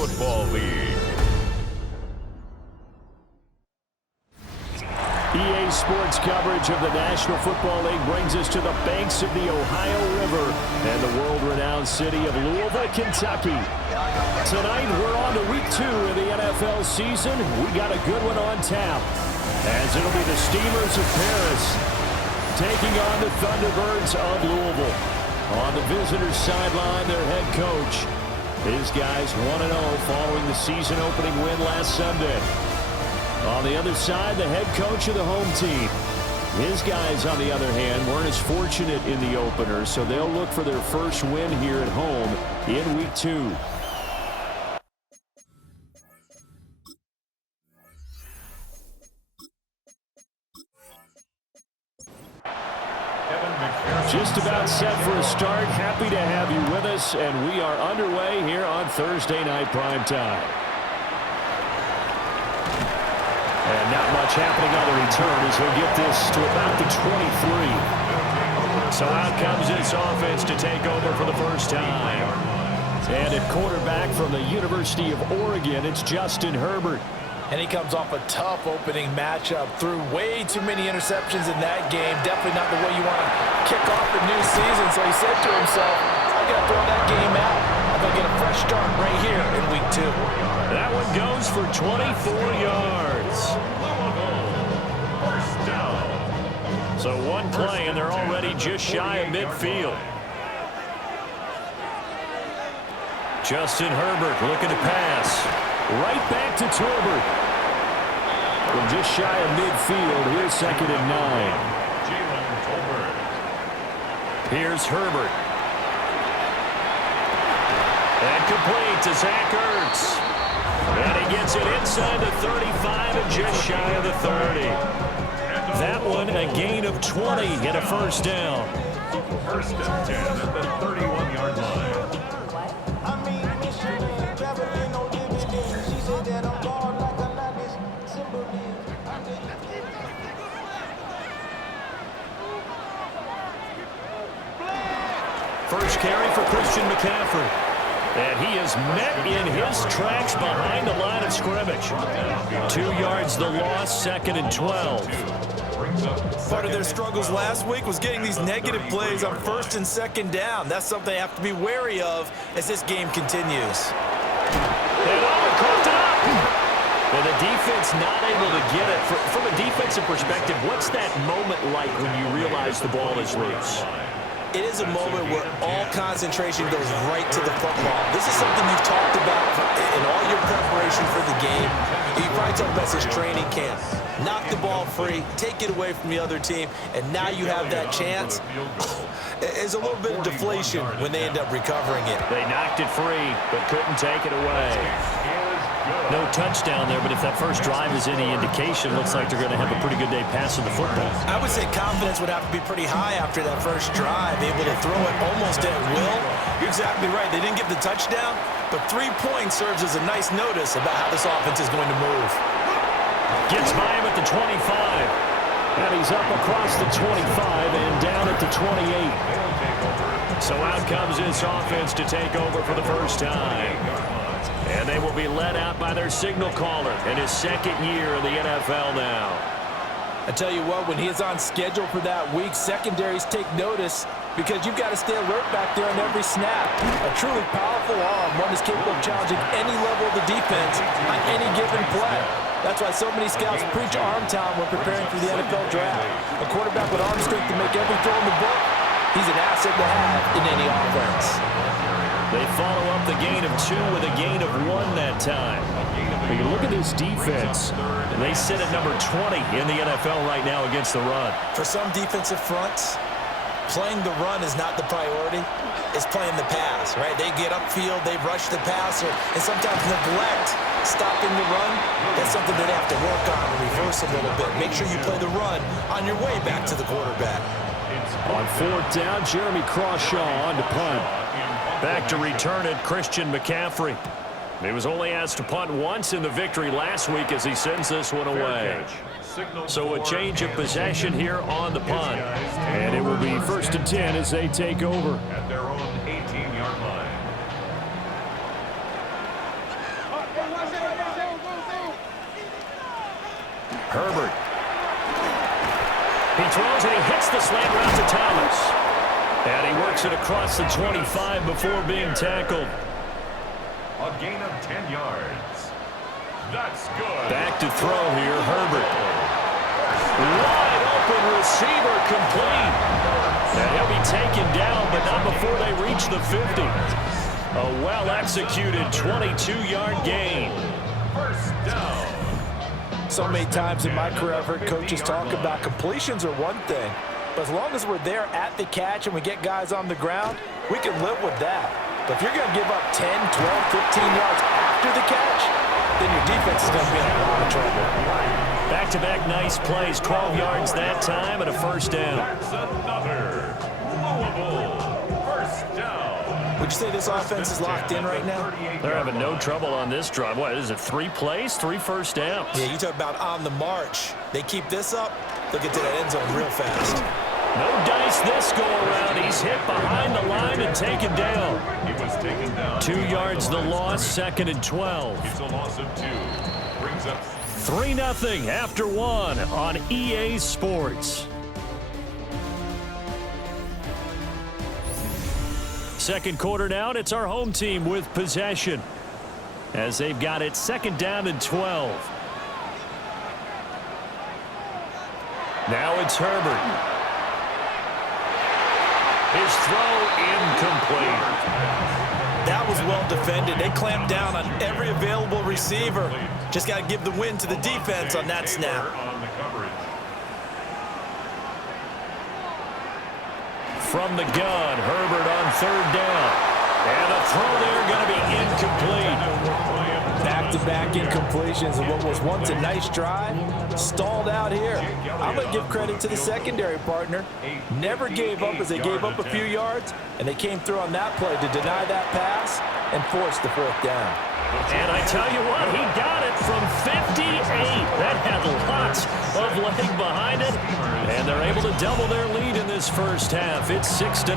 Football League. EA Sports coverage of the National Football League brings us to the banks of the Ohio River and the world-renowned city of Louisville, Kentucky. Tonight, we're on to week 2 of the NFL season. We got a good one on tap, as it'll be the Steamers of Paris taking on the Thunderbirds of Louisville. On the visitors' sideline, their head coach. His guys 1-0 following the season-opening win last Sunday. On the other side, the head coach of the home team. His guys, on the other hand, weren't as fortunate in the opener, so they'll look for their first win here at home in week 2. Just about set for a start. Happy to have you with us, and we are underway here on Thursday Night Primetime. And not much happening on the return as he'll get this to about the 23. So out comes this offense to take over for the first time. And at quarterback from the University of Oregon, it's Justin Herbert. And he comes off a tough opening matchup. Threw way too many interceptions in that game. Definitely not the way you want to kick off the new season. So he said to himself, I'm going to throw that game out. I'm going to get a fresh start right here in week 2. That one goes for 24 yards. So one play, and they're already just shy of midfield. Justin Herbert looking to pass. Right back to Tolbert. From just shy of midfield, here's 2nd and 9. Here's Herbert. And complete to Zach Ertz. And he gets it inside the 35 and just shy of the 30. That one a gain of 20 and a first down. First and 10 at the 31-yard line. First carry for Christian McCaffrey. And he is met in his tracks behind the line of scrimmage. 2 yards the loss, 2nd and 12. Part of their struggles last week was getting these negative plays on 1st and 2nd down. That's something they have to be wary of as this game continues. And coughed it up. And the defense not able to get it. From a defensive perspective, what's that moment like when you realize the ball is loose? It is a moment where all concentration goes right to the football. This is something you've talked about in all your preparation for the game. You probably talked about this training camp. Knock the ball free, take it away from the other team, and now you have that chance. There's a little bit of deflation when they end up recovering it. They knocked it free, but couldn't take it away. No touchdown there, but if that first drive is any indication, looks like they're going to have a pretty good day passing the football. I would say confidence would have to be pretty high after that first drive, able to throw it almost at will. You're exactly right. They didn't get the touchdown, but 3 points serves as a nice notice about how this offense is going to move. Gets by him at the 25. And he's up across the 25 and down at the 28. So out comes this offense to take over for the first time. And they will be led out by their signal caller in his 2nd year in the NFL now. I tell you what, when he is on schedule for that week, secondaries take notice because you've got to stay alert back there on every snap. A truly powerful arm, one is capable of challenging any level of the defense on any given play. That's why so many scouts preach arm talent when preparing for the NFL draft. A quarterback with arm strength to make every throw in the book, he's an asset to have in any offense. They follow up the gain of 2 with a gain of 1 that time. But you look at this defense, and they sit at number 20 in the NFL right now against the run. For some defensive fronts, playing the run is not the priority. It's playing the pass, right? They get upfield, they rush the passer, and sometimes neglect stopping the run. That's something that they have to work on and reverse a little bit. Make sure you play the run on your way back to the quarterback. On 4th down, Jeremy Crawshaw on to punt. Back to return it, Christian McCaffrey. He was only asked to punt once in the victory last week as he sends this one away. So a change of possession here on the punt. And it will be 1st and 10 as they take over. At their own 18-yard line. Herbert. He throws and he hits the slant route to Thomas. And he works it across the 25 before being tackled. A gain of 10 yards. That's good. Back to throw here, Herbert. Wide open receiver complete. And he'll be taken down, but not before they reach the 50. A well-executed 22-yard gain. First down. So many times in my career I've heard coaches talk about completions are one thing, but as long as we're there at the catch and we get guys on the ground, we can live with that. But if you're going to give up 10, 12, 15 yards after the catch, then your defense is going to be in a lot of trouble. Back-to-back nice plays, 12 yards that time and a first down. That's another Louisville first down. Would you say this offense is locked in right now? They're having no trouble on this drive. What is it, 3 plays, 3 first downs? Yeah, you talk about on the march. They keep this up, they'll get to that end zone real fast. No dice this go-around. He's hit behind the line and taken down. He was taken down. 2 yards the loss, 2nd and 12. It's a loss of 2. Brings up 3-0 after 1 on EA Sports. Second quarter now, it's our home team with possession as they've got it 2nd down and 12. Now it's Herbert. His throw incomplete. That was well defended. They clamped down on every available receiver. Just got to give the win to the defense on that snap. on the coverage. From the gun, Herbert on 3rd down. And the throw there going to be incomplete. Back-to-back incompletions of what was once a nice drive. Stalled out here. I'm going to give credit to the secondary partner. Never gave up as they gave up a few yards, and they came through on that play to deny that pass and force the 4th down. And I tell you what, he got it from 58. That had lots of leg behind it. And they're able to double their lead in this first half. It's 6-0.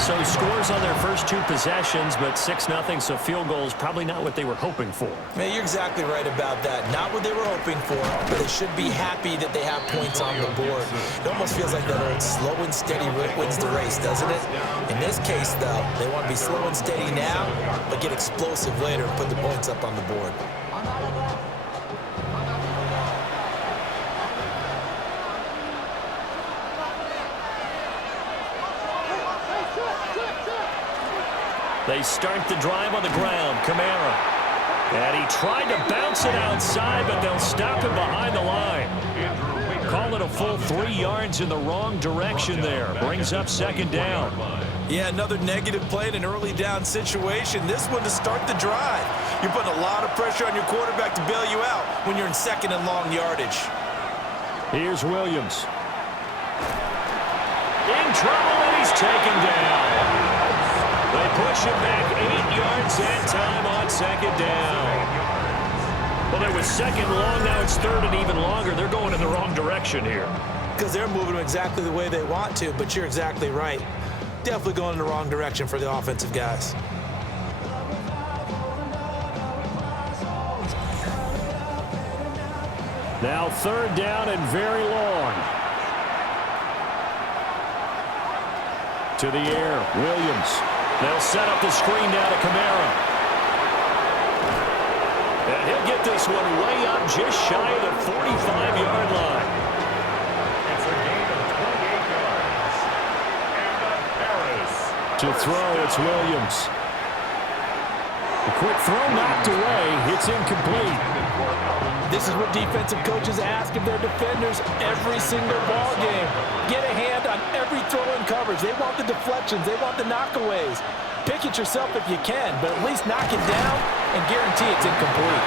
So scores on their first 2 possessions, but 6-0, so field goals probably not what they were hoping for. Man, you're exactly right about that. Not what they were hoping for, but they should be happy that they have points on the board. It almost feels like that old slow and steady wins the race, doesn't it? In this case, though, they want to be slow and steady now, but get explosive later and put the points up on the board. They start the drive on the ground. Kamara. And he tried to bounce it outside, but they'll stop him behind the line. Call it a full 3 yards in the wrong direction there. Brings up 2nd down. Yeah, another negative play in an early down situation. This one to start the drive. You're putting a lot of pressure on your quarterback to bail you out when you're in 2nd and long yardage. Here's Williams. In trouble, and he's taken down. They push him back 8 yards that time on 2nd down. Well, it was 2nd long, now it's 3rd and even longer. They're going in the wrong direction here. Because they're moving exactly the way they want to, but you're exactly right. Definitely going in the wrong direction for the offensive guys. Now 3rd down and very long. To the air, Williams. They'll set up the screen down to Kamara. And he'll get this one way up just shy of the 45-yard line. It's a gain of 28 yards. And Harris. To throw, it's Williams. A quick throw knocked away. It's incomplete. This is what defensive coaches ask of their defenders every single ball game. Get a hand on every throw in coverage. They want the deflections. They want the knockaways. Pick it yourself if you can, but at least knock it down and guarantee it's incomplete.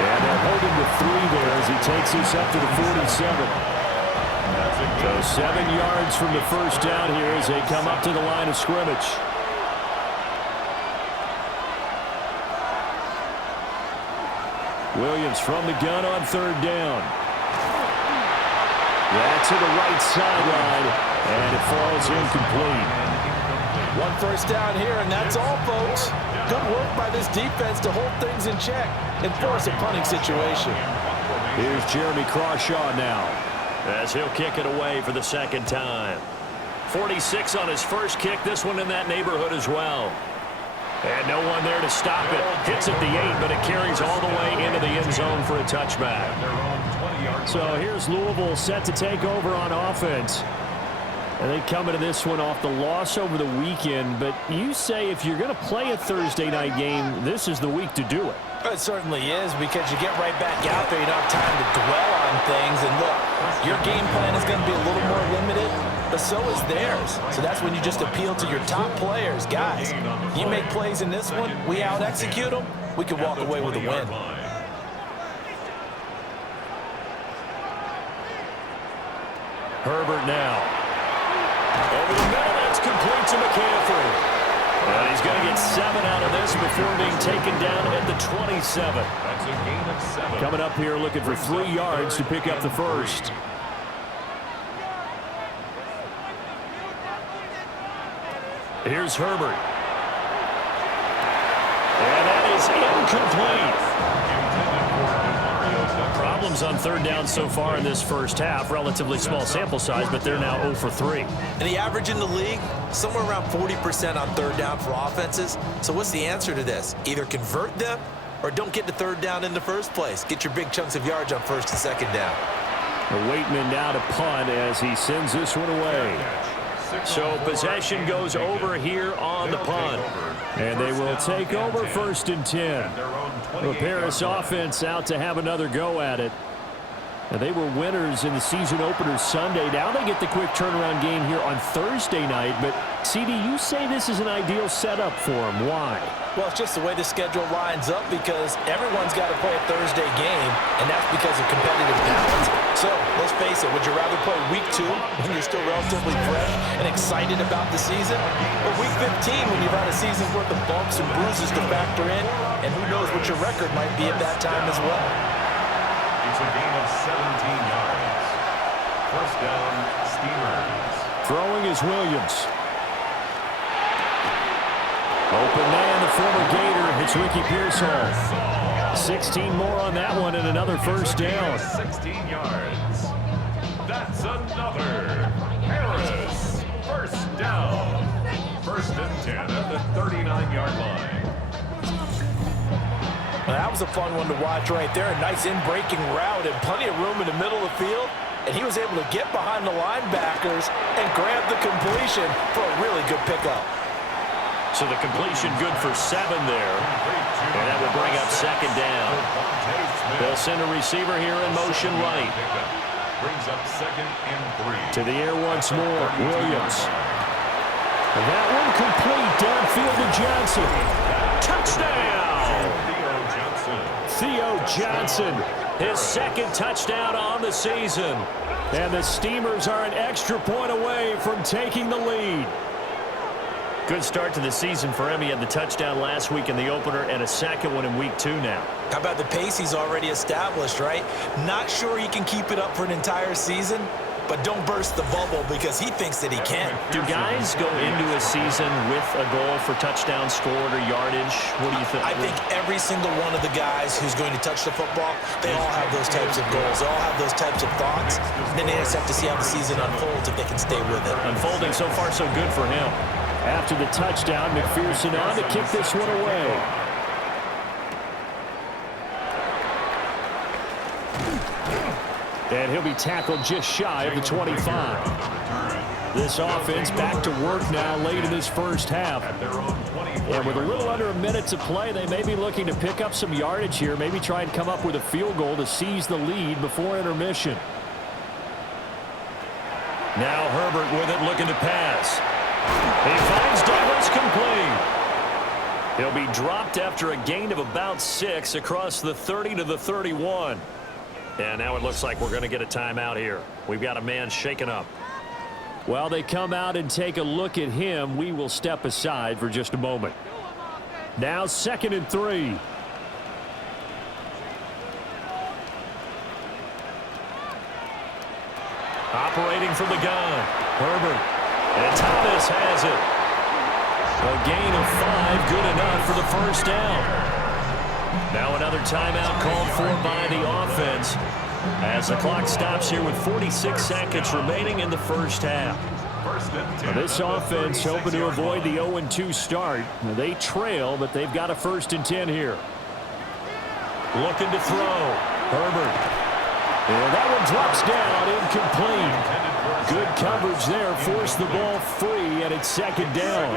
And they'll hold him to 3 there as he takes this up to the 47. So 7 yards from the first down here as they come up to the line of scrimmage. Williams from the gun on 3rd down. That's to the right sideline, and it falls incomplete. 1 first down here, and that's all, folks. Good work by this defense to hold things in check and force a punting situation. Here's Jeremy Crawshaw now, as he'll kick it away for the second time. 46 on his first kick, this one in that neighborhood as well. And no one there to stop it. Hits at the 8, but it carries all the way into the end zone for a touchback. So here's Louisville set to take over on offense. And they come into this one off the loss over the weekend. But you say if you're going to play a Thursday night game, this is the week to do it. It certainly is, because you get right back out there. You don't have time to dwell on things. And look, your game plan is going to be a little more limited, but so is theirs. So that's when you just appeal to your top players. Guys, you make plays in this one, we out-execute them, we can walk away with a win. Herbert now. Over the middle, that's complete to McCaffrey. And he's going to get 7 out of this before being taken down at the 27. That's a gain of 7. Coming up here looking for 3 yards to pick up the first. Here's Herbert. And that is incomplete. Problems on third down so far in this first half. Relatively small sample size, but they're now 0 for 3. And the average in the league, somewhere around 40% on third down for offenses. So what's the answer to this? Either convert them or don't get to third down in the first place. Get your big chunks of yards on first and second down. Waitman now to punt as he sends this one away. So possession goes over here on the punt. And they will take over 1st and 10. The Paris offense out to have another go at it. And they were winners in the season opener Sunday. Now they get the quick turnaround game here on Thursday night. But, CD, you say this is an ideal setup for them. Why? Well, it's just the way the schedule lines up, because everyone's got to play a Thursday game, and that's because of competitive balance. So, let's face it, would you rather play week 2 when you're still relatively fresh and excited about the season, or week 15 when you've had a season's worth of bumps and bruises to factor in, and who knows what your record might be at that time as well? It's a gain of 17 yards. First down, Steelers. Throwing is Williams. Open man, the former Gator. It's Ricky Pearsall. 16 more on that one and another first down. 16 yards. That's another. Harris. First down. 1st and 10 at the 39-yard line. Well, that was a fun one to watch right there. A nice in-breaking route and plenty of room in the middle of the field. And he was able to get behind the linebackers and grab the completion for a really good pickup. So the completion good for 7 there. And that will bring up 2nd down. They'll send a receiver here in motion right. Brings up 2nd and 3. To the air once more, Williams. And that one complete downfield to Johnson. Touchdown! Theo Johnson, his 2nd touchdown on the season. And the Steamers are an extra point away from taking the lead. Good start to the season for him. He had the touchdown last week in the opener and a 2nd one in week 2 now. How about the pace he's already established, right? Not sure he can keep it up for an entire season, but don't burst the bubble because he thinks that he can. Do guys go into a season with a goal for touchdown scored or yardage? What do you think? I think every single one of the guys who's going to touch the football, they all have those types of goals. They all have those types of thoughts. And then they just have to see how the season unfolds if they can stay with it. Unfolding so far so good for him. After the touchdown, McPherson on to kick this one away. And he'll be tackled just shy of the 25. This offense back to work now late in this first half. And with a little under a minute to play, they may be looking to pick up some yardage here, maybe try and come up with a field goal to seize the lead before intermission. Now Herbert with it, looking to pass. He finds Douglas complete. He'll be dropped after a gain of about 6 across the 30 to the 31. And now it looks like we're going to get a timeout here. We've got a man shaken up. While they come out and take a look at him, we will step aside for just a moment. Now 2nd and 3. Operating from the gun, Herbert. And Thomas has it. A gain of 5, good enough for the first down. Now another timeout called for by the offense as the clock stops here with 46 seconds remaining in the first half. Now this offense hoping to avoid the 0-2 start. Now they trail, but they've got a 1st and 10 here. Looking to throw. Herbert. And that one drops down, incomplete. Good coverage there, forced the ball free, and it's 2nd down.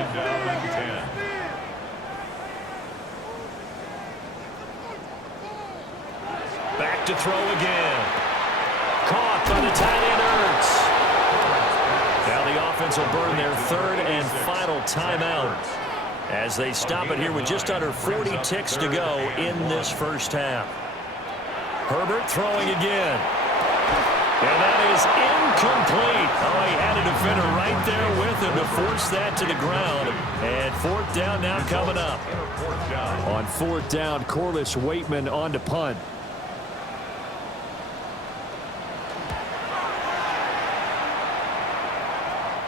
Back to throw again. Caught by the tight end Ertz. Now the offense will burn their 3rd and final timeout as they stop it here with just under 40 ticks to go in this first half. Herbert throwing again. And that is incomplete. Oh, he had a defender right there with him to force that to the ground. And 4th down now coming up. On 4th down, Corliss Waitman on to punt.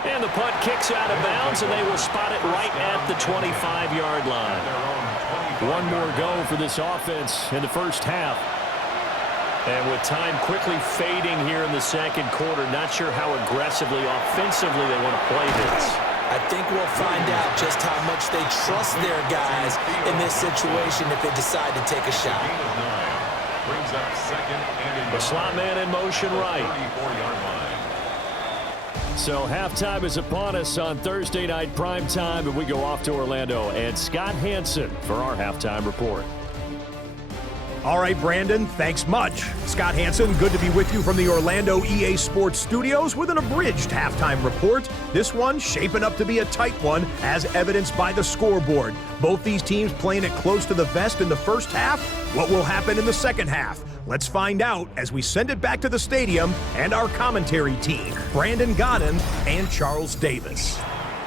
And the punt kicks out of bounds, and they will spot it right at the 25-yard line. One more go for this offense in the first half. And with time quickly fading here in the 2nd quarter, not sure how aggressively, offensively they want to play this. I think we'll find out just how much they trust their guys in this situation if they decide to take a shot. The slot man in motion right. So halftime is upon us on Thursday night primetime, and we go off to Orlando. And Scott Hansen for our halftime report. All right, Brandon, thanks much. Scott Hansen, good to be with you from the Orlando EA Sports Studios with an abridged halftime report. This one shaping up to be a tight one, as evidenced by the scoreboard. Both these teams playing it close to the vest in the first half. What will happen in the second half? Let's find out as we send it back to the stadium and our commentary team, Brandon Godden and Charles Davis.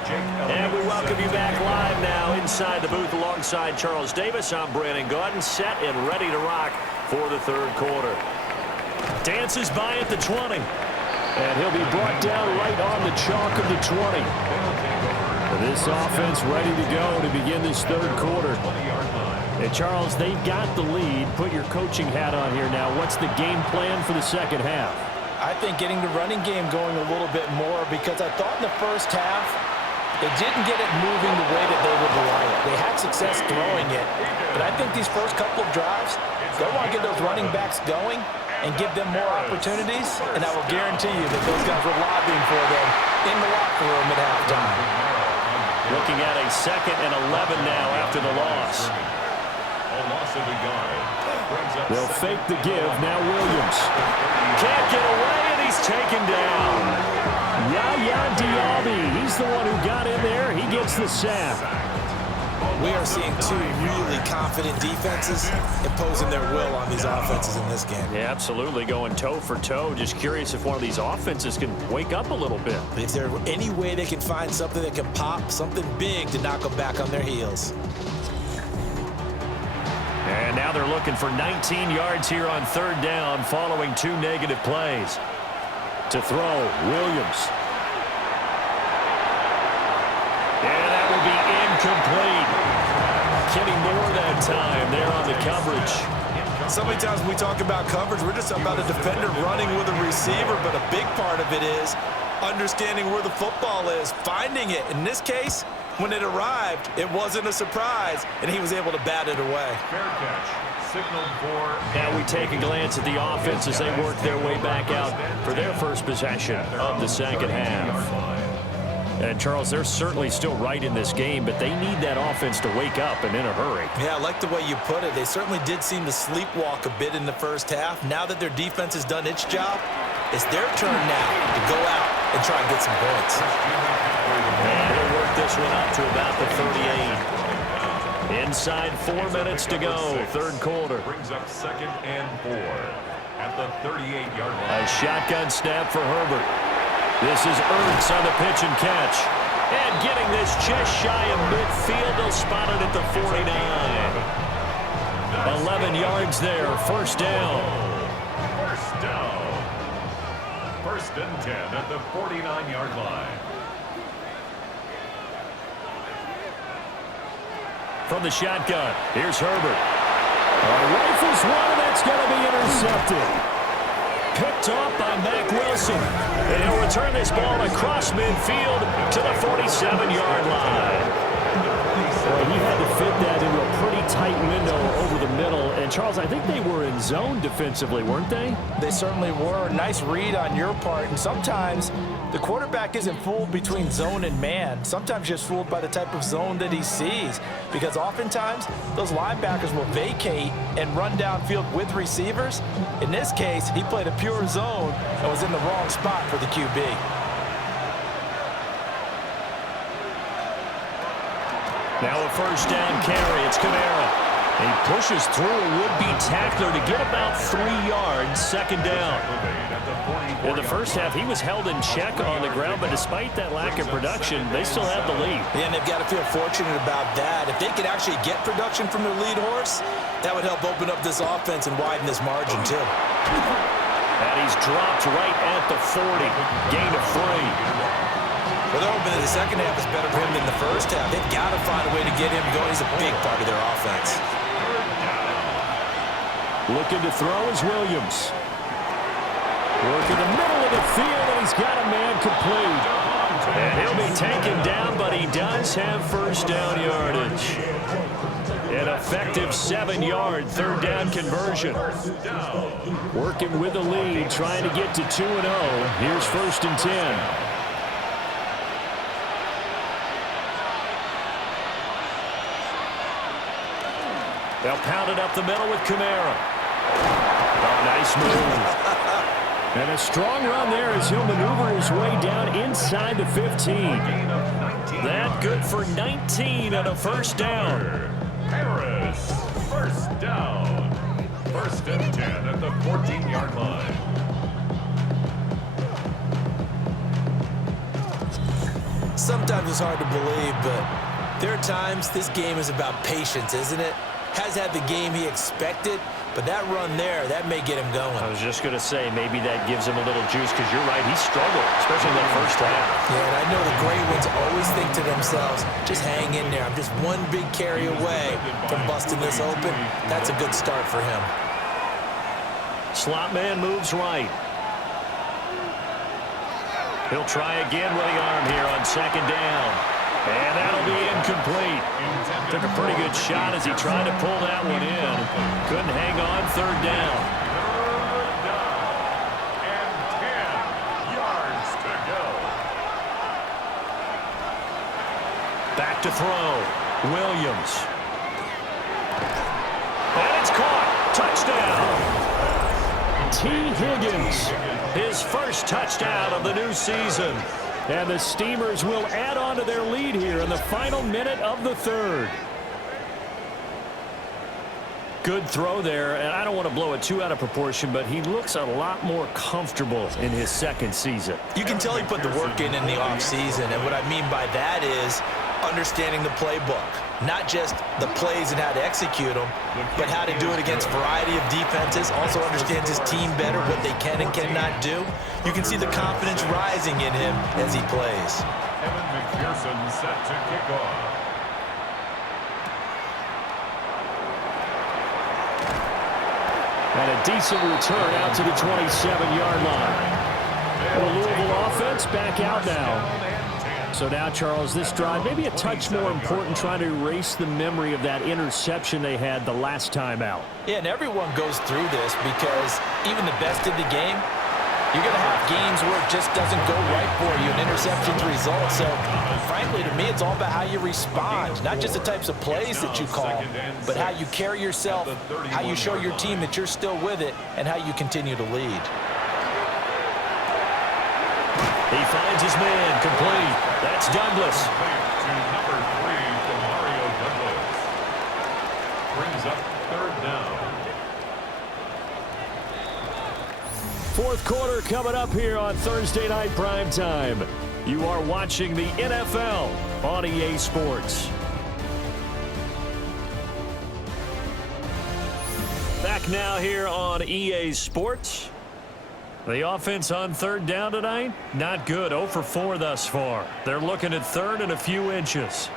And we welcome you back live now inside the booth alongside Charles Davis. I'm Brandon Godden, set and ready to rock for the 3rd quarter. Dances by at the 20. And he'll be brought down right on the chalk of the 20. This offense ready to go to begin this 3rd quarter. And Charles, they've got the lead. Put your coaching hat on here now. What's the game plan for the second half? I think getting the running game going a little bit more, because I thought in the first half they didn't get it moving the way that they would like. They had success throwing it, but I think these first couple of drives, they want to get those running backs going and give them more opportunities, and I will guarantee you that those guys were lobbying for them in the locker room at halftime. Looking at a 2nd and 11 now after the loss. They'll fake the give. Now Williams. Can't get away, and he's taken down. Yaya Diaby. He's the one who got in there. He gets the sack. We are seeing 2 really confident defenses imposing their will on these offenses in this game. Yeah, absolutely. Going toe for toe. Just curious if one of these offenses can wake up a little bit. If there's any way they can find something that can pop, something big to knock them back on their heels. And now they're looking for 19 yards here on 3rd down following 2 negative plays. To throw, Williams. And that will be incomplete. Kenny Moore that time there on the coverage. So many times when we talk about coverage, we're just about a defender running with a receiver, but a big part of it is understanding where the football is, finding it. In this case, when it arrived, it wasn't a surprise, and he was able to bat it away. Fair catch. Signaled for. Now we take a glance at the offense as they work their way back out for their first possession of the second half. And, Charles, they're certainly still right in this game, but they need that offense to wake up and in a hurry. Yeah, I like the way you put it. They certainly did seem to sleepwalk a bit in the first half. Now that their defense has done its job, it's their turn now to go out and try and get some points. And he'll work this one up to about the 38. Inside 4 minutes to go, 3rd quarter. Brings up 2nd and 4 at the 38-yard line. A shotgun snap for Herbert. This is Ertz on the pitch and catch. And getting this just shy of midfield, they'll spot it at the 49. 11 yards there, 1st down. 1st down. 1st and 10 at the 49-yard line. From the shotgun, here's Herbert. Rifles one, and that's going to be intercepted. Picked off by Mack Wilson. And he'll return this ball across midfield to the 47-yard line. Well, he had to fit that into a pretty tight window over the middle. And, Charles, I think they were in zone defensively, weren't they? They certainly were. Nice read on your part. And sometimes the quarterback isn't fooled between zone and man. Sometimes just fooled by the type of zone that he sees. Because oftentimes, those linebackers will vacate and run downfield with receivers. In this case, he played a pure zone and was in the wrong spot for the QB. Now a first down carry. It's Kamara. He pushes through a would-be tackler to get about 3 yards. Second down. In the first half, he was held in check on the ground, but despite that lack of production, they still have the lead. Yeah, and they've got to feel fortunate about that. If they could actually get production from their lead horse, that would help open up this offense and widen this margin, too. And he's dropped right at the 40. Gain of 3. Well, they're hoping that the second half is better for him than the first half. They've got to find a way to get him going. He's a big part of their offense. Looking to throw is Williams. Working the middle of the field, and he's got a man complete. And he'll be taken down, but he does have first down yardage. An effective 7-yard third down conversion. Working with the lead, trying to get to 2-0. Here's first and 10. They'll pound it up the middle with Kamara. Oh, nice move. And a strong run there as he'll maneuver his way down inside the 15. That good for 19 and a first down. Harris, first down. First and 10 at the 14-yard line. Sometimes it's hard to believe, but there are times this game is about patience, isn't it? Has had the game he expected, but that run there, that may get him going. I was just going to say, maybe that gives him a little juice, because you're right, he struggled, especially in that first half. Yeah, and I know the great ones always think to themselves, just hang in there. I'm just one big carry away from busting this open. That's a good start for him. Slot man moves right. He'll try again with the arm here on second down. And that'll be incomplete. Took a pretty good shot as he tried to pull that one in. Couldn't hang on, third down. And 10 yards to go. Back to throw. Williams. And it's caught. Touchdown. T. Higgins. His first touchdown of the new season. And the Steamers will add on to their lead here in the final minute of the third. Good throw there, and I don't want to blow it too out of proportion, but he looks a lot more comfortable in his second season. You can tell he put the work in the offseason, and what I mean by that is understanding the playbook. Not just the plays and how to execute them, but how to do it against a variety of defenses. Also understands his team better, what they can and cannot do. You can see the confidence rising in him as he plays. Evan McPherson set to kick off. And a decent return out to the 27-yard line. And the Louisville offense back out now. So now, Charles, this drive maybe a touch more important, trying to erase the memory of that interception they had the last time out. Yeah, and everyone goes through this because even the best in the game, you're going to have games where it just doesn't go right for you, and interceptions result. So, frankly, to me, it's all about how you respond, not just the types of plays that you call, but how you carry yourself, how you show your team that you're still with it, and how you continue to lead. He finds his man, complete. That's Douglas. To number 3 for Mario Douglas. Brings up third down. Fourth quarter coming up here on Thursday Night Primetime. You are watching the NFL on EA Sports. Back now here on EA Sports. The offense on third down tonight, not good. 0 for 4 thus far. They're looking at third and a few inches.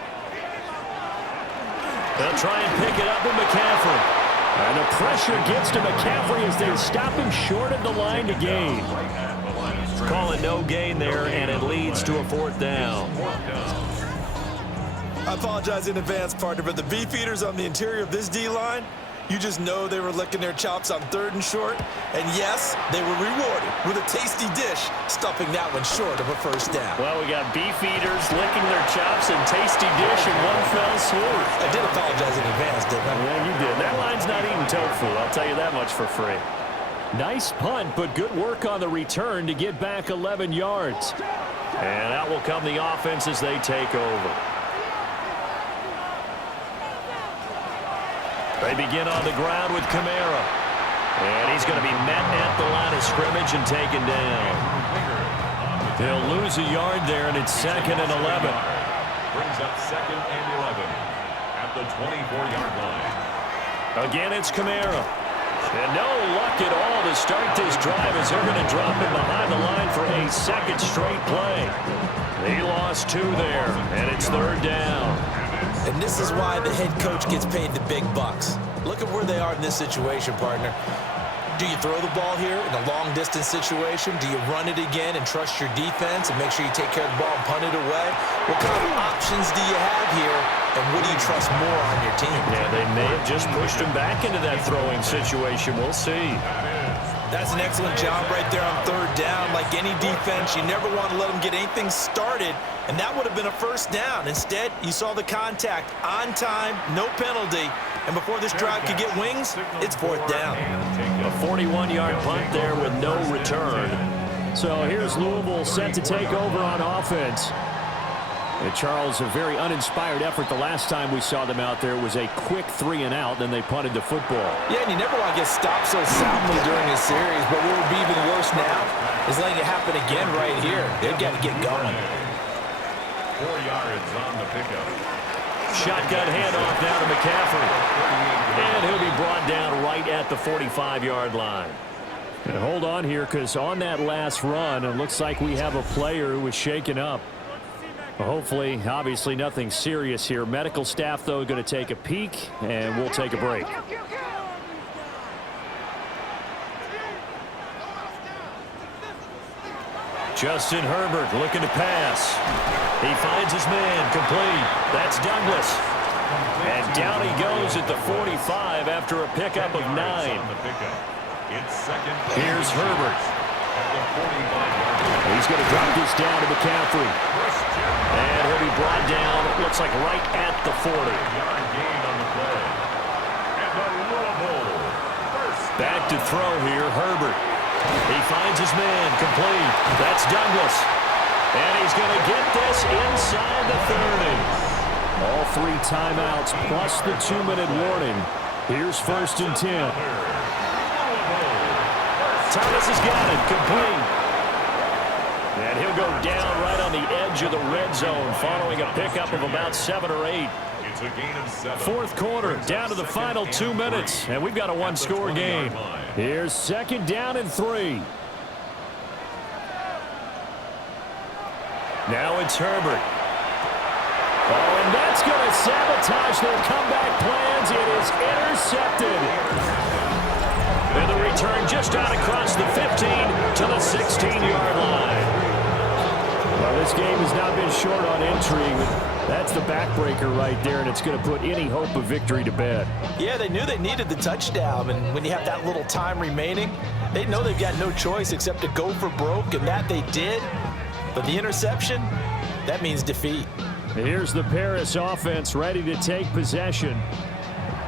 They'll try and pick it up with McCaffrey. And the pressure gets to McCaffrey as they stop him short of the line to gain. Call it no gain there, and it leads to a 4th down. I apologize in advance, partner, but the beefeaters on the interior of this D-line, you just know they were licking their chops on 3rd and short. And yes, they were rewarded with a tasty dish, stuffing that one short of a 1st down. Well, we got beefeaters licking their chops and tasty dish in one fell swoop. I did apologize in advance, didn't I? Yeah, you did. That line's not eating tofu, I'll tell you that much for free. Nice punt, but good work on the return to get back 11 yards. And out will come the offense as they take over. They begin on the ground with Kamara. And he's going to be met at the line of scrimmage and taken down. He'll lose a yard there, and it's 2nd and 11. Brings up 2nd and 11 at the 24-yard line. Again, it's Kamara. And no luck at all to start this drive as they're going to drop him behind the line for a 2nd straight play. He lost 2 there, and it's 3rd down. And this is why the head coach gets paid the big bucks. Look at where they are in this situation, partner. Do you throw the ball here in a long-distance situation? Do you run it again and trust your defense and make sure you take care of the ball and punt it away? What kind of options do you have here, and what do you trust more on your team? Yeah, they may have just pushed him back into that throwing situation. We'll see. That's an excellent job right there on 3rd down. Like any defense, you never want to let them get anything started, and that would have been a 1st down. Instead, you saw the contact on time, no penalty, and before this drive could get wings, it's 4th down. A 41-yard punt there with no return. So here's Louisville set to take over on offense. And Charles, a very uninspired effort the last time we saw them out there was a quick 3-and-out, then they punted the football. Yeah, and you never want to get stopped so soundly during a series, but what would be even worse now is letting it happen again right here. They've got to get going. 4 yards on the pickup. Shotgun handoff down to McCaffrey. And he'll be brought down right at the 45-yard line. And hold on here, because on that last run, it looks like we have a player who was shaken up. Hopefully, obviously nothing serious here. Medical staff, though, going to take a peek, and we'll take a break. Justin Herbert looking to pass. He finds his man, complete. That's Douglas. And down he goes at the 45 after a pickup of 9. Here's Herbert. He's going to drop this down to McCaffrey. And he'll be brought down, it looks like right at the 40. Back to throw here, Herbert. He finds his man, complete. That's Douglas. And he's going to get this inside the 30. All 3 timeouts plus the 2-minute warning. Here's 1st and 10. Thomas has got it, complete. And he'll go down right on the edge of the red zone following a pickup of about 7 or 8. It's a gain of 7. 4th quarter, down to the final 2 minutes, and we've got a 1-score game. Here's 2nd down and 3. Now it's Herbert. Oh, and that's going to sabotage their comeback plans. It is intercepted. And the return just out across the 15 to the 16-yard line. Well, this game has not been short on intrigue. That's the backbreaker right there, and it's going to put any hope of victory to bed. Yeah, they knew they needed the touchdown, and when you have that little time remaining, they know they've got no choice except to go for broke, and that they did. But the interception, that means defeat. Here's the Paris offense ready to take possession.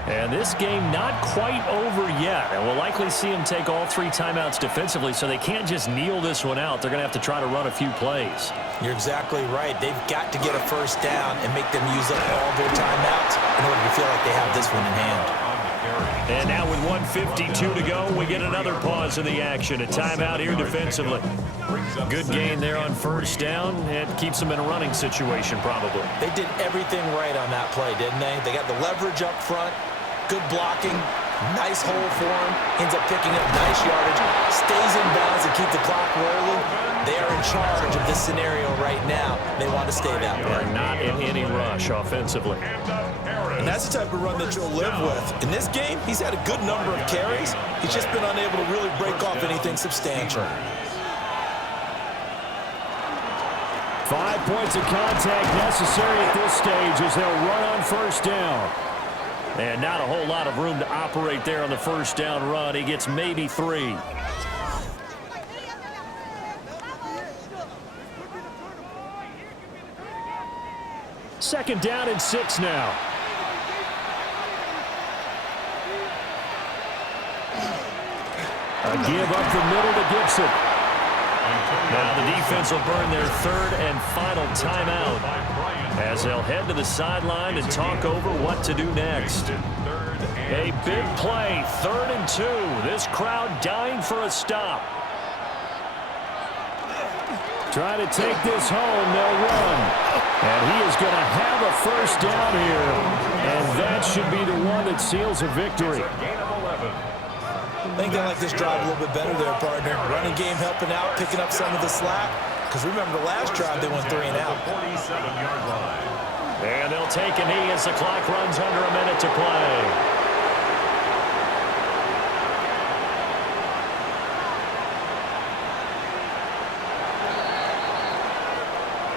And this game not quite over yet. And we'll likely see them take all 3 timeouts defensively, so they can't just kneel this one out. They're going to have to try to run a few plays. You're exactly right. They've got to get a 1st down and make them use up all their timeouts in order to feel like they have this one in hand. And now with 1:52 to go, we get another pause in the action. A timeout here defensively. Good gain there on 1st down. It keeps them in a running situation probably. They did everything right on that play, didn't they? They got the leverage up front, good blocking, Nice hole for him. Ends up picking up nice yardage. Stays in bounds to keep the clock rolling. They are in charge of this scenario right now. They want to stay that way. They're not in any rush offensively. And that's the type of run that you'll live with. In this game, he's had a good number of carries. He's just been unable to really break off anything substantial. 5 points of contact necessary at this stage as they'll run on first down. And not a whole lot of room to operate there on the first down run. He gets maybe 3. Second down and 6 now. A give up the middle to Gibson. Now the defense will burn their third and final timeout as they'll head to the sideline and talk over what to do next. A big play, 3rd and 2. This crowd dying for a stop. Try to take this home, they'll run. And he is going to have a first down here. And that should be the one that seals a victory. I think they like this drive a little bit better there, partner. Running game helping out, picking up some of the slack. Because remember, the last drive, they went 3 and out. 47-yard line. And they'll take a knee as the clock runs under a minute to play.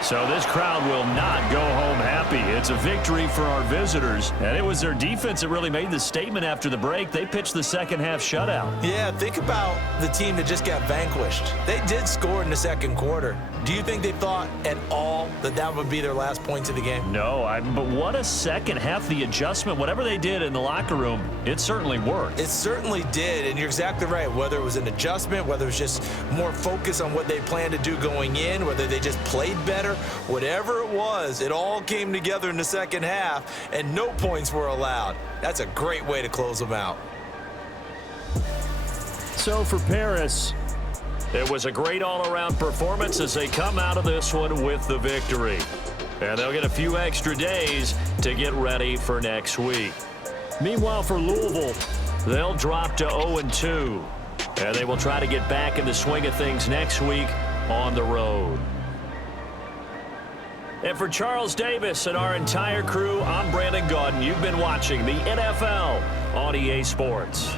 So this crowd will not go home happy. It's a victory for our visitors. And it was their defense that really made the statement after the break. They pitched the second half shutout. Yeah, think about the team that just got vanquished. They did score in the second quarter. Do you think they thought at all that that would be their last points of the game? No, but what a second half. The adjustment, whatever they did in the locker room, it certainly worked. It certainly did, and you're exactly right. Whether it was an adjustment, whether it was just more focus on what they planned to do going in, whether they just played better, whatever it was, it all came together in the second half, and no points were allowed. That's a great way to close them out. So for Paris, it was a great all-around performance as they come out of this one with the victory. And they'll get a few extra days to get ready for next week. Meanwhile, for Louisville, they'll drop to 0-2. And they will try to get back in the swing of things next week on the road. And for Charles Davis and our entire crew, I'm Brandon Gaudin. You've been watching the NFL on EA Sports.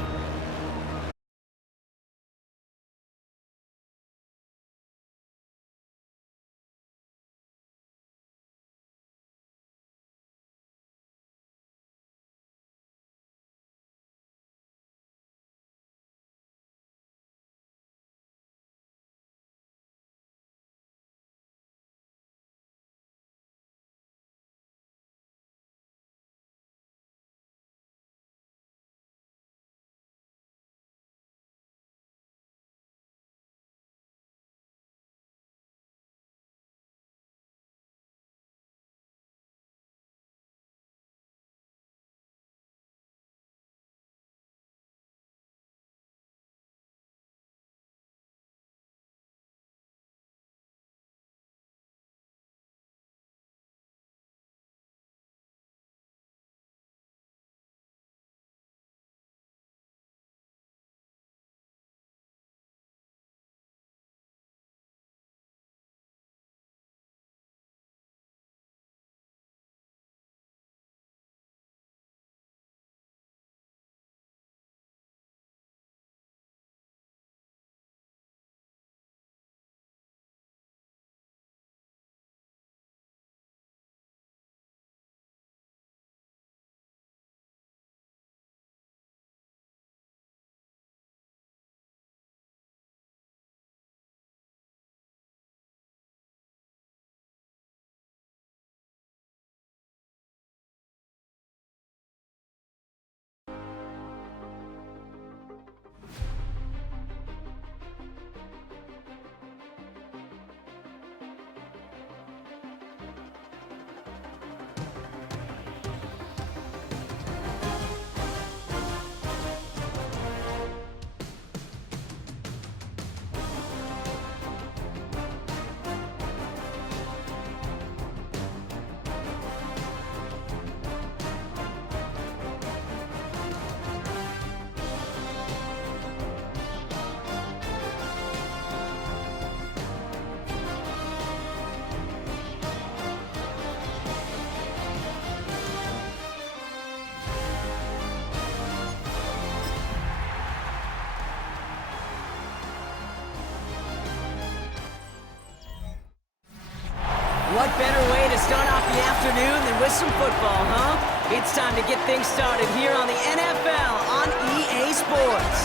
what better way to start off the afternoon than with some football, huh? It's time to get things started here on the NFL on EA Sports.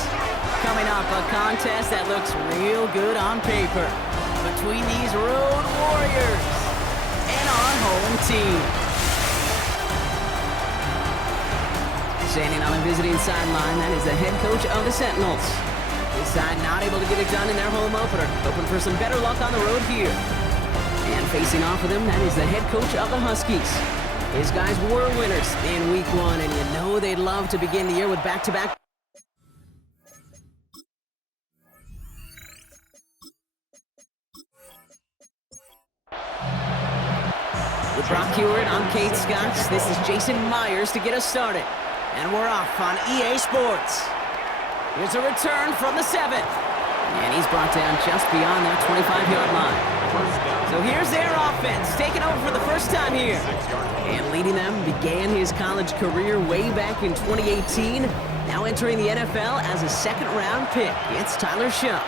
Coming up, a contest that looks real good on paper between these road warriors and our home team. Standing on the visiting sideline, that is the head coach of the Sentinels. His side not able to get it done in their home opener, hoping for some better luck on the road here. And facing off with him, that is the head coach of the Huskies. His guys were winners in Week 1, and you know they'd love to begin the year with back-to-back. With Brock Hewitt, I'm Kate Scott. This is Jason Myers to get us started. And we're off on EA Sports. Here's a return from the 7. And he's brought down just beyond that 25-yard line. So here's their offense, taking over for the first time here. And leading them began his college career way back in 2018. Now entering the NFL as a second-round pick. It's Tyler Shough.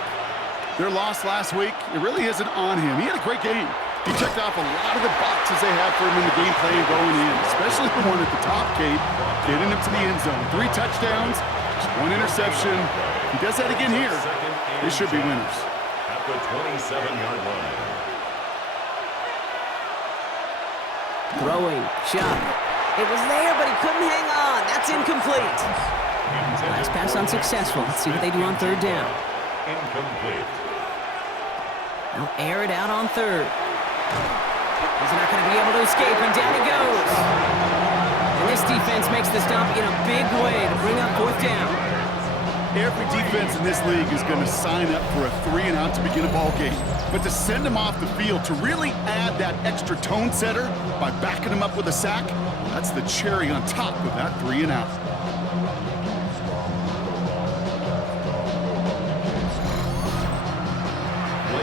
Their loss last week, it really isn't on him. He had a great game. He checked off a lot of the boxes they had for him in the game plan going in, especially the one at the top, Kate, getting him to the end zone. 3 touchdowns, just 1 interception. If he does that again here, they should be winners. At the 27-yard line. Throwing, Shough. It was there, but he couldn't hang on. That's incomplete. Last pass unsuccessful. Let's see what they do on third down. Incomplete. They'll air it out on third. He's not going to be able to escape, and down he goes. And this defense makes the stop in a big way to bring up fourth down. Every defense in this league is going to sign up for a 3-and-out to begin a ball game. But to send him off the field, to really add that extra tone setter by backing him up with a sack, that's the cherry on top of that 3-and-out.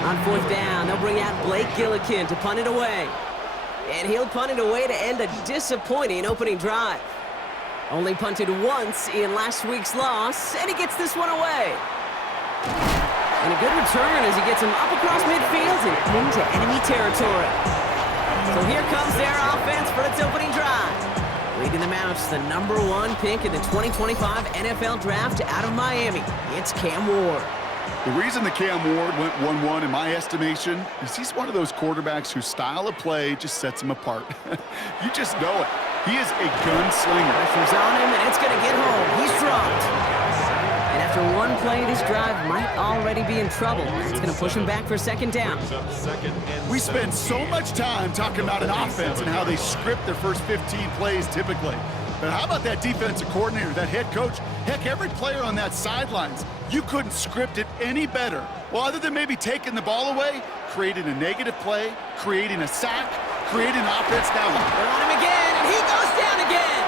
On fourth down, they'll bring out Blake Gillikin to punt it away. And he'll punt it away to end a disappointing opening drive. Only punted once in last week's loss, and he gets this one away. And a good return as he gets him up across midfield and into enemy territory. So here comes their offense for its opening drive. Leading them out, the #1 pick in the 2025 NFL Draft out of Miami. It's Cam Ward. The reason that Cam Ward went 1-1 in my estimation is he's one of those quarterbacks whose style of play just sets him apart. You just know it. He is a gunslinger. Pressure's on him, and it's going to get home. He's dropped. And after one play, this drive might already be in trouble. It's going to push him back for second down. We spend so much time talking about an offense and how they script their first 15 plays typically. But how about that defensive coordinator, that head coach? Heck, every player on that sidelines, you couldn't script it any better. Well, other than maybe taking the ball away, creating a negative play, creating a sack, creating an offense down. They're on him again, and he goes down again.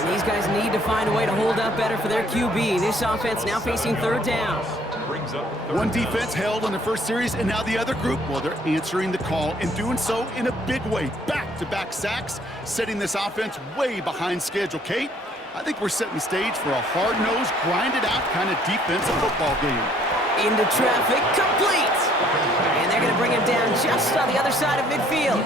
And these guys need to find a way to hold up better for their QB. This offense now facing third down. One defense held on the first series, and now the other group, well, they're answering the call and doing so in a big way. Back-to-back sacks, setting this offense way behind schedule. Kate, I think we're setting the stage for a hard-nosed, grinded-out kind of defensive football game. Into traffic, complete. And they're going to bring him down just on the other side of midfield.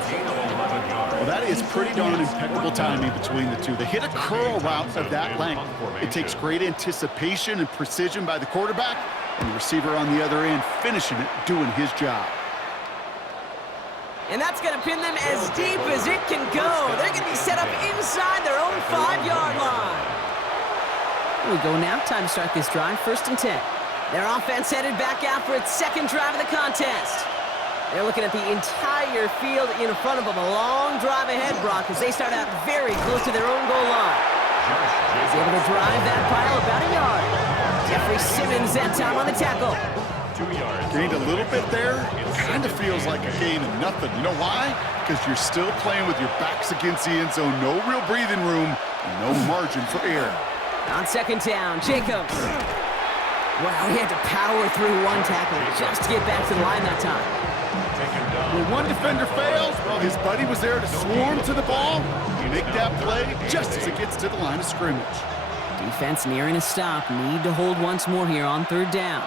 Well, that is pretty darn impeccable timing between the two. They hit a curl route of that length. It takes great anticipation and precision by the quarterback, and the receiver on the other end finishing it, doing his job. And that's going to pin them as deep as it can go. They're going to be set up inside their own 5-yard line. Here we go now. Time to start this drive. 1st and 10. Their offense headed back out for its second drive of the contest. They're looking at the entire field in front of them. A long drive ahead, Brock, as they start out very close to their own goal line. He's able to drive that pile about a yard. Jeffrey Simmons that time on the tackle. 2 yards. Gained a little bit there. Kind of feels like a gain of nothing. You know why? Because you're still playing with your backs against the end zone. No real breathing room and no margin for error. On second down, Jacobs. Wow, he had to power through one tackle just to get back to the line that time. When one defender fails, well, his buddy was there to swarm to the ball. You make that play just as it gets to the line of scrimmage. Defense nearing a stop. Need to hold once more here on third down.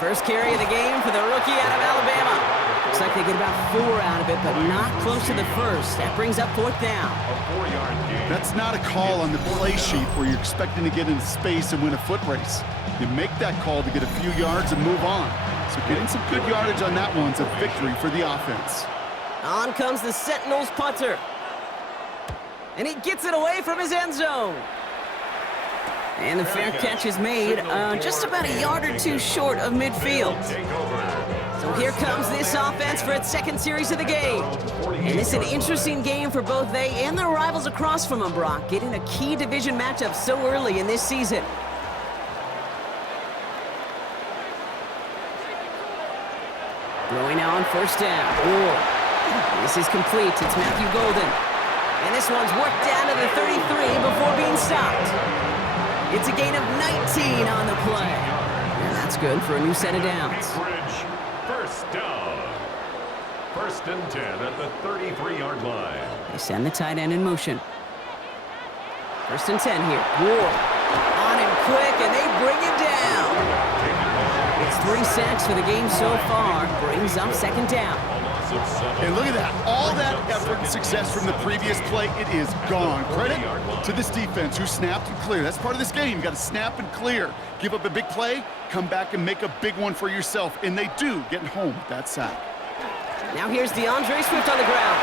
First carry of the game for the rookie out of Alabama. Looks like they get about 4 out of it, but not close to the first. That brings up 4th down. A 4-yard gain. That's not a call on the play sheet where you're expecting to get into space and win a foot race. You make that call to get a few yards and move on. So getting some good yardage on that one's a victory for the offense. On comes the Sentinels punter. And he gets it away from his end zone. And the fair catch is made just about a yard or 2 short of midfield. So here comes this offense for its second series of the game. And it's an interesting game for both they and their rivals across from them, Brock, getting a key division matchup so early in this season. Throwing now on 1st down. This is complete. It's Matthew Golden. And this one's worked down to the 33 before being stopped. It's a gain of 19 on the play. And that's good for a new set of downs. First down. 1st and 10 at the 33-yard line. They send the tight end in motion. 1st and 10 here. Ward on him quick, and they bring him down. It's 3 sacks for the game so far. Brings up 2nd down. And look at that. All that effort and success from the previous play, it is gone. Credit to this defense who snapped and cleared. That's part of this game. You got to snap and clear. Give up a big play, come back and make a big one for yourself. And they do, getting home with that sack. Now here's DeAndre Swift on the ground.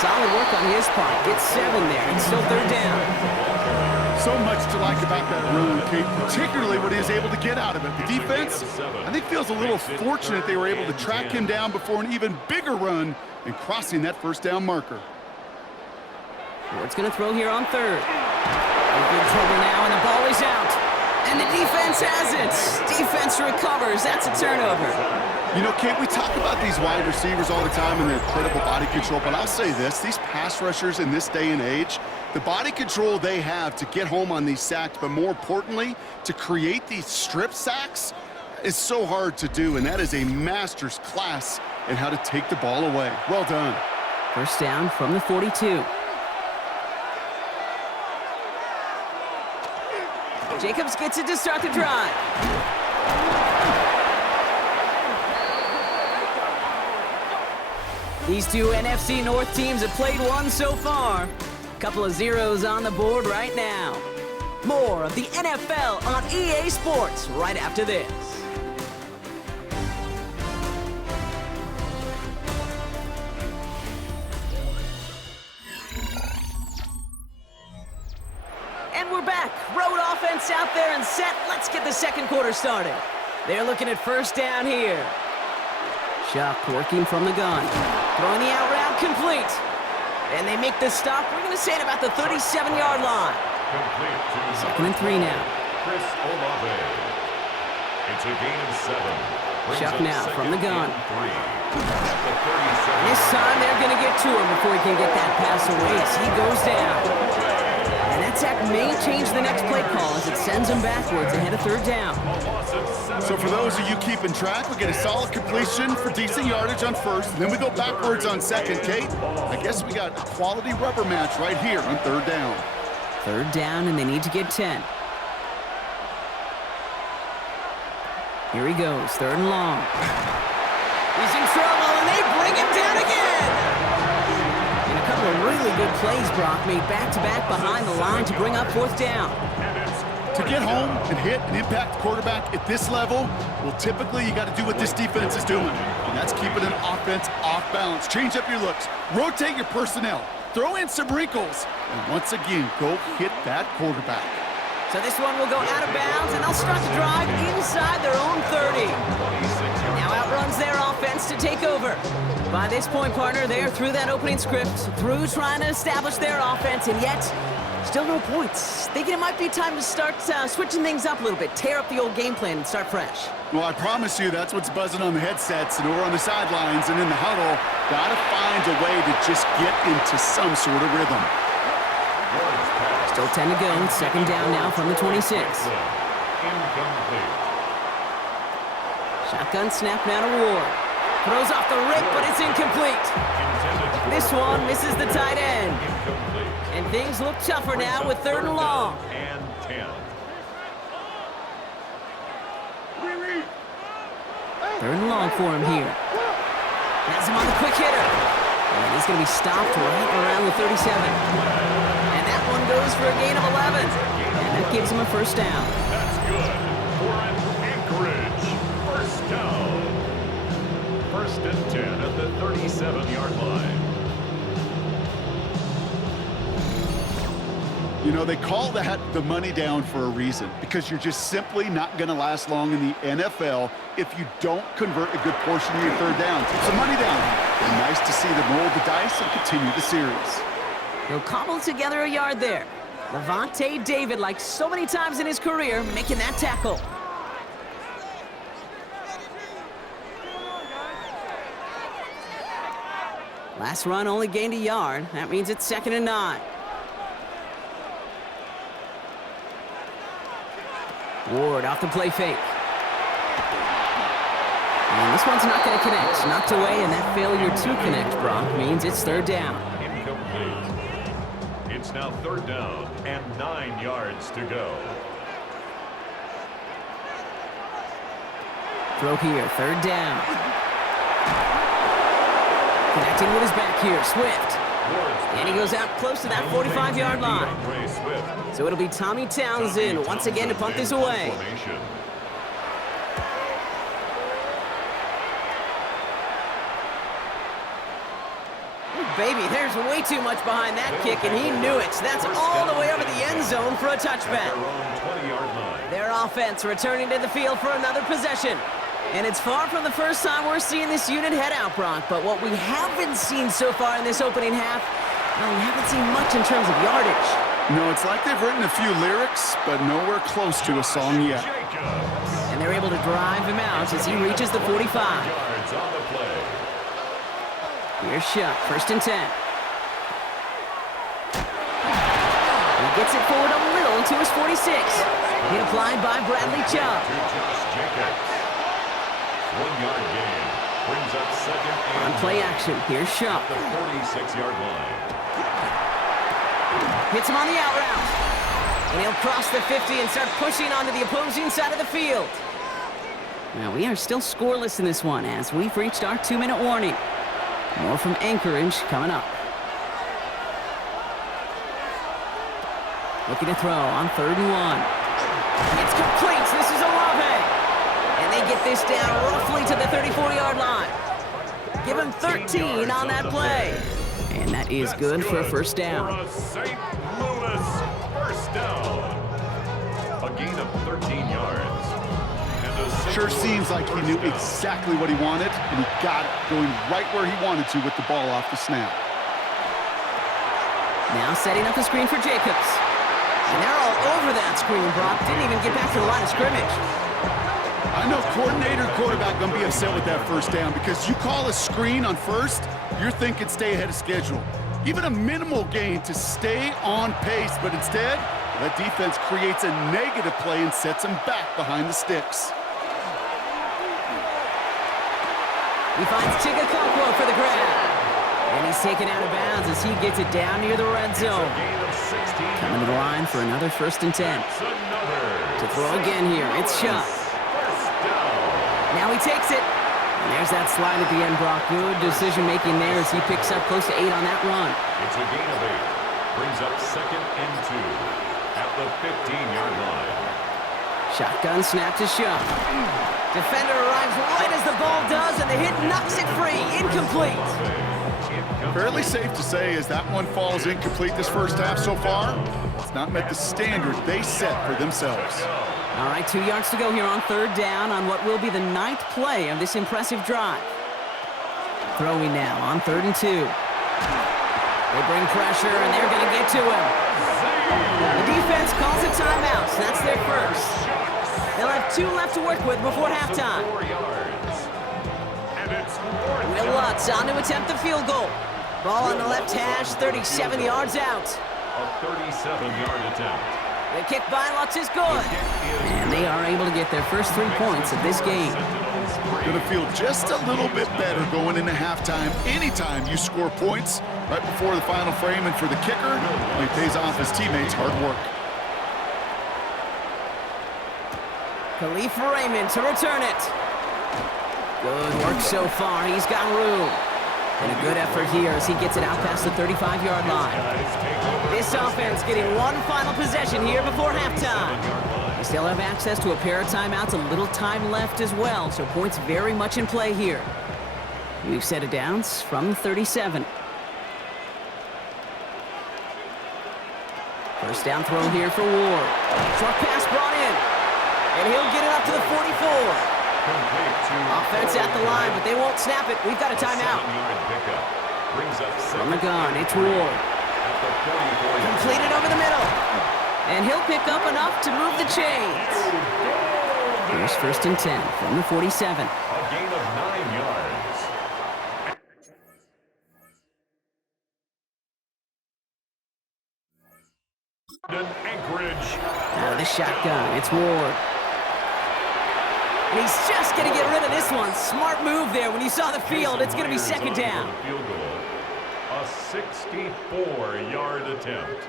Solid work on his part. Gets 7 there. It's still 3rd down. So much to like about that run, Kate, particularly what he is able to get out of it. The defense, I think, feels a little fortunate they were able to track him down before an even bigger run and crossing that 1st down marker. Ward's going to throw here on 3rd. In good trouble now, and the ball is out. And the defense has it. Defense recovers. That's a turnover. You know, Kate, we talk about these wide receivers all the time and their incredible body control, but I'll say this, these pass rushers in this day and age, the body control they have to get home on these sacks, but more importantly, to create these strip sacks is so hard to do, and that is a master's class in how to take the ball away. Well done. 1st down from the 42. Jacobs gets it to start the drive. These 2 NFC North teams have played one so far. Couple of zeros on the board right now. More of the NFL on EA Sports right after this. And we're back. Road offense out there and set. Let's get the 2nd quarter started. They're looking at 1st down here. Chuck working from the gun. Throwing the out route complete. And they make the stop. We're going to say it about the 37-yard line. 2nd and 3 now. Chris Olave. It's a gain of 7. Chuck now from the gun. And this time they're going to get to him before he can get that pass away as he goes down. And that sack may change the next play call as it sends him backwards ahead of 3rd down. So for those of you keeping track, we get a solid completion for decent yardage on 1st, and then we go backwards on 2nd, Kate. I guess we got a quality rubber match right here on 3rd down. 3rd down, and they need to get 10. Here he goes, 3rd and long. He's in trouble, and they bring him down again. And a couple of really good plays, Brock, made back-to-back behind the line to bring up 4th down. To get home and hit and impact the quarterback at this level, well, typically you got to do what this defense is doing, and that's keeping an offense off balance. Change up your looks, rotate your personnel, throw in some wrinkles, and once again, go hit that quarterback. So this one will go out of bounds, and they'll start to drive inside their own 30. Now outruns their offense to take over. By this point, partner, they're through that opening script, through trying to establish their offense, and yet still no points. Thinking it might be time to start switching things up a little bit, tear up the old game plan and start fresh. Well, I promise you that's what's buzzing on the headsets and over on the sidelines and in the huddle. Got to find a way to just get into some sort of rhythm. Still 10 to go. 2nd down now from the 26. Shotgun snap now to Ward. Throws off the rip, but it's incomplete. This one misses the tight end. And things look tougher now with 3rd and long. And 10. long for him here. Has him on the quick hitter. And he's going to be stopped right around the 37. And that one goes for a gain of 11. And that gives him a first down. That's good for an Anchorage first down. First and 10 at the 37-yard line. You know, they call that the money down for a reason, because you're just simply not going to last long in the NFL if you don't convert a good portion of your third downs. It's a money down. And nice to see them roll the dice and continue the series. He'll cobble together a yard there. Levante David, like so many times in his career, making that tackle. Last run only gained a yard. That means it's 2nd and 9. Ward off the play fake. And this one's not going to connect. Knocked away, and that failure to connect, Brock, means it's 3rd down. Incomplete. It's now 3rd down and 9 yards to go. Throw here, 3rd down. Connecting with his back here, Swift. And he goes out close to that 45-yard line. So it'll be Tommy Townsend once again to punt this away. Baby, there's way too much behind that kick, and he knew it. That's all the way over the end zone for a touchback. Their offense returning to the field for another possession. And it's far from the first time we're seeing this unit head out, Brock. But what we haven't seen so far in this opening half, well, we haven't seen much in terms of yardage. No, it's like they've written a few lyrics, but nowhere close to a song yet. And they're able to drive him out as he reaches the 45. Here's Shuck, 1st and 10. He gets it forward a little to his 46. Hit applied by Bradley Chubb. 1-yard gain brings up 2nd and on play action. Here's Shuck. the 46-yard line. Hits him on the out route. And he'll cross the 50 and start pushing onto the opposing side of the field. Now, we are still scoreless in this one as we've reached our 2-minute warning. More from Anchorage coming up. Looking to throw on 3rd and 1. It's complete. This is Olave. And they get this down roughly to the 34-yard line. Give him 13 on that play. And that is good for a first down. For a St. Louis first down. A gain of 13 yards. Sure seems like he knew exactly what he wanted, and he got it going right where he wanted to with the ball off the snap. Now setting up the screen for Jacobs. And they're all over that screen, Brock. Didn't even get back to the line of scrimmage. I know coordinator and quarterback going to be upset with that first down because you call a screen on first, you're thinking stay ahead of schedule. Even a minimal gain to stay on pace, but instead, that defense creates a negative play and sets him back behind the sticks. He finds Chigakokwo for the grab. And he's taken out of bounds as he gets it down near the red zone. Coming to the line for another 1st and 10. To throw again here, it's Shuck. Now he takes it. And there's that slide at the end, Brock. Good decision-making there as he picks up close to 8 on that run. It's a gain of 8. Brings up 2nd and 2 at the 15-yard line. Shotgun snap to Shuck. Defender arrives right as the ball does, and the hit knocks it free. Incomplete. Fairly safe to say as that one falls incomplete this first half so far, it's not met the standard they set for themselves. All right, 2 yards to go here on 3rd down on what will be the 9th play of this impressive drive. Throwing now on 3rd and 2. They bring pressure, and they're going to get to him. The defense calls a timeout. That's their first. They'll have 2 left to work with before halftime. Will Lutz on to attempt the field goal. Ball on the left hash, 37 yards out. A 37-yard attempt. The kick by Lutz is good. And they are able to get their first 3 points of this game. Going to feel just a little bit better going into halftime anytime you score points right before the final frame, and for the kicker, he pays off his teammates' hard work. Khalif Raymond to return it. Good work so far. He's got room. And a good effort here as he gets it out past the 35-yard line. This offense getting one final possession here before halftime. They still have access to a pair of timeouts, a little time left as well, so points very much in play here. We've set it downs from 37. First down throw here for Ward. Short pass brought in. And he'll get it up to the 44. Offense at the line, but they won't snap it. We've got a timeout. From the gun, it's Ward. Completed over the middle. And he'll pick up enough to move the chains. Here's first and 10 from the 47. A gain of 9 yards. Anchorage. Out of the shotgun, it's Ward. And he's just going to get rid of this one. Smart move there. When you saw the field, it's going to be second down. Field goal. A 64-yard attempt.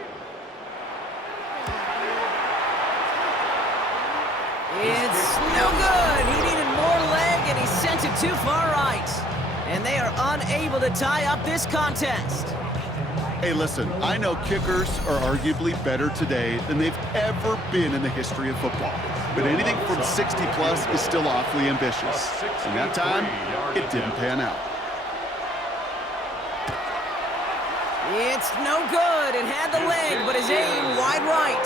It's no good. He needed more leg, and he sent it too far right. And they are unable to tie up this contest. Hey, listen, I know kickers are arguably better today than they've ever been in the history of football. But anything from 60-plus is still awfully ambitious. And that time, it didn't pan out. It's no good. It had the leg, but his aim wide right.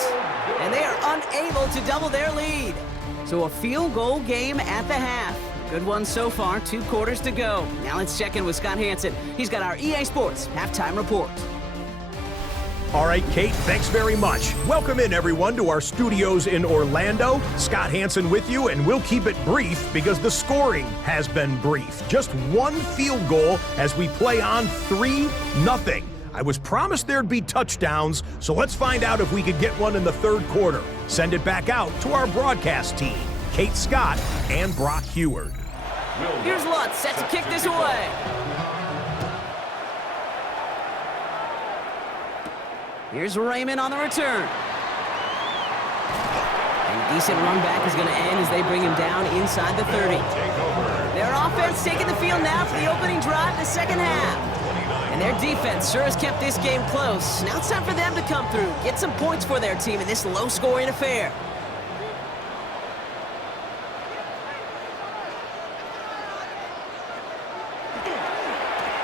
And they are unable to double their lead. So a field goal game at the half. Good one so far, 2 quarters to go. Now let's check in with Scott Hansen. He's got our EA Sports halftime report. All right, Kate, thanks very much. Welcome in, everyone, to our studios in Orlando. Scott Hansen with you, and we'll keep it brief because the scoring has been brief. Just one field goal as we play on 3-0. I was promised there'd be touchdowns, so let's find out if we could get one in the third quarter. Send it back out to our broadcast team, Kate Scott and Brock Heward. Here's Lutz set to kick this away. Here's Raymond on the return. And decent run back is going to end as they bring him down inside the 30. Their offense taking the field now for the opening drive in the second half. And their defense sure has kept this game close. Now it's time for them to come through, get some points for their team in this low-scoring affair.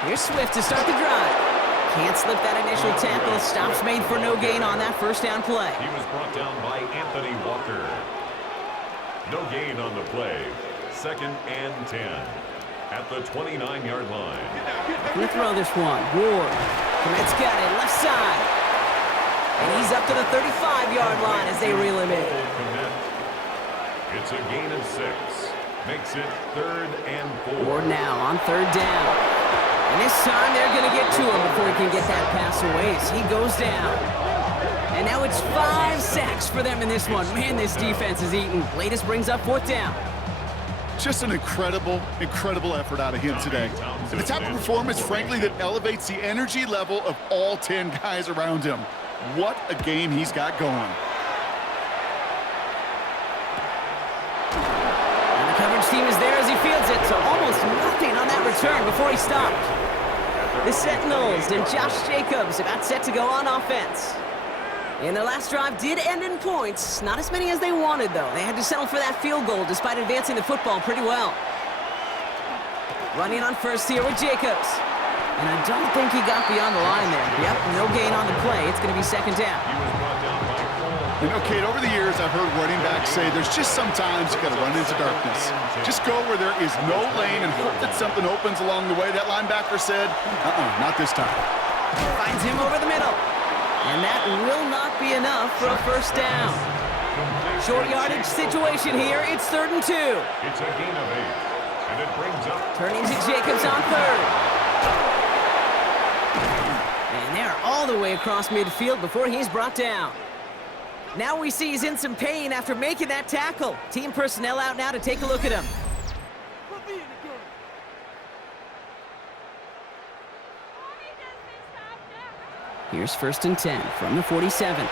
Here's Swift to start the drive. Can't slip that initial tackle. Stops made for no gain on that first down play. He was brought down by Anthony Walker. No gain on the play. 2nd and 10 at the 29-yard line. Gonna throw this one. Ward. Komet's got it left side. And he's up to the 35-yard line as they reel him in. It's a gain of 6. Makes it 3rd and 4. Ward now on 3rd down. And this time they're going to get to him before he can get that pass away as he goes down. And now it's 5 sacks for them in this one. Man, this defense is eating. Latest brings up 4th down. Just an incredible effort out of him today. And the type of performance, frankly, that elevates the energy level of all 10 guys around him. What a game he's got going. And the coverage team is there as he fields it, so almost nothing on that return before he stopped. The Sentinels and Josh Jacobs about set to go on offense. And their last drive did end in points. Not as many as they wanted, though. They had to settle for that field goal despite advancing the football pretty well. Running on first here with Jacobs. And I don't think he got beyond the line there. Yep, no gain on the play. It's going to be 2nd down. You know, Kate, over the years, I've heard running backs say there's just sometimes you got to run into darkness. Just go where there is no lane and hope that something opens along the way. That linebacker said, not this time. Finds him over the middle. And that will not be enough for a first down. Short yardage situation here. It's 3rd and 2. It's a gain of 8. And it brings up... Turning to Jacobs on 3rd. And they're all the way across midfield before he's brought down. Now we see he's in some pain after making that tackle. Team personnel out now to take a look at him. Here's 1st and 10 from the 47.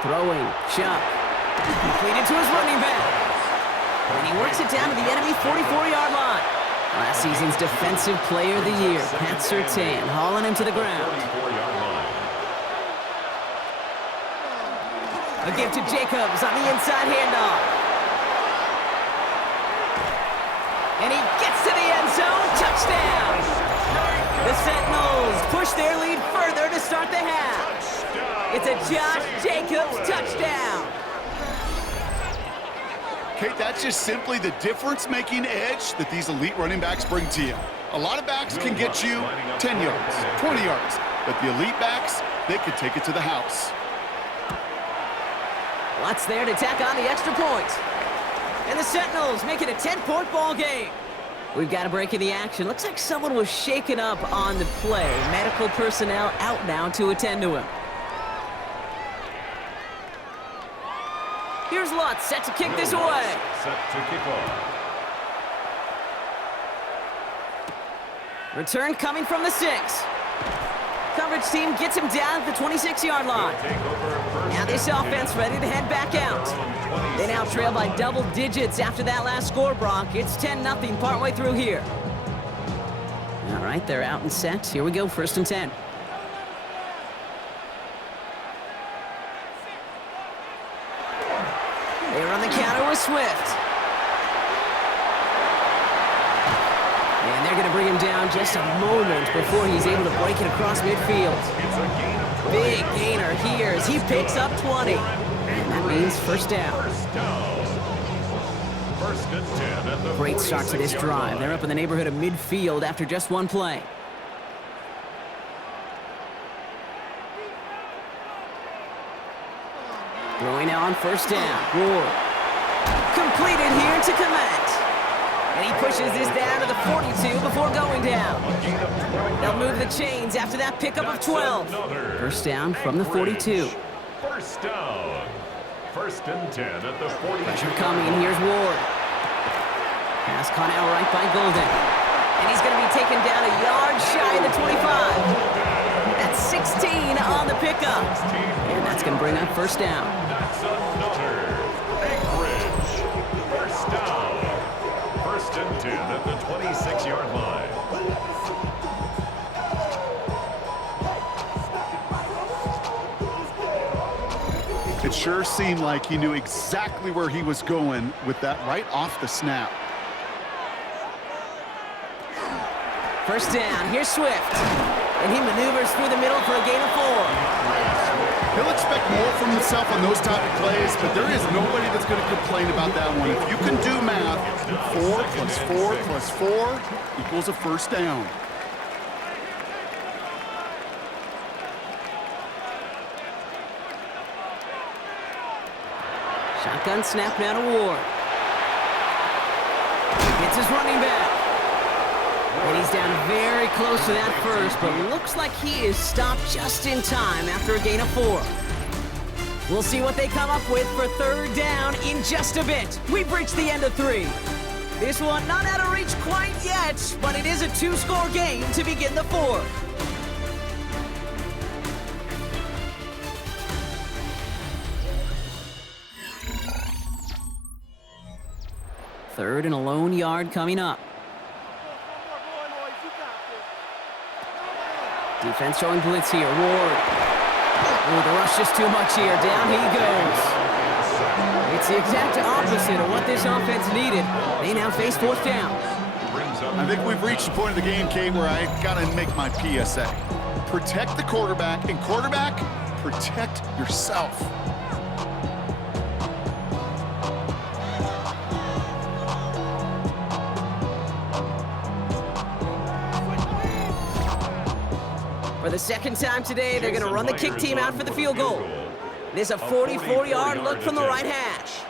Throwing, Chuck. Completed to his running back. And he works it down to the enemy 44-yard line. Last season's Defensive Player of the Year, Pat Surtain, hauling him to the ground. A give to Jacobs on the inside handoff. And he gets to the end zone. Touchdown! The Sentinels push their lead further to start the half. It's a Josh Jacobs touchdown. Okay, that's just simply the difference-making edge that these elite running backs bring to you. A lot of backs can get you 10 yards, 20 yards, but the elite backs, they could take it to the house. Watts there to tack on the extra point. And the Sentinels make it a 10-point ball game. We've got a break in the action. Looks like someone was shaken up on the play. Medical personnel out now to attend to him. Here's Lutz set to kick this away. Set to kick off. Return coming from the 6. Coverage team gets him down at the 26-yard line. Now this offense ready to head back out. They now trail by double digits after that last score, Brock. It's 10-0 partway through here. All right, they're out and set. Here we go, 1st and 10. They run the counter with Swift. And they're going to bring him down just a moment before he's able to break it across midfield. Big gainer here as he picks up 20. And that means 1st down. 1st and 10 at the Great start to this drive. They're up in the neighborhood of midfield after just one play. Throwing now on 1st down. Ward. Completed here to Komet. And he pushes this down to the 42 before going down. They'll move the chains after that pickup of 12. 1st down from the 42. 1st down. 1st and 10 at the 42. Pressure coming. Here's Ward. Pass caught out right by Golden. And he's going to be taken down a yard shy of the 25. That's 16 on the pickup. And that's going to bring up 1st down. That's another. Anchorage. 1st down. 1st and 10 at the 26-yard line. It sure seemed like he knew exactly where he was going with that right off the snap. 1st down. Here's Swift. And he maneuvers through the middle for a gain of 4. He'll expect more from himself on those type of plays, but there is nobody that's going to complain about that one. If you can do math, 4 plus 4 plus 4 equals a 1st down. Shotgun snap now to Ward. Gets his running back. And he's down very close to that 1st, but looks like he is stopped just in time after a gain of 4. We'll see what they come up with for 3rd down in just a bit. We've reached the end of 3. This one not out of reach quite yet, but it is a 2-score game to begin the 4th. 3rd and a lone yard coming up. Defense showing blitz here. Ward. Oh, the rush is too much here. Down he goes. It's the exact opposite of what this offense needed. They now face 4th down. I think we've reached the point of the game, Kane, where I got to make my PSA. Protect the quarterback, and quarterback, protect yourself. For the 2nd time today, they're going to run the kick team out for the field goal. This is a 44-yard look from the right hash.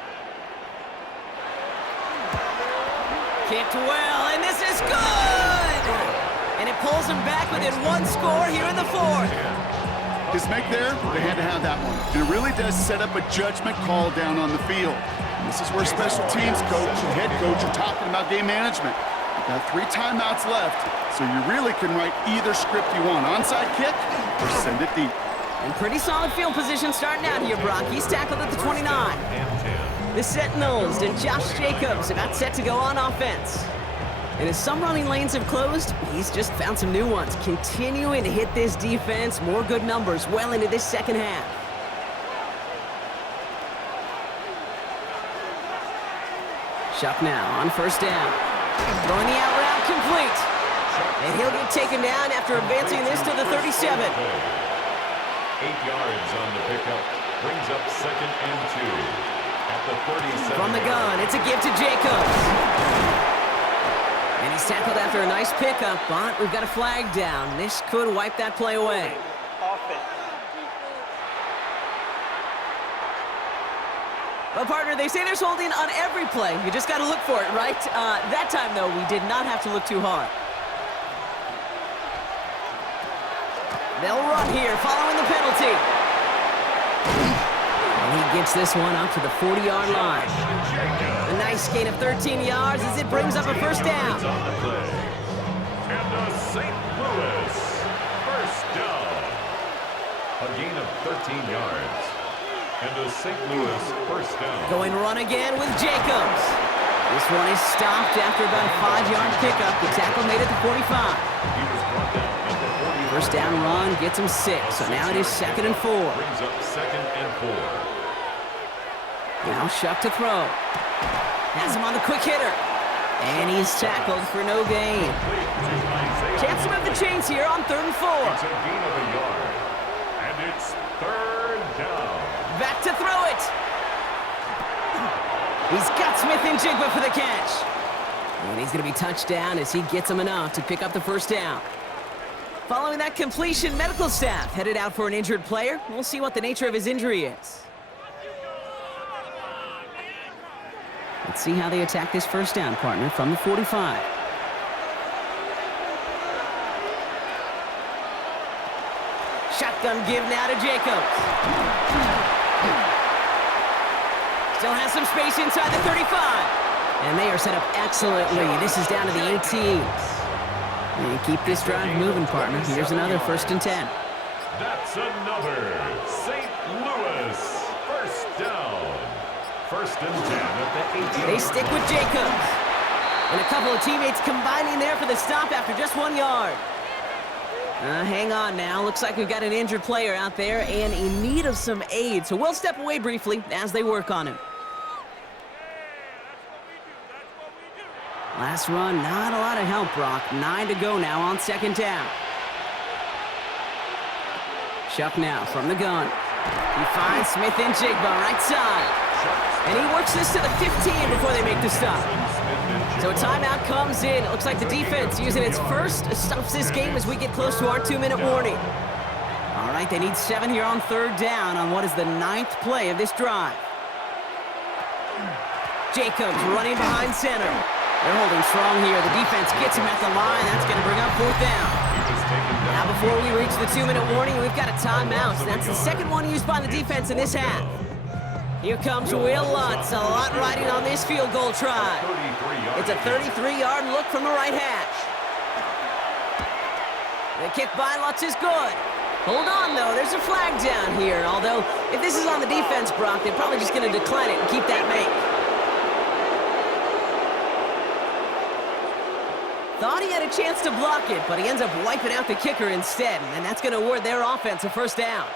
Kicked well, and this is good! And it pulls them back within 1 score here in the 4th. His make there, they had to have that one. And it really does set up a judgment call down on the field. And this is where special teams coach and head coach are talking about game management. Got 3 timeouts left, so you really can write either script you want. Onside kick or send it deep. And pretty solid field position starting out here, Brock. He's tackled at the 29. The Sentinels and Josh Jacobs about set to go on offense. And as some running lanes have closed, he's just found some new ones, continuing to hit this defense. More good numbers well into this second half. Shuck now on first down. Throwing the out route complete. And he'll get taken down after advancing this to the 37. 8 yards on the pickup. Brings up 2nd and 2 at the 37. From the gun, it's a give to Jacobs. And he's tackled after a nice pickup, but we've got a flag down. This could wipe that play away. Well, partner, they say there's holding on every play. You just got to look for it, right? That time, though, we did not have to look too hard. They'll run here, following the penalty. And he gets this one up to the 40-yard line. A nice gain of 13 yards as it brings up a first down. And a St. Louis first down. A gain of 13 yards. And a St. Louis first down. Going run again with Jacobs. This one is stopped after about a 5-yard pickup. The tackle made it to 45. He was brought down at the 40. First down run gets him 6. So now it is 2nd and 4. Brings up 2nd and 4. Now Shuck to throw. Has him on the quick hitter. And he's tackled for no gain. Chance to move the chains here on 3rd and 4. It's a gain of a yard. And it's 3rd down. Back to throw it. He's got Smith and Jigba for the catch. And he's going to be touched down as he gets him enough to pick up the first down. Following that completion, medical staff headed out for an injured player. We'll see what the nature of his injury is. Let's see how they attack this first down, partner, from the 45. Shotgun give now to Jacobs. Still has some space inside the 35. And they are set up excellently. This is down to the 18s. And keep this drive moving, partner. Here's another 1st and 10. That's another St. Louis first down. 1st and 10 at the 18. They stick with Jacobs. And a couple of teammates combining there for the stop after just 1 yard. Hang on now. Looks like we've got an injured player out there and in need of some aid. So we'll step away briefly as they work on him. Last run, not a lot of help, Brock. 9 to go now on 2nd down. Shuck now from the gun. He finds Smith and Jigba right side. And he works this to the 15 before they make the stop. So a timeout comes in. It looks like the defense using its first stops this game as we get close to our 2-minute warning. All right, they need 7 here on 3rd down on what is the 9th play of this drive. Jacobs running behind center. They're holding strong here. The defense gets him at the line. That's going to bring up 4th down. Now before we reach the 2-minute warning, we've got a timeout. So that's the second one used by the defense in this half. Here comes Will Lutz. A lot riding on this field goal try. It's a 33-yard look from the right hash. The kick by Lutz is good. Hold on, though. There's a flag down here. Although, if this is on the defense, Brock, they're probably just going to decline it and keep that make. Thought he had a chance to block it, but he ends up wiping out the kicker instead, and that's going to award their offense a first down.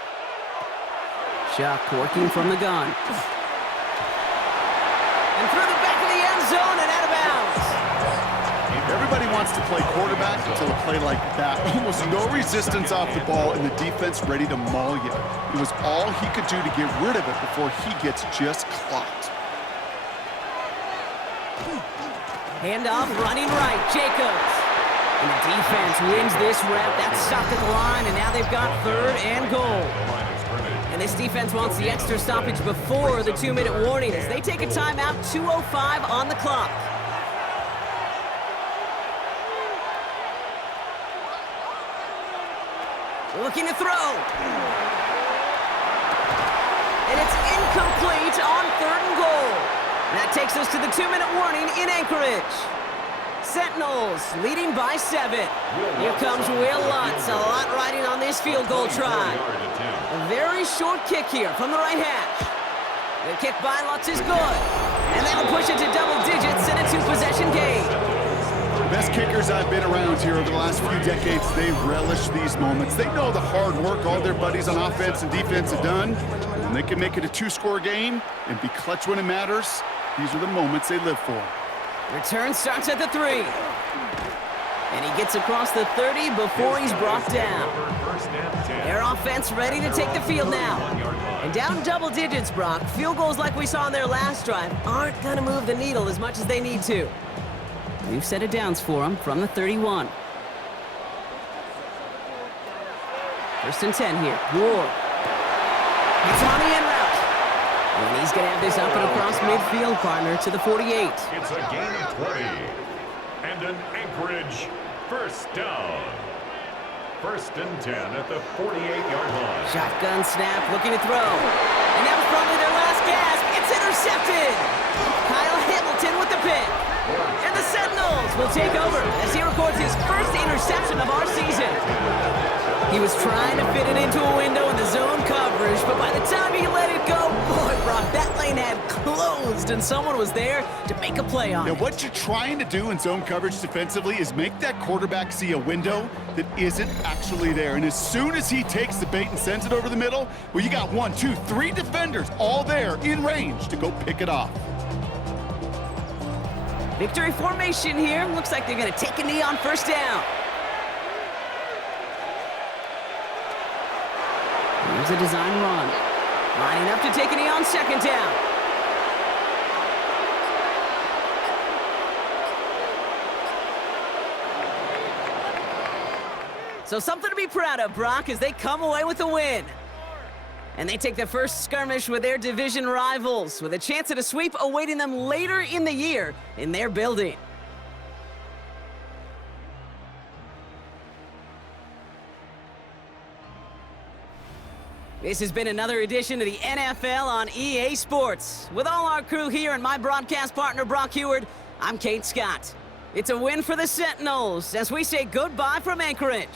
Shuck working from the gun. And through the back of the end zone and out of bounds. Everybody wants to play quarterback until a play like that. Almost no resistance off the ball and the defense ready to maul you. It was all he could do to get rid of it before he gets just clocked. Handoff running right, Jacobs. And the defense wins this rep. That's stopped at the line, and now they've got 3rd and goal. And this defense wants the extra stoppage before the 2-minute warning as they take a timeout, 2:05 on the clock. Looking to throw. And it's incomplete on 3rd and goal. That takes us to the 2-minute warning in Anchorage. Sentinels leading by 7. Here comes Will Lutz. A lot riding on this field goal try. A very short kick here from the right hash. The kick by Lutz is good. And that'll push it to double digits in a 2-possession game. Best kickers I've been around here over the last few decades, they relish these moments. They know the hard work all their buddies on offense and defense have done. And they can make it a 2-score game and be clutch when it matters. These are the moments they live for. Return starts at the 3. And he gets across the 30 before he's brought down. Their offense ready to take the field now. And down double digits, Brock. Field goals like we saw on their last drive aren't going to move the needle as much as they need to. We've set it downs for them from the 31. First and 10 here. Ward. It's on the end route. And he's going to have this up and across midfield, partner, to the 48. It's a gain of 20. And an Anchorage first down. First and 10 at the 48-yard line. Shotgun snap, looking to throw. And that was probably their last gasp. It's intercepted. Kyle Hamilton with the pick. And the Sentinels will take over as he records his first interception of our season. He was trying to fit it into a window in the zone coverage, but by the time he let it go, boy, Brock, that lane had closed, and someone was there to make a play on it. Now, what you're trying to do in zone coverage defensively is make that quarterback see a window that isn't actually there. And as soon as he takes the bait and sends it over the middle, well, you got 1, 2, 3 defenders all there in range to go pick it off. Victory formation here. Looks like they're going to take a knee on first down. Here's a design run. Lining up to take a knee on second down. So something to be proud of, Brock, as they come away with a win. And they take the first skirmish with their division rivals, with a chance at a sweep awaiting them later in the year in their building. This has been another edition of the NFL on EA Sports. With all our crew here and my broadcast partner, Brock Heward, I'm Kate Scott. It's a win for the Sentinels as we say goodbye from Anchorage.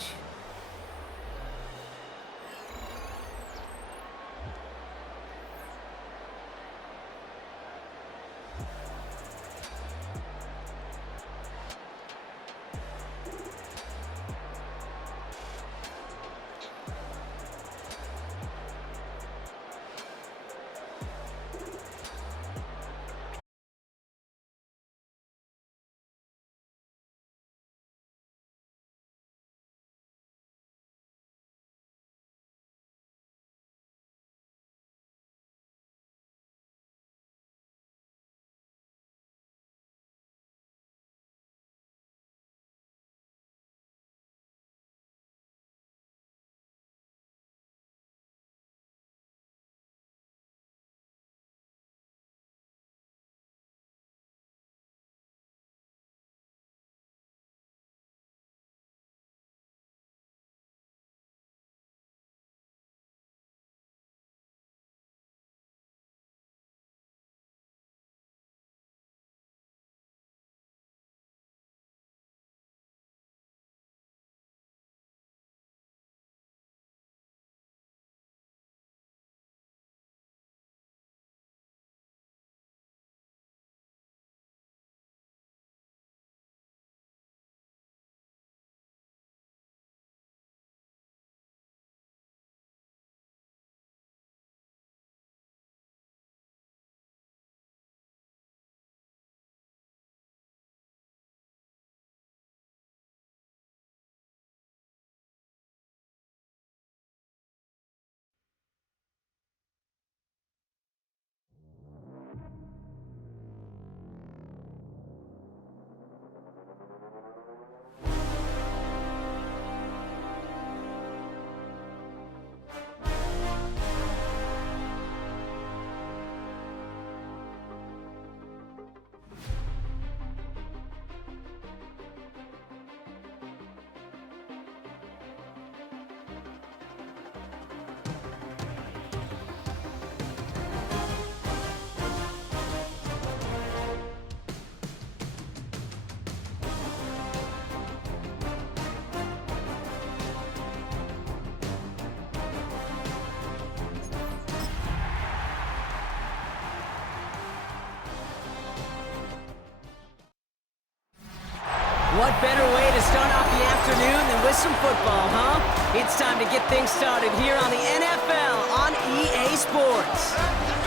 What better way to start off the afternoon than with some football, huh? It's time to get things started here on the NFL on EA Sports.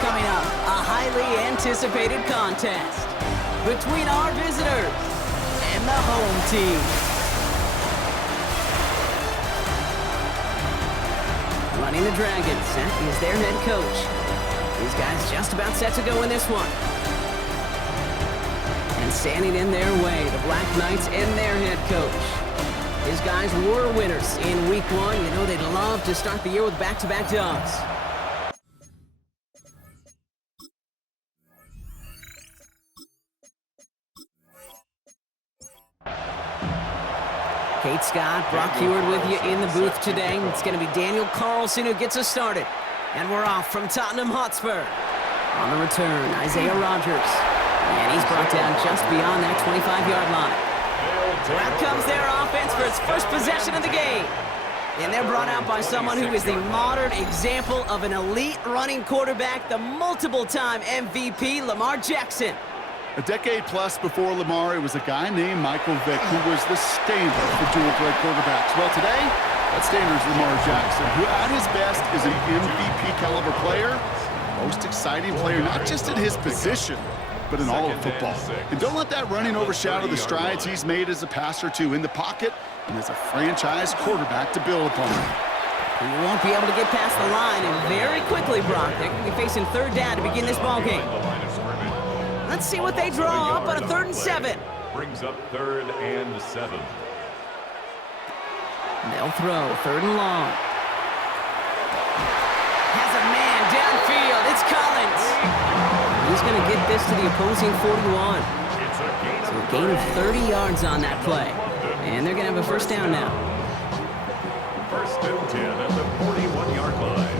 Coming up, a highly anticipated contest between our visitors and the home team. Running the Dragons, that is their head coach. These guys just about set to go in this one. And standing in their way, the Black Knights and their head coach. These guys were winners in week 1. You know they'd love to start the year with back-to-back dubs. Kate Scott, Brock Heward with you in the booth today. It's going to be Daniel Carlson who gets us started. And we're off from Tottenham Hotspur. On the return, Isaiah Rogers. And he's brought down just beyond that 25-yard line. So out comes their offense for its first possession of the game. And they're brought out by someone who is the modern example of an elite running quarterback, the multiple-time MVP, Lamar Jackson. A decade plus before Lamar, it was a guy named Michael Vick who was the standard for dual-threat quarterbacks. Well, today, that standard is Lamar Jackson, who at his best is an MVP-caliber player, most exciting player, not just in his position, but in all of football. And don't let that running overshadow the strides he's made as a passer, too, in the pocket and as a franchise quarterback to build upon. You won't be able to get past the line, and very quickly, Brock, they're going to be facing third down to begin this ball game. Let's see what they draw up on a 3rd and 7. Brings up 3rd and 7. They'll throw 3rd and long. Has a man downfield. It's Collins. He's going to get this to the opposing 41. So a gain of 30 yards on that play. And they're going to have a first down now. 1st and 10 at the 41-yard line.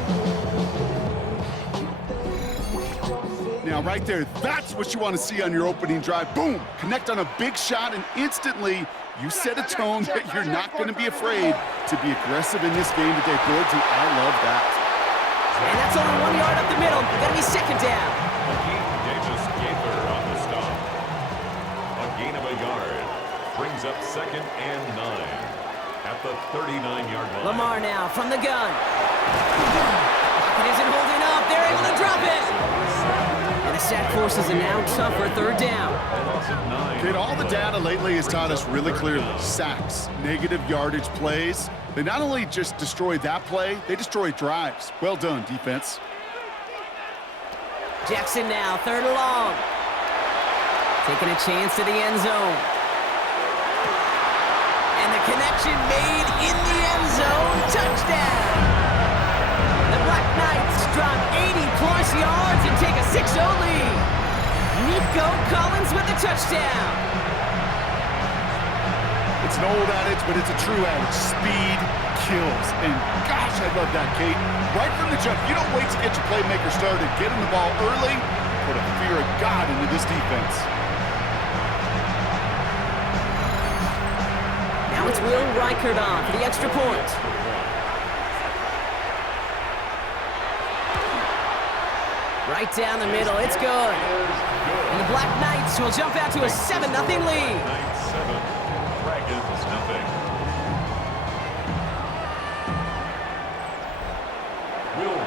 Now, right there, that's what you want to see on your opening drive. Boom! Connect on a big shot, and instantly you set a tone that you're not going to be afraid to be aggressive in this game today. Boy, do I love that. And that's only 1 yard up the middle. Going to be 2nd down. Davis Gaither on the stop. A gain of a yard. Brings up 2nd and 9 at the 39-yard line. Lamar now from the gun. It isn't holding up. They're able to drop it. And the sack forces a now tougher 3rd down. Kid, all the data lately has taught us really clearly, sacks, negative yardage plays, they not only just destroy that play, they destroy drives. Well done, defense. Jackson now, 3rd and long. Taking a chance to the end zone. And the connection made in the end zone. Touchdown! The Black Knights drop 80-plus yards and take a 6-0 lead. Nico Collins with the touchdown. It's an old adage, but it's a true adage. Speed kills. And gosh, I love that, Kate. Right from the jump, you don't wait to get your playmaker started. Get him the ball early. Put a fear of God into this defense. Now it's Will Reichert on for the extra point. Right down the middle, it's good. And the Black Knights will jump out to a 7-0 lead. Knights 7, Dragons nothing.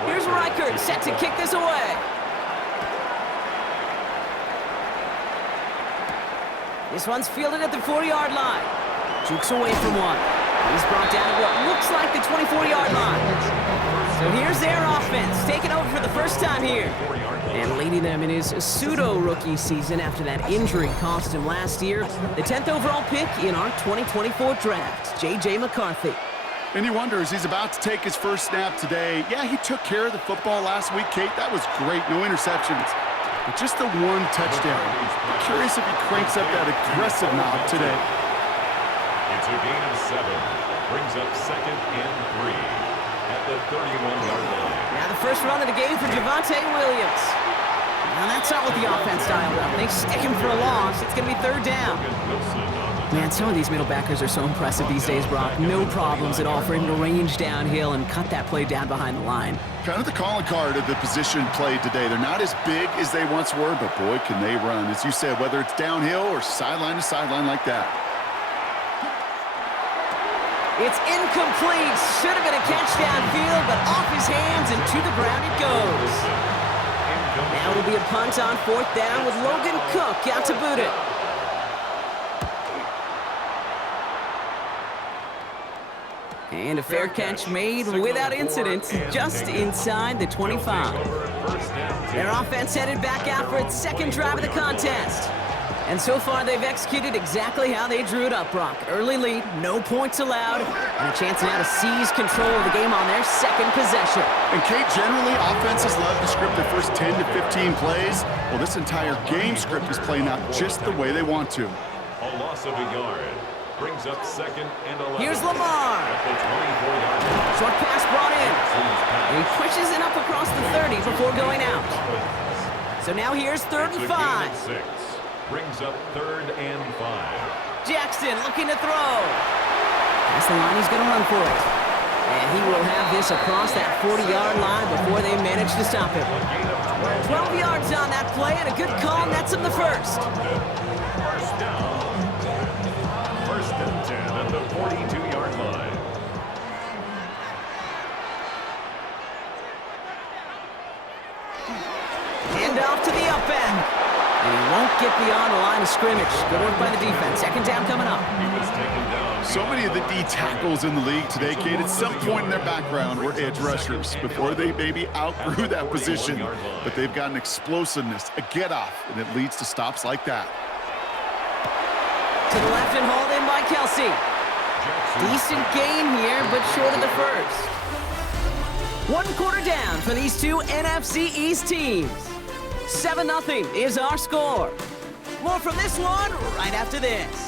Here's Reichert set to kick this away. This one's fielded at the 40-yard line. Jukes away from one. He's brought down at what looks like the 24-yard line. So here's their offense, taking over for the first time here. And leading them in his pseudo-rookie season after that injury cost him last year. The 10th overall pick in our 2024 draft, J.J. McCarthy. And he wonders, he's about to take his first snap today. Yeah, he took care of the football last week, Kate. That was great, no interceptions. But just the one touchdown. I'm curious if he cranks up that aggressive knob today. It's a gain of 7. Brings up 2nd and 3 at the 31-yard line. Now the first run of the game for Javonte Williams. Now that's not what the offense dialed up. They stick him for a loss. It's going to be 3rd down. Man, some of these middle backers are so impressive these days, Brock. No problems at all for him to range downhill and cut that play down behind the line. Kind of the calling card of the position played today. They're not as big as they once were, but boy, can they run. As you said, whether it's downhill or sideline to sideline like that. It's incomplete. Should have been a catch downfield, but off his hands and to the ground it goes. Now it'll be a punt on 4th down with Logan Cook out to boot it. And a fair catch made without incident, just inside the 25. Their offense headed back out for its second drive of the contest. And so far, they've executed exactly how they drew it up, Brock. Early lead, no points allowed, and a chance now to seize control of the game on their second possession. And Kate, generally, offenses love to script their first 10 to 15 plays. Well, this entire game script is playing out just the way they want to. A loss of a yard. Brings up 2nd and 11. Here's Lamar. At the 24-yard line. Short pass brought in. And he pushes it up across the 30 before going out. So now here's 3rd and 5. 6. Brings up 3rd and 5. Jackson looking to throw. That's the line, he's going to run for it. And he will have this across that 40-yard line before they manage to stop him. 12 yards on that play, and a good call nets him the first. First down. 1st and 10 at the 42-yard line. Hand off to the up end. And he won't get beyond the line of scrimmage. Good work by the defense. 2nd down coming up. He was taken down. So many of the D tackles in the league today, Kate, at some point in their background were edge rushers before they maybe outgrew that position. But they've got an explosiveness, a get-off, and it leads to stops like that. To the left and hauled in by Kelsey. Decent gain here, but short of the first. 1 quarter down for these two NFC East teams. 7-0 is our score. More from this one right after this.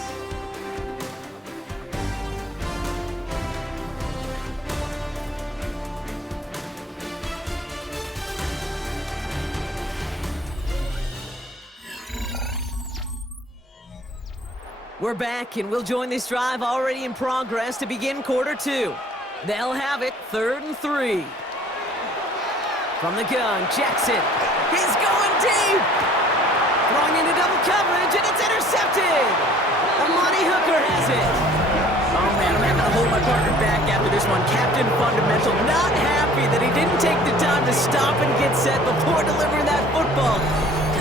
We're back, and we'll join this drive already in progress to begin quarter 2. They'll have it 3rd and 3. From the gun, Jackson. He's going deep. Throwing into double coverage, and it's intercepted. Amani Hooker has it. Oh, man, I'm having to hold my partner back after this one. Captain Fundamental not happy that he didn't take the time to stop and get set before delivering that football.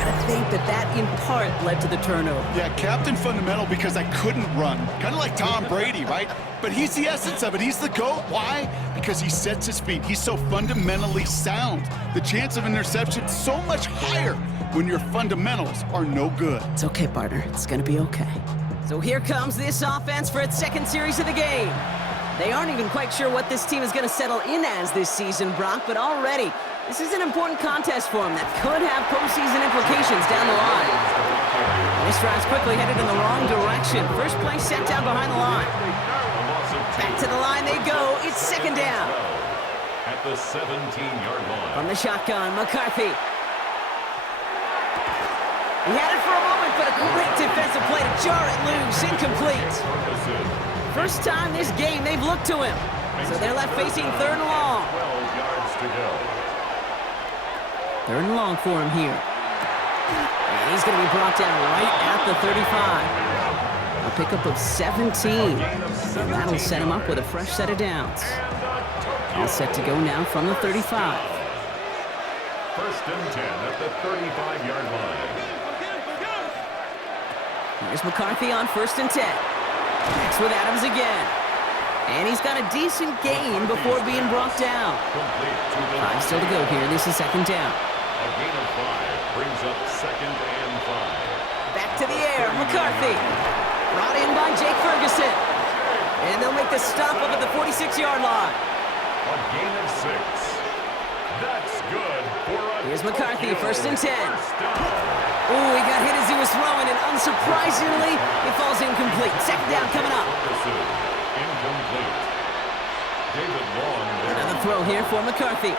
I think that in part led to the turnover. Yeah, Captain Fundamental because I couldn't run. Kind of like Tom Brady, right? But he's the essence of it. He's the GOAT. Why? Because he sets his feet. He's so fundamentally sound. The chance of interception so much higher when your fundamentals are no good. It's okay, partner. It's going to be okay. So here comes this offense for its second series of the game. They aren't even quite sure what this team is going to settle in as this season, Brock, but already this is an important contest for them that could have postseason implications down the line. And this drive's quickly headed in the wrong direction. First play set down behind the line. Back to the line they go. It's 2nd down. At the 17-yard line. From the shotgun, McCarthy. He had it for a moment, but a great defensive play to jar it loose. Incomplete. First time this game they've looked to him. So they're left facing 3rd and long. 12 yards to go. 3rd and long for him here. And he's going to be brought down right at the 35. A pickup of 17. And that'll set him up with a fresh set of downs. All set to go now from the 35. 1st and 10 at the 35-yard line. Here's McCarthy on 1st and 10. Next with Adams again. And he's got a decent gain before being brought down. 5 still to go here. This is 2nd down. A gain of 5 brings up 2nd and 5. Back to the air, McCarthy. Brought in by Jake Ferguson. And they'll make the stop up at the 46-yard line. A gain of 6. That's good for a Here's McCarthy, 1st and 10. Ooh, he got hit as he was throwing, and unsurprisingly, it falls incomplete. 2nd down coming up. Incomplete. David Long. Another throw here for McCarthy.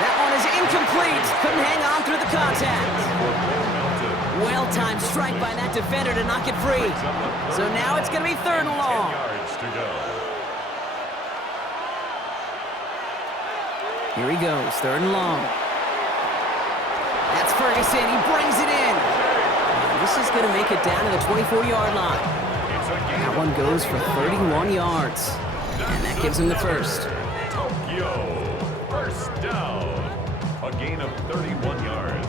That one is incomplete. Couldn't hang on through the contact. Well-timed strike by that defender to knock it free. So now it's going to be 3rd and long. 10 yards to go. Here he goes, 3rd and long. That's Ferguson. He brings it in. And this is going to make it down to the 24-yard line. It's a That one goes for 31 yards. And that gives him the first. Tokyo, first down. A gain of 31 yards.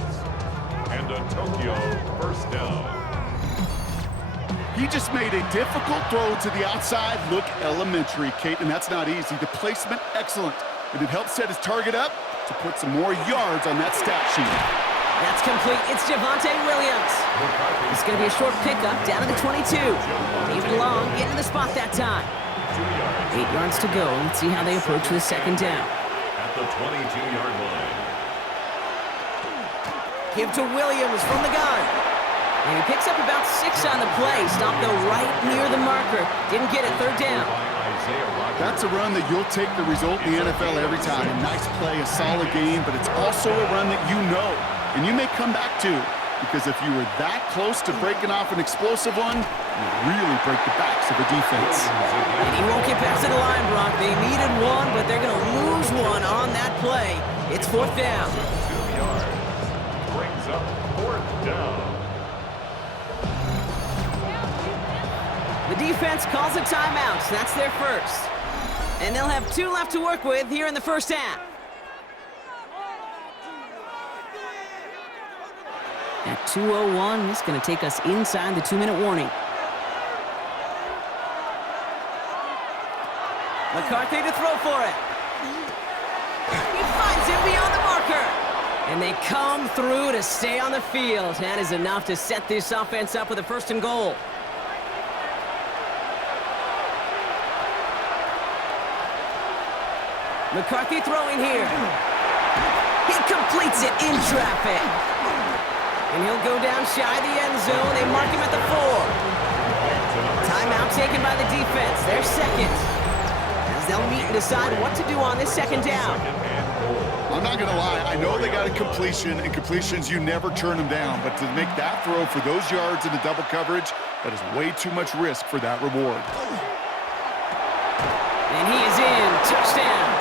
And a Tokyo first down. He just made a difficult throw to the outside look elementary, Kate, and that's not easy. The placement, excellent. But it helped set his target up to put some more yards on that stat sheet. That's complete. It's Javonte Williams. It's going to be a short pickup down to the 22. Leave it long, get to the spot that time. 8 yards to go. Let's see how they approach the second down. At the 22-yard line. Give to Williams from the gun. And he picks up about 6 on the play. Stopped though right near the marker. Didn't get it, third down. That's a run that you'll take the result in the NFL every time. A nice play, a solid game, but it's also a run that you know, and you may come back to, because if you were that close to breaking off an explosive one, you really break the backs of the defense. And he won't get past the line, Brock. They needed one, but they're going to lose one on that play. It's fourth down. 2 yards. Brings up fourth down. The defense calls a timeout. That's their first. And they'll have 2 left to work with here in the first half. At 2:01, this is going to take us inside the 2-minute warning. McCarthy to throw for it. He finds him beyond the marker. And they come through to stay on the field. That is enough to set this offense up with a first and goal. McCarthy throwing here. He completes it in traffic. And he'll go down shy of the end zone. They mark him at the 4. Timeout taken by the defense. Their second. As they'll meet and decide what to do on this second down. I'm not going to lie. I know they got a completion, and completions, you never turn them down. But to make that throw for those yards in the double coverage, that is way too much risk for that reward. And he is in. Touchdown.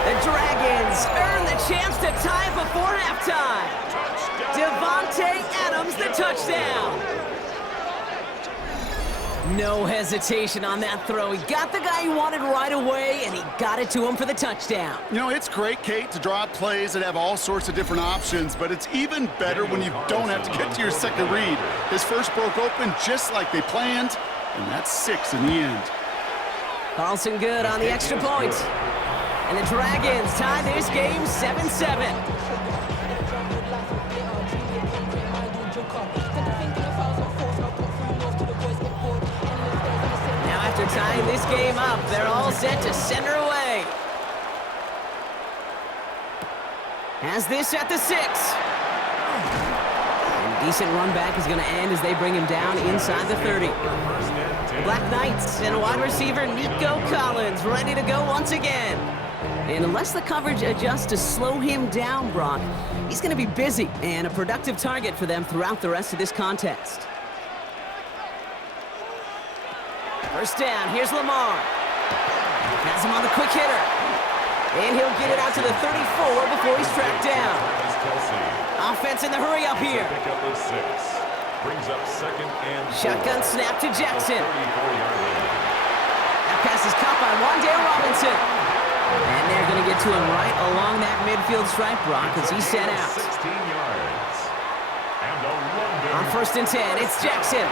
The Dragons earn the chance to tie before halftime. Devontae Adams, the touchdown. No hesitation on that throw. He got the guy he wanted right away, and he got it to him for the touchdown. You know, it's great, Kate, to draw up plays that have all sorts of different options, but it's even better when you don't have to get to your second read. His first broke open just like they planned, and that's 6 in the end. Carlson good on the extra point. And the Dragons tie this game 7-7. Now after tying this game up, they're all set to send her away. Has this at the 6. And a decent run back is going to end as they bring him down inside the 30. The Black Knights and wide receiver Nico Collins ready to go once again. And unless the coverage adjusts to slow him down, Brock, he's going to be busy and a productive target for them throughout the rest of this contest. First down, here's Lamar. Has him on the quick hitter. And he'll get it out to the 34 before he's tracked down. Offense in the hurry up here. Brings up second and shotgun snap to Jackson. That pass is caught by Wan'Dale Robinson. And they're going to get to him right along that midfield stripe, Brock, as he's set out. 16 yards. And on first and 10, it's Jackson.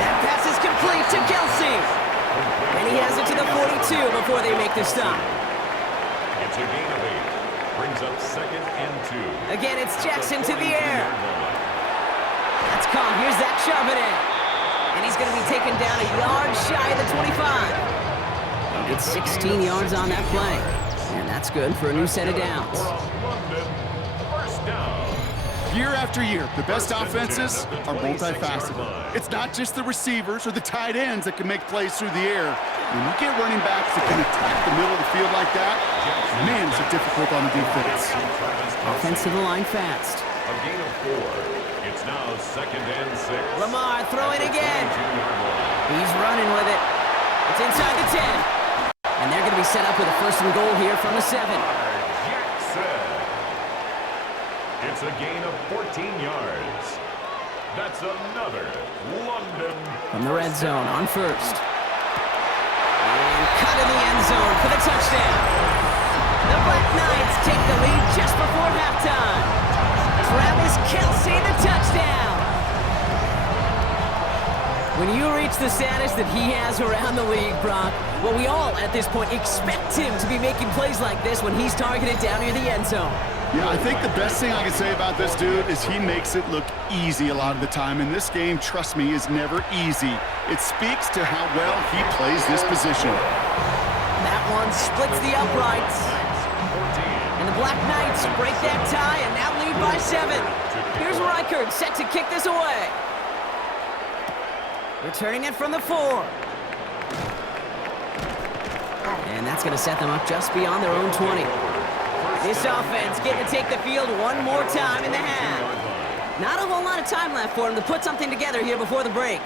That pass is complete to Kelsey. And he has it to the 42 before they make the stop. It's a gain of 8. Brings up second and 2. Again, it's Jackson to the air. That's caught. Here's that shoving it. And he's going to be taken down a yard shy of the 25. He'll get 16 yards on that play. And that's good for a new set of downs. First down. Year after year, the best offenses are multifaceted. It's not just the receivers or the tight ends that can make plays through the air. When you get running backs that can attack the middle of the field like that, man, is it difficult on the defense. Offense to the line fast. A gain of 4. It's now second and 6. Lamar throwing again. He's running with it. It's inside the 10. And they're going to be set up with a first and goal here from the 7. Jackson. It's a gain of 14 yards. That's another London. From the red zone on first. And cut in the end zone for the touchdown. The Black Knights take the lead just before halftime. Travis Kelce, the touchdown. When you reach the status that he has around the league, Brock, well, we all at this point expect him to be making plays like this when he's targeted down near the end zone. Yeah, I think the best thing I can say about this dude is he makes it look easy a lot of the time. And this game, trust me, is never easy. It speaks to how well he plays this position. That one splits the uprights. And the Black Knights break that tie and now lead by 7. Here's Reichert set to kick this away. Returning it from the 4. And that's going to set them up just beyond their own 20. This offense getting to take the field one more time in the half. Not a whole lot of time left for them to put something together here before the break.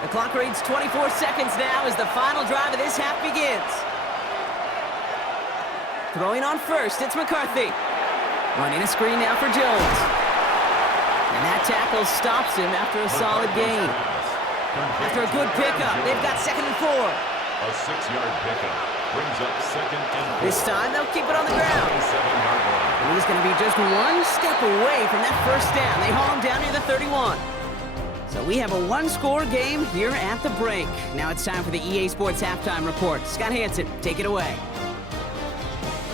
The clock reads 24 seconds now as the final drive of this half begins. Throwing on first, it's McCarthy. Running a screen now for Jones. And that tackle stops him after a solid gain. After a good pickup, they've got 2nd and 4. A 6-yard pickup brings up 2nd and 4. This time they'll keep it on the ground. And he's going to be just one step away from that first down. They haul him down near the 31. So we have a one-score game here at the break. Now it's time for the EA Sports Halftime Report. Scott Hansen, take it away.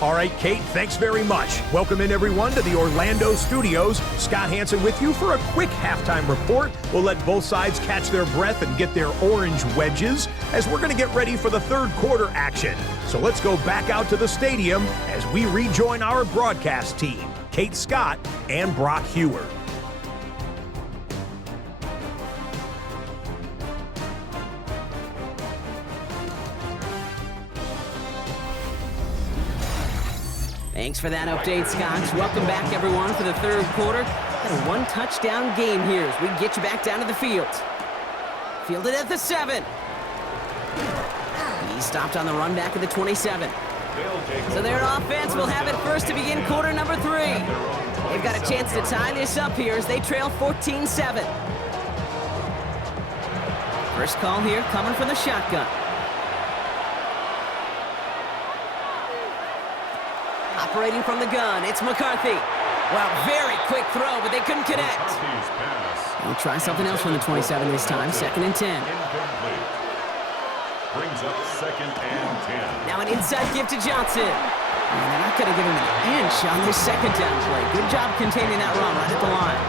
All right, Kate, thanks very much. Welcome in, everyone, to the Orlando studios. Scott Hansen with you for a quick halftime report. We'll let both sides catch their breath and get their orange wedges as we're going to get ready for the third quarter action. So let's go back out to the stadium as we rejoin our broadcast team, Kate Scott and Brock Heward. Thanks for that update, Scott. Welcome back, everyone, for the third quarter. Got a one-touchdown game here as we get you back down to the field. Fielded at the 7. He stopped on the run back at the 27. So their offense will have it first to begin quarter number 3. They've got a chance to tie this up here as they trail 14-7. First call here coming from the shotgun. Operating from the gun, it's McCarthy. Wow, very quick throw, but they couldn't connect. We'll try something else from the 27 this time, 2nd and 10. Brings up 2nd and 10. Now an inside give to Johnson. And they're not going to give him an inch on this second down play. Good job containing that run right at the line.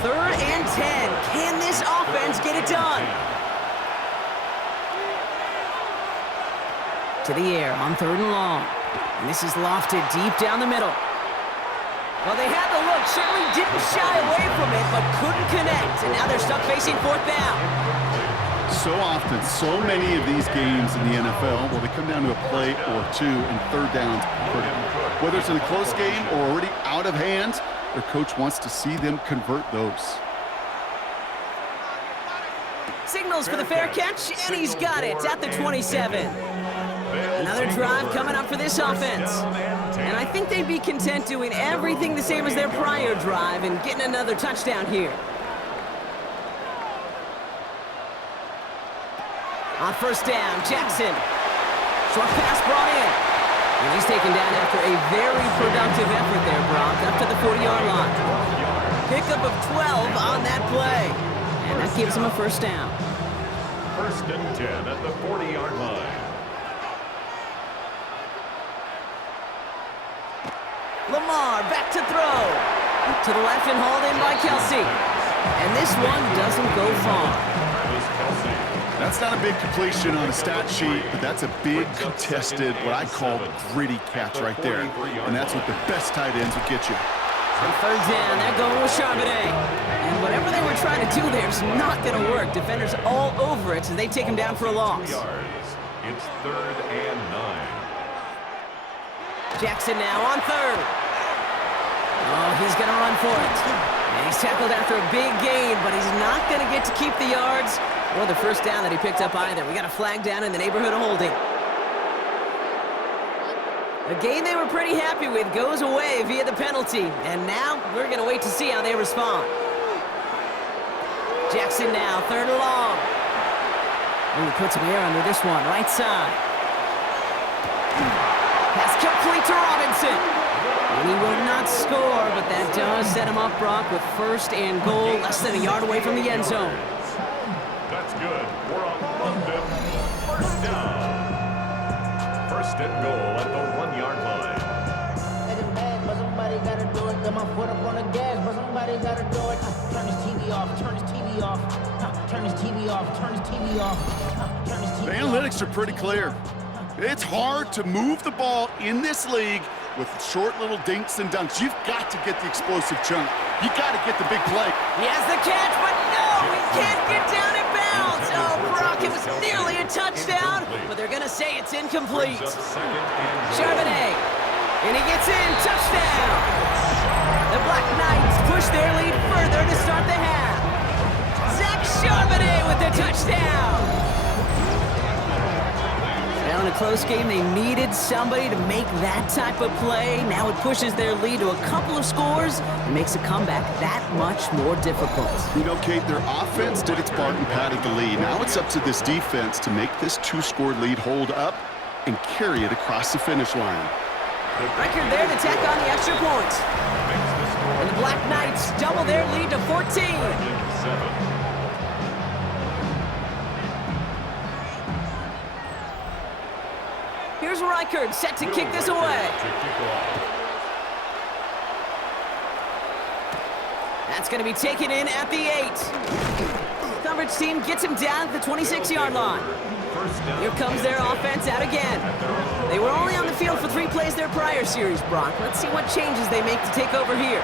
3rd and 10. Can this offense get it done? To the air on 3rd and long. And this is lofted deep down the middle. Well, they had the look, certainly didn't shy away from it, but couldn't connect. And now they're stuck facing 4th down. So often, so many of these games in the NFL, well, they come down to a play or two and 3rd downs. Whether it's in a close game or already out of hand, their coach wants to see them convert those. Signals for the fair catch, and he's got it at the 27. Another drive coming up for this offense. And I think they'd be content doing everything the same as their prior drive and getting another touchdown here. On first down, Jackson. Short pass brought in. And he's taken down after a very productive effort there, Brock, up to the 40-yard line. Pickup of 12 on that play. And that gives him a first down. 1st and 10 at the 40-yard line. Lamar back to throw. To the left and hauled in by Kelce. And this one doesn't go far. That's not a big completion on a stat sheet, but that's a big contested, what I call gritty catch right there. And that's what the best tight ends will get you. On 3rd down, they're going with Charbonnet. And whatever they were trying to do there is not going to work. Defenders all over it as they take him down for a loss. It's 3rd and 9. Jackson now on 3rd. Oh, he's going to run for it. And he's tackled after a big gain, but he's not going to get to keep the yards or the first down that he picked up either. We got a flag down in the neighborhood of holding. A game they were pretty happy with goes away via the penalty. And now we're going to wait to see how they respond. Jackson now, 3rd and long. Ooh, put some air under this one, right side. Pass complete to Robinson. And he will not score, but that does set him up, Brock, with 1st and goal, less than a yard away from the end zone. That's good. We're on London. 1st down. 1st and goal at the 1-yard line. But somebody gotta do it. Got my foot up on the gas, but somebody gotta do it. Turn his TV off, turn his TV off. Turn his TV off, turn his TV off. Turn his TV The off. analytics are pretty clear. It's hard to move the ball in this league with short little dinks and dunks. You've got to get the explosive chunk. You got to get the big play. He has the catch, but no, he can't get down in bounds. Oh, Brock, it was nearly a touchdown, but they're going to say it's incomplete. Charbonnet, and he gets in, touchdown. The Black Knights push their lead further to start the half. Zach Charbonnet with the touchdown. Now in a close game, they needed somebody to make that type of play. Now it pushes their lead to a couple of scores and makes a comeback that much more difficult. Relocate their offense did its part and padded the lead. Now it's up to this defense to make this 2-score lead hold up and carry it across the finish line. Record there to tack on the extra point. And the Black Knights double their lead to 14. Here's Reichard, set to kick this away. That's going to be taken in at the 8. Coverage team gets him down at the 26-yard line. Here comes their offense out again. They were only on the field for 3 plays their prior series, Brock. Let's see what changes they make to take over here.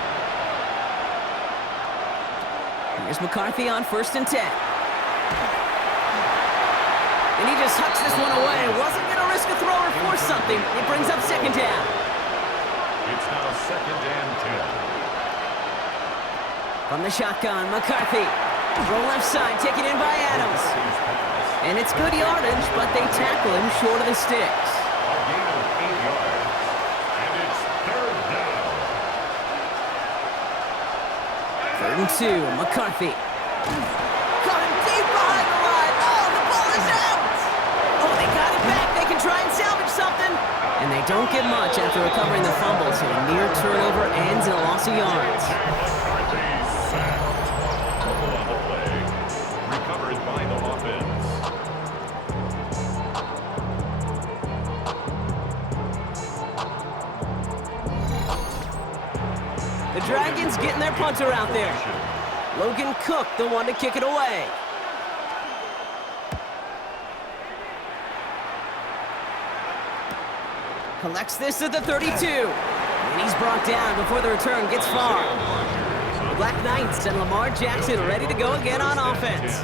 Here's McCarthy on 1st and 10. And he just hucks this one away. Wasn't going to risk a throw or force something. It brings up 2nd down. It's now 2nd and 10. From the shotgun, McCarthy. Throw left side, taken in by Adams. And it's good yardage, but they tackle him short of the sticks. A gain of 8 yards. And it's 3rd down. 3rd and 2, McCarthy. Caught him deep behind the line. Oh, the ball is out! Oh, they got it back. They can try and salvage something. And they don't get much after recovering the fumble, so a near turnover ends in a loss of yards. Recovered by the offense. The Dragons getting their punter out there. Logan Cook, the one to kick it away. Collects this at the 32. And he's brought down before the return gets far. The Black Knights and Lamar Jackson ready to go again on offense.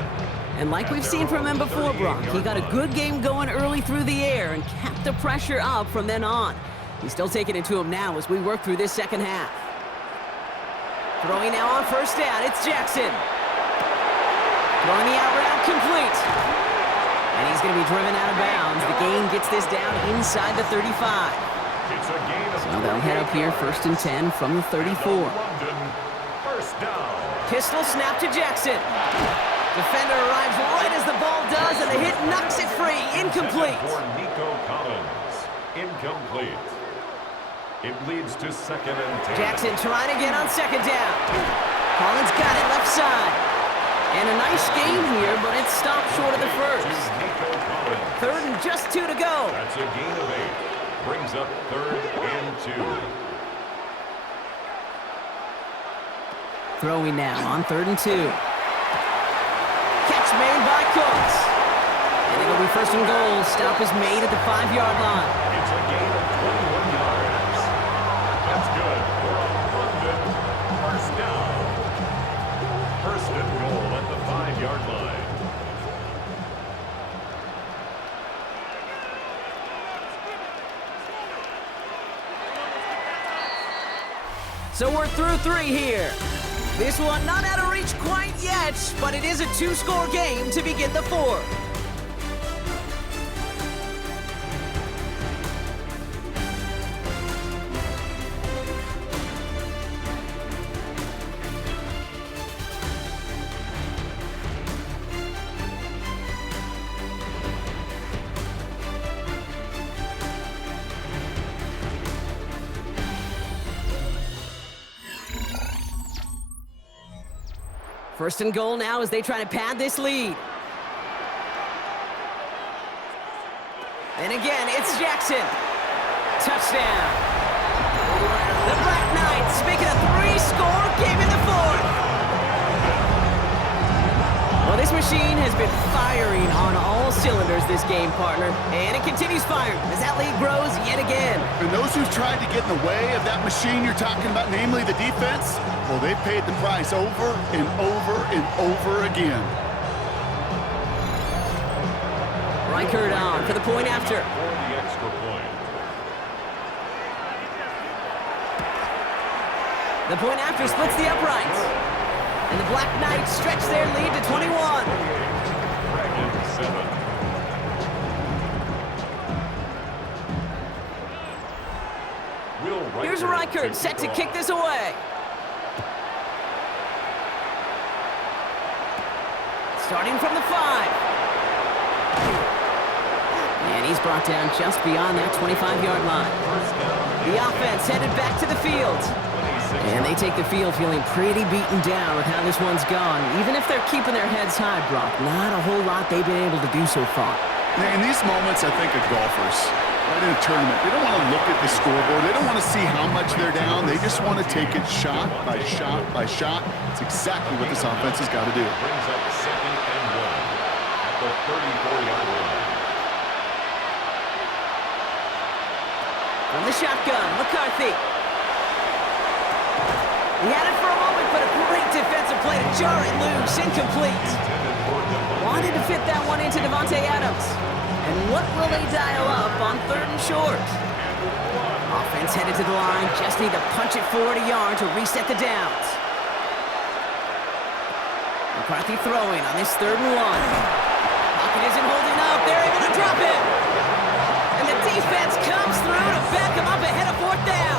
And like we've seen from him before, Brock, he got a good game going early through the air and kept the pressure up from then on. He's still taking it to him now as we work through this second half. Throwing now on 1st down, it's Jackson. Throwing the out route complete. And he's going to be driven out of bounds. The gain gets this down inside the 35. It's a gain of So they'll head up here 1st and 10 from the 34. 1st down. Pistol snap to Jackson. Defender arrives right as the ball does, and the hit knocks it free. Incomplete. For Nico Collins. Incomplete. It leads to 2nd and 10. Jackson trying to get on 2nd down. Collins got it left side. And a nice gain here, but it's stopped short of the first. Nico Collins. 3rd and just 2 to go. That's a gain of 8. Brings up 3rd and 2. Throwing now on 3rd and 2. Catch made by Cooks. And it'll be 1st and goal. Stop is made at the 5-yard line. It's a gain of 21 yards. That's good. We're on London. 1st down. 1st and goal at the 5-yard line. So we're through 3 here. This one not out of reach quite yet, but it is a 2-score game to begin the 4th. First and goal now as they try to pad this lead. And again, it's Jackson. Touchdown. The Black Knights making a 3-score game in the fourth. Well, this machine has been firing on all cylinders this game, partner. And it continues firing as that lead grows yet again. And those who've tried to get in the way of that machine you're talking about, namely the defense, well, they've paid the price over and over and over again. Reichert on for the point after. For the extra point. The point after splits the uprights. And the Black Knights stretch their lead to 21. Dragon 7. Here's Reichert set to kick this away. Starting from the 5. And he's brought down just beyond that 25-yard line. The offense headed back to the field. And they take the field feeling pretty beaten down with how this one's gone. Even if they're keeping their heads high, Brock, not a whole lot they've been able to do so far. In these moments, I think of golfers, right in a tournament, they don't want to look at the scoreboard. They don't want to see how much they're down. They just want to take it shot by shot by shot. It's exactly what this offense has got to do. Brings up 2nd and 1 at the 34-yard line. From the shotgun, McCarthy. He had it for a moment, but a great defensive play to jar it loose, incomplete. Wanted to fit that one into Devontae Adams. And what will they dial up on 3rd and short? Offense headed to the line, just need to punch it forward a yard to reset the downs. McCarthy throwing on this 3rd and 1. Pocket isn't holding up, they're able to drop it. And the defense comes through to back them up ahead of 4th down.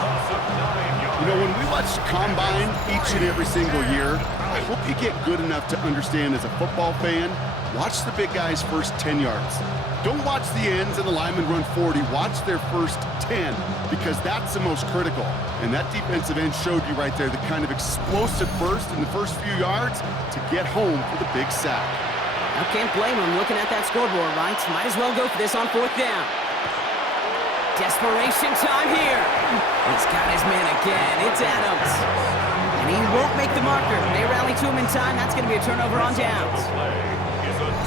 You know, when we watch Combine each and every single year, I hope you get good enough to understand as a football fan, watch the big guys' first 10 yards. Don't watch the ends and the linemen run 40. Watch their first 10, because that's the most critical. And that defensive end showed you right there the kind of explosive burst in the first few yards to get home for the big sack. I can't blame him looking at that scoreboard, right? Might as well go for this on 4th down. Desperation time here. He's got his man again. It's Adams. And he won't make the marker. They rally to him in time. That's going to be a turnover on downs.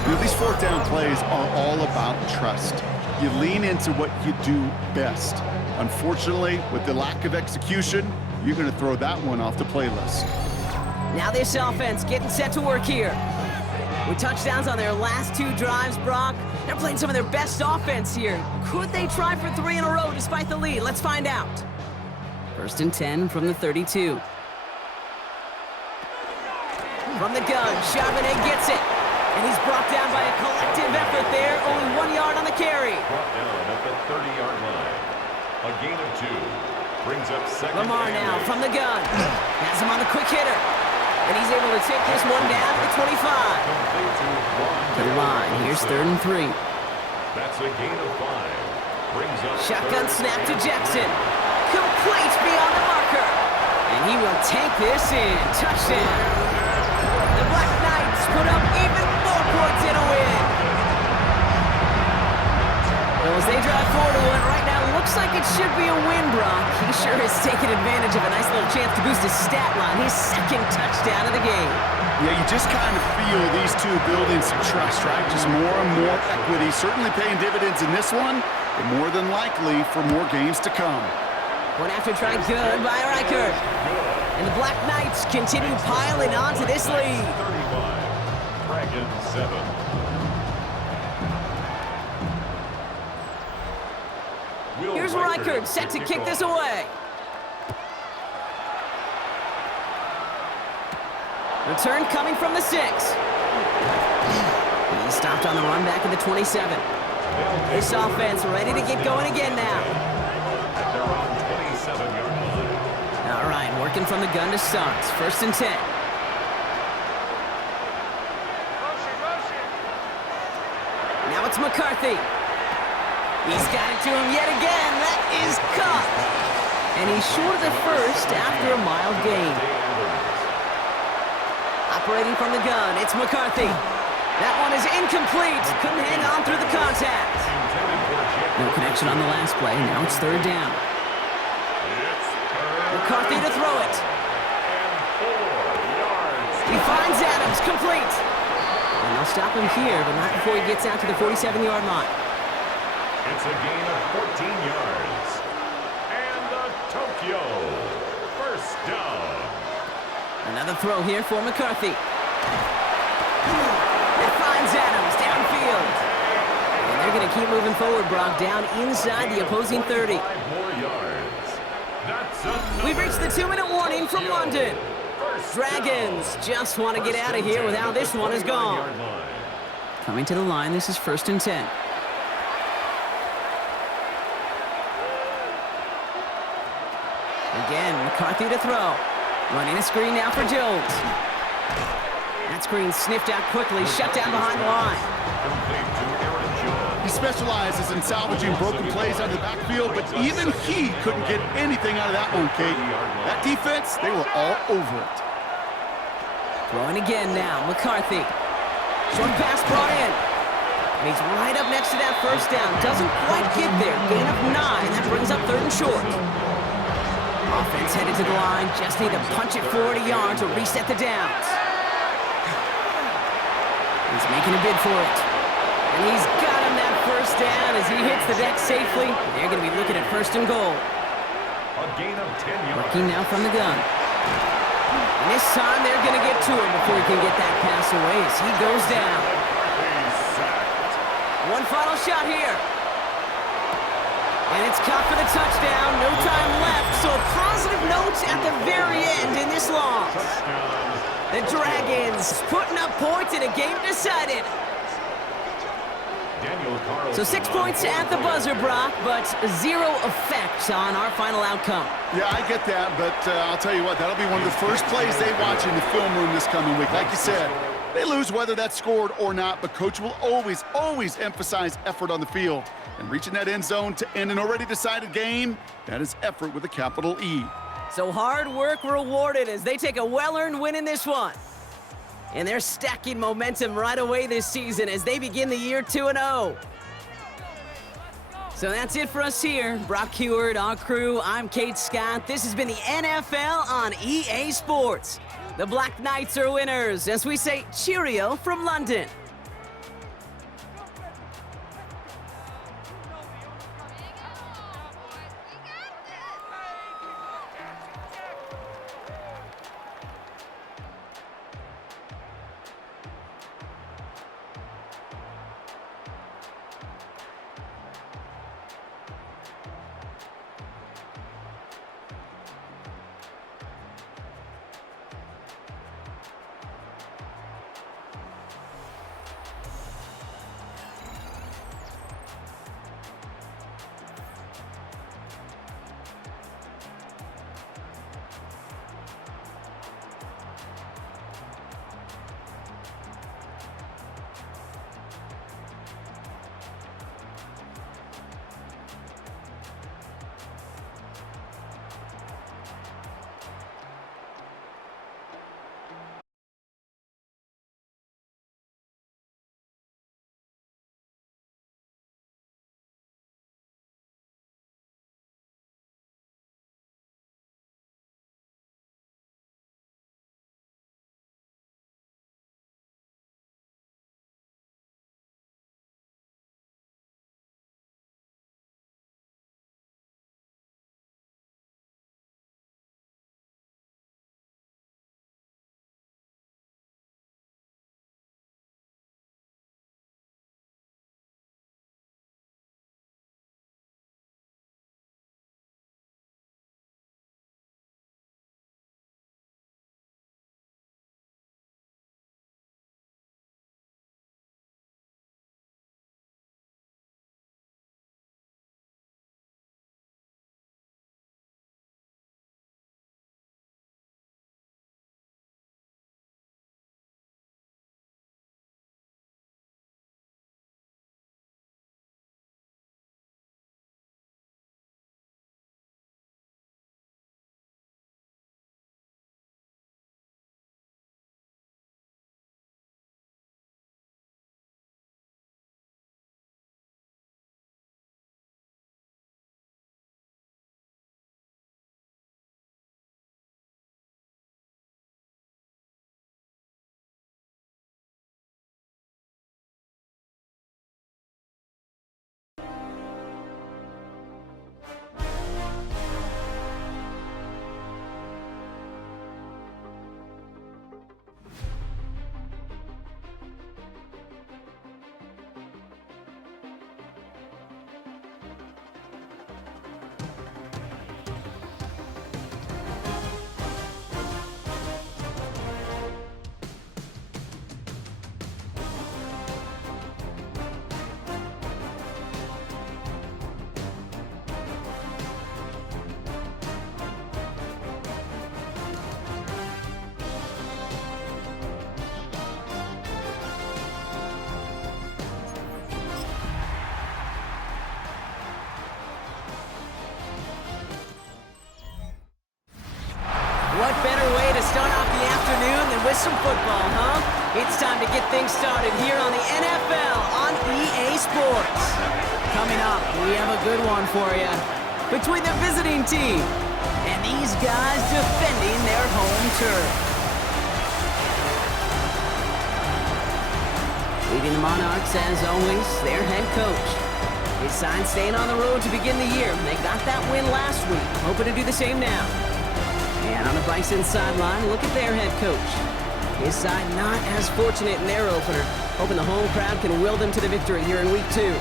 You know, these 4th down plays are all about trust. You lean into what you do best. Unfortunately, with the lack of execution, you're going to throw that one off the playlist. Now this offense getting set to work here. With touchdowns on their last 2 drives, Brock, they're playing some of their best offense here. Could they try for 3 in a row despite the lead? Let's find out. 1st and 10 from the 32. From the gun, Charbonnet gets it. And he's brought down by a collective effort there. Only 1 yard on the carry. Brought down at the 30-yard line. A gain of 2. Brings up 2nd Lamar and now 8. from the gun. Has him on the quick hitter. And he's able to take this one down to the 25. To the line. Here's 3rd and 3. That's a gain of 5. Brings up Shotgun snap to Jackson. Complete beyond the marker. And he will take this in. Touchdown. The Black Knights put up even more points in a win. Well, as they drive forward to one right now, looks like it should be a win, Brock. He sure has taken advantage of a nice little chance to boost his stat line. His 2nd touchdown of the game. Yeah, you just kind of feel these two building some trust, right? Just more and more equity. Certainly paying dividends in this one, but more than likely for more games to come. One after try good by Reichert. And the Black Knights continue piling onto this lead. 35. Dragon 7. Here's Reichert set to kick this away. Return coming from the 6. He stopped on the run back at the 27. This offense ready to get going again now. They're on 27-yard line. All right, working from the gun to start. 1st and 10. Now it's McCarthy. He's got it to him yet again. That is caught. And he's short of the 1st after a mild gain. Operating from the gun, it's McCarthy. That one is incomplete. Couldn't hang on through the contact. No connection on the last play. Now it's third down. McCarthy to throw it. He finds Adams, complete. And they'll stop him here, but not before he gets out to the 47-yard line. It's a gain of 14 yards. And the Tokyo first down. Another throw here for McCarthy. That finds Adams downfield. And they're going to keep moving forward, Brock, down inside the opposing 30. 5 more yards. That's We've reached the 2-minute warning from London. Dragons just want to get out of here with how this one is gone. Coming to the line, this is 1st and 10. Again, McCarthy to throw. Running a screen now for Jones. That screen sniffed out quickly, shut down behind the line. He specializes in salvaging broken plays out of the backfield, but even he couldn't get anything out of that one, Kate. That defense, they were all over it. Throwing again now, McCarthy. Short pass brought in. And he's right up next to that first down. Doesn't quite get there. Gain of 9. That brings up 3rd and short. Offense headed to the line. Just need to punch it 40 yards to reset the downs. He's making a bid for it. And he's got him that first down as he hits the deck safely. They're going to be looking at 1st and goal. a gain of 10 yards. Working now from the gun. And this time they're going to get to him before he can get that pass away as he goes down. One final shot here. And it's caught for the touchdown. No time left. So a positive note at the very end in this loss. The Dragons putting up points in a game decided. So 6 points at the buzzer, Brock, but 0 effect on our final outcome. Yeah, I get that, but I'll tell you what, that'll be one of the first plays they watch in the film room this coming week. Like you said, they lose whether that's scored or not, but Coach will always, always emphasize effort on the field. And reaching that end zone to end an already decided game, that is effort with a capital E. So hard work rewarded as they take a well-earned win in this one. And they're stacking momentum right away this season as they begin the year 2-0. So that's it for us here. Brock Heward, our crew, I'm Kate Scott. This has been the NFL on EA Sports. The Black Knights are winners as we say cheerio from London. start off the afternoon then with some football, huh? It's time to get things started here on the NFL on EA Sports. Coming up, we have a good one for you. Between the visiting team and these guys defending their home turf. Leading the Monarchs, as always, their head coach. His sign staying on the road to begin the year. They got that win last week, hoping to do the same now. And on the Bisons sideline, look at their head coach. His side not as fortunate in their opener, hoping the home crowd can will them to the victory here in week 2.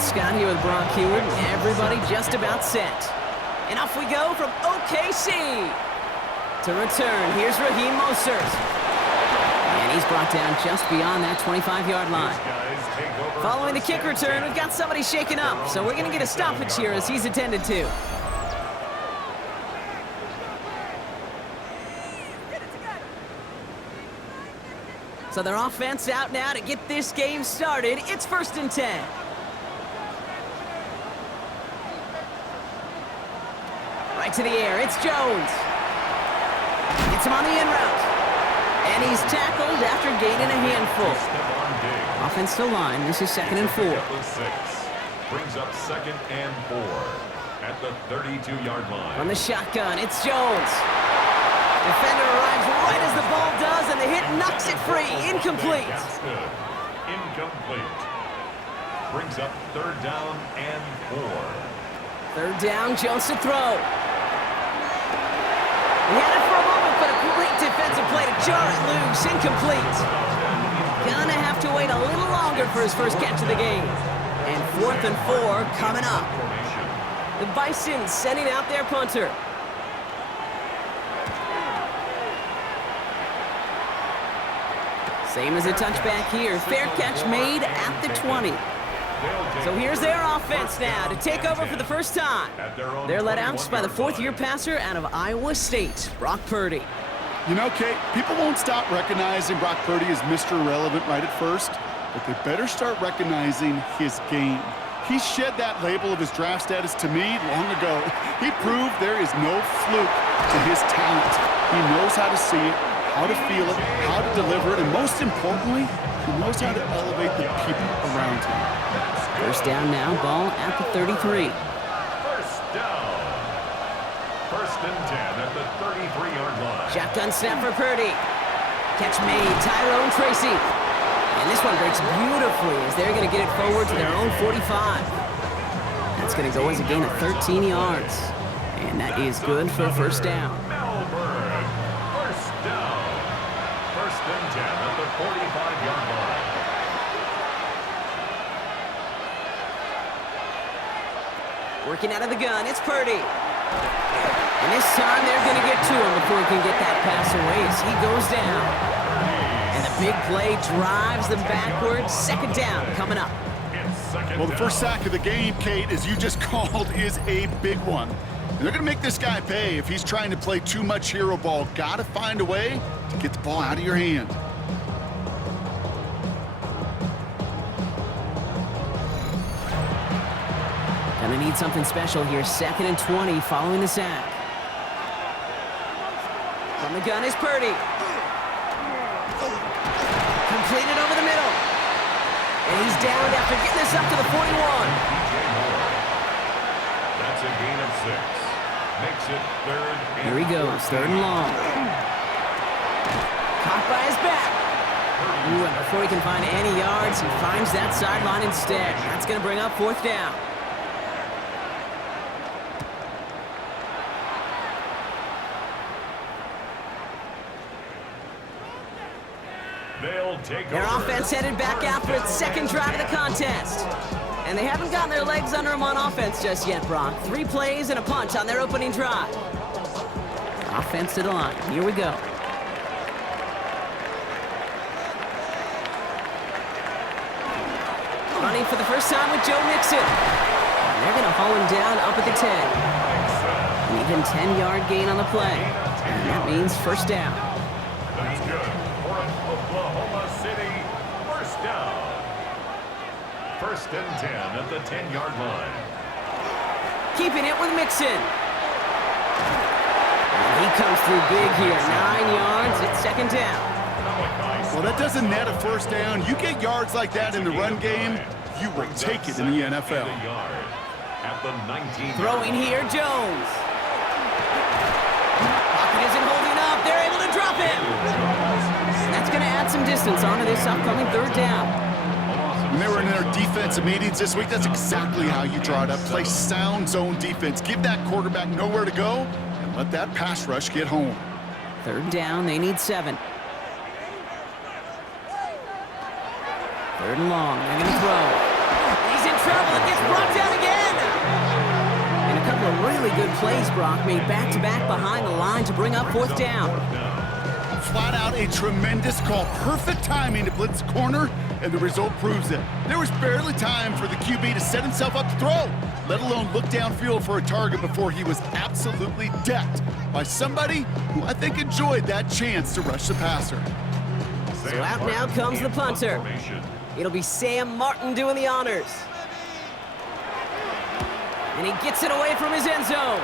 Scott here with Brock Heward, and everybody just about set. And off we go from OKC. To return, here's Raheem Mostert. And he's brought down just beyond that 25-yard line. Following the kick return, we've got somebody shaken up, so we're going to get a stoppage here as he's attended to. So their offense out now to get this game started. It's 1st and 10. Right to the air, it's Jones. Gets him on the in route. And he's tackled after gaining a handful. Offense to line, this is 2nd and 4. Brings up 2nd and 4 at the 32-yard line. From the shotgun, it's Jones. Defender arrives right as the ball does, and the hit knocks it free. Incomplete. Incomplete. Brings up 3rd down and 4. 3rd down, Jones to throw. He had it for a moment, but a great defensive play to jar it loose. Incomplete. Gonna have to wait a little longer for his first catch of the game. And 4th and 4 coming up. The Bisons sending out their punter. Same as a touchback here. Fair catch made at the 20. So here's their offense now to take over for the first time. They're led out by the 4th-year passer out of Iowa State, Brock Purdy. You know, Kate, people won't stop recognizing Brock Purdy as Mr. Irrelevant right at first, but they better start recognizing his game. He shed that label of his draft status to me long ago. He proved there is no fluke to his talent. He knows how to see it, how to feel it, how to deliver it, and most importantly, he knows how to elevate the people around him. 1st down now, ball at the 33. 1st down. 1st and 10 at the 33-yard line. Shotgun snap for Purdy. Catch made, Tyrone Tracy. And this one breaks beautifully as they're going to get it forward to their own 45. That's going to go as a gain of 13 yards. And that is good for a 1st down. Melbourne. 1st down. 1st and 10 at the 45-yard line. Working out of the gun, it's Purdy. And this time they're going to get to him before he can get that pass away as he goes down. And the big play drives them backwards. 2nd down coming up. Well, the first sack of the game, Kate, as you just called, is a big one. And they're going to make this guy pay if he's trying to play too much hero ball. Got to find a way to get the ball out of your hand. Gonna need something special here. 2nd and 20 following the sack. From the gun is Purdy. Completed over the middle. And he's down after getting this up to the 41. That's a gain of 6. Makes it 3rd and Here he goes, 3rd and long. Caught by his back. Ooh, and before he can find any yards, he finds that sideline instead. That's gonna bring up 4th down. Their offense headed back out for its 2nd drive of the contest. And they haven't gotten their legs under them on offense just yet, Brock. 3 plays and a punt on their opening drive. Offense to the line. Here we go. Running for the first time with Joe Mixon. And they're going to haul him down up at the 10. An even 10-yard gain on the play. And that means 1st down. That's good. Oklahoma City, first down. 1st and 10 at the 10-yard line. Keeping it with Mixon. And he comes through big here. 9 yards. It's 2nd down. Well, that doesn't net a first down. You get yards like that in the run game, you will take it in the NFL. At the 19. Throwing here, Jones. Pocket isn't holding up. They're able to drop him. And that's going to add some distance onto this upcoming 3rd down. When they were in their defensive meetings this week, that's exactly how you draw it up. Play sound zone defense. Give that quarterback nowhere to go and let that pass rush get home. 3rd down, they need 7. 3rd and long, they're going to throw. He's in trouble, it gets brought down again. And a couple of really good plays, Brock, made back-to-back behind the line to bring up 4th down. Flat out a tremendous call. Perfect timing to blitz the corner, and the result proves it. There was barely time for the QB to set himself up to throw, let alone look downfield for a target before he was absolutely decked by somebody who I think enjoyed that chance to rush the passer. So out now comes the punter. It'll be Sam Martin doing the honors. And he gets it away from his end zone.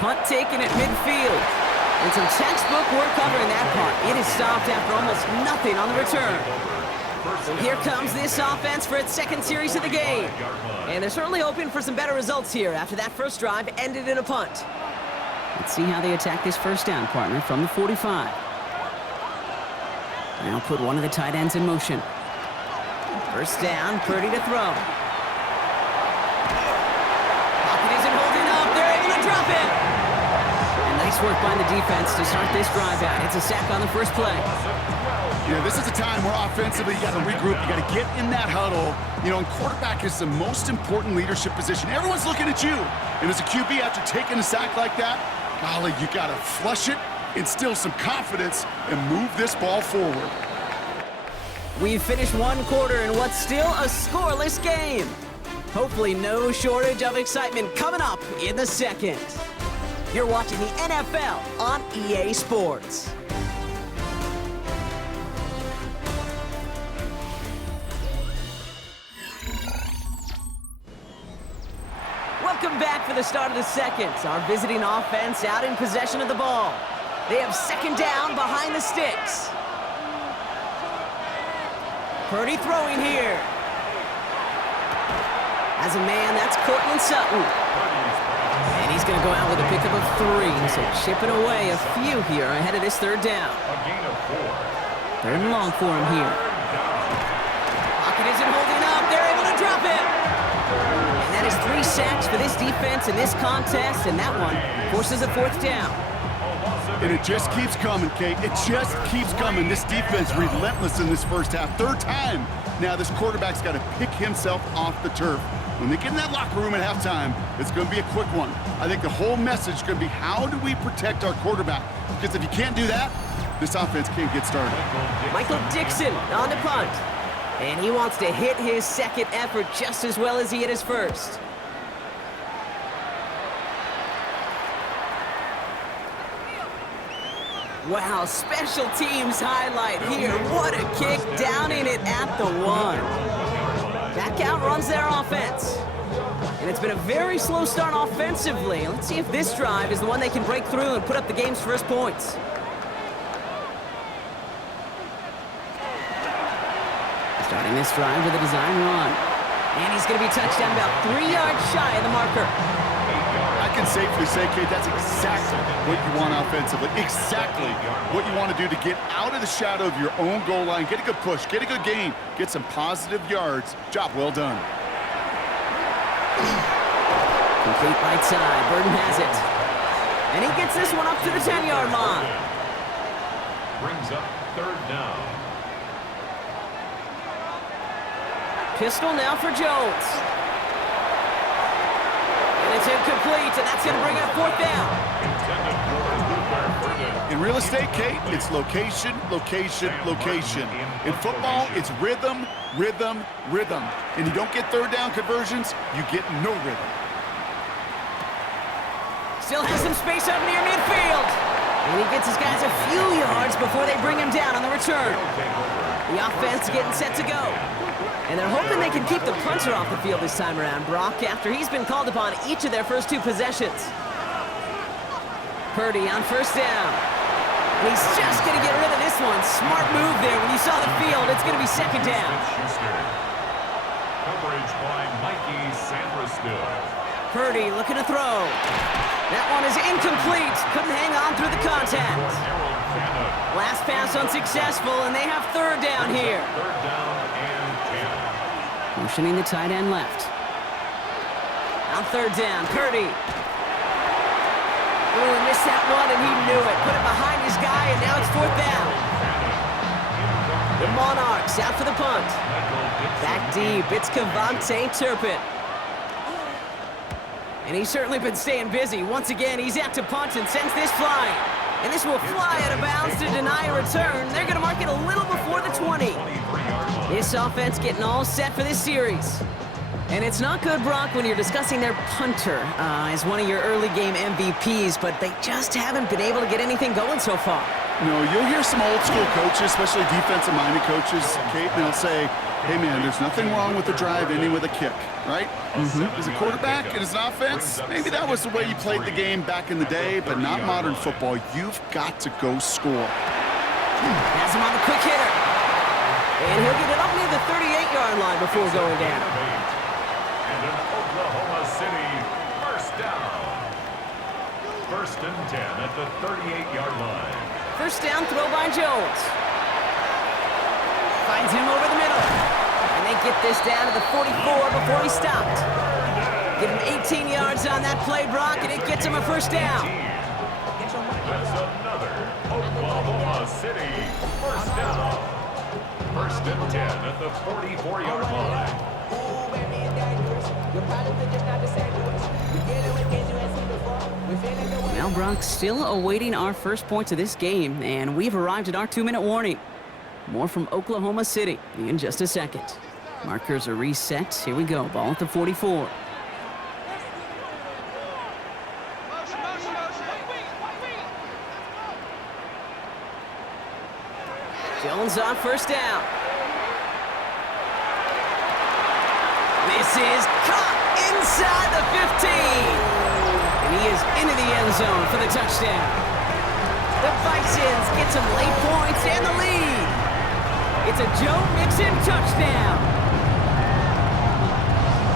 Punt taken at midfield. And some textbook work covering that punt. It is stopped after almost nothing on the return. So here comes this offense for its 2nd series of the game. And they're certainly hoping for some better results here after that first drive ended in a punt. Let's see how they attack this 1st down, partner, from the 45. Now put one of the tight ends in motion. 1st down, Purdy to throw. Pocket isn't holding up. They're able to drop it. And nice work by the defense to start this drive out. It's a sack on the first play. Yeah, this is a time where offensively you got to regroup. You got to get in that huddle. You know, and quarterback is the most important leadership position. Everyone's looking at you. And as a QB, after taking a sack like that, golly, you got to flush it, instill some confidence, and move this ball forward. We've finished 1 quarter in what's still a scoreless game. Hopefully no shortage of excitement coming up in the 2nd. You're watching the NFL on EA Sports. Welcome back for the start of the 2nd. Our visiting offense out in possession of the ball. They have 2nd down behind the sticks. Purdy throwing here. As a man, that's Cortland Sutton. And he's going to go out with a pickup of 3. So chipping away a few here ahead of this 3rd down. 3rd and long for him here. Pocket isn't holding up. They're able to drop it. And that is 3 sacks for this defense in this contest. And that one forces a 4th down. And it just keeps coming, Kate. It just keeps coming. This defense relentless in this first half. 3rd time now this quarterback's got to pick himself off the turf. When they get in that locker room at halftime, it's going to be a quick one. I think the whole message is going to be, how do we protect our quarterback? Because if you can't do that, this offense can't get started. Michael Dixon on the punt. And he wants to hit his 2nd effort just as well as he hit his 1st. Wow, special teams highlight here. What a kick, downing it at the 1. That outruns their offense. And it's been a very slow start offensively. Let's see if this drive is the one they can break through and put up the game's first points. Starting this drive with a design run. And he's going to be touched down about 3 yards shy of the marker. I can safely say, Kate, that's exactly what you want offensively. Exactly what you want to do to get out of the shadow of your own goal line, get a good push, get a good gain, get some positive yards. Job well done. Complete right side. Burden has it. And he gets this one up to the 10-yard line. Brings up 3rd down. Pistol now for Jones. And it's incomplete, and that's going to bring up 4th down. In real estate, Kate, it's location, location, location. In football, it's rhythm, rhythm, rhythm. And you don't get 3rd down conversions, you get no rhythm. Still has some space up near midfield. And he gets his guys a few yards before they bring him down on the return. The offense getting set to go. And they're hoping they can keep the punter off the field this time around, Brock, after he's been called upon each of their first 2 possessions. Purdy on first down. And he's just going to get rid of this one. Smart move there. When you saw the field, it's going to be second down. Coverage by Mikey Sanderstill. Purdy looking to throw. That one is incomplete. Couldn't hang on through the contact. Last pass unsuccessful, and they have third down here. Third down and 10. Motioning the tight end left. On third down, Purdy. Ooh, missed that one, and he knew it. Put it behind his guy, and now it's fourth down. The Monarchs out for the punt. Back deep, it's Cavante Turpin. And he's certainly been staying busy. Once again, he's out to punt and sends this flying. And this will fly out of bounds to deny a return. They're going to mark it a little before the 20. This offense getting all set for this series. And it's not good, Brock, when you're discussing their punter as one of your early game MVPs, but they just haven't been able to get anything going so far. No, you'll hear some old school coaches, especially defensive-minded coaches, Kate, and they'll say, hey, man, there's nothing wrong with the drive ending with a kick, right? As a quarterback and as an offense, maybe that was the way you played the game back in the day, but not modern football. You've got to go score. Has him on the quick hitter. And he'll get it up near the 38-yard line before going down. And an Oklahoma City first down. First and 10 at the 38-yard line. First down throw by Jones. Finds him over the middle. And they get this down to the 44 before he stopped. Give him 18 yards on that play, Brock, and it gets him a first down. That's another Oklahoma City first down. First and 10 at the 44-yard line. Well, Brock, still awaiting our first points of this game, and we've arrived at our 2-minute warning. More from Oklahoma City in just a second. Markers are reset. Here we go. Ball at the 44. Jones on first down. This is caught inside the 15. And he is into the end zone for the touchdown. The Bisons get some late points and the lead. It's a Joe Mixon touchdown.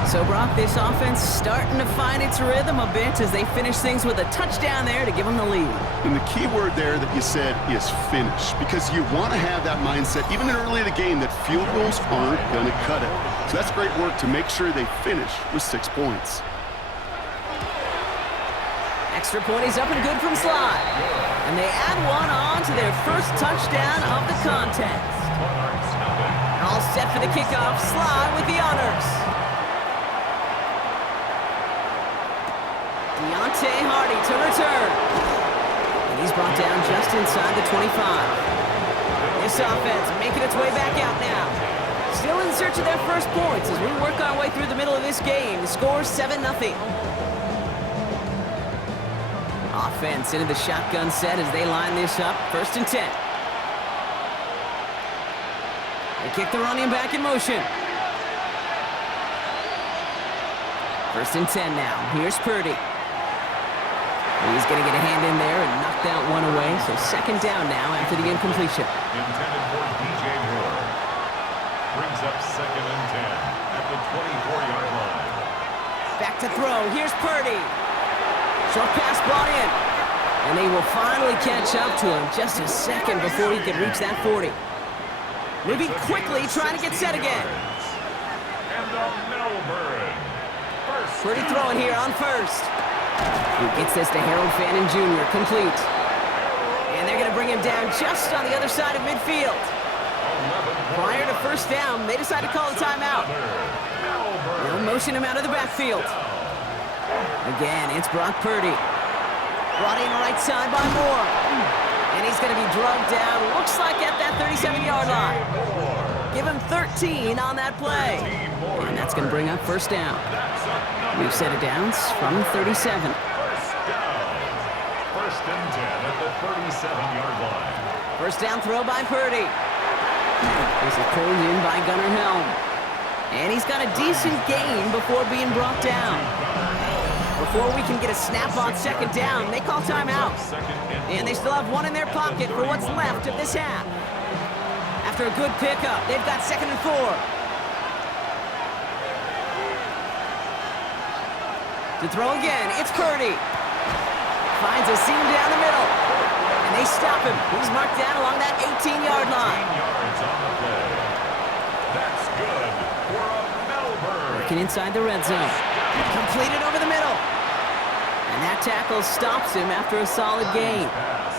So, Brock, this offense starting to find its rhythm a bit as they finish things with a touchdown there to give them the lead. And the key word there that you said is finish, because you want to have that mindset, even early in the game, that field goals aren't going to cut it. So that's great work to make sure they finish with 6 points. Extra point is up and good from Slide. And they add one on to their first touchdown of the contest. All set for the kickoff. Slide with the honors. Deontay Hardy to return. And he's brought down just inside the 25. This offense making its way back out now. Still in search of their first points as we work our way through the middle of this game. The score 7-0. Offense into the shotgun set as they line this up. First and 10. They kick the running back in motion. First and 10 now. Here's Purdy. He's going to get a hand in there and knock that one away. So second down now after the incompletion. Intended for DJ Moore. Brings up second and 10 at the 24-yard line. Back to throw. Here's Purdy. Short pass brought in. And they will finally catch up to him just a second before he can reach that 40. Moving quickly, trying to get set again. And a Melbourne. Purdy throwing here on first. He gets this to Harold Fannin Jr. complete. And they're going to bring him down just on the other side of midfield. Prior to first down, they decide to call a timeout. They'll motion him out of the backfield. Again, it's Brock Purdy. Brought in right side by Moore. And he's going to be drugged down, looks like at that 37-yard line. Give him 13 on that play. And that's going to bring up first down. New set of downs from 37. First First and 10 at the 37-yard line. First down throw by Purdy. This is pulled in by Gunnar Helm. And he's got a decent gain before being brought down. Before we can get a snap on second down, they call timeout. And they still have one in their pocket for what's left of this half. After a good pickup, they've got 2nd and 4. To throw again, it's Purdy. Finds a seam down the middle. And they stop him. He's marked down along that 18-yard line. 18 yards on the play. That's good for a Melbourne. Working inside the red zone. Completed over the middle. And that tackle stops him after a solid gain. Pass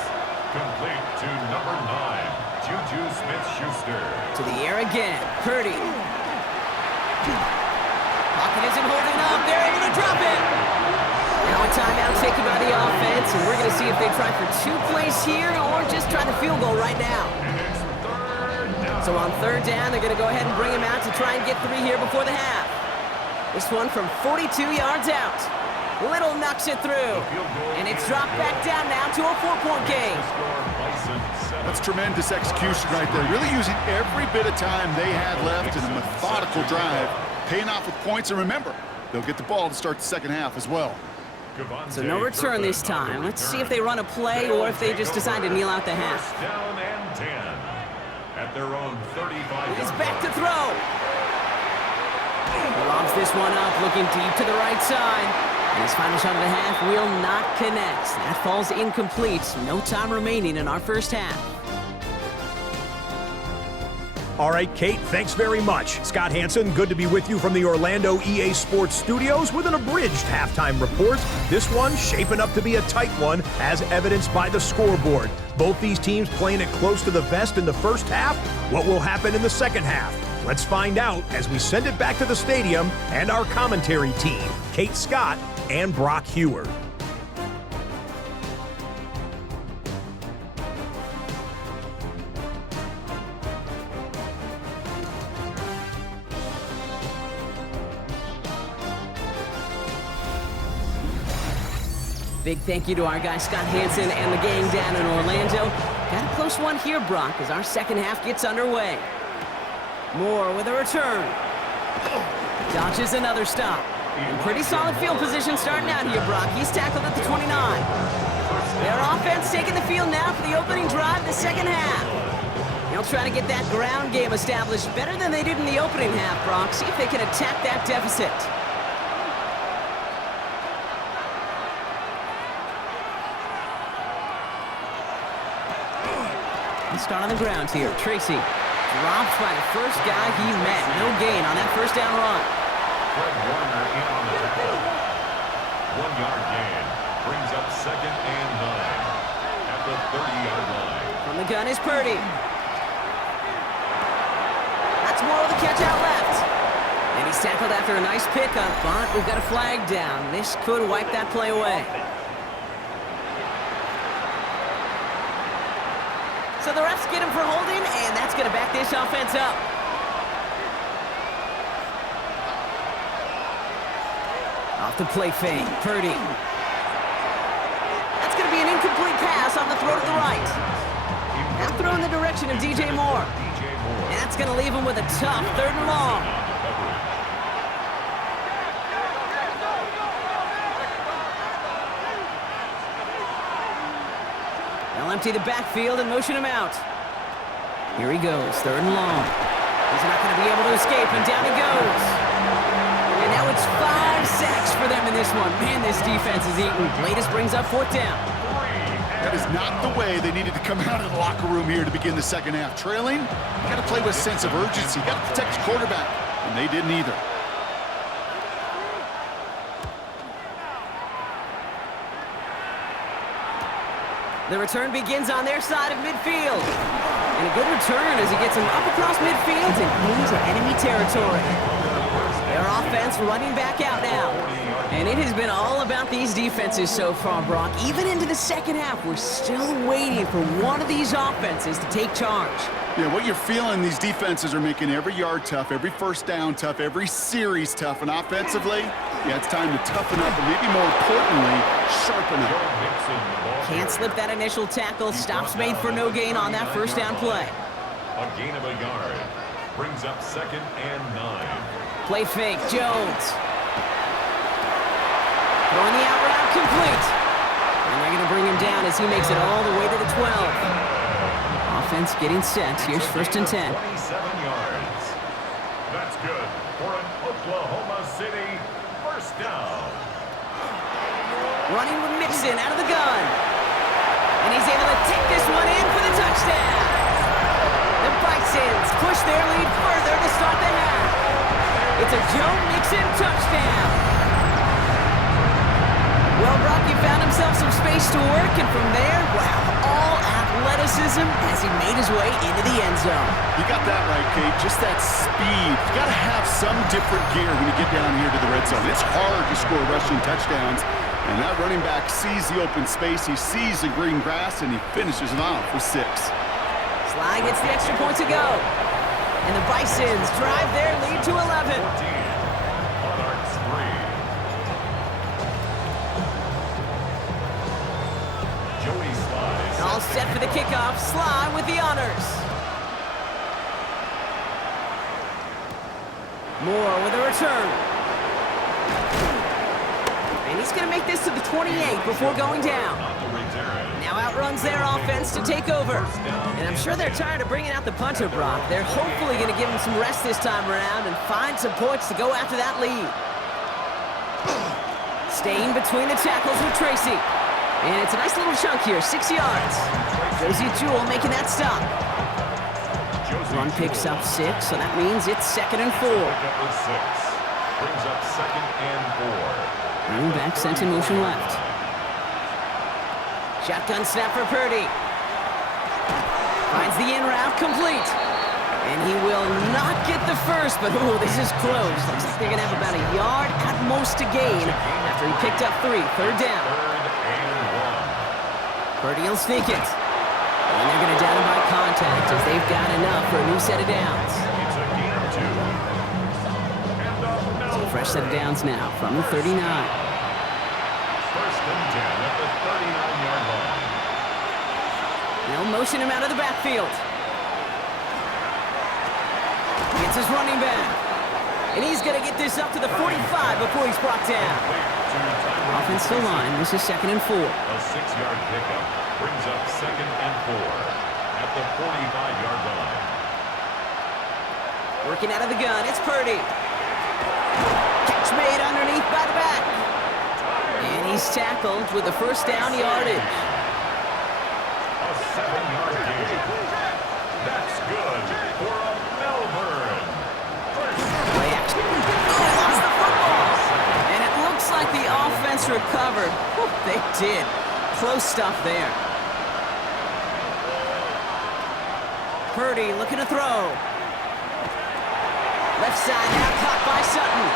complete to number 9, Juju Smith-Schuster. To the air again. Purdy. Pocket isn't holding up. They're able to drop it. Now a timeout taken by the offense, and we're going to see if they try for 2 plays here or just try the field goal right now. So on 3rd down, they're going to go ahead and bring him out to try and get 3 here before the half. This one from 42 yards out. Little knocks it through. And it's dropped back down now to a 4-point game. That's tremendous execution right there. Really using every bit of time they had left in a methodical drive, paying off with points. And remember, they'll get the ball to start the second half as well. So no return this time. Let's see if they run a play or if they just decide to kneel out the half. First down and 10 at their own 35. He's back to throw. He lobs this one up, looking deep to the right side. And his final shot of the half will not connect. That falls incomplete. No time remaining in our first half. All right, Kate, thanks very much. Scott Hansen, good to be with you from the Orlando EA Sports Studios with an abridged halftime report. This one shaping up to be a tight one, as evidenced by the scoreboard. Both these teams playing it close to the vest in the first half. What will happen in the second half? Let's find out as we send it back to the stadium and our commentary team, Kate Scott and Brock Hewer. Big thank you to our guy Scott Hansen and the gang down in Orlando. Got a close one here, Brock, as our second half gets underway. Moore with a return. Dodges another stop. In pretty solid field position starting out here, Brock. He's tackled at the 29. Their offense taking the field now for the opening drive of the second half. They'll try to get that ground game established better than they did in the opening half, Brock. See if they can attack that deficit. Start on the ground here. Tracy dropped by the first guy he met. No gain on that first down run. Fred Warner in on the tackle. 1-yard gain. Brings up 2nd and 9 at the 30-yard line. From the gun is Purdy. That's more of the catch out left. And he's tackled after a nice pickup, but we've got a flag down. This could wipe that play away. So the refs get him for holding, and that's going to back this offense up. Off the play fake, Purdy. That's going to be an incomplete pass on the throw to the right. Now throw in the direction of DJ Moore. And that's going to leave him with a tough 3rd and long. They'll empty the backfield and motion him out. Here he goes, 3rd and long. He's not going to be able to escape, and down he goes. And now it's 5 sacks for them in this one. Man, this defense is eating. Latest brings up 4th down. That is not the way they needed to come out of the locker room here to begin the second half. Trailing, you got to play with a sense of urgency. You got to protect the quarterback, and they didn't either. The return begins on their side of midfield. And a good return as he gets him up across midfield and into enemy territory. Their offense running back out now. And it has been all about these defenses so far, Brock. Even into the second half, we're still waiting for one of these offenses to take charge. Yeah, what you're feeling, these defenses are making every yard tough, every first down tough, every series tough. And offensively, yeah, it's time to toughen up, and maybe more importantly, sharpen up. Can't slip that initial tackle. Stops made for no gain on that first down play. A gain of a yard. Brings up 2nd and 9. Play fake, Jones. Throwing the out route complete. And they're going to bring him down as he makes it all the way to the 12. Offense getting set. Here's 1st and 10. 27 yards. That's good for an Oklahoma City first down. Running with Mixon out of the gun. And he's able to take this one in for the touchdown. The Bisons push their lead further to start the half. It's a Joe Mixon touchdown. Well, Brock, he found himself some space to work, and from there, wow, all athleticism as he made his way into the end zone. You got that right, Kate. Just that speed. You got to have some different gear when you get down here to the red zone. It's hard to score rushing touchdowns, and that running back sees the open space, he sees the green grass, and he finishes it off with 6. Sly gets the extra point to go. And the Bisons drive their lead to 11. 14. Monarchs 3. Joey Sly. All set for the kickoff. Sly with the honors. Moore with a return. And he's going to make this to the 28 before going down. Now outruns their offense to take over. And I'm sure they're tired of bringing out the punter, Brock. They're hopefully going to give him some rest this time around and find some points to go after that lead. Staying between the tackles with Tracy. And it's a nice little chunk here, 6 yards. Josie Jewell making that stop. Run picks up 6, so that means it's 2nd and 4. Brings up 2nd and 4. Running back sent in motion left. Shotgun snap for Purdy. Finds the in route complete. And he will not get the first, but ooh, this is close. Looks like they're going to have about a yard at most to gain after he picked up 3. 3rd down. 3rd and 1. Purdy will sneak it. And they're going to down him by contact as they've got enough for a new set of downs. It's a gain of 2. And the So a fresh set of downs now from the 39. 1st and 10 at the 39-yard line. They'll motion him out of the backfield. Gets his running back. And he's going to get this up to the 45 before he's brought down. Offensive line, this is 2nd and 4. A 6-yard pickup brings up 2nd and 4 at the 45-yard line. Working out of the gun, it's Purdy. Catch made underneath by the back. And he's tackled with the first down yardage. A 7-yard gain. That's good for a Melbourne. Play action. Oh, lost the football. And it looks like the offense recovered. Whew, they did. Close stuff there. Purdy looking to throw. Left side now caught by Sutton.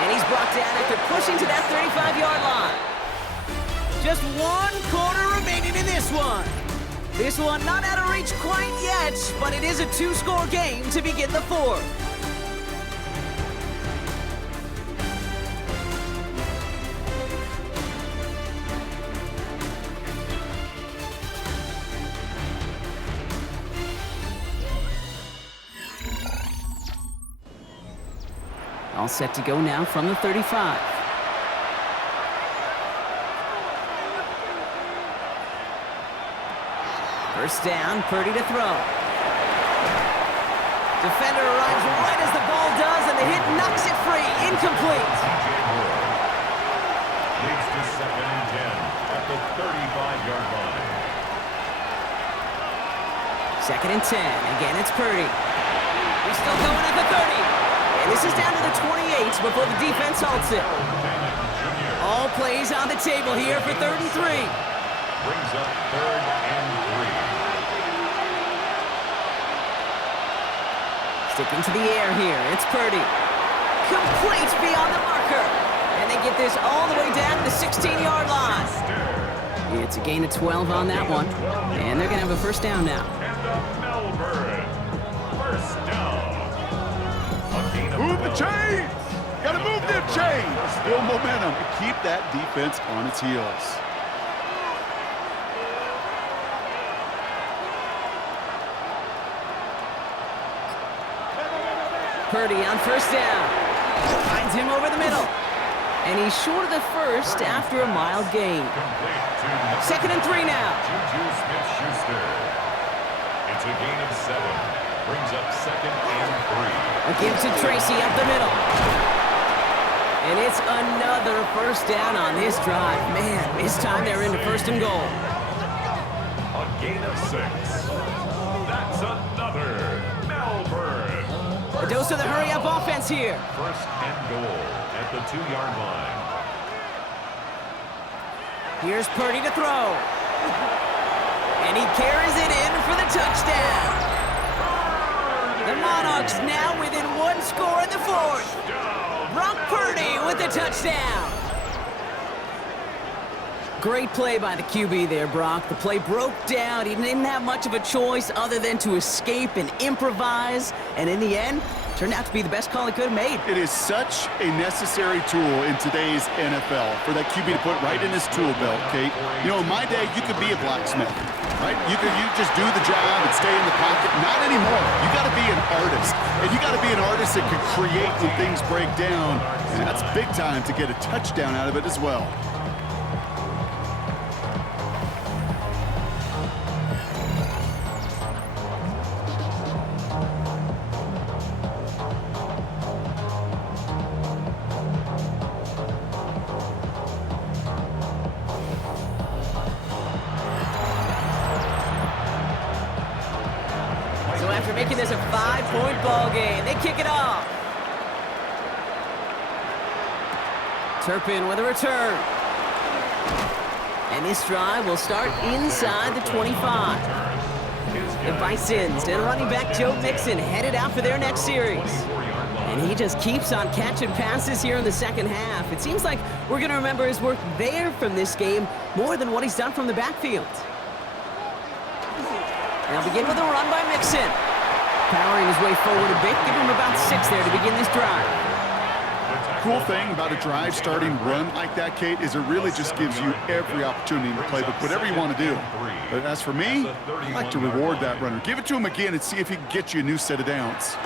And he's brought down after pushing to that 35-yard line. Just 1 quarter remaining in this one. This one not out of reach quite yet, but it is a 2-score game to begin the 4th. All set to go now from the 35. First down, Purdy to throw. Defender arrives right as the ball does, and the hit knocks it free. Incomplete. Leads to 2nd and 10 at the 35-yard line. 2nd and 10. Again, it's Purdy. He's still going at the 30. And this is down to the 28 before the defense halts it. All plays on the table here for 3rd and 3. Brings up 3rd and 3. Sticking to the air here. It's Purdy. Incomplete beyond the marker. And they get this all the way down to the 16-yard line. It's a gain of 12 on that one. And they're going to have a first down now. And the Melbourne first down. A gain of Move the 12. chains! Gotta move them chains! Build momentum and keep that defense on its heels. Purdy on first down. Finds him over the middle. And he's short of the first after a mild gain. Second and 3 now. Juju Smith-Schuster. It's a gain of 7. Brings up second and 3. A give to Tracy up the middle. And it's another first down on this drive. Man, this time they're into first and goal. A gain of 6. That's another Melbourne. A dose of the hurry-up offense here. First and goal at the 2-yard line. Here's Purdy to throw. And he carries it in for the touchdown. The Monarchs now within 1 score in the 4th. Brock Purdy with the touchdown. Great play by the QB there, Brock. The play broke down. He didn't have much of a choice other than to escape and improvise. And in the end, turned out to be the best call he could have made. It is such a necessary tool in today's NFL for that QB to put right in his tool belt, Kate. You know, in my day, you could be a blacksmith, right? You just do the job and stay in the pocket. Not anymore. You got to be an artist. And you got to be an artist that can create when things break down. And that's big time to get a touchdown out of it as well. After making this a 5-point ball game, they kick it off. Turpin with a return. And this drive will start inside the 25. The Bisons and running back Joe Mixon headed out for their next series. And he just keeps on catching passes here in the second half. It seems like we're going to remember his work there from this game more than what he's done from the backfield. Now begin with a run by Mixon. Powering his way forward a bit, give him about 6 there to begin this drive. Cool thing about a drive starting run like that, Kate, is it really just gives you every opportunity to play whatever you want to do. But as for me, I like to reward that runner. Give it to him again and see if he can get you a new set of downs.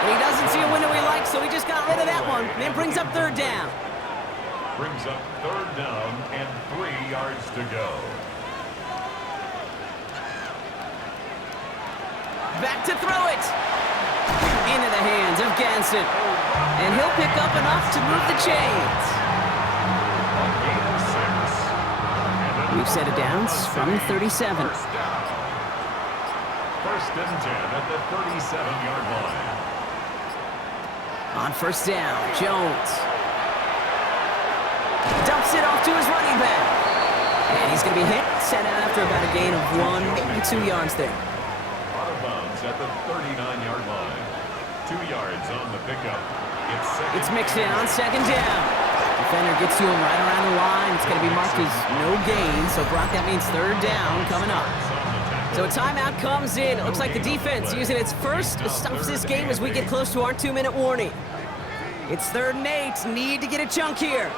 And he doesn't see a window he likes, so he just got rid of that one. And it brings up third down. Brings up third down and 3 yards to go. Back to throw it. Into the hands of Ganson. And he'll pick up enough to move the chains. We've set it down from 37. First and 10 at the 37-yard line. On first down, Jones. Dumps it off to his running back. And he's going to be hit, set out after about a gain of 1, maybe 2 yards there. Out of bounds at the 39-yard line. 2 yards on the pickup. It's mixed in on second down. Defender gets to him right around the line. It's going to be marked as no gain. So, Brock, that means third down coming up. So a timeout comes in. It looks like the defense using its first stops this game as we get close to our 2-minute warning. It's 3rd and 8. Need to get a chunk here.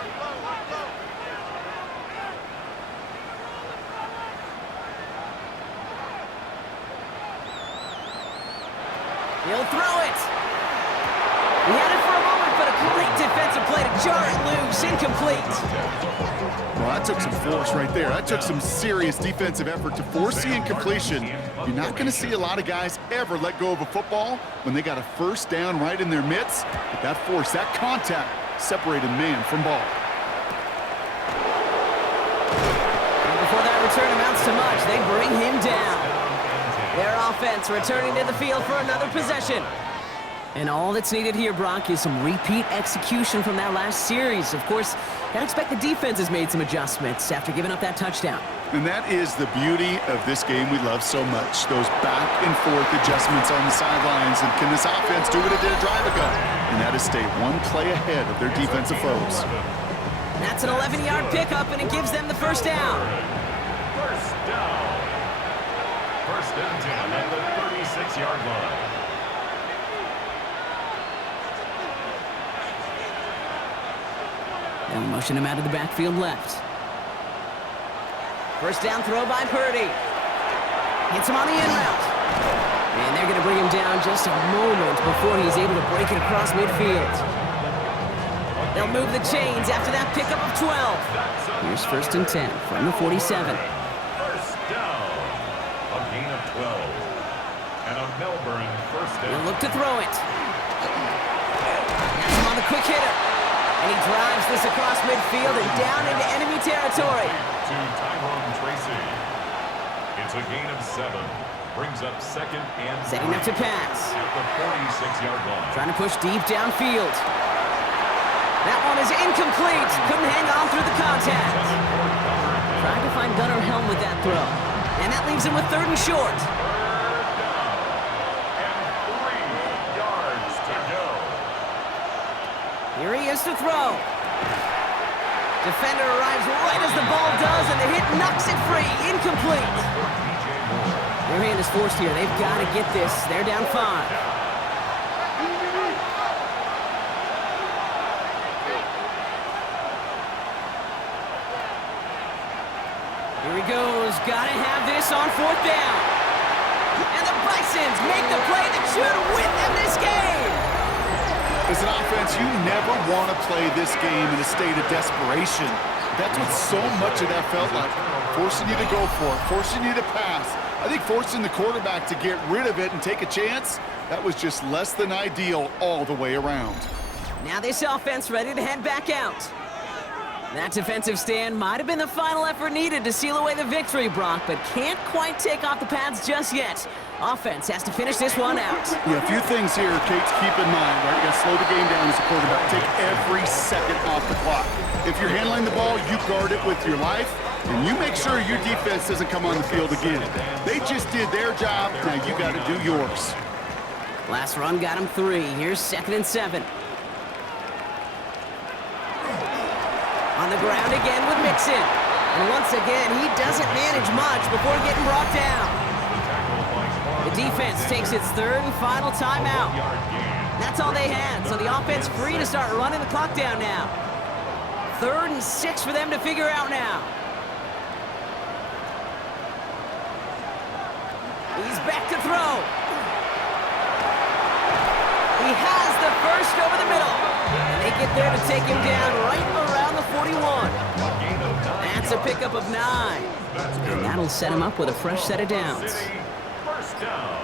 He'll throw it. He had it for a moment, but a great defensive play to jar it loose. Incomplete. Well, that took some force right there. That took some serious defensive effort to force the incompletion. You're not going to see a lot of guys ever let go of a football when they got a first down right in their midst. But that force, that contact, separated man from ball. And before that return amounts to much, they bring him down. Their offense returning to the field for another possession. And all that's needed here, Brock, is some repeat execution from that last series. Of course, I'd expect the defense has made some adjustments after giving up that touchdown. And that is the beauty of this game we love so much. Those back and forth adjustments on the sidelines. And can this offense do what it did a drive ago? And that is stay one play ahead of their defensive foes. That's an 11-yard pickup, and it gives them the first down. First down. First and 10 at the 36-yard line. They'll motion him out of the backfield left. First down throw by Purdy. Hits him on the in route. And they're going to bring him down just a moment before he's able to break it across midfield. They'll move the chains after that pickup of 12. Here's first and 10 from the 47. First down. A gain of 12. And a Melbourne first down. He'll look to throw it. That's him on the quick hitter. And he drives this across midfield and down into enemy territory. To Tyrone Tracy. It's a gain of 7. Brings up second and Setting up to pass. at the 46-yard line. Trying to push deep downfield. That one is incomplete. Couldn't hang on through the contact. Trying to find Gunnar Helm with that throw. And that leaves him with third and short. And 3 yards to go. Here he is to throw. Defender arrives right as the ball does, and the hit knocks it free. Incomplete. Their hand is forced here. They've got to get this. They're down 5. Here he goes. Got to have this on fourth down. And the Bisons make the play that should win them this game. As an offense, you never want to play this game in a state of desperation. That's what so much of that felt like. Forcing you to go for it, forcing you to pass. I think forcing the quarterback to get rid of it and take a chance, that was just less than ideal all the way around. Now this offense ready to head back out. That defensive stand might have been the final effort needed to seal away the victory, Brock, but can't quite take off the pads just yet. Offense has to finish this one out. Yeah, a few things here, Kate, to keep in mind, right? You got to slow the game down as a quarterback. Take every second off the clock. If you're handling the ball, you guard it with your life, and you make sure your defense doesn't come on the field again. They just did their job, now you got to do yours. Last run got him 3. Here's second and 7. On the ground again with Mixon. And once again, he doesn't manage much before getting brought down. The defense takes its third and final timeout. That's all they had, so the offense free to start running the clock down now. 3rd and 6 for them to figure out now. He's back to throw. He has the first over the middle. And they get there to take him down right around the 41. That's a pickup of 9. And that'll set him up with a fresh set of downs. First down.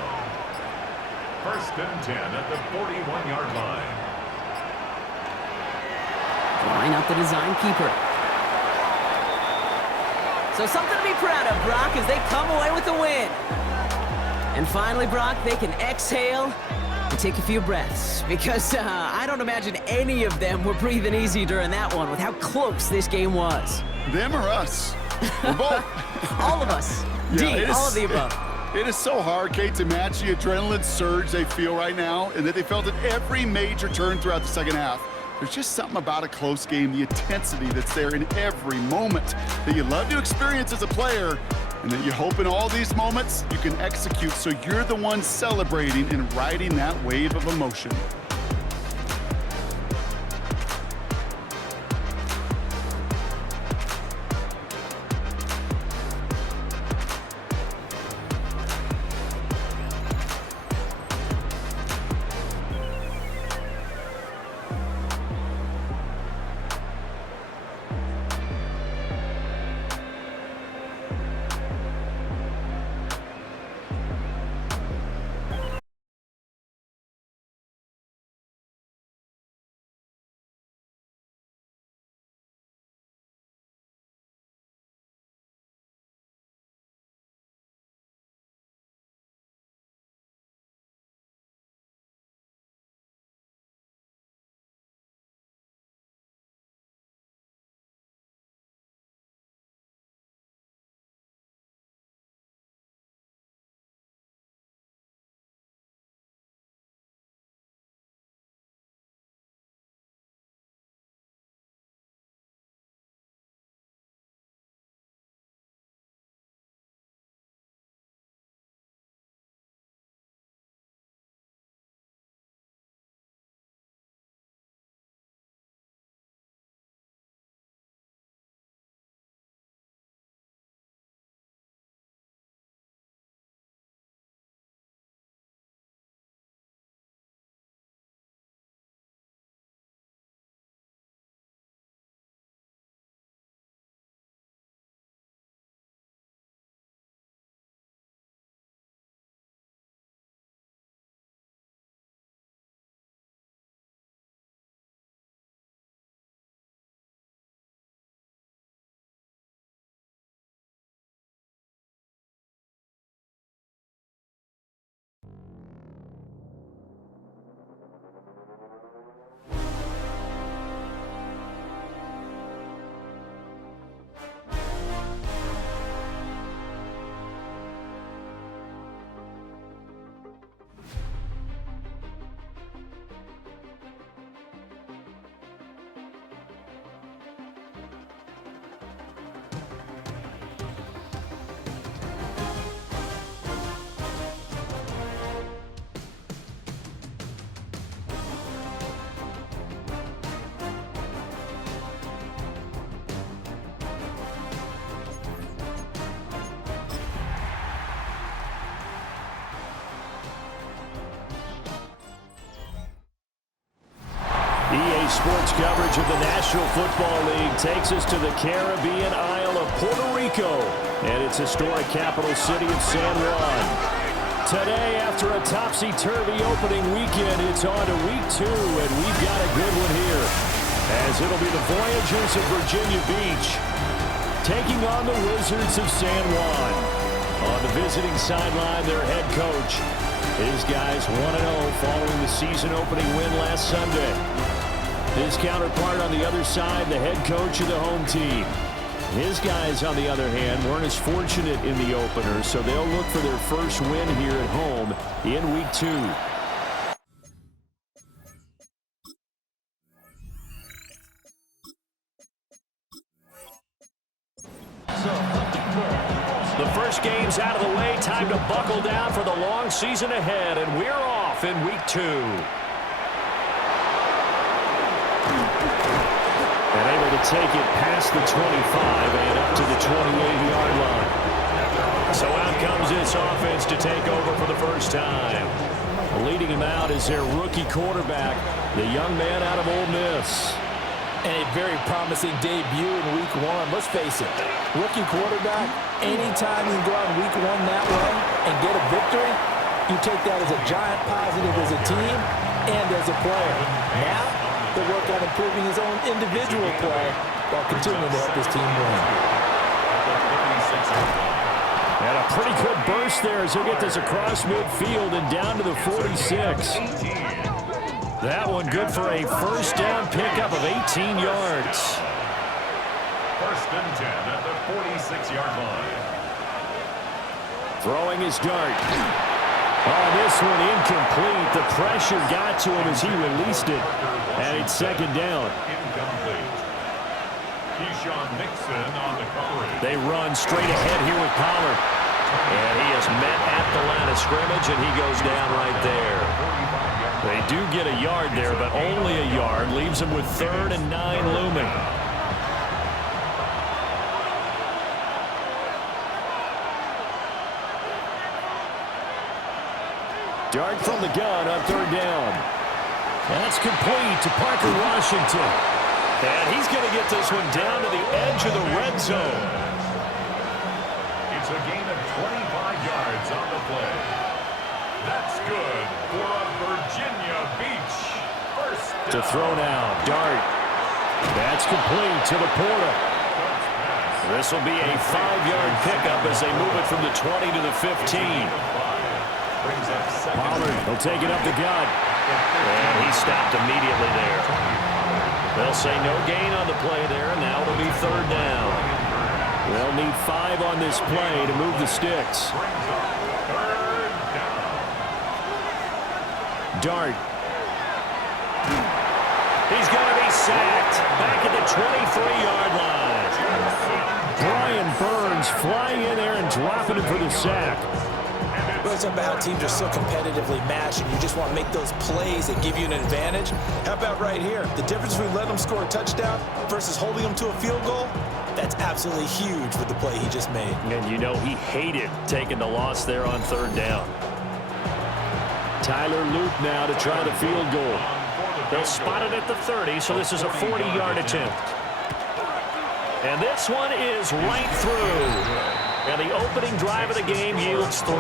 First and 10 at the 41-yard line. Line up the design keeper. So something to be proud of, Brock, as they come away with the win. And finally, Brock, they can exhale and take a few breaths, because I don't imagine any of them were breathing easy during that one with how close this game was. Them or us? We're both. All of us. Yeah, all of the above. It is so hard, Kate, to match the adrenaline surge they feel right now, and that they felt at every major turn throughout the second half. There's just something about a close game, the intensity that's there in every moment that you love to experience as a player, and that you hope in all these moments you can execute so you're the one celebrating and riding that wave of emotion. Sports coverage of the National Football League takes us to the Caribbean Isle of Puerto Rico and its historic capital city of San Juan. Today, after a topsy-turvy opening weekend, it's on to week 2, and we've got a good one here, as it'll be the Voyagers of Virginia Beach taking on the Wizards of San Juan. On the visiting sideline, their head coach. His guys 1-0 following the season-opening win last Sunday. His counterpart on the other side, the head coach of the home team. His guys, on the other hand, weren't as fortunate in the opener, so they'll look for their first win here at home in week 2. The first game's out of the way. Time to buckle down for the long season ahead, and we're off in week 2. And able to take it past the 25 and up to the 28-yard line. So out comes this offense to take over for the first time. Leading him out is their rookie quarterback, the young man out of Ole Miss. And a very promising debut in week 1. Let's face it, rookie quarterback, anytime you can go out in week 1 that way and get a victory, you take that as a giant positive as a team and as a player. Now, they'll work on improving his own individual play while continuing to help his team win. And a pretty good burst there as he'll get this across midfield and down to the 46. That one good for a first down pickup of 18 yards. First and 10 at the 46-yard line. Throwing his dart. Oh, this one incomplete. The pressure got to him as he released it. And it's second down. Incomplete. Keyshawn Nixon on the coverage. They run straight ahead here with Pollard. And he is met at the line of scrimmage, and he goes down right there. They do get a yard there, but only a yard. Leaves them with 3rd and 9 looming. Dart from the gun on 3rd down. That's complete to Parker Washington. And he's going to get this one down to the edge of the red zone. It's a gain of 25 yards on the play. That's good for a Virginia Beach first down. To throw now, Dart. That's complete to the Porter. This will be a 5-yard pickup as they move it from the 20 to the 15. Pollard will take it up the gut. And he stopped immediately there. They'll say no gain on the play there, and now it'll be 3rd down. They'll need 5 on this play to move the sticks. Dart. He's going to be sacked back at the 23-yard line. Brian Burns flying in there and dropping him for the sack. We're talking about how teams are so competitively matched and you just want to make those plays that give you an advantage. How about right here? The difference between letting them score a touchdown versus holding them to a field goal, that's absolutely huge with the play he just made. And you know he hated taking the loss there on 3rd down. Tyler Luke now to try the field goal. They'll spot it at the 30, so this is a 40-yard attempt. And this one is right through. And the opening drive of the game yields 3.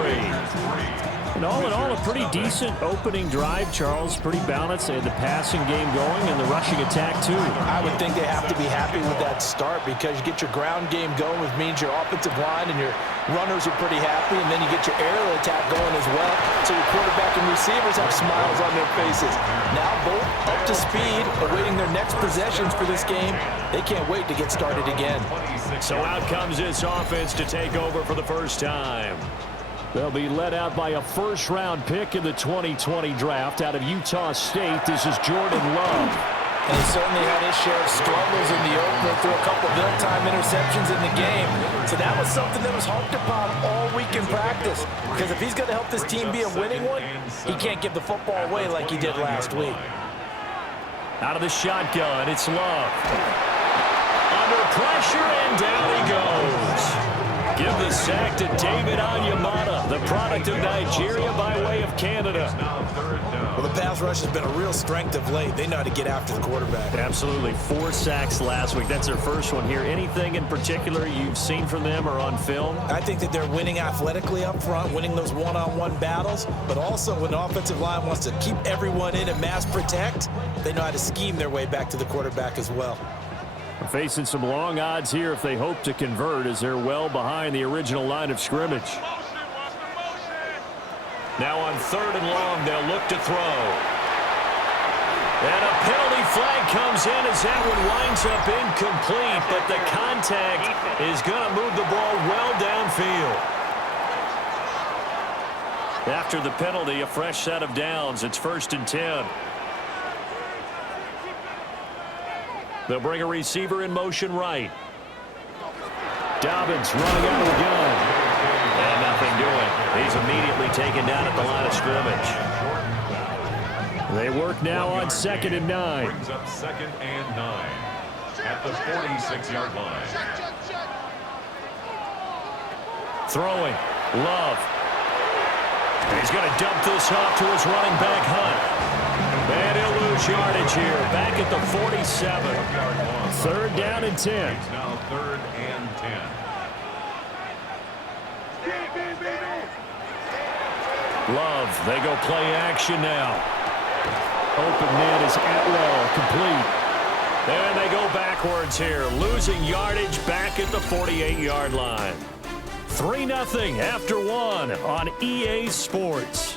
And all in all, a pretty decent opening drive, Charles. Pretty balanced. They had the passing game going and the rushing attack, too. I would think they have to be happy with that start because you get your ground game going, which means your offensive line and your runners are pretty happy, and then you get your aerial attack going as well. So your quarterback and receivers have smiles on their faces. Now both up to speed, awaiting their next possessions for this game. They can't wait to get started again. So out comes this offense to take over for the first time. They'll be led out by a first-round pick in the 2020 draft out of Utah State. This is Jordan Love. And he certainly had his share of struggles in the opener, threw a couple of ill-timed interceptions in the game. So that was something that was harped upon all week in practice. Because if he's going to help this team be a winning one, he can't give the football away like he did last week. Out of the shotgun, it's Love. Under pressure, and down he goes. give the sack to David Onyemata, the product of Nigeria by way of Canada. Well, the pass rush has been a real strength of late. They know how to get after the quarterback. Absolutely. 4 sacks last week. That's their first one here. Anything in particular you've seen from them or on film? I think that they're winning athletically up front, winning those one-on-one battles, but also when the offensive line wants to keep everyone in and mass protect, they know how to scheme their way back to the quarterback as well. Facing some long odds here if they hope to convert, as they're well behind the original line of scrimmage. Now on 3rd and long, they'll look to throw. And a penalty flag comes in as that one winds up incomplete, but the contact is going to move the ball well downfield. After the penalty, a fresh set of downs. It's 1st and 10. They'll bring a receiver in motion right. Dobbins running out of the gun. And nothing doing. He's immediately taken down at the line of scrimmage. They work now on 2nd and 9. Brings up 2nd and 9 at the 46-yard line. Throwing. Love. He's going to dump this off to his running back, Hunt. And he'll lose yardage here. Back at the 47. 3rd down and 10. It's now 3rd and 10. Love. They go play action now. Open man is Atwell. Complete. And they go backwards here. Losing yardage back at the 48-yard line. 3-0 after 1 on EA Sports.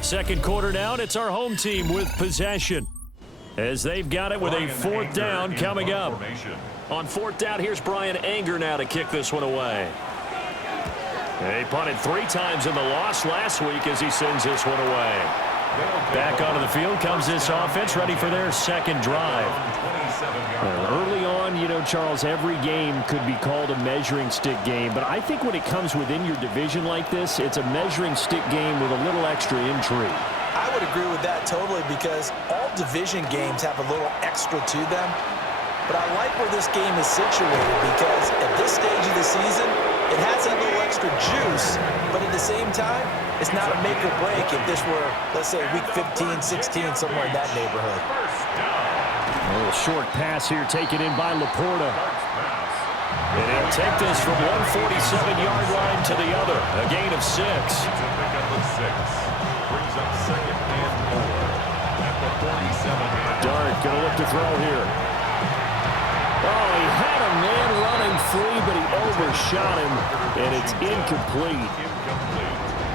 Second quarter now, and it's our home team with possession, as they've got it with a 4th down coming up. On 4th down, here's Brian Anger now to kick this one away. He punted 3 times in the loss last week as he sends this one away. Back onto the field comes this offense, ready for their 2nd drive. Early on, you know, Charles, every game could be called a measuring stick game, but I think when it comes within your division like this, it's a measuring stick game with a little extra intrigue. I would agree with that totally, because all division games have a little extra to them. But I like where this game is situated, because at this stage of the season, it has that little extra juice, but at the same time, it's not a make or break if this were, let's say, week 15, 16, somewhere in that neighborhood. A little short pass here taken in by Laporta. And he'll take this from 147-yard line to the other. A gain of 6. Brings up 2nd and 4 at the 47. Dart going to look to throw here. Oh, he had a man running free, but he overshot him, and it's incomplete.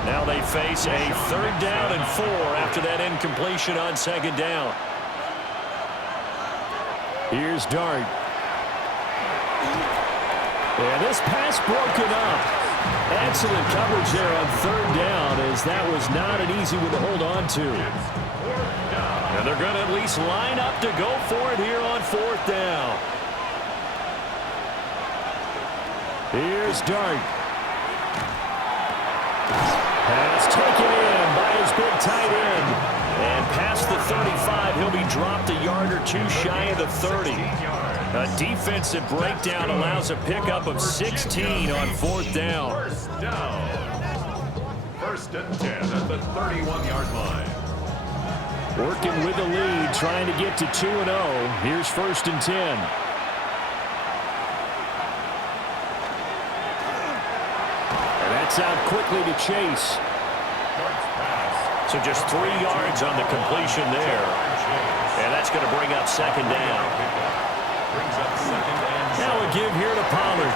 Now they face a 3rd down and 4 after that incompletion on 2nd down. Here's Dart. And this pass broken up. Excellent coverage there on 3rd down, as that was not an easy one to hold on to. And they're going to at least line up to go for it here on 4th down. Here's Dart. Pass taken in by his big tight end. And past the 35, he'll be dropped a yard or 2 shy of the 30. A defensive breakdown allows a pickup of 16 on 4th down. 1st down. 1st and 10 at the 31-yard line. Working with the lead, trying to get to 2-0. Here's 1st and 10. And that's out quickly to Chase. So just 3 yards on the completion there. And that's going to bring up 2nd down. Now a give here to Pollard.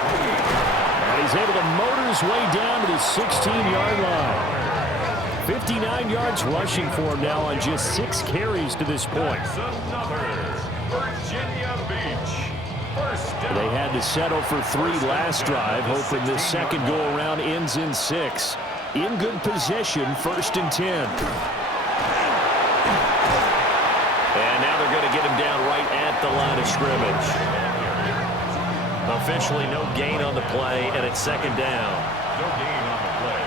And he's able to motor his way down to the 16-yard line. 59 yards rushing for him now on just 6 carries to this point. They had to settle for 3 last drive, hoping this second go-around ends in 6. In good position, 1st and 10. And now they're going to get him down right at the line of scrimmage. Officially no gain on the play, and it's 2nd down. No gain on the play.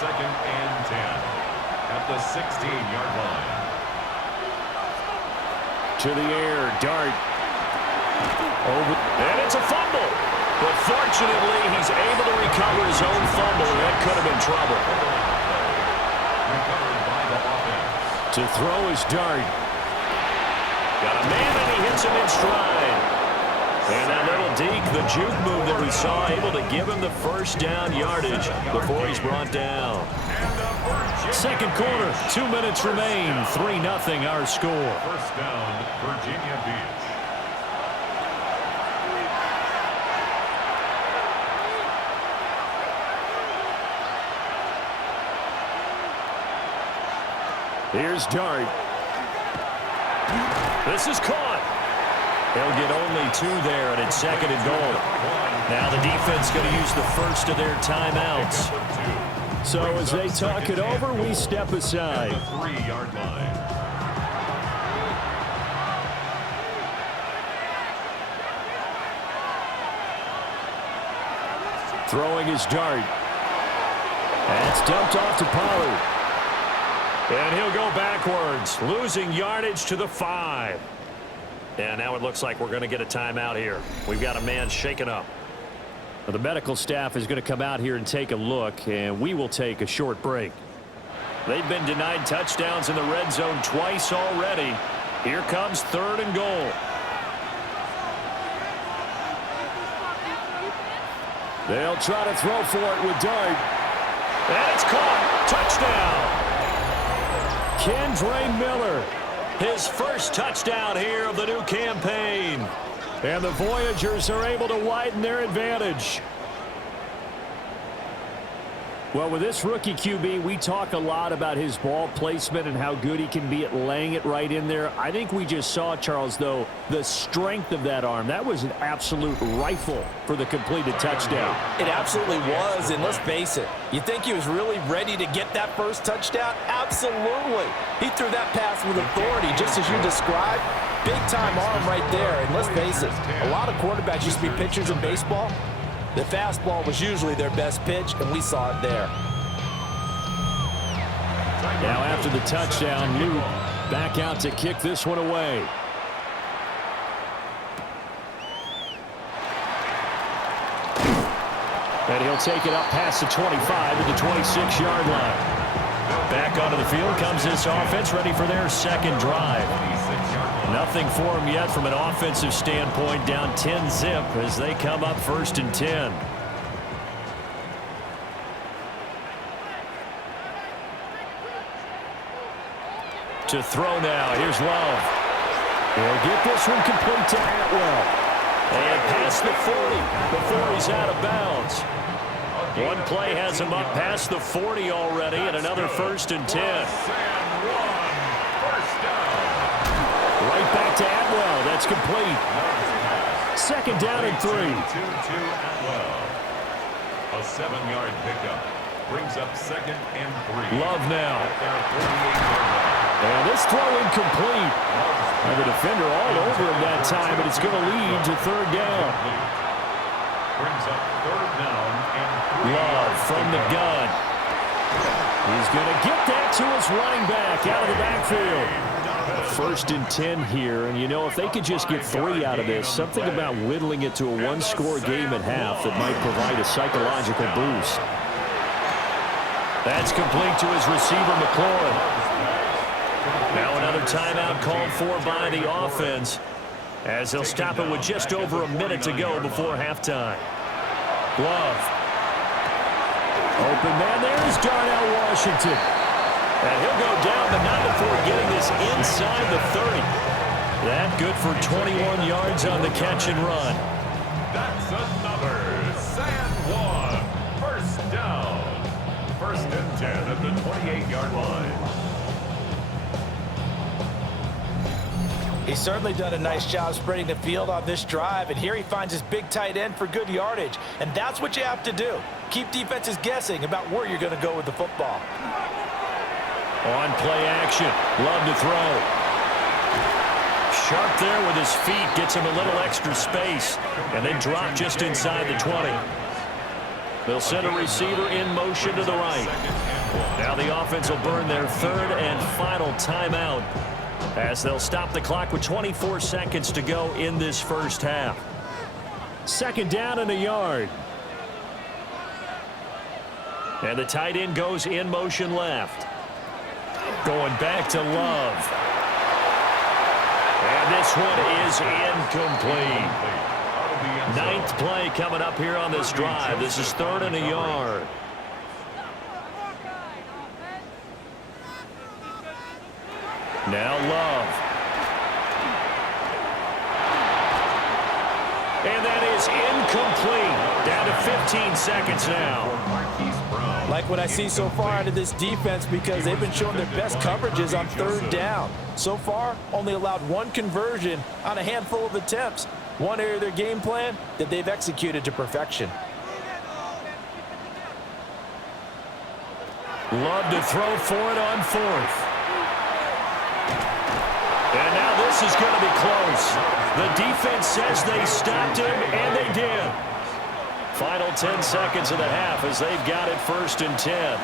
2nd and 10 at the 16-yard line. To the air, Dart. Over, and it's a fumble. But fortunately, he's able to recover his own fumble, and that could have been trouble. To throw is Dart. Got a man, and he hits him in stride. And that little deke, the juke move that we saw, able to give him the first down yardage before he's brought down. Second quarter, 2 minutes remain. 3-0 our score. First down, Virginia Beach. Here's Dart. This is caught. They'll get only 2 there, and it's second and goal. Now the defense going to use the first of their timeouts. So as they talk it over, we step aside. 3-yard line. Throwing his Dart. That's dumped off to Pollard. And he'll go backwards, losing yardage to the 5. And now it looks like we're going to get a timeout here. We've got a man shaken up. Well, the medical staff is going to come out here and take a look, and we will take a short break. They've been denied touchdowns in the red zone twice already. Here comes 3rd and goal. They'll try to throw for it with Dart. And it's caught. Touchdown. Kendre Miller, his first touchdown here of the new campaign. And the Voyagers are able to widen their advantage. Well, with this rookie QB, we talk a lot about his ball placement and how good he can be at laying it right in there. I think we just saw, Charles, though, the strength of that arm. That was an absolute rifle for the completed touchdown. It absolutely was, and let's face it, you think he was really ready to get that first touchdown? Absolutely. He threw that pass with authority, just as you described. Big-time arm right there, and let's face it, a lot of quarterbacks used to be pitchers in baseball. The fastball was usually their best pitch, and we saw it there. Now after the touchdown, Luke back out to kick this one away. And he'll take it up past the 25 to the 26-yard line. Back onto the field comes this offense, ready for their second drive. Nothing for them yet from an offensive standpoint, down 10-zip as they come up 1st and 10. To throw now, here's Love. He'll get this one complete to Atwell. And past the 40 before he's out of bounds. One play has him up past the 40 already, and another 1st and 10. Right back to Atwell. That's complete. Second down and 3. To Atwell. A 7-yard pickup brings up 2nd and 3. Love now. At their 38-yard line. And this throw incomplete. And the defender all over him that time, but it's going to lead to 3rd down. Brings up 3rd down and 3. Love from the gun. He's going to get that to his running back out of the backfield. 1st and 10 here, and you know, if they could just get 3 out of this, something about whittling it to a 1-score game at half that might provide a psychological boost. That's complete to his receiver, McLaurin. Now another timeout called for by the offense as they'll stop it with just over a minute to go before halftime. Love. Open man there is Darnell Washington. And he'll go down, but not before getting this inside the 30. That good for 21 yards on the catch and run. That's another San Juan. 1st down. 1st and 10 at the 28-yard line. He's certainly done a nice job spreading the field on this drive, and here he finds his big tight end for good yardage. And that's what you have to do. Keep defenses guessing about where you're going to go with the football. On play action. Love to throw. Sharp there with his feet. Gets him a little extra space. And then drop just inside the 20. They'll send a receiver in motion to the right. Now the offense will burn their 3rd and final timeout as they'll stop the clock with 24 seconds to go in this first half. Second down and a yard. And the tight end goes in motion left. Going back to Love. And this one is incomplete. Ninth play coming up here on this drive. This is third and a yard. Now Love. And that is incomplete. Down to 15 seconds now. Like what I see so far out of this defense, because they've been showing their best coverages on third down. So far, only allowed one conversion on a handful of attempts. One area of their game plan that they've executed to perfection. Love to throw for it on fourth. And now this is going to be close. The defense says they stopped him, and they did. Final 10 seconds of the half as they've got it 1st and 10.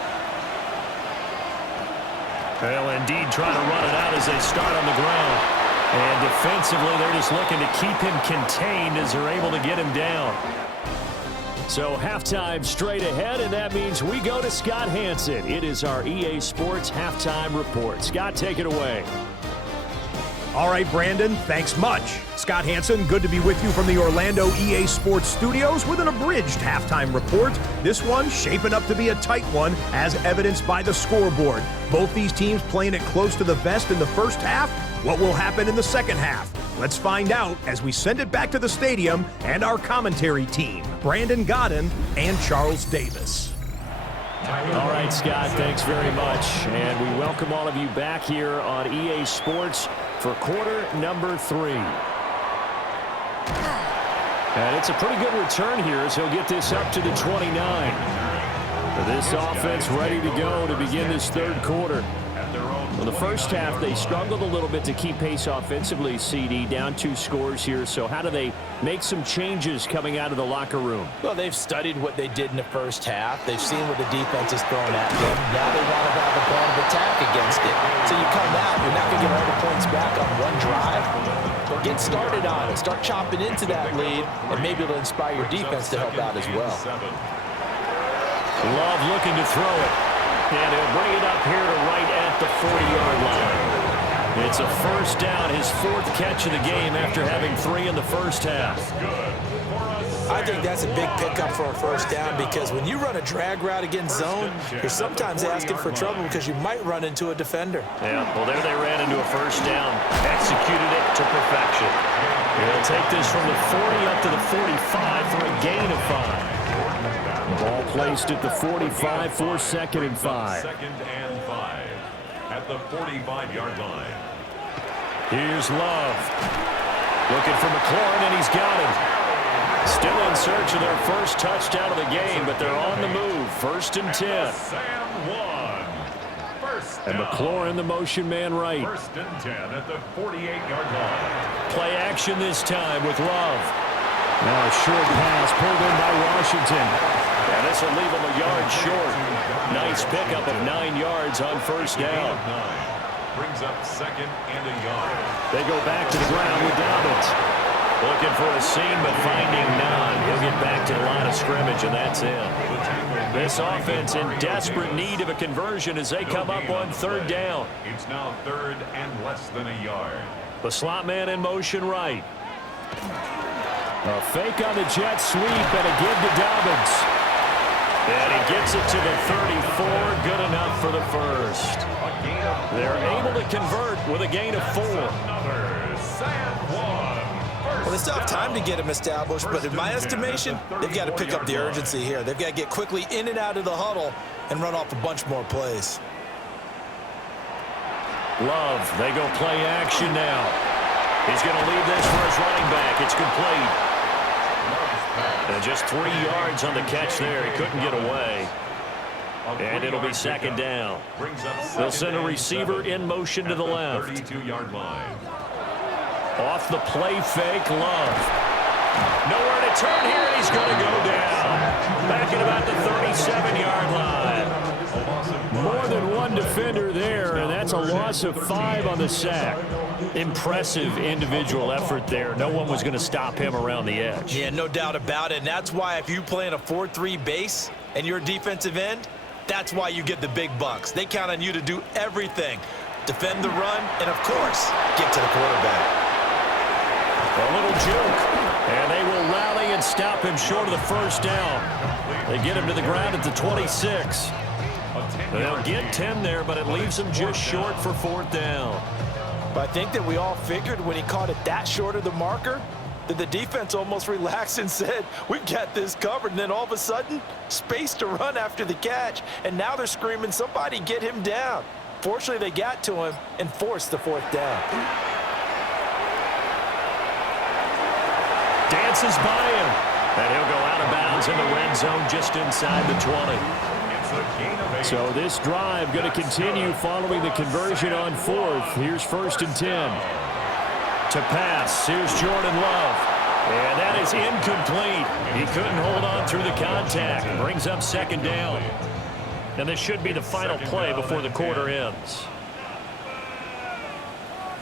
Well, indeed, trying to run it out as they start on the ground. And defensively, they're just looking to keep him contained as they're able to get him down. So halftime straight ahead, and that means we go to Scott Hanson. It is our EA Sports halftime report. Scott, take it away. All right, Brandon, thanks much. Scott Hanson, good to be with you from the Orlando EA Sports Studios with an abridged halftime report. This one shaping up to be a tight one, as evidenced by the scoreboard. Both these teams playing it close to the vest in the first half. What will happen in the second half? Let's find out as we send it back to the stadium and our commentary team, Brandon Godden and Charles Davis. All right, Scott, thanks very much. And we welcome all of you back here on EA Sports for quarter number 3. And it's a pretty good return here as he'll get this up to the 29. This offense ready to go to begin this third quarter. Well, the first half, they struggled a little bit to keep pace offensively, CD, down 2 scores here. So how do they make some changes coming out of the locker room? Well, they've studied what they did in the first half. They've seen what the defense is throwing at them. Now they want to have a plan of attack against it. So you come out, you're not going to get all the points back on one drive. But get started on it. Start chopping into that lead, and maybe it'll inspire your defense to help out as well. Love looking to throw it. And he'll bring it up here to right at the 40-yard line. It's a first down, his 4th catch of the game after having 3 in the first half. I think that's a big pickup for a first down, because when you run a drag route against zone, you're sometimes asking for trouble because you might run into a defender. Yeah, well, there they ran into a first down. Executed it to perfection. They'll take this from the 40 up to the 45 for a gain of 5. Ball placed at the 45 for 2nd and 5. 2nd and 5 at the 45-yard line. Here's Love. Looking for McLaurin, and he's got him. Still in search of their first touchdown of the game, but they're on the move. 1st and 10. And McLaurin, the motion man right. 1st and 10 at the 48-yard line. Play action this time with Love. Now a short pass pulled in by Washington. And this will leave him a yard short. Nice pickup of 9 yards on first down. Brings up 2nd and a yard. They go back to the ground with Dobbins. Looking for a seam, but finding none. He'll get back to the line of scrimmage, and that's it. This offense in desperate need of a conversion as they come up on 3rd down. It's now 3rd and less than a yard. The slot man in motion right. A fake on the jet sweep and a give to Dobbins. And he gets it to the 34. Good enough for the first. They're able to convert with a gain of 4. Well, they still have time to get him established, but in my estimation, they've got to pick up the urgency here. They've got to get quickly in and out of the huddle and run off a bunch more plays. Love, they go play action now. He's going to leave this for his running back. It's complete. And just 3 yards on the catch there. He couldn't get away. And it'll be 2nd down. They'll send a receiver in motion to the left. 32-yard line. Off the play fake, Love. Nowhere to turn here, and he's going to go down. Back at about the 37-yard line. More than one defender there, and that's a loss of 5 on the sack. Impressive individual effort there. No one was going to stop him around the edge. Yeah, no doubt about it. And that's why if you play in a 4-3 base and you're a defensive end, that's why you get the big bucks. They count on you to do everything. Defend the run and, of course, get to the quarterback. A little juke. And they will rally and stop him short of the first down. They get him to the ground at the 26. They'll get 10 there, but it leaves them just short for 4th down. But I think that we all figured when he caught it that short of the marker that the defense almost relaxed and said, we've got this covered. And then all of a sudden, space to run after the catch. And now they're screaming, somebody get him down. Fortunately, they got to him and forced the 4th down. Dances by him. And he'll go out of bounds in the red zone just inside the 20. So this drive going to continue following the conversion on 4th. Here's 1st and 10. To pass. Here's Jordan Love. And that is incomplete. He couldn't hold on through the contact. Brings up 2nd down. And this should be the final play before the quarter ends.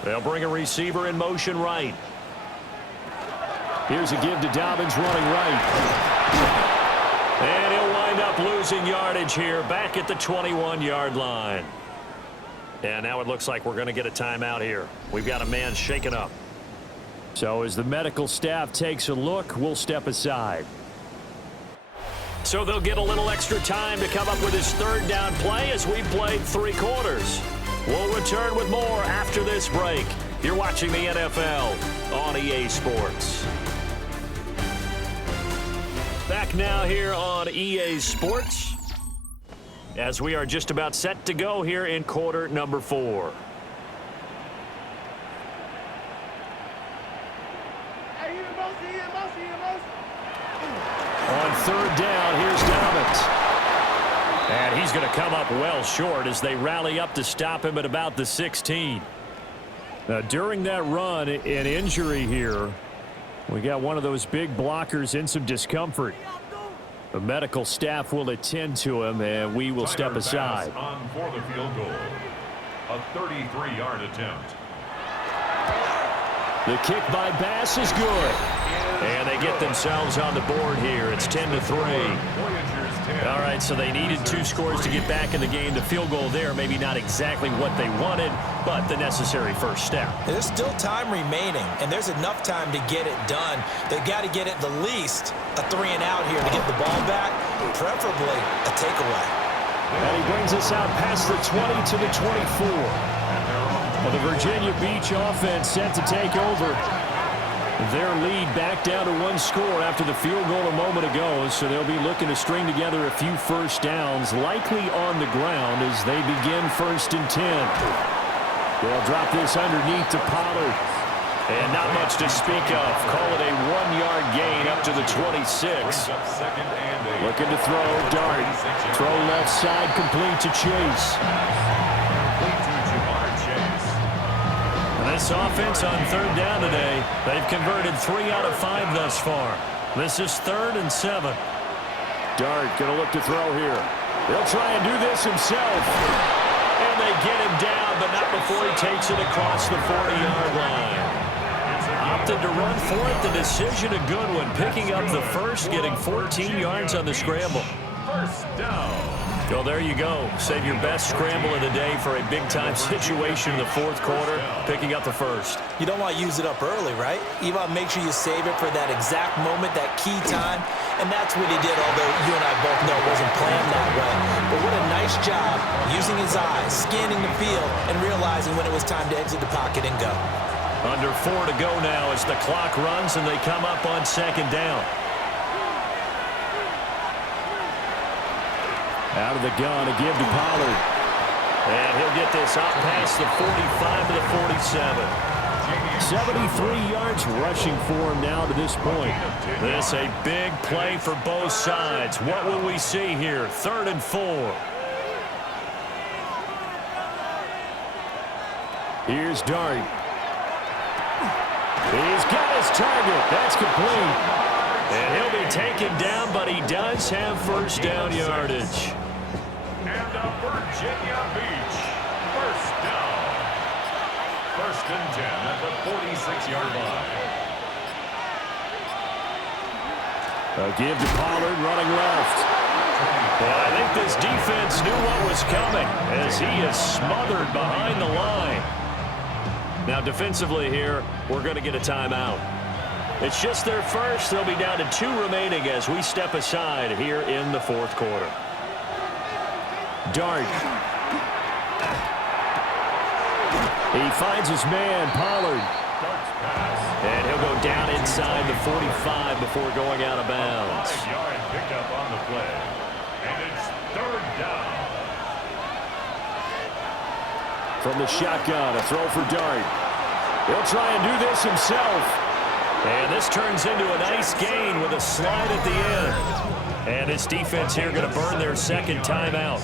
They'll bring a receiver in motion right. Here's a give to Dobbins running right. And he'll wind up losing yardage here back at the 21-yard line. And now it looks like we're going to get a timeout here. We've got a man shaken up. So as the medical staff takes a look, we'll step aside. So they'll get a little extra time to come up with his 3rd down play as we played 3 quarters. We'll return with more after this break. You're watching the NFL on EA Sports. Back now here on EA Sports as we are just about set to go here in quarter number 4. On 3rd down, here's Dobbins. And he's going to come up well short as they rally up to stop him at about the 16. Now, during that run, an injury here. We got one of those big blockers in some discomfort. The medical staff will attend to him, and we will step aside. On for the field goal. A 33-yard attempt. The kick by Bass is good. And they get themselves on the board here. It's 10-3. All right, so they needed 2 scores to get back in the game. The field goal there, maybe not exactly what they wanted, but the necessary first step. There's still time remaining, and there's enough time to get it done. They've got to get at the least a 3-and-out here to get the ball back, preferably a takeaway. And he brings us out past the 20 to the 24. Well, the Virginia Beach offense set to take over. Their lead back down to 1 score after the field goal a moment ago, so they'll be looking to string together a few first downs, likely on the ground as they begin 1st and 10. They'll drop this underneath to Pollard. And not much to speak of. Call it a 1-yard gain up to the 26. Looking to throw, Dart. Throw left side, complete to Chase. This offense on 3rd down today, they've converted 3 out of 5 thus far. This is 3rd and 7. Dart going to look to throw here. He'll try and do this himself. And they get him down, but not before he takes it across the 40-yard line. Opted to run for it. The decision a good one. Picking up the first, getting 14 yards on the scramble. First down. Well, there you go. Save your best scramble of the day for a big-time situation in the 4th quarter, picking up the first. You don't want to use it up early, right? You want to make sure you save it for that exact moment, that key time. And that's what he did, although you and I both know it wasn't planned that way. But what a nice job using his eyes, scanning the field, and realizing when it was time to exit the pocket and go. Under 4 to go now as the clock runs and they come up on 2nd down. Out of the gun, a give to Pollard. And he'll get this out past the 45 to the 47. 73 yards rushing for him now to this point. This a big play for both sides. What will we see here? 3rd and 4. Here's Dart. He's got his target. That's complete. And he'll be taken down, but he does have first down yardage. And a Virginia Beach first down. First and 10 at the 46-yard line. A give to Pollard running left. And I think this defense knew what was coming as he is smothered behind the line. Now defensively here, we're going to get a timeout. It's just their first. They'll be down to 2 remaining as we step aside here in the fourth quarter. Dart. He finds his man, Pollard. And he'll go down inside the 45 before going out of bounds. 5-yard pickup on the play. And it's third down. From the shotgun, a throw for Dart. He'll try and do this himself. And this turns into a nice gain with a slide at the end. And this defense here going to burn their second timeout.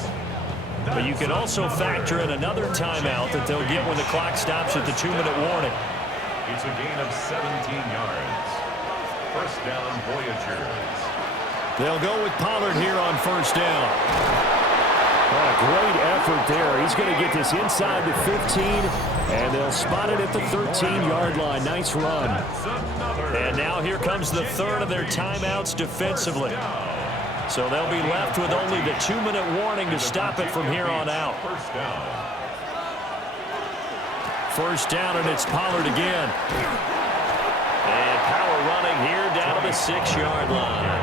But you can also factor in another timeout that they'll get when the clock stops at the 2-minute warning. It's a gain of 17 yards. First down, Voyagers. They'll go with Pollard here on first down. Oh, great effort there. He's going to get this inside the 15, and they'll spot it at the 13-yard line. Nice run. And now here comes the third of their timeouts defensively. So they'll be left with only the 2-minute warning to stop it from here on out. First down, and it's Pollard again. And power running here down to the 6-yard line.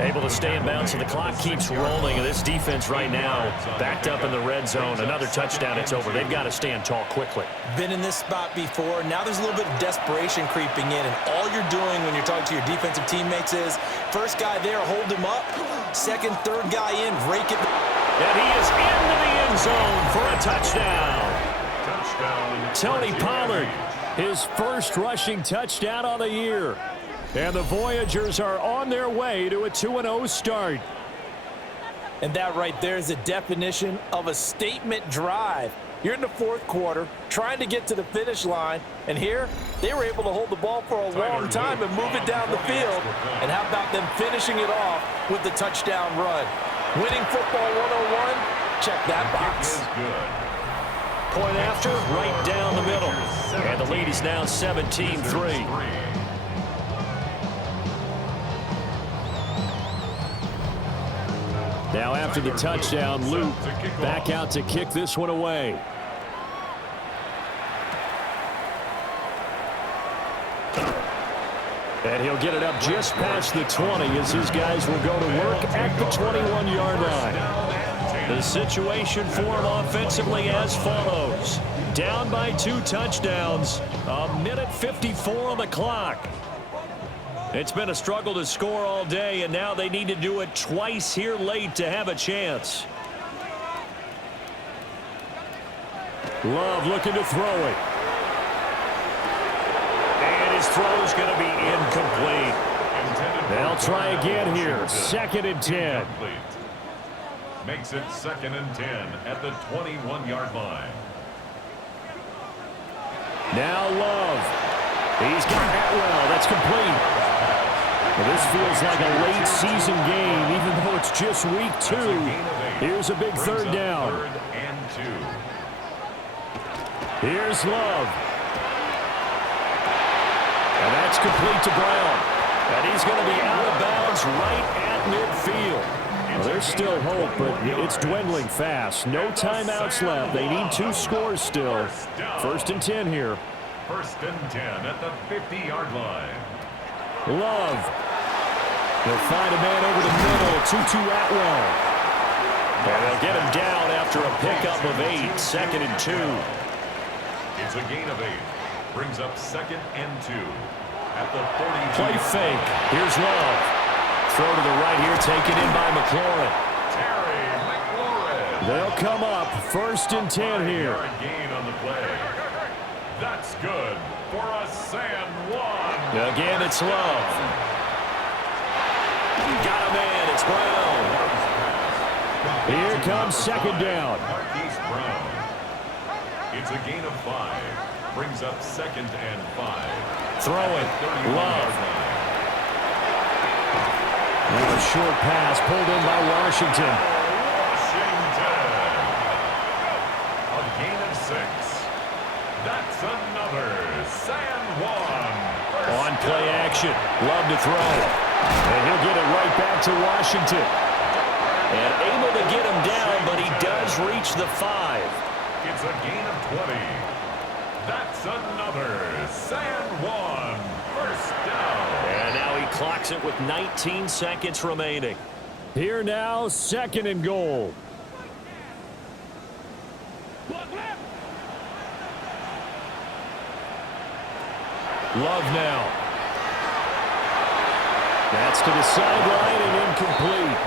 Able to stay in bounds, so the clock keeps rolling. And this defense right now backed up in the red zone. Another touchdown, it's over. They've got to stand tall quickly. Been in this spot before. Now there's a little bit of desperation creeping in. And all you're doing when you're talking to your defensive teammates is, first guy there, hold him up. Second, third guy in, rake it. And he is into the end zone for a touchdown. Tony Pollard, his first rushing touchdown on the year. And the Voyagers are on their way to a 2-0 start. And that right there is a definition of a statement drive. You're in the fourth quarter, trying to get to the finish line, and here they were able to hold the ball for a long time and move it down the field. And how about them finishing it off with the touchdown run? Winning football 101, check that box. Point after, right down the middle. And the lead is now 17-3. Now after the touchdown, Luke back out to kick this one away. And he'll get it up just past the 20 as his guys will go to work at the 21-yard line. The situation for him offensively as follows. Down by 2 touchdowns, a minute 54 on the clock. It's been a struggle to score all day, and now they need to do it twice here late to have a chance. Love looking to throw it. And his throw's going to be incomplete. They'll try again here. 2nd and 10. Makes it 2nd and 10 at the 21-yard line. Now Love. He's got Atwell. That's complete. Well, this feels like a late season game, even though it's just week 2. Here's a big third down. 3rd and 2. Here's Love. And that's complete to Brown. And he's going to be out of bounds right at midfield. Well, there's still hope, but it's dwindling fast. No timeouts left. They need 2 scores still. 1st and 10 here. 1st and 10 at the 50-yard line. Love. They'll find a man over the middle. 2-2 Atwell. And they'll get him down after a pickup of 8. 2nd and 2. It's a gain of 8. Brings up 2nd and 2 at the 42. Play fake. Here's Love. Throw to the right here, taken in by McLaurin. Terry McLaurin. They'll come up. 1st and 10 here. 5-yard gain on the play. That's good for a San Juan. Again, it's Love. Got a man. It's Brown. Here comes 2nd down. Marquise Brown. It's a gain of 5. Brings up 2nd and 5. Throw it. Love. And a short pass pulled in by Washington. A gain of 6. That's another San Juan. On play action. Love to throw. And he'll get it right back to Washington. And able to get him down, but he does reach the 5. It's a gain of 20. That's another San Juan first down. And now he clocks it with 19 seconds remaining. Here now, 2nd and goal. Love now. That's to the sideline and incomplete.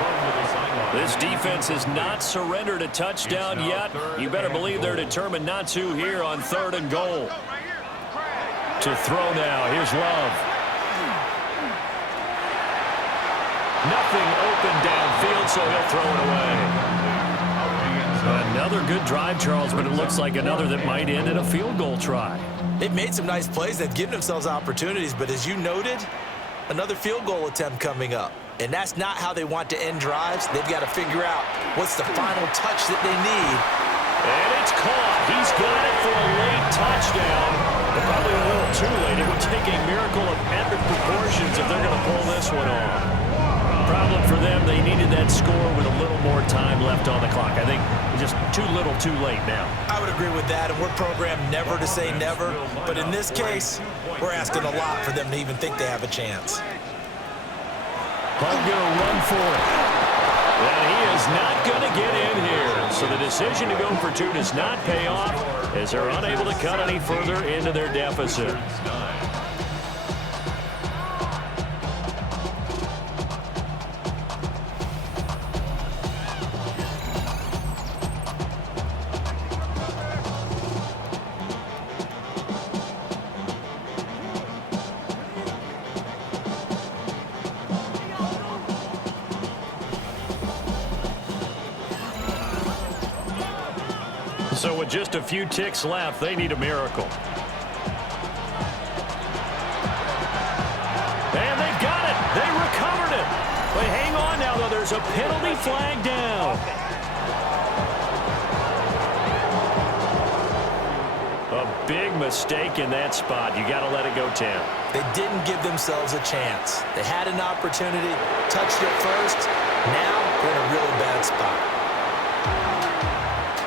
This defense has not surrendered a touchdown yet. You better believe they're determined not to here on 3rd and goal. To throw now. Here's Love. Nothing open downfield, so he'll throw it away. Another good drive, Charles, but it looks like another that might end in a field goal try. They've made some nice plays. They've given themselves opportunities, but as you noted, another field goal attempt coming up. And that's not how they want to end drives. They've got to figure out what's the final touch that they need. And it's caught. He's got it for a late touchdown. But probably a little too late. It would take a miracle of epic proportions if they're going to pull this one off. Problem for them, they needed that score with a little more time left on the clock. I think just too little too late now. I would agree with that, and we're programmed never to say never. But in this case, we're asking a lot for them to even think they have a chance. Hug going to run for it. And he is not going to get in here. So the decision to go for 2 does not pay off as they're unable to cut any further into their deficit. So with just a few ticks left, they need a miracle. And they've got it. They recovered it. But hang on now, though. There's a penalty flag down. A big mistake in that spot. You got to let it go, Tim. They didn't give themselves a chance. They had an opportunity, touched it first. Now they're in a really bad spot.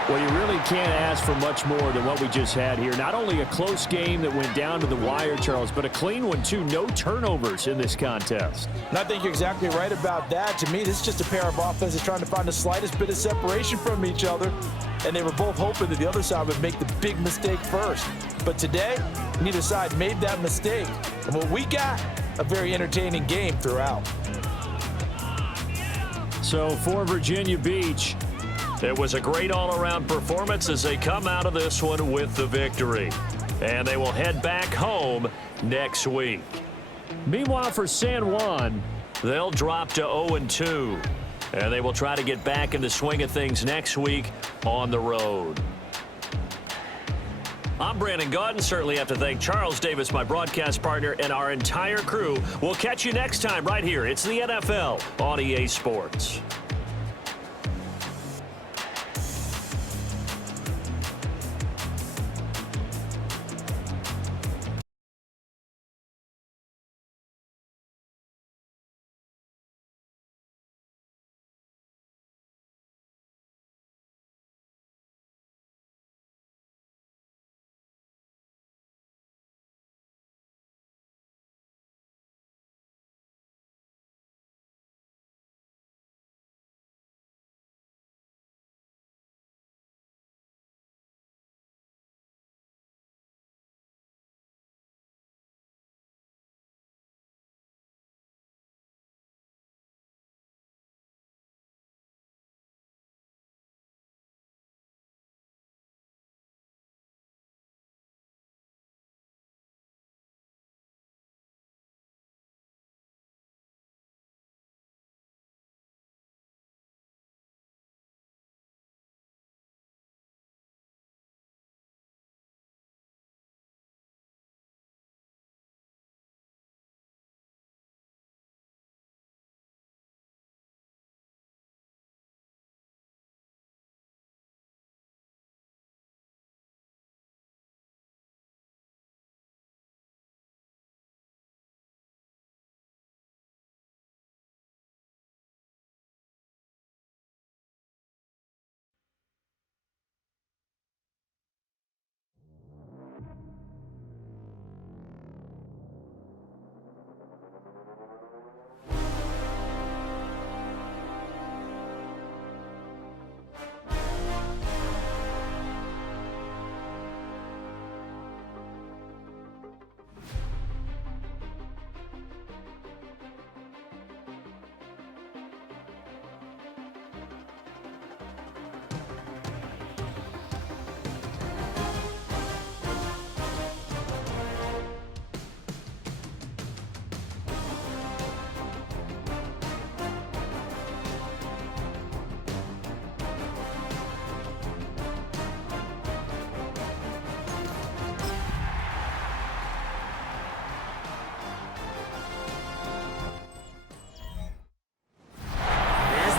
Well, you really can't ask for much more than what we just had here. Not only a close game that went down to the wire, Charles, but a clean one, too. No turnovers in this contest. And I think you're exactly right about that. To me, this is just a pair of offenses trying to find the slightest bit of separation from each other. And they were both hoping that the other side would make the big mistake first. But today, neither side made that mistake. And what we got, a very entertaining game throughout. So for Virginia Beach, it was a great all-around performance as they come out of this one with the victory. And they will head back home next week. Meanwhile, for San Juan, they'll drop to 0-2. And they will try to get back in the swing of things next week on the road. I'm Brandon Gaudin. Certainly have to thank Charles Davis, my broadcast partner, and our entire crew. We'll catch you next time right here. It's the NFL on EA Sports.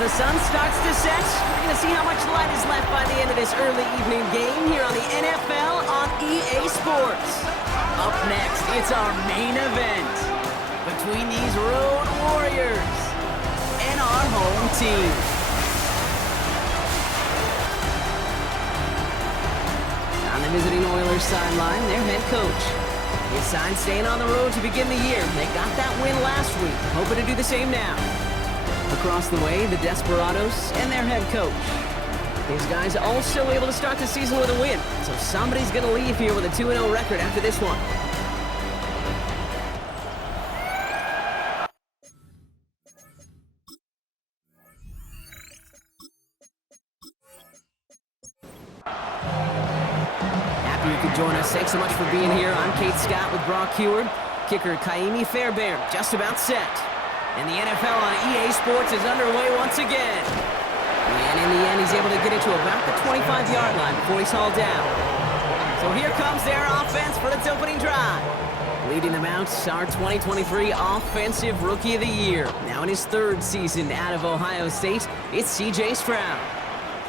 the sun starts to set, we're going to see how much light is left by the end of this early evening game here on the NFL on EA Sports. Up next, it's our main event between these road warriors and our home team. On the visiting Oilers sideline, their head coach. He signed staying on the road to begin the year. They got that win last week, hoping to do the same now. Across the way, the Desperados and their head coach. These guys also able to start the season with a win, so somebody's going to leave here with a 2-0 record after this one. Happy you could join us. Thanks so much for being here. I'm Kate Scott with Brock Heward. Kicker Kaimi Fairbairn just about set. And the NFL on EA Sports is underway once again. And in the end, he's able to get it to about the 25-yard line before he's hauled down. So here comes their offense for its opening drive. Leading them out, our 2023 Offensive Rookie of the Year. Now in his third season out of Ohio State, it's C.J. Stroud.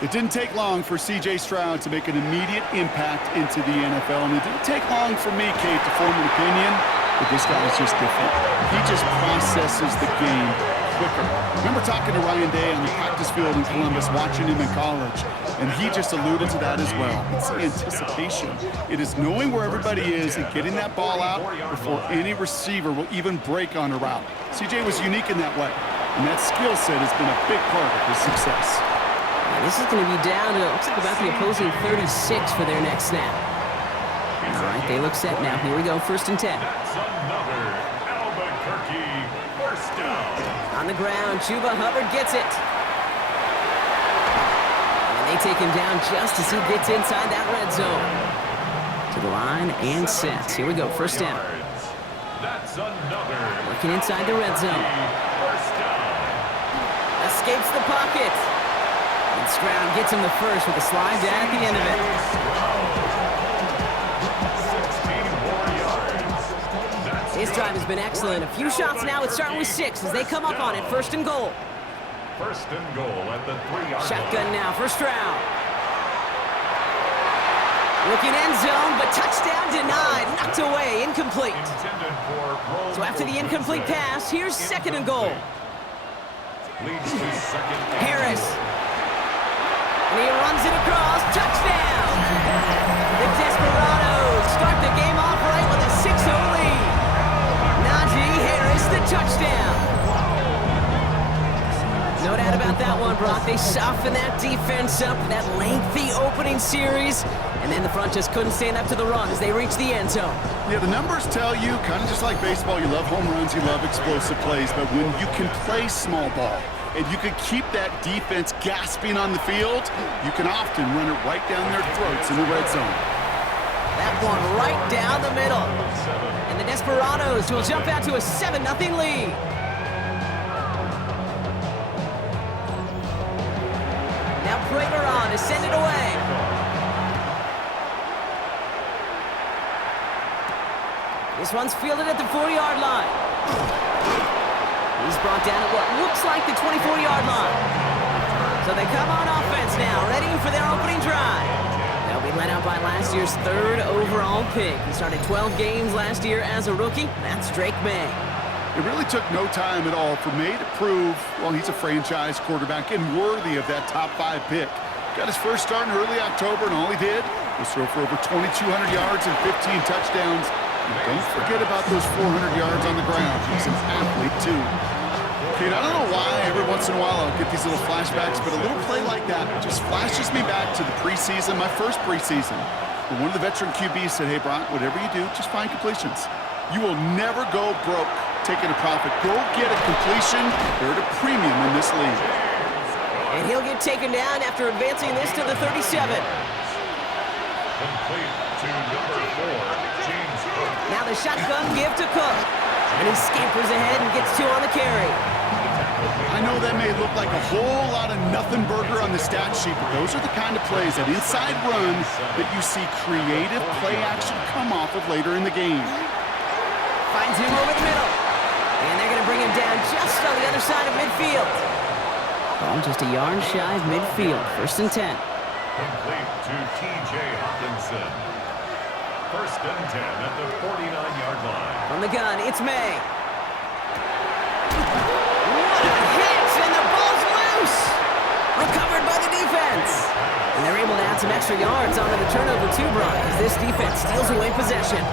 It didn't take long for C.J. Stroud to make an immediate impact into the NFL, and it didn't take long for me, Kate, to form an opinion, but this guy is just different. He just processes the game quicker. I remember talking to Ryan Day on the practice field in Columbus, watching him in college, and he just alluded to that as well. It's the anticipation. It is knowing where everybody is and getting that ball out before any receiver will even break on a route. C.J. was unique in that way, and that skill set has been a big part of his success. This is going to be down to, looks like about the opposing 36 for their next snap. All right, they look set now. Here we go, 1st and 10. That's another Albuquerque first down. On the ground, Chuba Hubbard gets it. And they take him down just as he gets inside that red zone. To the line and set. Here we go, 1st down. That's another Working inside the red zone. first down. Escapes the pocket. And Stroud gets him the first with a slide down at the end of it. 16 more yards. That's His drive has been excellent. A few shots now. It's starting with 6 as they come up on it. 1st and goal. first and goal at the 3-yard line. Shotgun now for Stroud. Looking end zone, but touchdown denied. Knocked away. Incomplete. Intended for roll So after the incomplete pass, here's 2nd and goal. Leads to second. Harris. And he runs it across. Touchdown! The Desperados start the game off right with a 6-0 lead. Najee Harris, the touchdown. No doubt about that one, Brock. They softened that defense up, that lengthy opening series, and then the front just couldn't stand up to the run as they reached the end zone. Yeah, the numbers tell you, kind of just like baseball, you love home runs, you love explosive plays, but when you can play small ball and you can keep that defense gasping on the field, you can often run it right down their throats in the red zone. That one right down the middle. And the Desperados will jump out to a 7-0 lead. Now Prater on to send it away. This one's fielded at the 4-yard line. He's brought down at what looks like the 24-yard line. So they come on offense now, ready for their opening drive. They'll be led out by last year's 3rd overall pick. He started 12 games last year as a rookie. That's Drake May. It really took no time at all for May to prove, well, he's a franchise quarterback and worthy of that top 5 pick. Got his first start in early October, and all he did was throw for over 2,200 yards and 15 touchdowns. And don't forget about those 400 yards on the ground. He's an athlete, too. Kate, I don't know why every once in a while I'll get these little flashbacks, but a little play like that just flashes me back to the preseason, my first preseason. Where one of the veteran QBs said, hey, Brock, whatever you do, just find completions. You will never go broke taking a profit. Go get a completion. They're at a premium in this league. And he'll get taken down after advancing this to the 37. Complete to number 4, James Cook. Now the shotgun give to Cook. And he scampers ahead and gets 2 on the carry. I know that may look like a whole lot of nothing burger on the stat sheet, but those are the kind of plays, that inside run, that you see creative play action come off of later in the game. Finds him over the middle. And they're going to bring him down just on the other side of midfield. Ball just a yard shy of midfield. 1st and 10. Complete to T.J. Hawkinson. 1st and 10 at the 49-yard line. From the gun, it's May. What a hit, and the ball's loose. Recovered by the defense. And they're able to add some extra yards onto the turnover too, Brock, as this defense steals away possession.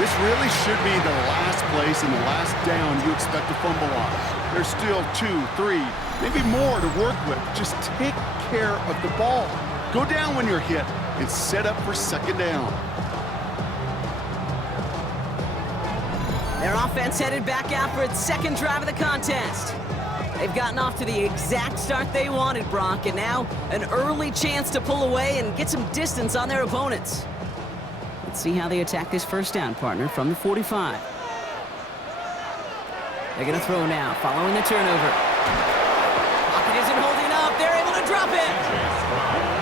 This really should be the last place and the last down you expect to fumble on. There's still 2, 3, maybe more to work with. Just take care of the ball. Go down when you're hit and set up for 2nd down. Their offense headed back out for its 2nd drive of the contest. They've gotten off to the exact start they wanted, Brock, and now an early chance to pull away and get some distance on their opponents. Let's see how they attack this 1st down, partner, from the 45. They're going to throw now, following the turnover. Pocket isn't holding up. They're able to drop it.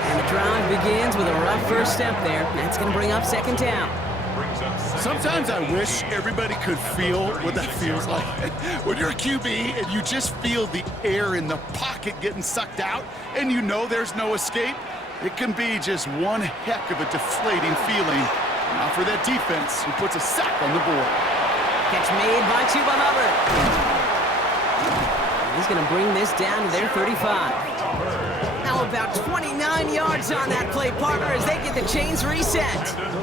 And the drive begins with a rough 1st step there. That's going to bring up 2nd down. Sometimes I wish everybody could feel what that feels like. When you're a QB and you just feel the air in the pocket getting sucked out and you know there's no escape, it can be just one heck of a deflating feeling. Now for that defense who puts a sack on the board. Catch made by Chuba Hubbard. He's going to bring this down to their 35. Now about 29 yards on that play, partner, as they get the chains reset.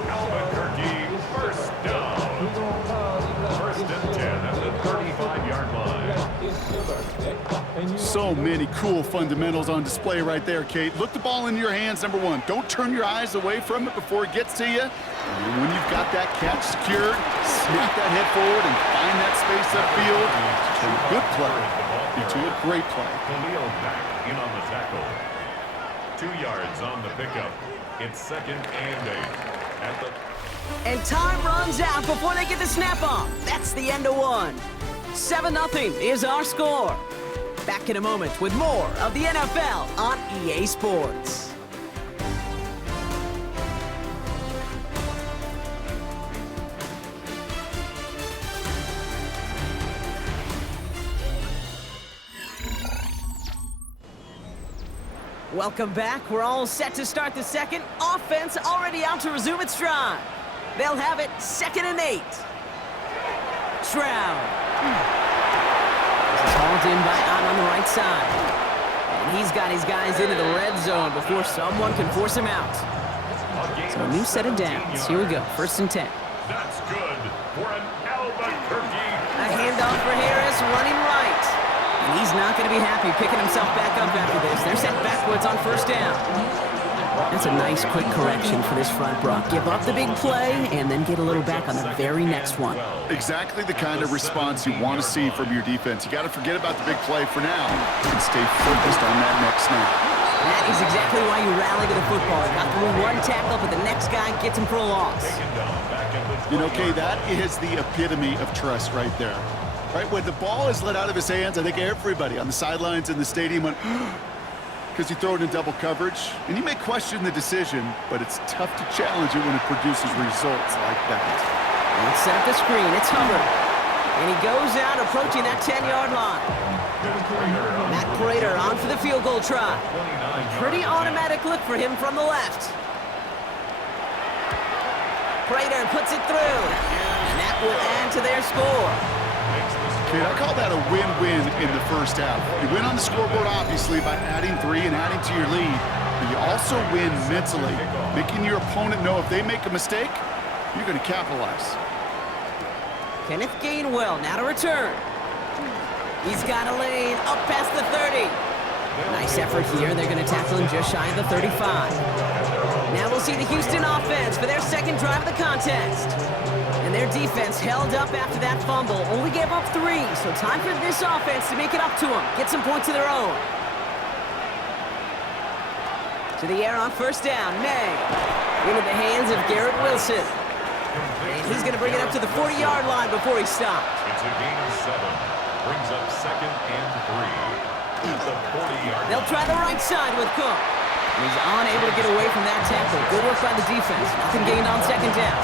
Albuquerque, 1st down. 1st and 10 at the 35-yard line. So many cool fundamentals on display right there, Kate. Look the ball in your hands, number 1. Don't turn your eyes away from it before it gets to you. And when you've got that catch secured, snap that head forward and find that space upfield. Turn a good play into a great play. Khalil back in on the tackle. 2 yards on the pickup. It's 2nd and 8 at the... And time runs out before they get the snap off. That's the end of 1. 7-0 is our score. Back in a moment with more of the NFL on EA Sports. Welcome back. We're all set to start the 2nd. Offense already out to resume its drive. They'll have it 2nd and 8. Stroud. This is hauled in by Ott on the right side. And he's got his guys into the red zone before someone can force him out. So a new set of downs. Here we go. 1st and 10. That's good for an Albuquerque. A handoff for Harris, running right. And he's not going to be happy picking himself back up after this. They're sent backwards on 1st down. That's a nice quick correction for this front, Brock. Give up the big play and then get a little back on the very next one. Exactly the kind of response you want to see from your defense. You got to forget about the big play for now and stay focused on that next snap. That is exactly why you rally to the football. Got through one tackle, but the next guy gets him for a loss. You know, Kay, that is the epitome of trust right there. Right, when the ball is let out of his hands, I think everybody on the sidelines in the stadium went, because you throw it in double coverage, and you may question the decision, but it's tough to challenge it when it produces results like that. Let's set up the screen. It's Hubbard. And he goes out approaching that 10-yard line. Matt Prater on for the field goal try. Pretty automatic look for him from the left. Prater puts it through. And that will add to their score. Kid, I call that a win-win in the 1st half. You win on the scoreboard, obviously, by adding 3 and adding to your lead. But you also win mentally, making your opponent know if they make a mistake, you're going to capitalize. Kenneth Gainwell now to return. He's got a lane up past the 30. Nice effort here. They're going to tackle him just shy of the 35. Now we'll see the Houston offense for their 2nd drive of the contest. And their defense held up after that fumble. Only gave up 3, so time for this offense to make it up to them. Get some points of their own. To the air on 1st down. May. Into the hands of Garrett Wilson. And he's going to bring it up to the 40-yard line before he stopped. It's a gain of 7. Brings up 2nd and 3. At the 40-yard line. They'll try the right side with Cook. And he's unable to get away from that tackle. Good work by the defense. Nothing gained on 2nd down.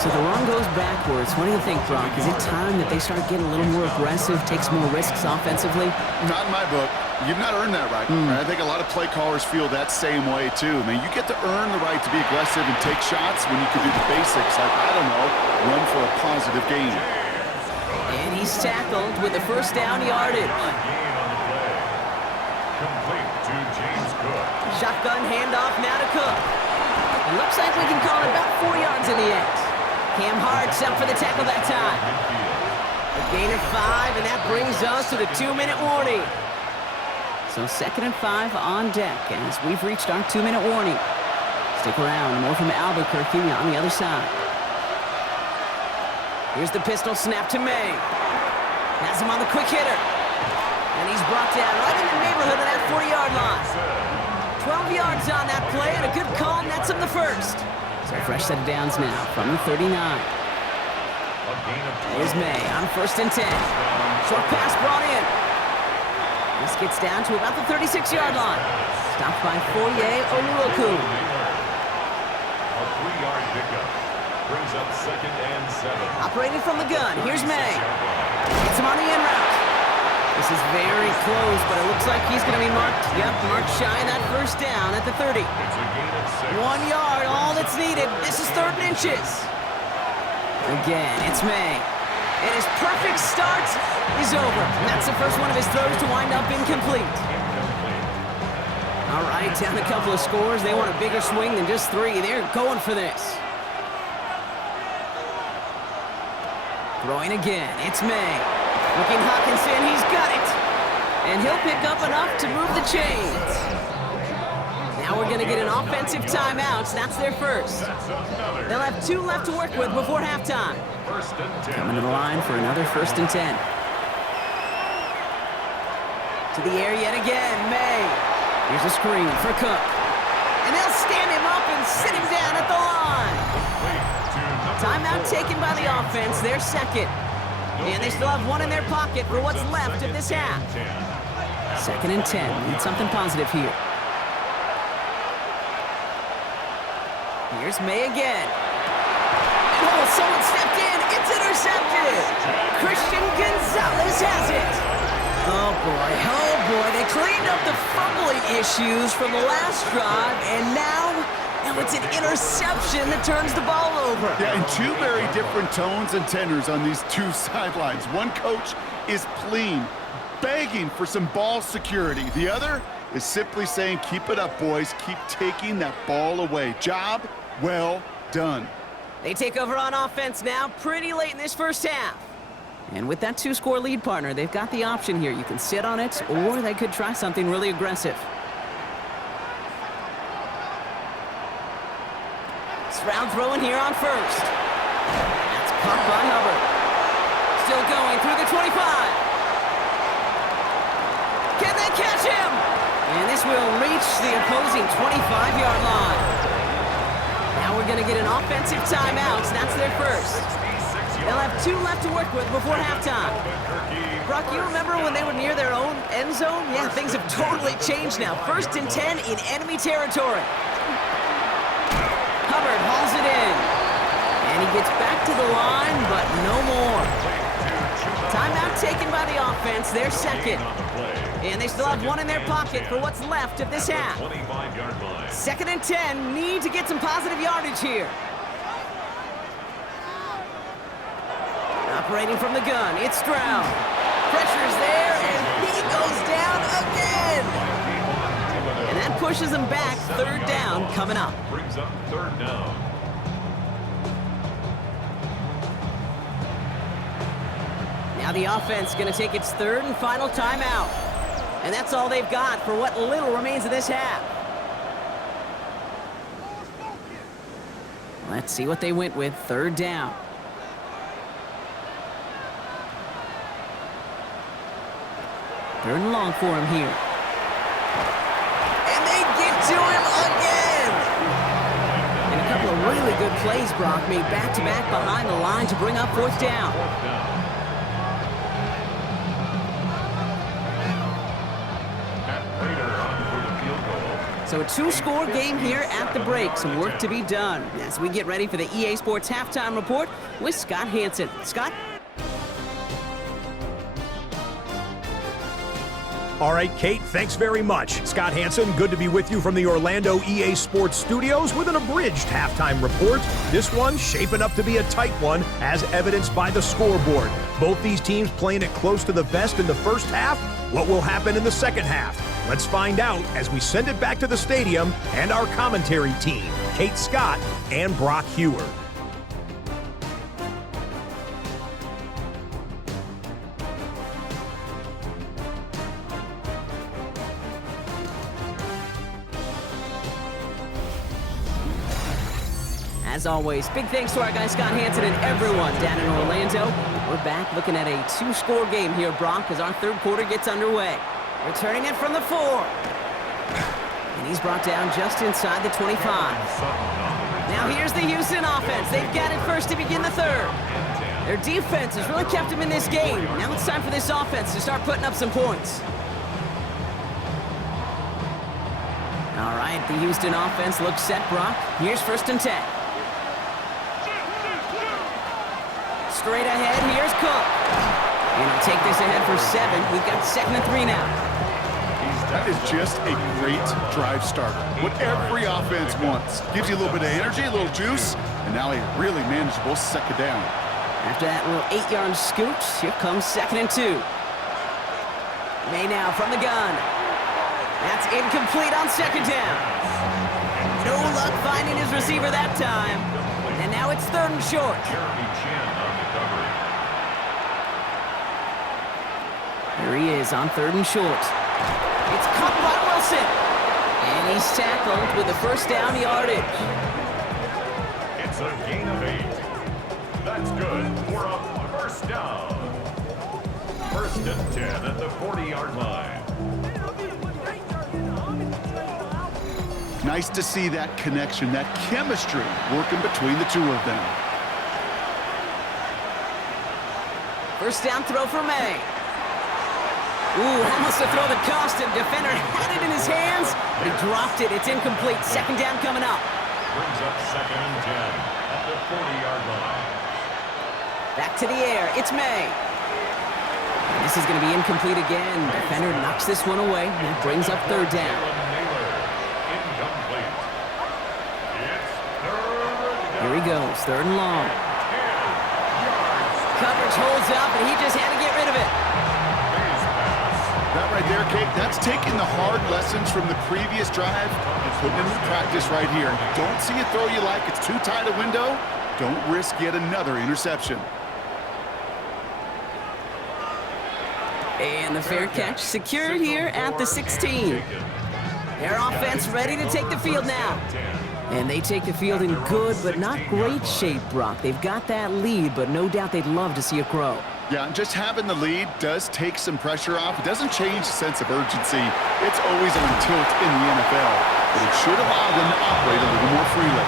So the run goes backwards. What do you think, Brock? Is it time that they start getting a little more aggressive, take some more risks offensively? Not in my book. You've not earned that right. I think a lot of play callers feel that same way, too. I mean, you get to earn the right to be aggressive and take shots when you can do the basics, like, I don't know, run for a positive gain. And he's tackled with the first down yardage. Complete to James Cook. Shotgun handoff now to Cook. It looks like we can call it about 4 yards in the end. Cam Hart's up for the tackle that time. A gain of 5, and that brings us to the 2-minute warning. So 2nd and 5 on deck as we've reached our 2-minute warning. Stick around, more from Albuquerque on the other side. Here's the pistol snap to May. Has him on the quick hitter. And he's brought down right in the neighborhood of that 40-yard line. 12 yards on that play, and a good call nets him the first. So a fresh set of downs now from the 39. Here's May on 1st and 10. Short pass brought in. This gets down to about the 36-yard line. Stopped by Foye Oluoku. A 3-yard pickup brings up 2nd and 7. Operating from the gun, here's May. Gets him on the in route. This is very close, but it looks like he's going to be marked. Yep, marked shy of that first down at the 30. It's a gain of 6. 1 yard, all that's needed. This is 3rd and inches. Again, it's May. And his perfect start is over. And that's the first one of his throws to wind up incomplete. All right, down a couple of scores. They want a bigger swing than just 3. They're going for this. Throwing again, it's May. Looking Hawkinson, he's got it. And he'll pick up enough to move the chains. Now we're going to get an offensive timeout. So that's their first. They'll have 2 left to work with before halftime. Coming to the line for another 1st and 10. To the air yet again, May. Here's a screen for Cook. And they'll stand him up and sit him down at the line. Timeout taken by the offense, their second. And they still have 1 in their pocket for what's left of this half. 2nd and 10. Need something positive here. Here's May again. And oh, someone stepped in. It's intercepted. Christian Gonzalez has it. Oh boy. They cleaned up the fumbling issues from the last drive, and now it's an interception that turns the ball over. Yeah, and 2 very different tones and tenors on these 2 sidelines. One coach is pleading, begging for some ball security. The other is simply saying, keep it up, boys. Keep taking that ball away. Job well done. They take over on offense now pretty late in this first half. And with that 2-score lead, partner, they've got the option here. You can sit on it, or they could try something really aggressive. Round throwing here on 1st. That's caught by Hubbard. Still going through the 25. Can they catch him? And this will reach the opposing 25-yard line. Now we're going to get an offensive timeout. That's their first. They'll have 2 left to work with before halftime. Brock, you remember when they were near their own end zone? Yeah, things have totally changed now. 1st and 10 in enemy territory. Hubbard hauls it in. And he gets back to the line, but no more. Timeout taken by the offense, their second. And they still have 1 in their pocket for what's left of this half. 2nd and 10, need to get some positive yardage here. Operating from the gun, it's Stroud. Pressure's there, and he goes down again. And that pushes them back. 3rd down coming up. Brings up 3rd down. Now the offense going to take its 3rd and final timeout. And that's all they've got for what little remains of this half. Let's see what they went with. 3rd down. Third and long for him here. And they get to him again! And a couple of really good plays, Brock, made back-to-back behind the line to bring up 4th down. So a two-score game here at the break. Some work to be done as we get ready for the EA Sports Halftime Report with Scott Hanson. Scott? All right, Kate, thanks very much. Scott Hanson, good to be with you from the Orlando EA Sports Studios with an abridged halftime report. This one shaping up to be a tight one, as evidenced by the scoreboard. Both these teams playing it close to the vest in the first half. What will happen in the second half? Let's find out as we send it back to the stadium and our commentary team, Kate Scott and Brock Hewer. As always, big thanks to our guy Scott Hanson and everyone down in Orlando. We're back looking at a two-score game here, Brock, as our third quarter gets underway. Returning it from the 4. And he's brought down just inside the 25. Now here's the Houston offense. They've got it first to begin the third. Their defense has really kept them in this game. Now it's time for this offense to start putting up some points. All right, the Houston offense looks set, Brock. Here's 1st and 10. Straight ahead, here's Cook. Gonna take this ahead for 7. We've got 2nd and 3 now. That is just a great drive starter. What every offense wants. Gives you a little bit of energy, a little juice, and now a really manageable 2nd down. After that little 8-yard scoot, here comes 2nd and 2. May now from the gun. That's incomplete on 2nd down. No luck finding his receiver that time. And now it's 3rd and short. Here he is on 3rd and short. It's caught by Wilson. And he's tackled with the 1st down yardage. It's a gain of 8. That's good for a 1st down. 1st and 10 at the 40-yard line. Nice to see that connection, that chemistry working between the two of them. 1st down throw for May. Ooh, almost a throw that cost him. Defender had it in his hands, but he dropped it. It's incomplete. 2nd down coming up. Brings up 2nd and 10 at the 40-yard line. Back to the air. It's May. And this is going to be incomplete again. Defender knocks this one away. And that brings up 3rd down. Incomplete. It's 3rd. Here he goes. 3rd and long. Coverage holds up, and he just had to get rid of it. That right there, Kate, that's taking the hard lessons from the previous drive and putting them into practice right here. Don't see a throw you like, it's too tight a window. Don't risk yet another interception. And the fair catch secured here at the 16. Their offense ready to take the field now. And they take the field in good but not great shape, Brock. They've got that lead, but no doubt they'd love to see it grow. Yeah, and just having the lead does take some pressure off. It doesn't change the sense of urgency. It's always on tilt in the NFL, but it should allow them to operate a little more freely.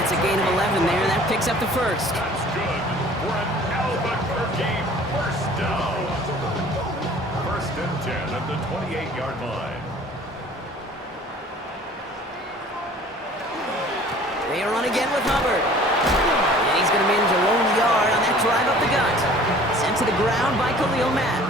It's a gain of 11 there. That picks up the 1st. That's good for an Albuquerque 1st down. 1st and 10 at the 28-yard line. They run again with Hubbard. And he's going to manage a lone yard on that drive up the gut. Sent to the ground by Khalil Mack.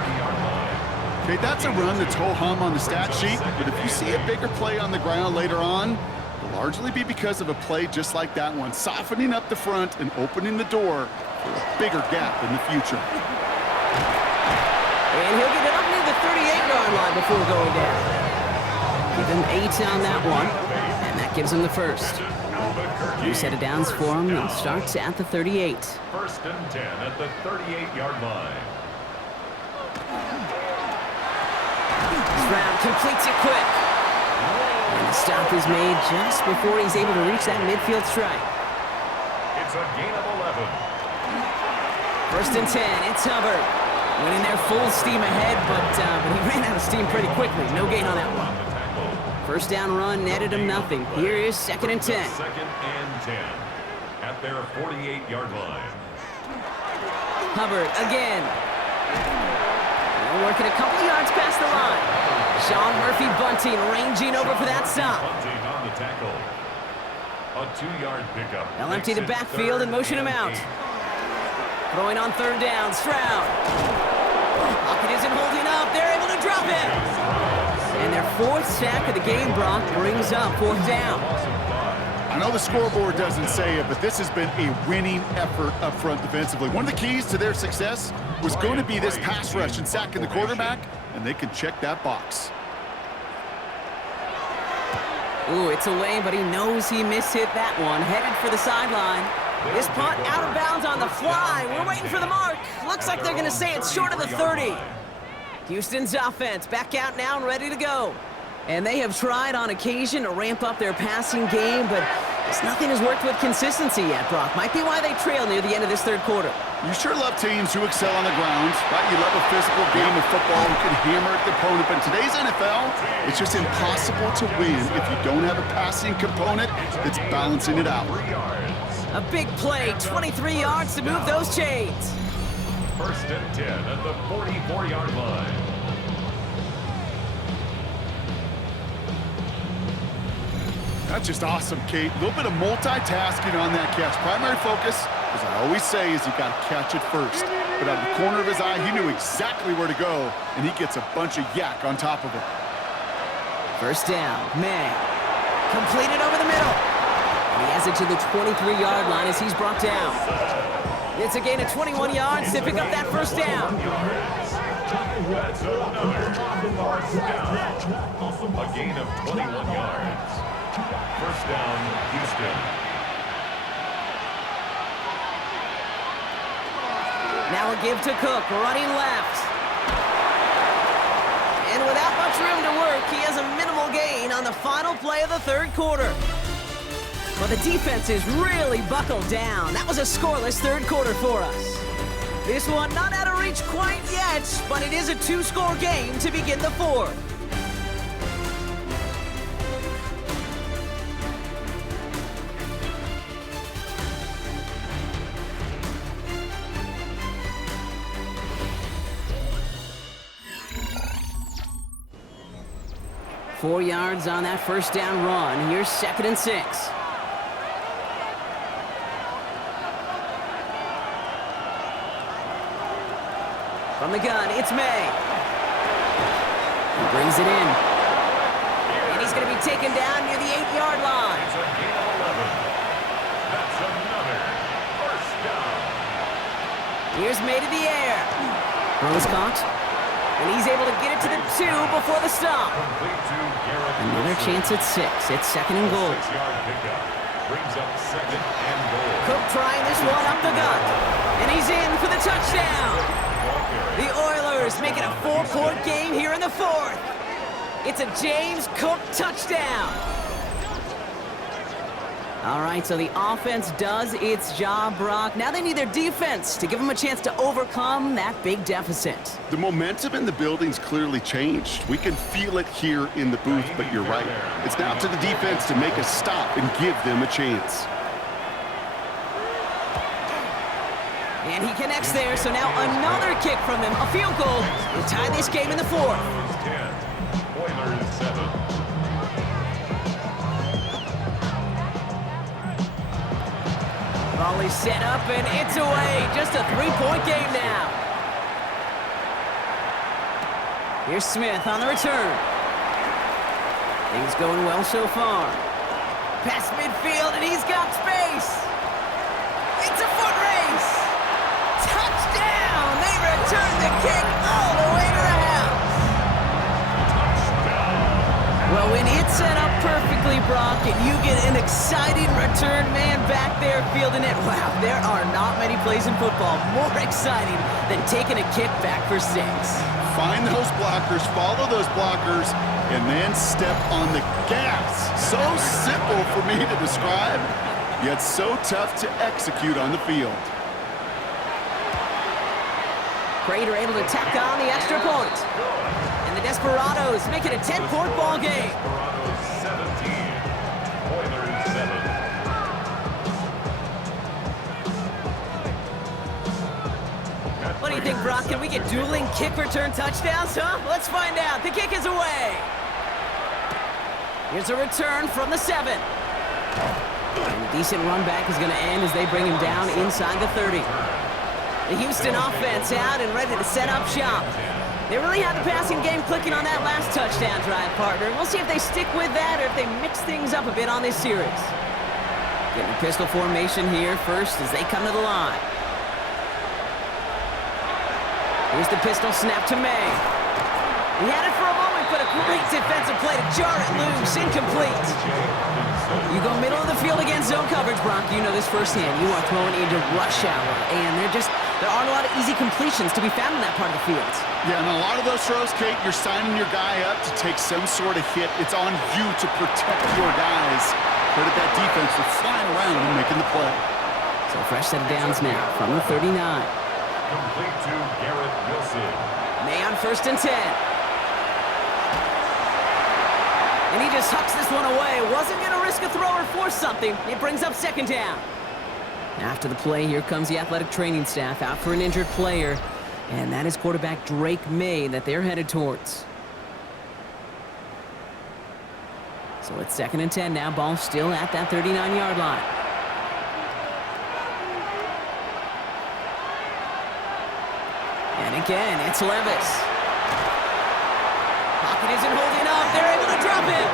Okay, that's a run that's ho-hum on the stat sheet, but if you see a bigger play on the ground later on, it'll largely be because of a play just like that one, softening up the front and opening the door for a bigger gap in the future. And he'll get it up near the 38-yard line before going down. Give him 8 on that one, and that gives him the 1st. New set of downs for him. It starts at the 38. 1st and 10 at the 38-yard line. Stroud completes it quick. And the stop is made just before he's able to reach that midfield strike. It's a gain of 11. 1st and 10. It's Hubbard. Went in there full steam ahead, but he ran out of steam pretty quickly. No gain on that one. 1st down run netted him nothing. Here is 2nd and 10. 2nd and 10 at their 48-yard line. Hubbard again. They're working a couple yards past the line. Sean Murphy Bunting ranging over for that stop. Bunting on the tackle. A 2-yard pickup. They'll empty the backfield and motion him out. 8. Throwing on third down, Stroud. Lockett isn't holding up. They're able to drop him. And their 4th sack of the game, Brock, brings up 4th down. I know the scoreboard doesn't say it, but this has been a winning effort up front defensively. One of the keys to their success was going to be this pass rush and sacking the quarterback, and they can check that box. Ooh, it's away, but he knows he mishit that one. Headed for the sideline. This punt out of bounds on the fly. We're waiting for the mark. Looks like they're going to say it's short of the 30. Houston's offense back out now and ready to go. And they have tried on occasion to ramp up their passing game, but nothing has worked with consistency yet, Brock. Might be why they trail near the end of this third quarter. You sure love teams who excel on the ground, right? You love a physical game of football who can hammer at the opponent, but in today's NFL, it's just impossible to win if you don't have a passing component that's balancing it out. A big play, 23 yards to move those chains. 1st and 10 at the 44-yard line. That's just awesome, Kate. A little bit of multitasking on that catch. Primary focus, as I always say, is you got to catch it first. But out of the corner of his eye, he knew exactly where to go, and he gets a bunch of yak on top of it. 1st down, May. Completed over the middle. And he has it to the 23-yard line as he's brought down. It's a gain of 21 yards to pick up that 1st down. That's another 1st down. A gain of 21 yards. 1st down, Houston. Now a give to Cook, running left. And without much room to work, he has a minimal gain on the final play of the 3rd quarter. But the defense is really buckled down. That was a scoreless 3rd quarter for us. This one not out of reach quite yet, but it is a 2-score game to begin the 4th. Four yards on that 1st down run. Here's 2nd and 6. From the gun, it's May. He brings it in. And he's going to be taken down near the 8-yard line. It's a gain of 11. That's another 1st down. Here's May to the air. Throws caught. And he's able to get it to the 2 before the stop. Another chance at 6. It's 2nd and goal. 6-yard pickup. Brings up 2nd and goal. Cook trying this one up the gut. And he's in for the touchdown. The Oilers make it a 4-point game here in the 4th. It's a James Cook touchdown. All right, so the offense does its job, Brock. Now they need their defense to give them a chance to overcome that big deficit. The momentum in the building's clearly changed. We can feel it here in the booth, but you're right. It's now to the defense to make a stop and give them a chance. And he connects there, so now another kick from him, a field goal, to tie this game in the 4th. 10, Oilers 7. Volley set up, and it's away. Just a 3-point game now. Here's Smith on the return. Things going well so far. Past midfield, and he's got space. It's a foot race. Touchdown! They return the kick all the way to the house. Well, when it's set up perfectly, Brock, and you get an exciting return man back there fielding it, wow, there are not many plays in football more exciting than taking a kick back for 6. Find those blockers, follow those blockers, and then step on the gas. So simple for me to describe, yet so tough to execute on the field. Prater able to tack on the extra point. And the Desperados make it a 10-point ball game. Desperados 17, Oilers 7. But he think, Brock? Can we get dueling kick return touchdowns, huh? Let's find out. The kick is away. Here's a return from the 7. And a decent run back is going to end as they bring him down inside the 30. The Houston offense out and ready to set up shop. They really had the passing game clicking on that last touchdown drive, partner. We'll see if they stick with that or if they mix things up a bit on this series. Getting a pistol formation here first as they come to the line. Here's the pistol snap to May. He had it for a moment, but a great defensive play to jar it loose. Incomplete. You go middle of the field against zone coverage, Brock. You know this firsthand. You are throwing into rush hour, and there aren't a lot of easy completions to be found in that part of the field. Yeah, and a lot of those throws, Kate, you're signing your guy up to take some sort of hit. It's on you to protect your guys. Credit that defense for flying around and making the play. So fresh set of downs now from the 39. Complete to Garrett Wilson. May on 1st and 10. And he just hucks this one away. Wasn't going to risk a throw or force something. It brings up 2nd down. After the play, here comes the athletic training staff out for an injured player. And that is quarterback Drake May that they're headed towards. So it's 2nd and 10 now. Ball still at that 39-yard line. And again, it's Levis. Pocket isn't holding up. They're able to drop it.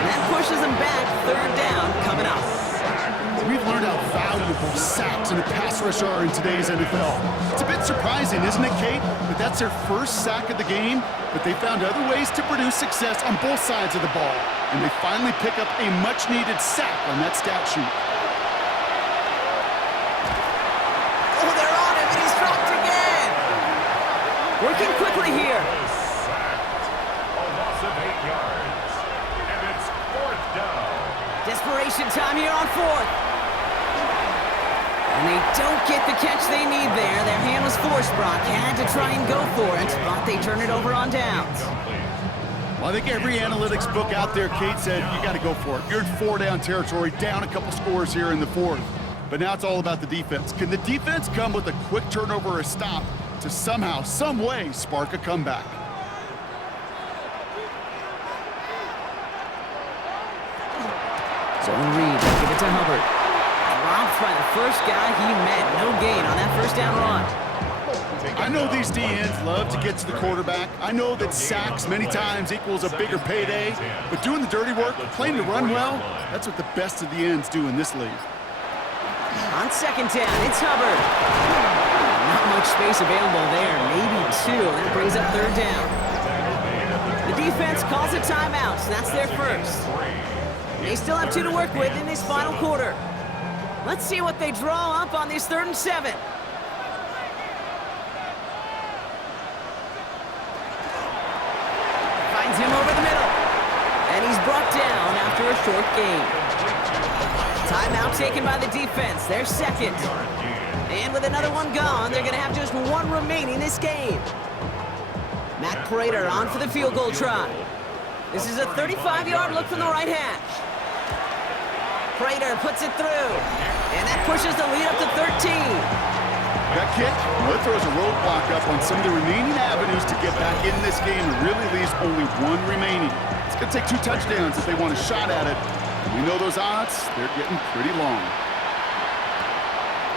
And that pushes them back. 3rd down coming up. We've learned how valuable sacks and a pass rush are in today's NFL. It's a bit surprising, isn't it, Kate? That that's their first sack of the game, but they found other ways to produce success on both sides of the ball. And they finally pick up a much-needed sack on that stat sheet. Oh, they're on him, and he's dropped again. Working quickly here. A loss of 8 yards. And it's 4th down. Desperation time here on 4th. And they don't get the catch they need there. Their hand was forced, Brock. Had to try and go for it, but they turn it over on downs. Well, I think every analytics book out there, Kate, said you got to go for it. You're in 4-down territory, down a couple scores here in the 4th. But now it's all about the defense. Can the defense come with a quick turnover or a stop to somehow, some way, spark a comeback? Zone read, give it to Hubbard. Robbed by the first guy he met. No gain on that 1st down run. I know these DNs love to get to the quarterback. I know that sacks many times equals a bigger payday, but doing the dirty work, playing to run well, that's what the best of the ends do in this league. On 2nd down, it's Hubbard. Not much space available there, maybe 2. That brings up 3rd down. The defense calls a timeout, so that's their first. They still have 2 to work with in this final quarter. Let's see what they draw up on this 3rd and 7. Finds him over the middle. And he's brought down after a short gain. Timeout taken by the defense. Their 2nd. And with another one gone, they're going to have just 1 remaining this game. Matt Prater on for the field goal try. This is a 35-yard look from the right hash. Prater puts it through, and that pushes the lead up to 13. That kick, well, it throws a roadblock up on some of the remaining avenues to get back in this game and really leaves only 1 remaining. It's going to take 2 touchdowns if they want a shot at it. And we know those odds, they're getting pretty long.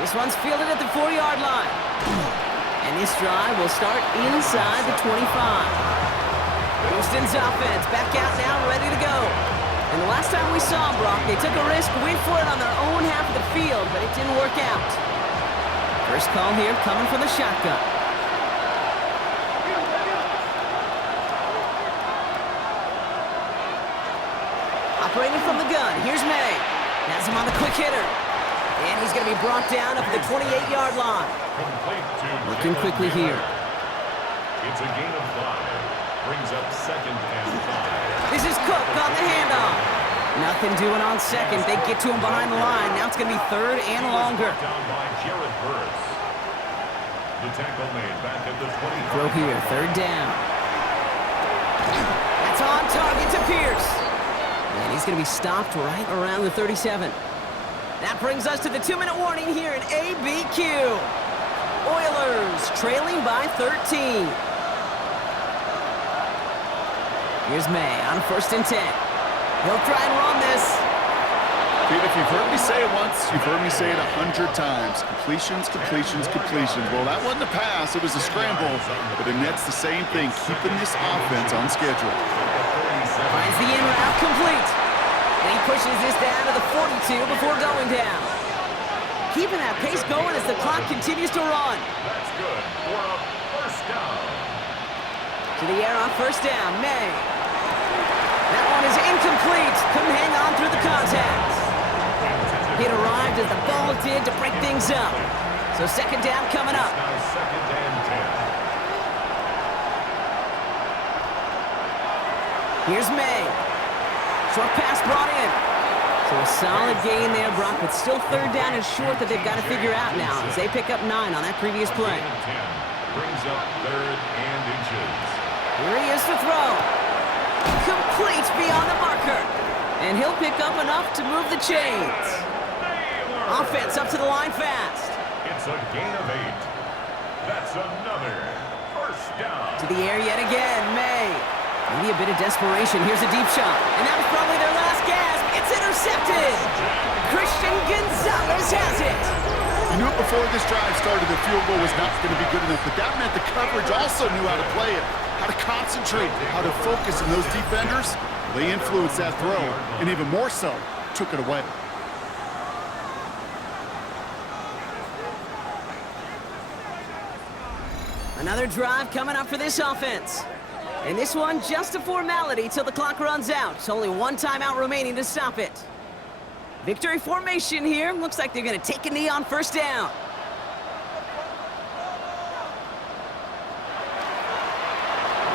This one's fielded at the 4-yard line. And this drive will start inside the 25. Houston's offense back out now, ready to go. And the last time we saw them, Brock, they took a risk, went for it on their own half of the field, but it didn't work out. First call here coming from the shotgun. Operating from the gun, here's May. Has him on the quick hitter. And he's going to be brought down up at the 28-yard line. Working quickly here. It's a gain of 5. Brings up 2nd and 5. This is Cook on the handoff. Nothing doing on 2nd. They get to him behind the line. Now it's going to be 3rd and longer. Down by Jared Burris. The tackle made back at the 25. Throw here, 3rd down. That's on target to Pierce. And he's going to be stopped right around the 37. That brings us to the 2-minute warning here at ABQ. Oilers trailing by 13. Here's May on 1st and 10. He'll try and run this. Pete, if you've heard me say it once, you've heard me say it 100 times. Completions, completions, completions. Well, that wasn't a pass, it was a scramble, but it nets the same thing, keeping this offense on schedule. Finds the in route complete. And he pushes this down to the 42 before going down. Keeping that pace going as the clock continues to run. That's good for a first down. To the air on 1st down, May. That one is incomplete. Couldn't hang on through the contact. It arrived as the ball did to break things up. So 2nd down coming up. Now 2nd and 10. Here's May. Short pass brought in. So a solid gain there, Brock, but still 3rd down and short that they've got to figure out now as they pick up 9 on that previous play. 10 brings up 3rd and inches. Here he is to throw. Complete beyond the marker. And he'll pick up enough to move the chains. Offense up to the line fast. It's a gain of 8. That's another first down. To the air yet again, May. Maybe a bit of desperation. Here's a deep shot. And that was probably their last gasp. It's intercepted. Christian Gonzalez has it. You knew it before this drive started, the field goal was not going to be good enough, but that meant the coverage also knew how to play it, how to concentrate, how to focus, and those defenders, they influenced that throw, and even more so, took it away. Another drive coming up for this offense. And this one, just a formality till the clock runs out. Only one timeout remaining to stop it. Victory formation here. Looks like they're going to take a knee on 1st down.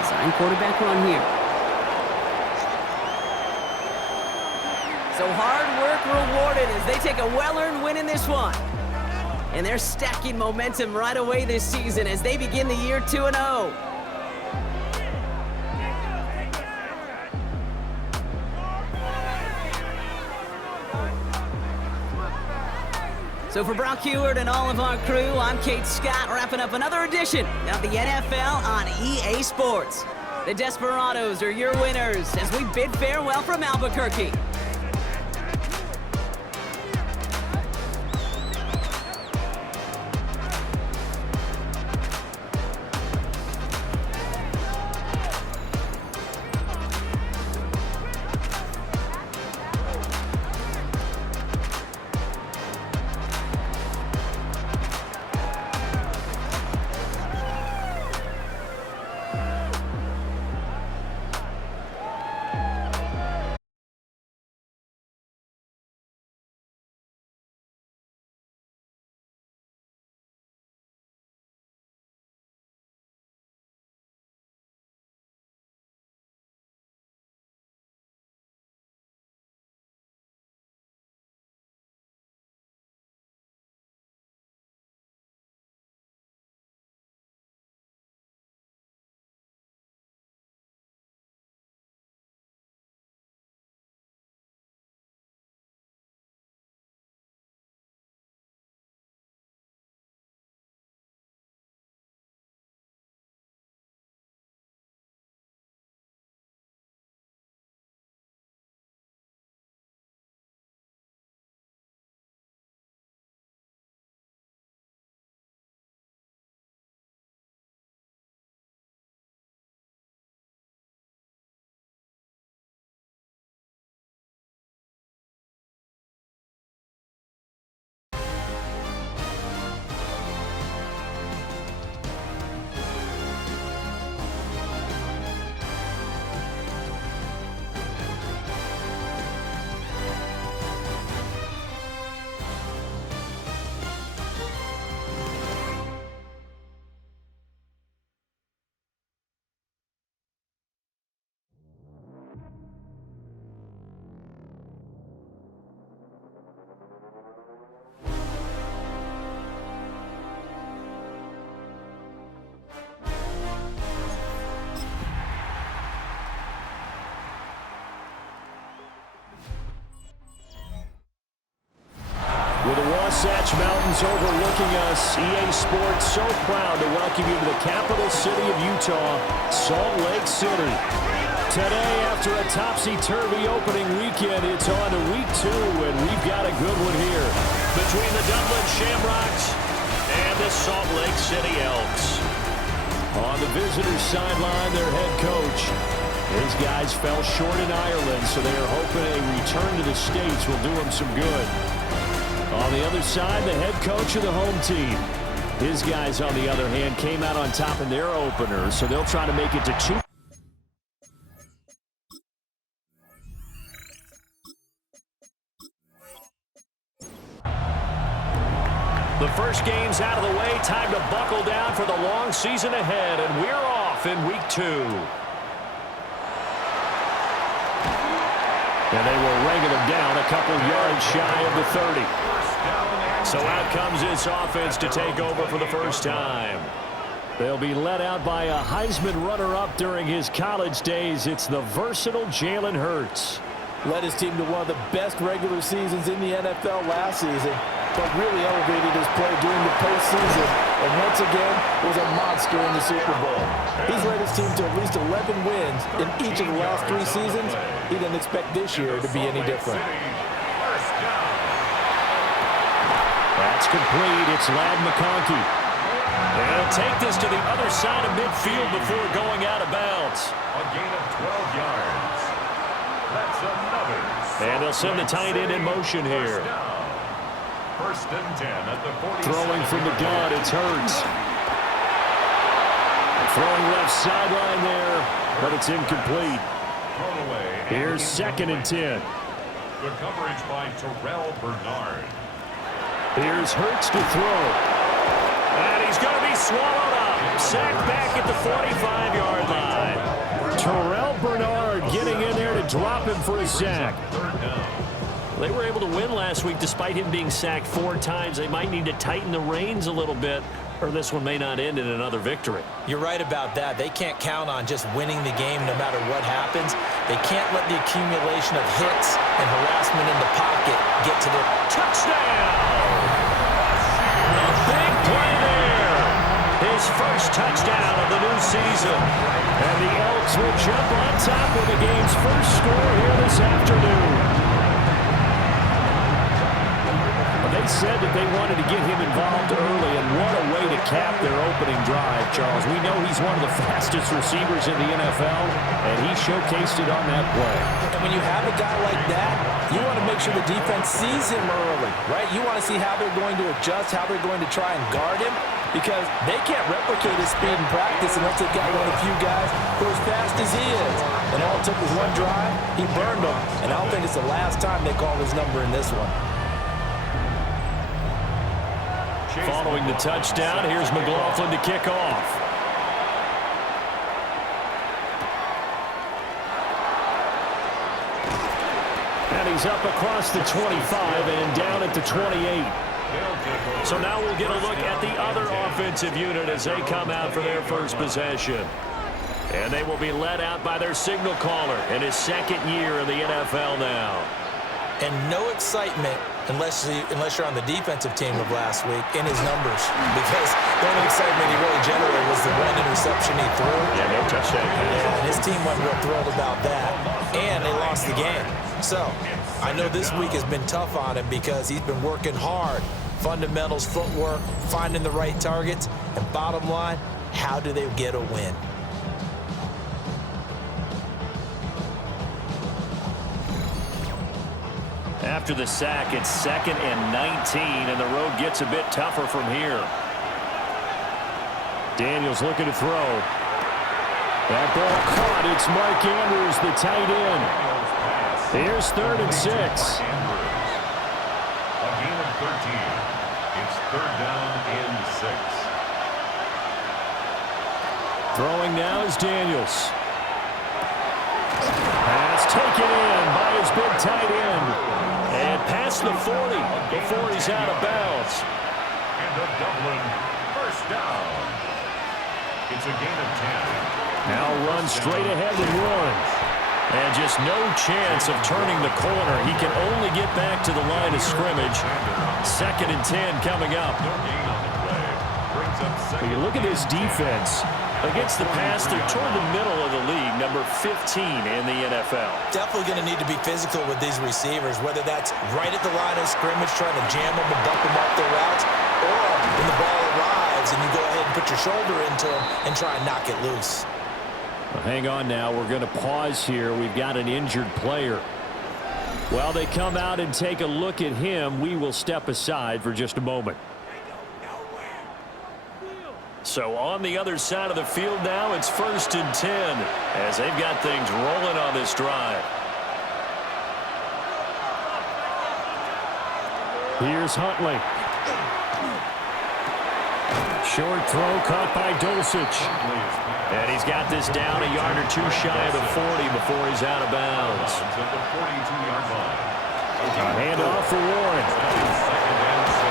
Design quarterback run here. So hard work rewarded as they take a well-earned win in this one. And they're stacking momentum right away this season as they begin the year 2-0. So for Brock Heward and all of our crew, I'm Kate Scott, wrapping up another edition of the NFL on EA Sports. The Desperados are your winners as we bid farewell from Albuquerque. Wasatch Mountains overlooking us. EA Sports so proud to welcome you to the capital city of Utah, Salt Lake City. Today, after a topsy-turvy opening weekend, it's on to week 2, and we've got a good one here. Between the Dublin Shamrocks and the Salt Lake City Elks. On the visitors' sideline, their head coach. His guys fell short in Ireland, so they are hoping a return to the States will do them some good. On the other side, the head coach of the home team. His guys, on the other hand, came out on top in their opener, so they'll try to make it to 2. The first game's out of the way. Time to buckle down for the long season ahead, and we're off in week 2. And they were ringing them down a couple yards shy of the 30. So out comes this offense to take over for the first time. They'll be led out by a Heisman runner-up during his college days. It's the versatile Jalen Hurts. Led his team to one of the best regular seasons in the NFL last season, but really elevated his play during the postseason, and once again was a monster in the Super Bowl. He's led his team to at least 11 wins in each of the last 3 seasons. He didn't expect this year to be any different. That's complete. It's Ladd McConkey. They'll take this to the other side of midfield before going out of bounds. A gain of 12 yards. That's another. And they'll send the tight end in motion here. First and 10 at the 40. Throwing from the gun, it's Hurts. Throwing left sideline there, but it's incomplete. Thrown away. Here's 2nd and 10. The coverage by Terrell Bernard. Here's Hurts to throw. And he's going to be swallowed up. Sacked back at the 45-yard line. Terrell Bernard getting in there to drop him for a sack. They were able to win last week despite him being sacked 4 times. They might need to tighten the reins a little bit, or this one may not end in another victory. You're right about that. They can't count on just winning the game no matter what happens. They can't let the accumulation of hits and harassment in the pocket get to their touchdown. A big play there. His first touchdown of the new season. And the Elks will jump on top with the game's first score here this afternoon. They said that they wanted to get him involved early, and what a way to cap their opening drive, Charles. We know he's one of the fastest receivers in the NFL, and he showcased it on that play. And when you have a guy like that, you want to make sure the defense sees him early, right? You want to see how they're going to adjust, how they're going to try and guard him, because they can't replicate his speed in practice unless they've got one of the few guys who are as fast as he is. And all it took was one drive, he burned them, and I don't think it's the last time they call his number in this one. Following the touchdown, here's McLaughlin to kick off. And he's up across the 25 and down at the 28. So now we'll get a look at the other offensive unit as they come out for their first possession. And they will be led out by their signal caller in his 2nd year in the NFL now. And no excitement unless you're on the defensive team of last week in his numbers, because the only excitement he really generated was the 1 interception he threw. Yeah, no touchdown. Yeah, and his team wasn't real thrilled about that, and they lost the game. So I know this week has been tough on him because he's been working hard. Fundamentals, footwork, finding the right targets, and bottom line, how do they get a win? After the sack, it's 2nd and 19, and the road gets a bit tougher from here. Daniels looking to throw. That ball caught. It's Mark Andrews, the tight end. Here's 3rd and 6. A gain of 13. It's 3rd down and 6. Throwing now is Daniels. Pass taken in by his big tight end. And past the 40 before he's out of bounds. And the Dublin first down. It's a gain of 10. Now run straight ahead and 1. And just no chance of turning the corner. He can only get back to the line of scrimmage. 2nd and 10 coming up. When you look at this defense, against the pass, they're toward the middle of the league, number 15 in the NFL. Definitely going to need to be physical with these receivers, whether that's right at the line of scrimmage, trying to jam them and bump them off their routes, or when the ball arrives and you go ahead and put your shoulder into them and try and knock it loose. Well, hang on now. We're going to pause here. We've got an injured player. While they come out and take a look at him, we will step aside for just a moment. So on the other side of the field now, it's 1st and 10 as they've got things rolling on this drive. Here's Huntley. Short throw caught by Dulcich. And he's got this down a yard or two shy of the 40 before he's out of bounds. Hand off for Warren.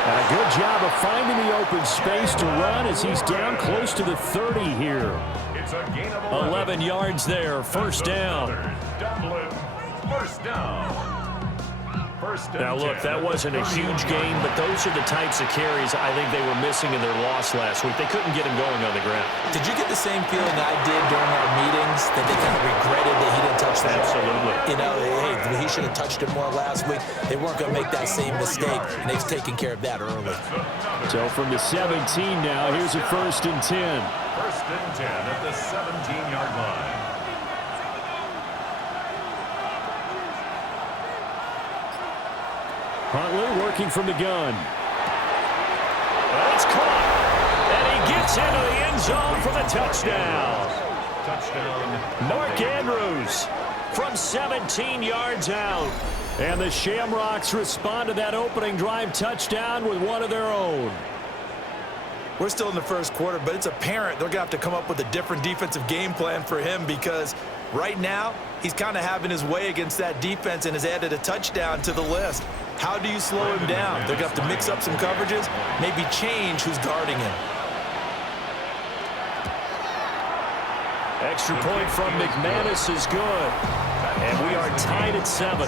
And a good job of finding the open space to run as he's down close to the 30 here. 11 yards there, 1st down. First down. Now, look, that wasn't a huge game, but those are the types of carries I think they were missing in their loss last week. They couldn't get him going on the ground. Did you get the same feeling I did during our meetings, that they kind of regretted that he didn't touch the ball? Absolutely. You know, hey, he should have touched it more last week. They weren't going to make that same mistake, and they've taken care of that early. So from the 17 now, here's a 1st and 10. 1st and 10 at the 17-yard line. Huntley working from the gun. That's caught. And he gets into the end zone for the touchdown. Mark Andrews from 17 yards out. And the Shamrocks respond to that opening drive touchdown with one of their own. We're still in the 1st quarter, but it's apparent they're going to have to come up with a different defensive game plan for him, because right now he's kind of having his way against that defense and has added a touchdown to the list. How do you slow him down? They're going to have to mix up some coverages, maybe change who's guarding him. Extra point from McManus is good. And we are tied at 7.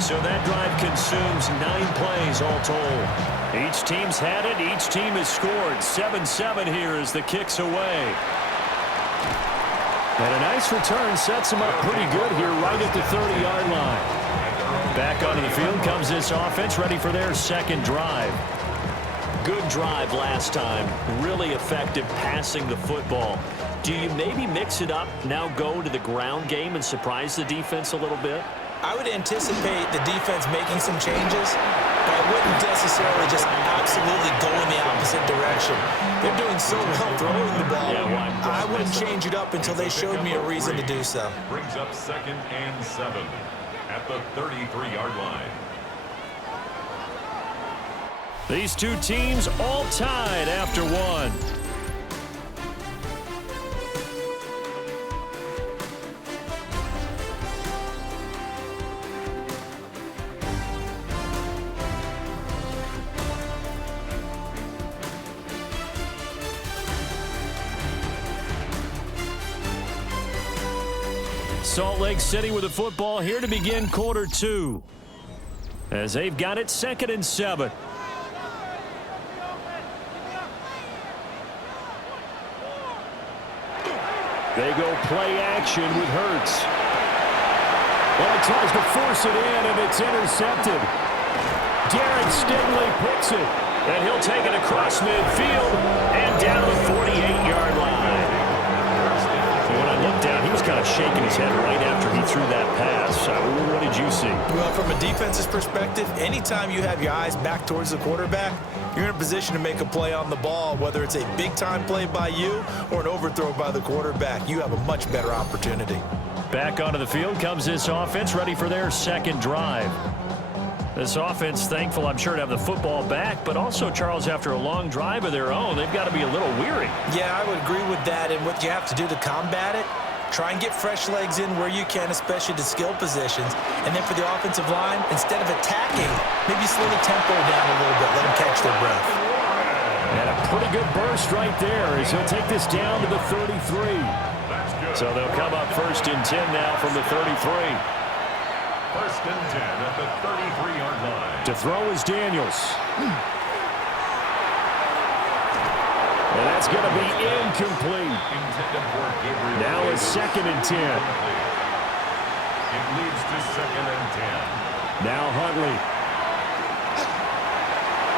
So that drive consumes 9 plays all told. Each team's had it. Each team has scored. 7-7 here as the kick's away. And a nice return sets them up pretty good here right at the 30-yard line. Back onto the field comes this offense, ready for their 2nd drive. Good drive last time. Really effective passing the football. Do you maybe mix it up, now go to the ground game and surprise the defense a little bit? I would anticipate the defense making some changes, but I wouldn't necessarily just absolutely go in the opposite direction. They're doing so well throwing the ball. I wouldn't change it up until they showed me a reason to do so. Brings up 2nd and 7 at the 33-yard line. These two teams all tied after one. Salt Lake City with the football here to begin quarter 2. As they've got it 2nd and 7. They go play action with Hurts. Well, he tries to force it in, and it's intercepted. Darren Stingley picks it, and he'll take it across midfield and down to the 48-yard line. When I looked down, he was kind of shaking his head right after he threw that pass. What did you see? Well, from a defense's perspective, anytime you have your eyes back towards the quarterback, you're in a position to make a play on the ball, whether it's a big-time play by you or an overthrow by the quarterback. You have a much better opportunity. Back onto the field comes this offense, ready for their 2nd drive. This offense, thankful, I'm sure, to have the football back, but also, Charles, after a long drive of their own, they've got to be a little weary. Yeah, I would agree with that, and what you have to do to combat it, try and get fresh legs in where you can, especially to skill positions. And then for the offensive line, instead of attacking, maybe slow the tempo down a little bit, let them catch their breath. And a pretty good burst right there as he'll take this down to the 33. That's good. So they'll come up 1st and 10 now from the 33. 1st and 10 at the 33-yard line. To throw is Daniels. And that's going to be incomplete. Now it's 2nd and 10. It leads to 2nd and 10. Now Huntley.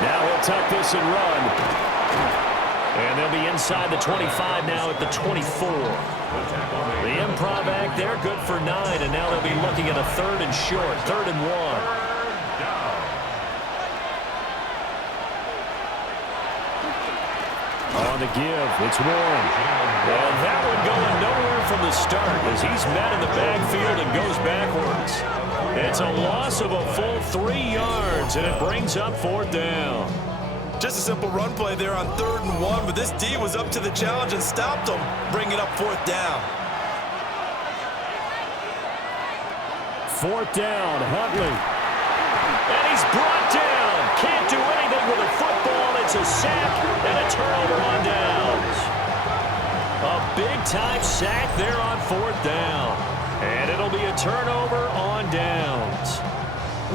Now he'll tuck this and run. And they'll be inside the 25 now at the 24. The improv act there, good for 9, and now they'll be looking at a 3rd and short, 3rd and 1. On the give, it's Warren. And that one going nowhere from the start as he's met in the backfield and goes backwards. It's a loss of a full 3 yards, and it brings up 4th down. Just a simple run play there on 3rd and 1, but this D was up to the challenge and stopped him, bringing up 4th down. 4th down, Huntley. And he's brought down. Can't do anything with a football. It's a sack and a turnover on downs. A big-time sack there on 4th down. And it'll be a turnover on downs.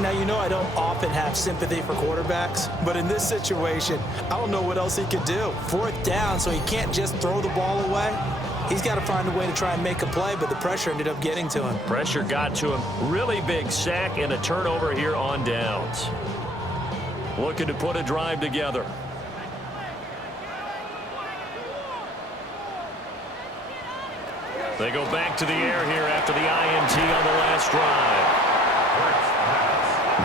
Now, you know I don't often have sympathy for quarterbacks, but in this situation, I don't know what else he could do. 4th down, so he can't just throw the ball away. He's got to find a way to try and make a play, but the pressure ended up getting to him. Pressure got to him. Really big sack and a turnover here on downs. Looking to put a drive together. They go back to the air here after the INT on the last drive.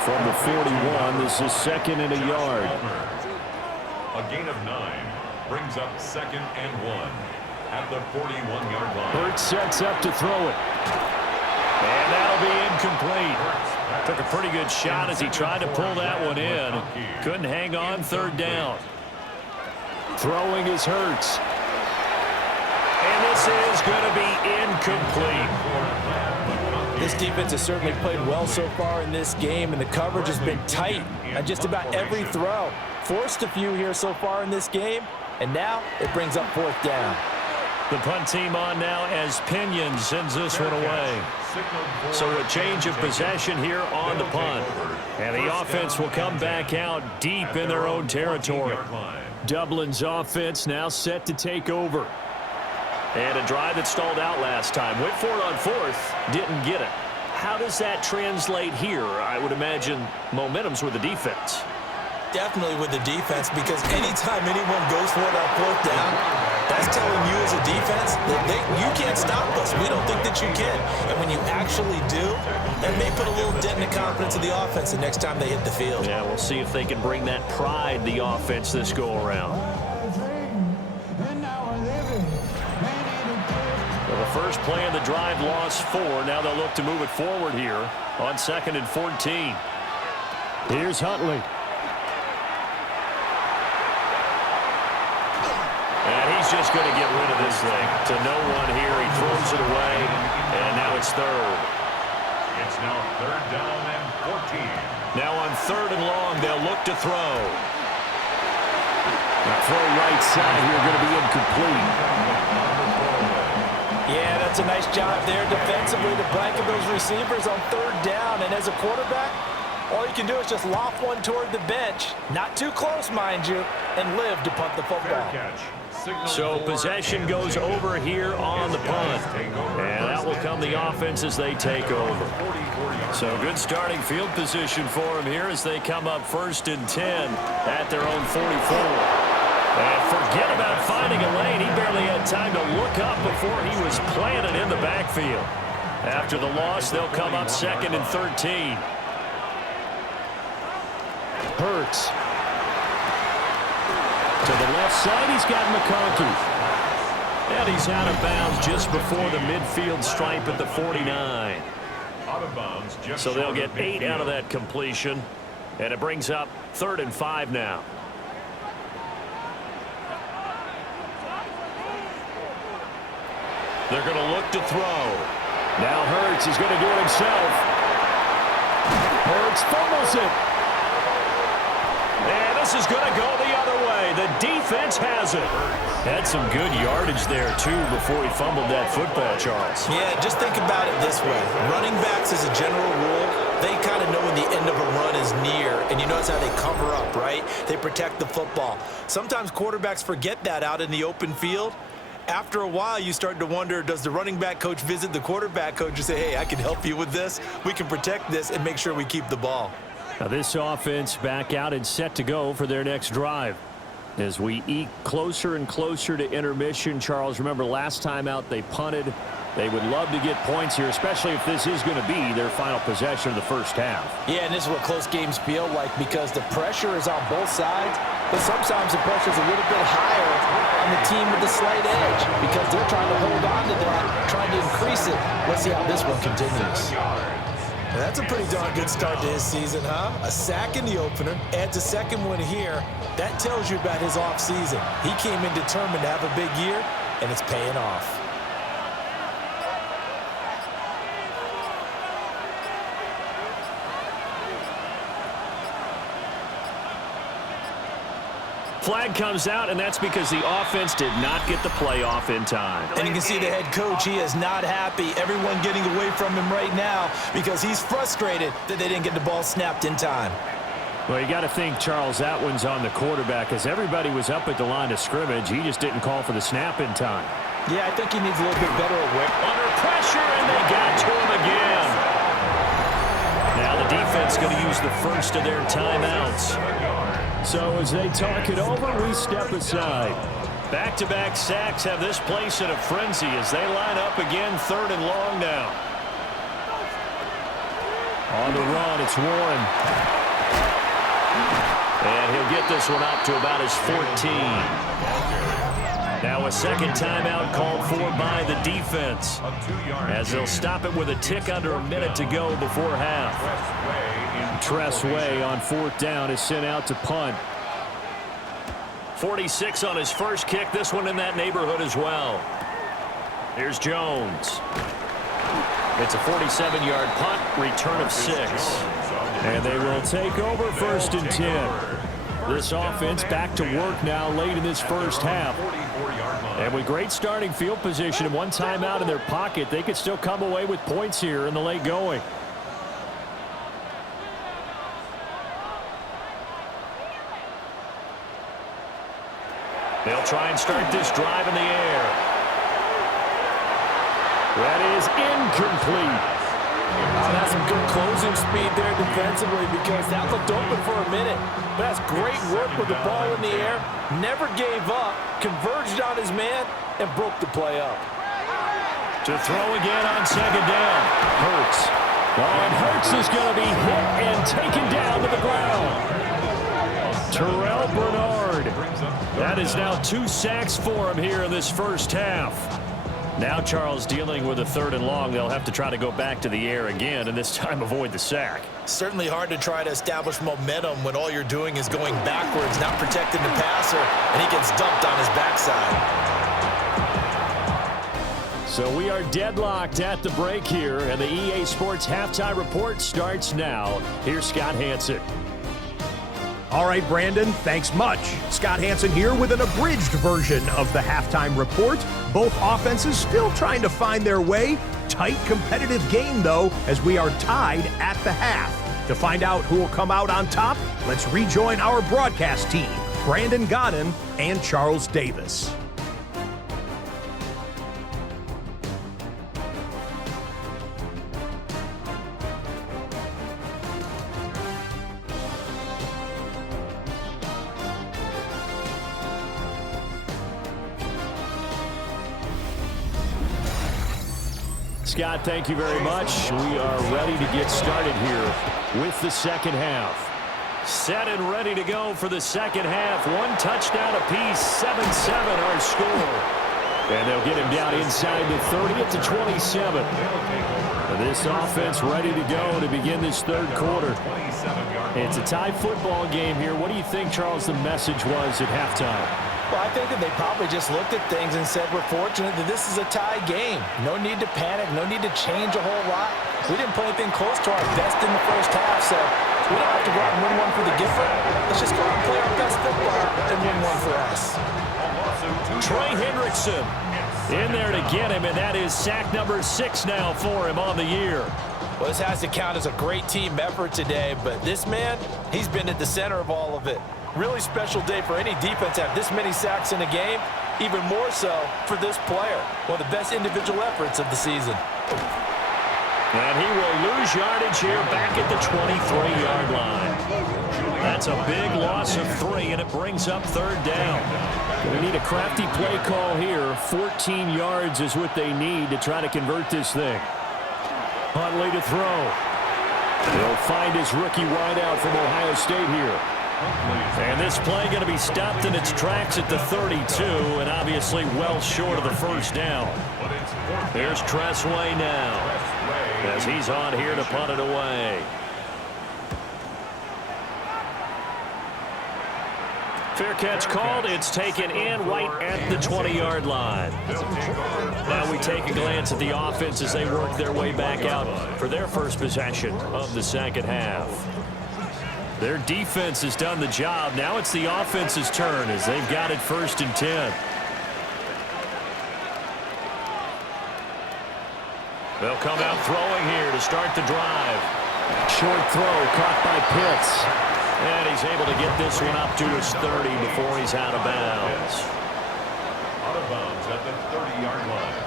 From the 41, this is 2nd and a yard. A gain of 9 brings up 2nd and 1 at the 41-yard line. Hurts sets up to throw it. And that'll be incomplete. Took a pretty good shot as he tried to pull that one in. Couldn't hang on 3rd down. Throwing is Hurts. And this is going to be incomplete. This defense has certainly played well so far in this game, and the coverage has been tight on just about every throw. Forced a few here so far in this game, and now it brings up 4th down. The punt team on now as Pinion sends this one away. So a change of possession here on the punt. And the offense will come back out deep in their own territory. Dublin's offense now set to take over. And a drive that stalled out last time. Went for it on 4th, didn't get it. How does that translate here? I would imagine momentum's with the defense. Definitely with the defense, because anytime anyone goes for it on 4th down, that's telling you as a defense that you can't stop us. We don't think that you can. And when you actually do, that may put a little dent in the confidence of the offense the next time they hit the field. Yeah, we'll see if they can bring that pride, the offense, this go-around. Well, the first play of the drive lost 4. Now they'll look to move it forward here on 2nd and 14. Here's Huntley. And he's just going to get rid of this thing to no one here. He throws it away, and now it's 3rd. It's now 3rd down and 14. Now on 3rd and long, they'll look to throw. The throw right side here going to be incomplete. Yeah, that's a nice job there defensively to blanket those receivers on 3rd down. And as a quarterback, all you can do is just loft one toward the bench. Not too close, mind you, and live to punt the football. So possession goes over here on the punt. And that will come the offense as they take over. So good starting field position for them here as they come up 1st and 10 at their own 44. And forget about finding a lane. He barely had time to look up before he was planted in the backfield. After the loss, they'll come up 2nd and 13. Hurts. To the left side, he's got McConkey. And he's out of bounds just before the midfield stripe at the 49. So they'll get 8 out of that completion. And it brings up 3rd and 5 now. They're going to look to throw. Now Hurts is going to do it himself. Hurts fumbles it. And this is going to go the other way. The defense has it. Had some good yardage there, too, before he fumbled that football, Charles. Yeah, just think about it this way. Running backs, as a general rule, they kind of know when the end of a run is near, and you notice how they cover up, right? They protect the football. Sometimes quarterbacks forget that out in the open field. After a while, you start to wonder, does the running back coach visit the quarterback coach and say, hey, I can help you with this, we can protect this, and make sure we keep the ball. Now this offense back out and set to go for their next drive. As we eke closer and closer to intermission, Charles, remember last time out they punted. They would love to get points here, especially if this is going to be their final possession of the first half. Yeah, and this is what close games feel like because the pressure is on both sides, but sometimes the pressure is a little bit higher on the team with the slight edge because they're trying to hold on to that, trying to increase it. Let's see how this one continues. That's a pretty darn good start to his season, huh? A sack in the opener, adds a second one here. That tells you about his offseason. He came in determined to have a big year, and it's paying off. Flag comes out, and that's because the offense did not get the play off in time. And you can see the head coach, he is not happy. Everyone getting away from him right now because he's frustrated that they didn't get the ball snapped in time. Well, you got to think, Charles, that one's on the quarterback as everybody was up at the line of scrimmage. He just didn't call for the snap in time. Yeah, I think he needs a little bit better awareness. Under pressure, and they got to him again. Now the defense going to use the first of their timeouts. So as they talk it over, we step aside. Back-to-back sacks have this place in a frenzy as they line up again, 3rd and long now. On the run, it's Warren. And he'll get this one up to about his 14. Now a second timeout called for by the defense as they'll stop it with a tick under a minute to go before half. Tress Way on 4th down is sent out to punt. 46 on his first kick. This one in that neighborhood as well. Here's Jones. It's a 47-yard punt, return of 6. And they will take over 1st and 10. This offense back to work now late in this first half. And with great starting field position and one timeout in their pocket, they could still come away with points here in the late going. They'll try and start this drive in the air. That is incomplete. That's some good closing speed there defensively because that looked open for a minute. But that's great work with the ball in the air. Never gave up, converged on his man, and broke the play up. To throw again on 2nd down. Hurts. And Hurts is going to be hit and taken down to the ground. Terrell Bernard. That is now 2 sacks for him here in this first half. Now Charles dealing with a 3rd and long. They'll have to try to go back to the air again and this time avoid the sack. Certainly hard to try to establish momentum when all you're doing is going backwards, not protecting the passer, and he gets dumped on his backside. So we are deadlocked at the break here, and the EA Sports Halftime Report starts now. Here's Scott Hanson. All right, Brandon, thanks much. Scott Hanson here with an abridged version of the halftime report. Both offenses still trying to find their way. Tight, competitive game, though, as we are tied at the half. To find out who will come out on top, let's rejoin our broadcast team, Brandon Godden and Charles Davis. Scott, thank you very much. We are ready to get started here with the second half. Set and ready to go for the second half. 1 touchdown apiece, 7-7 our score. And they'll get him down inside the 30 at the 27. This offense ready to go to begin this 3rd quarter. It's a tie football game here. What do you think, Charles, the message was at halftime? Well, I think that they probably just looked at things and said, we're fortunate that this is a tie game. No need to panic. No need to change a whole lot. We didn't play anything close to our best in the first half, so we don't have to go out and win one for the gift. Let's just go out and play our best football and win one for us. Trey Hendrickson in there to get him, and that is sack number 6 now for him on the year. Well, this has to count as a great team effort today, but this man, he's been at the center of all of it. Really special day for any defense to have this many sacks in a game, even more so for this player. One of the best individual efforts of the season. And he will lose yardage here back at the 23-yard line. That's a big loss of 3, and it brings up 3rd down. We need a crafty play call here. 14 yards is what they need to try to convert this thing. Huntley to throw. He'll find his rookie wideout from Ohio State here. And this play going to be stopped in its tracks at the 32, and obviously well short of the 1st down. Here's Tressway now, as he's on here to punt it away. Fair catch called. It's taken in right at the 20-yard line. Now we take a glance at the offense as they work their way back out for their first possession of the second half. Their defense has done the job. Now it's the offense's turn as they've got it 1st and 10. They'll come out throwing here to start the drive. Short throw caught by Pitts. And he's able to get this one up to his 30 before he's out of bounds. Out of bounds at the 30-yard line.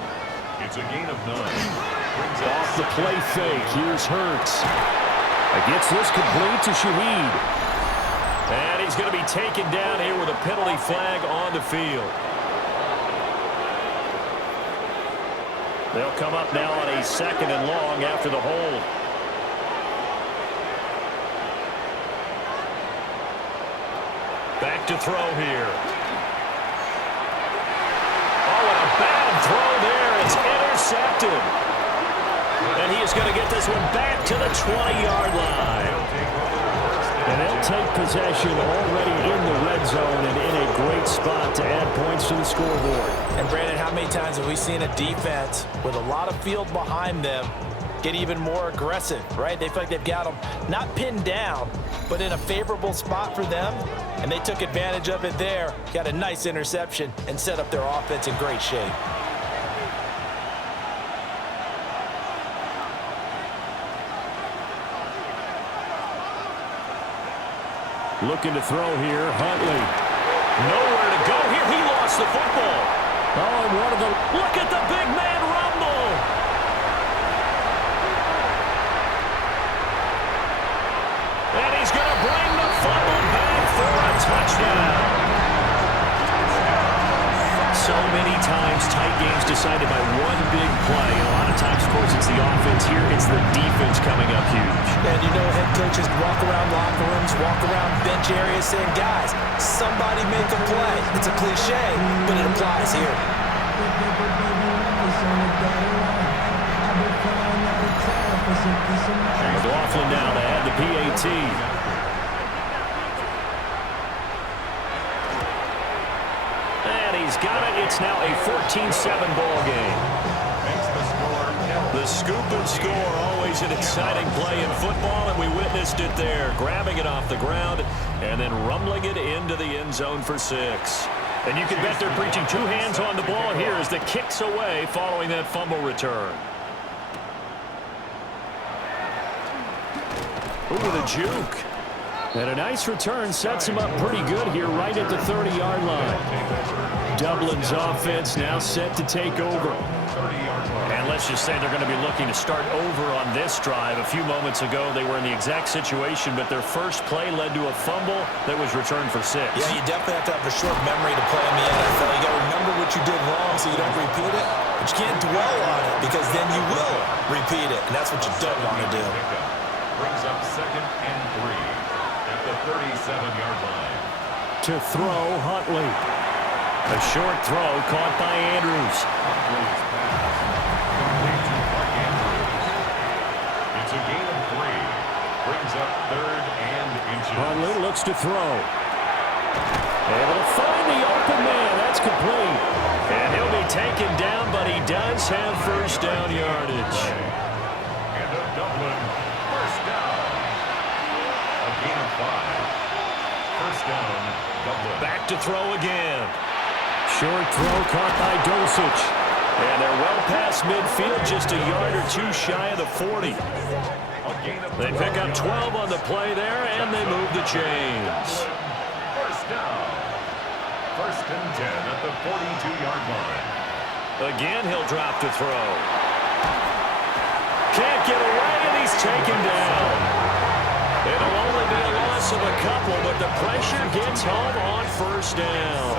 It's a gain of 9. Off the play fake. Here's Hurts. Gets this complete to Shaheed. And he's going to be taken down here with a penalty flag on the field. They'll come up now on a 2nd and long after the hold. Back to throw here. Oh, and a bad throw there. It's intercepted. And he is going to get this one back to the 20-yard line. And they'll take possession already in the red zone and in a great spot to add points to the scoreboard. And Brandon, how many times have we seen a defense with a lot of field behind them get even more aggressive, right? They feel like they've got them not pinned down, but in a favorable spot for them, and they took advantage of it there, got a nice interception, and set up their offense in great shape. Looking to throw here, Huntley. Nowhere to go here. He lost the football. Oh, and one of the... Look at the big man rumble. And he's going to bring the fumble back for a touchdown. So many times tight games decided by one big play. And a lot of times, of course, it's the offense. Here, it's the defense coming up huge. And you know, head coaches walk around locker rooms, walk around bench areas saying, guys, somebody make a play. It's a cliche, but it applies here. McLaughlin now to add the PAT. And he's got it. It's now a 14-7 ball game. The scoop and score, always an exciting play in football, and we witnessed it there. Grabbing it off the ground and then rumbling it into the end zone for 6. And you can bet they're preaching 2 hands on the ball here as the kick's away following that fumble return. Ooh, the juke. And a nice return sets him up pretty good here right at the 30-yard line. Dublin's offense now set to take over. And let's just say they're going to be looking to start over on this drive. A few moments ago, they were in the exact situation, but their first play led to a fumble that was returned for 6. Yeah, you definitely have to have a short memory to play in the NFL. You got to remember what you did wrong so you don't repeat it, but you can't dwell on it because then you will repeat it, and that's what you don't want to do. Brings up 2nd and 3 at the 37-yard line. To throw, Huntley. A short throw caught by Andrews. It's a gain of 3. Brings up 3rd and inches. Huntley looks to throw. Able to find the open man. That's complete. And he'll be taken down, but he does have first down yardage. And a Dublin first down. A gain of 5. First down, Back to throw again. Short throw caught by Dosich. And they're well past midfield, just a yard or two shy of the 40. They pick up 12 on the play there, and they move the chains. First down. First and 10 at the 42-yard line. Again, he'll drop to throw. Can't get away, and he's taken down. It'll only be a loss of a couple, but the pressure gets home on first down.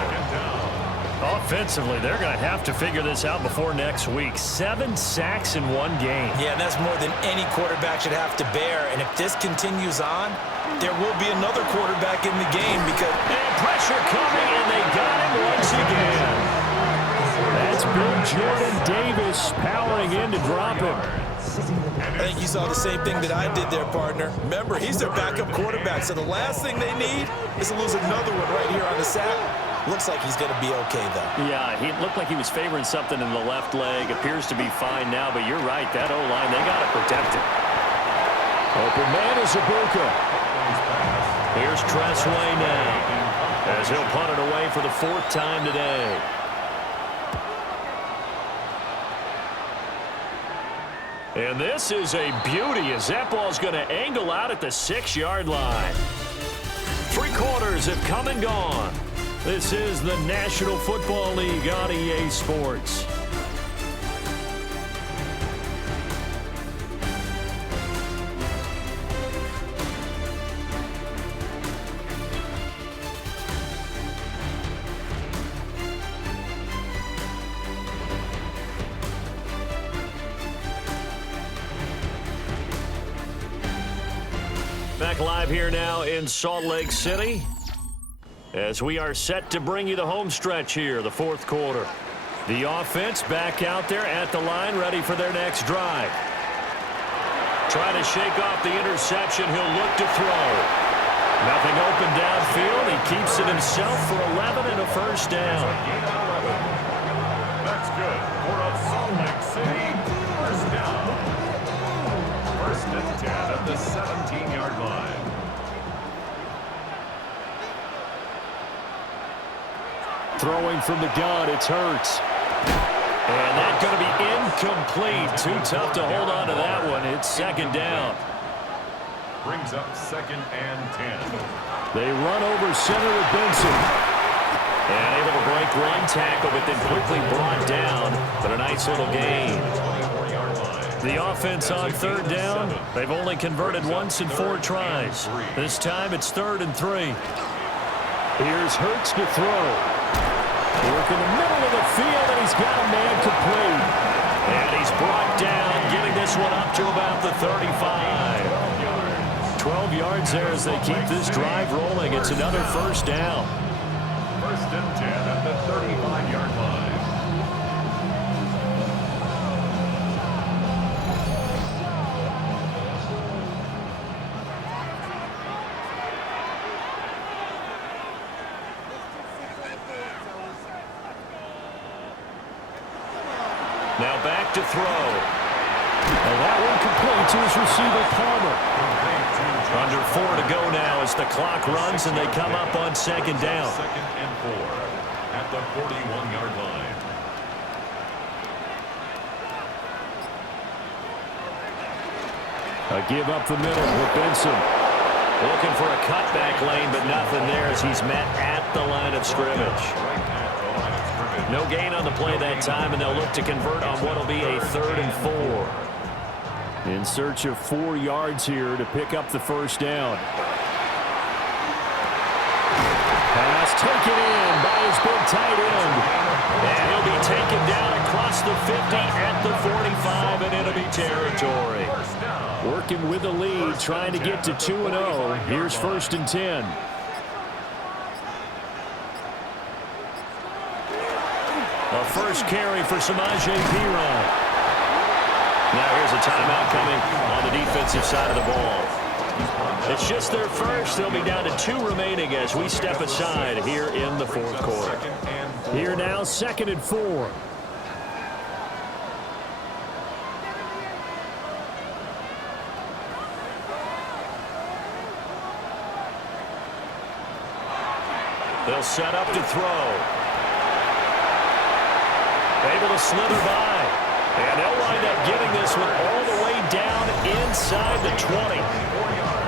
Offensively, they're going to have to figure this out before next week. 7 sacks in one game. Yeah, and that's more than any quarterback should have to bear. And if this continues on, there will be another quarterback in the game because... And pressure coming, and they got him once again. That's Big Jordan Davis powering in to drop him. I think you saw the same thing that I did there, partner. Remember, he's their backup quarterback, so the last thing they need is to lose another one right here on the sack. Looks like he's going to be okay, though. Yeah, he looked like he was favoring something in the left leg. Appears to be fine now, but you're right. That O-line, they got to protect it. Open man is Ibuka. Here's Tressway now, as he'll punt it away for the 4th time today. And this is a beauty as that ball's going to angle out at the 6-yard line. 3 quarters have come and gone. This is the National Football League on EA Sports. Back live here now in Salt Lake City, as we are set to bring you the home stretch here, the 4th quarter. The offense back out there at the line, ready for their next drive. Trying to shake off the interception, he'll look to throw. Nothing open downfield, he keeps it himself for 11 and a first down. That's good for a Salt Lake City first down. First and 10 at the 17-yard line. Throwing from the gun, it's Hurts. And that's going to be incomplete. Too tough to hold on to that one. It's 2nd down. Brings up 2nd and 10. They run over center with Benson. And able to break one tackle, but then quickly brought down. But a nice little gain. The offense on 3rd down. They've only converted once in 4 tries. This time it's 3rd and 3. Here's Hurts to throw. Work in the middle of the field, and he's got a man complete. And he's brought down, getting this one up to about the 35. 12 yards there as they keep this drive rolling. It's another first down. First and 10 at the 35-yard line. Now back to throw. And that one complete to his receiver, Palmer. Under 4 to go now as the clock runs and they come up on 2nd down. 2nd and 4 at the 41-yard line. A give up the middle with Benson. Looking for a cutback lane, but nothing there as he's met at the line of scrimmage. No gain on the play that time, and they'll look to convert on what will be a 3rd and 4. In search of 4 yards here to pick up the first down. Pass taken in by his big tight end. And he'll be taken down across the 50 at the 45 in enemy territory. Working with the lead, trying to get to 2-0. Here's 1st and 10. A first carry for Samaje Perine. Now here's a timeout coming on the defensive side of the ball. It's just their first. They'll be down to 2 remaining as we step aside here in the 4th quarter. Here now, 2nd and 4. They'll set up to throw. Able to slither by. And they'll wind up getting this one all the way down inside the 20.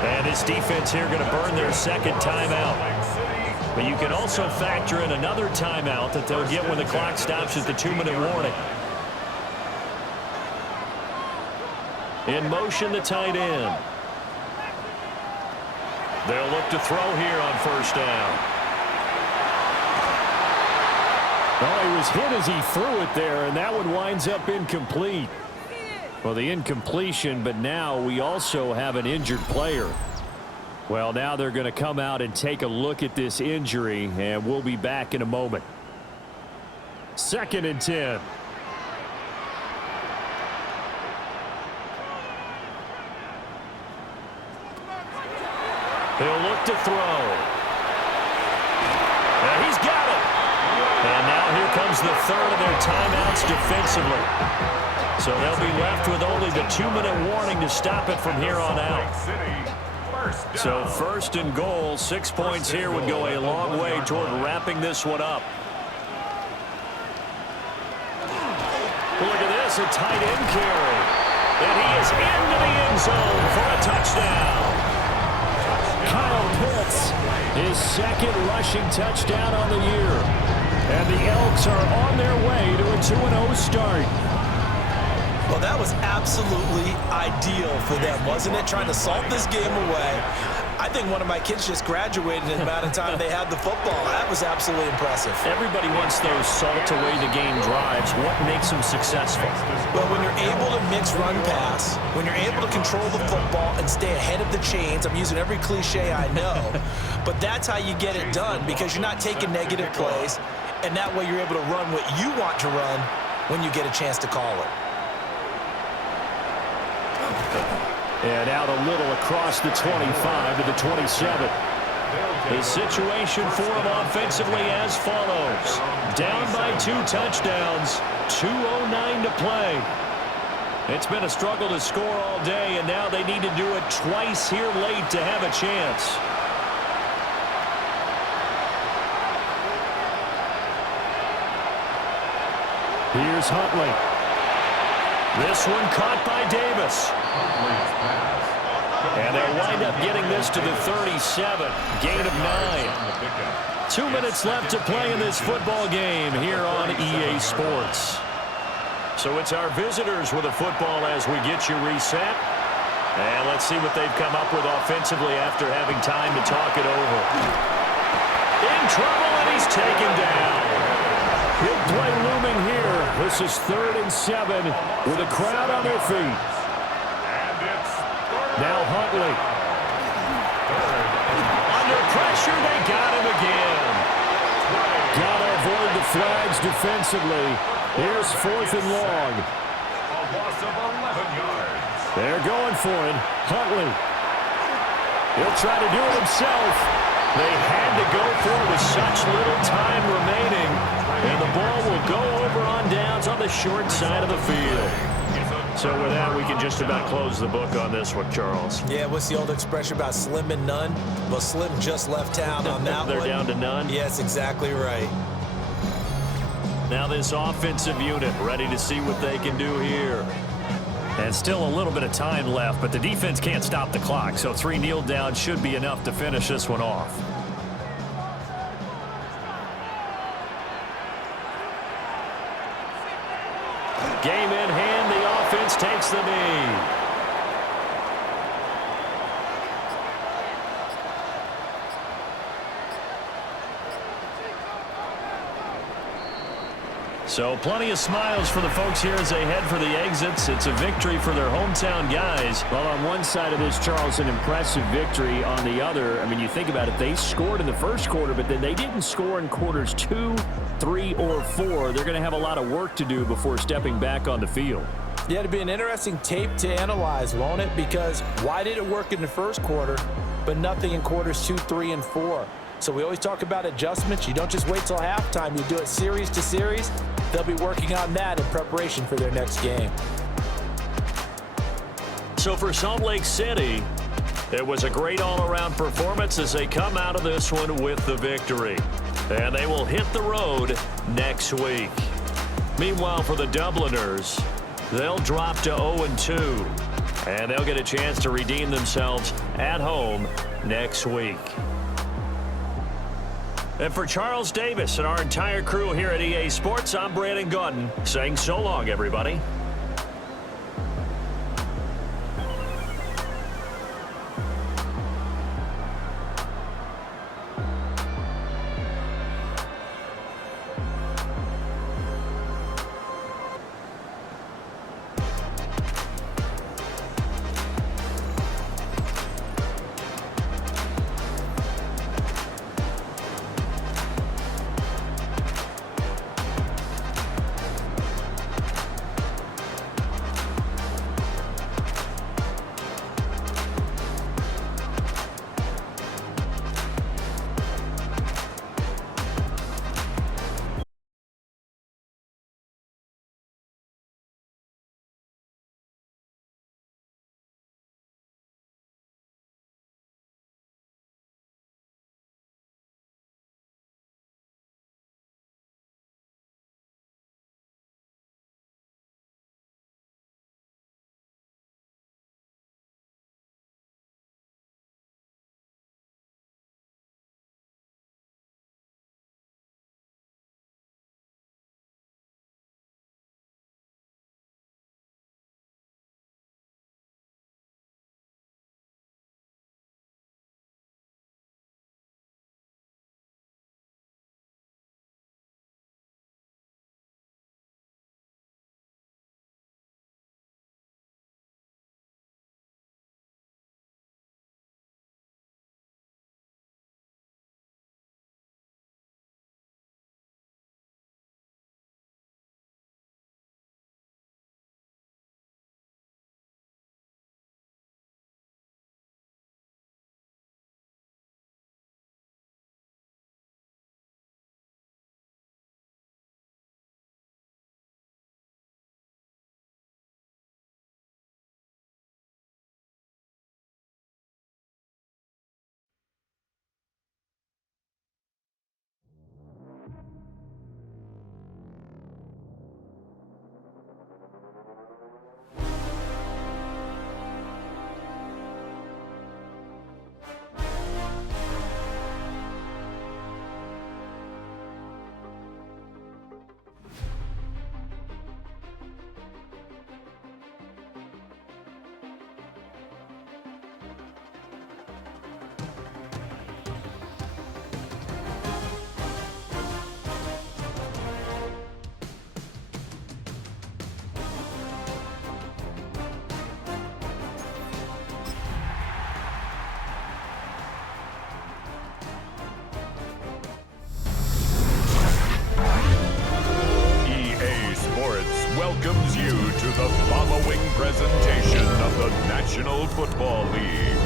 And this defense here going to burn their second timeout. But you can also factor in another timeout that they'll get when the clock stops at the 2-minute warning. In motion, the tight end. They'll look to throw here on first down. Oh, he was hit as he threw it there, and that one winds up incomplete. Well, the incompletion, but now we also have an injured player. Well, now they're going to come out and take a look at this injury, and we'll be back in a moment. 2nd and 10. He'll look to throw. And he's got it. And now here comes the third of their timeouts defensively. So they'll be left with only the 2-minute warning to stop it from here on out. So 1st and goal, 6 points here would go a long way toward wrapping this one up. Look at this, a tight end carry. And he is into the end zone for a touchdown. Kyle Pitts, his 2nd rushing touchdown on the year. And the Elks are on their way to a 2-0 start. Well, that was absolutely ideal for them, wasn't it? Trying to salt this game away. I think one of my kids just graduated in the amount of time they had the football. That was absolutely impressive. Everybody wants those salt-away-the-game drives. What makes them successful? Well, when you're able to mix run-pass, when you're able to control the football and stay ahead of the chains, I'm using every cliche I know, but that's how you get it done because you're not taking negative plays, and that way you're able to run what you want to run when you get a chance to call it. And out a little across the 25 to the 27. The situation for him offensively as follows. Down by 2 touchdowns, 2:09 to play. It's been a struggle to score all day, and now they need to do it twice here late to have a chance. Here's Huntley. This one caught by Davis. And they'll wind up getting this to the 37. Gain of 9. 2 minutes left to play in this football game here on EA Sports. So it's our visitors with a football as we get you reset. And let's see what they've come up with offensively after having time to talk it over. In trouble, and he's taken down. Big play looming here. This is 3rd and 7 with a crowd on their feet. Now Huntley. Under pressure, they got him again. Got to avoid the flags defensively. Here's 4th and long. A loss of 11 yards. They're going for it. Huntley. He'll try to do it himself. They had to go for it with such little time remaining. And the ball will go over on downs on the short side of the field. So with that, we can just about close the book on this one, Charles. Yeah, what's the old expression about slim and none? Well, Slim just left town on that They're one. down to none? Yes, exactly right. Now this offensive unit ready to see what they can do here. And still a little bit of time left, but the defense can't stop the clock, so 3 kneel downs should be enough to finish this one off. Game in hand, the offense takes the knee. So plenty of smiles for the folks here as they head for the exits. It's a victory for their hometown guys. Well, on one side of this, Charles, an impressive victory. On the other, I mean, you think about it, they scored in the first quarter, but then they didn't score in quarters 2, 3, or 4. They're going to have a lot of work to do before stepping back on the field. Yeah, it'd be an interesting tape to analyze, won't it? Because why did it work in the first quarter, but nothing in quarters 2, 3, and 4? So we always talk about adjustments. You don't just wait till halftime. You do it series to series. They'll be working on that in preparation for their next game. So for Salt Lake City, it was a great all-around performance as they come out of this one with the victory. and they will hit the road next week. Meanwhile, for the Dubliners, they'll drop to 0-2, and they'll get a chance to redeem themselves at home next week. And for Charles Davis and our entire crew here at EA Sports, I'm Brandon Gaudin saying so long, everybody. Welcomes you to the following presentation of the National Football League.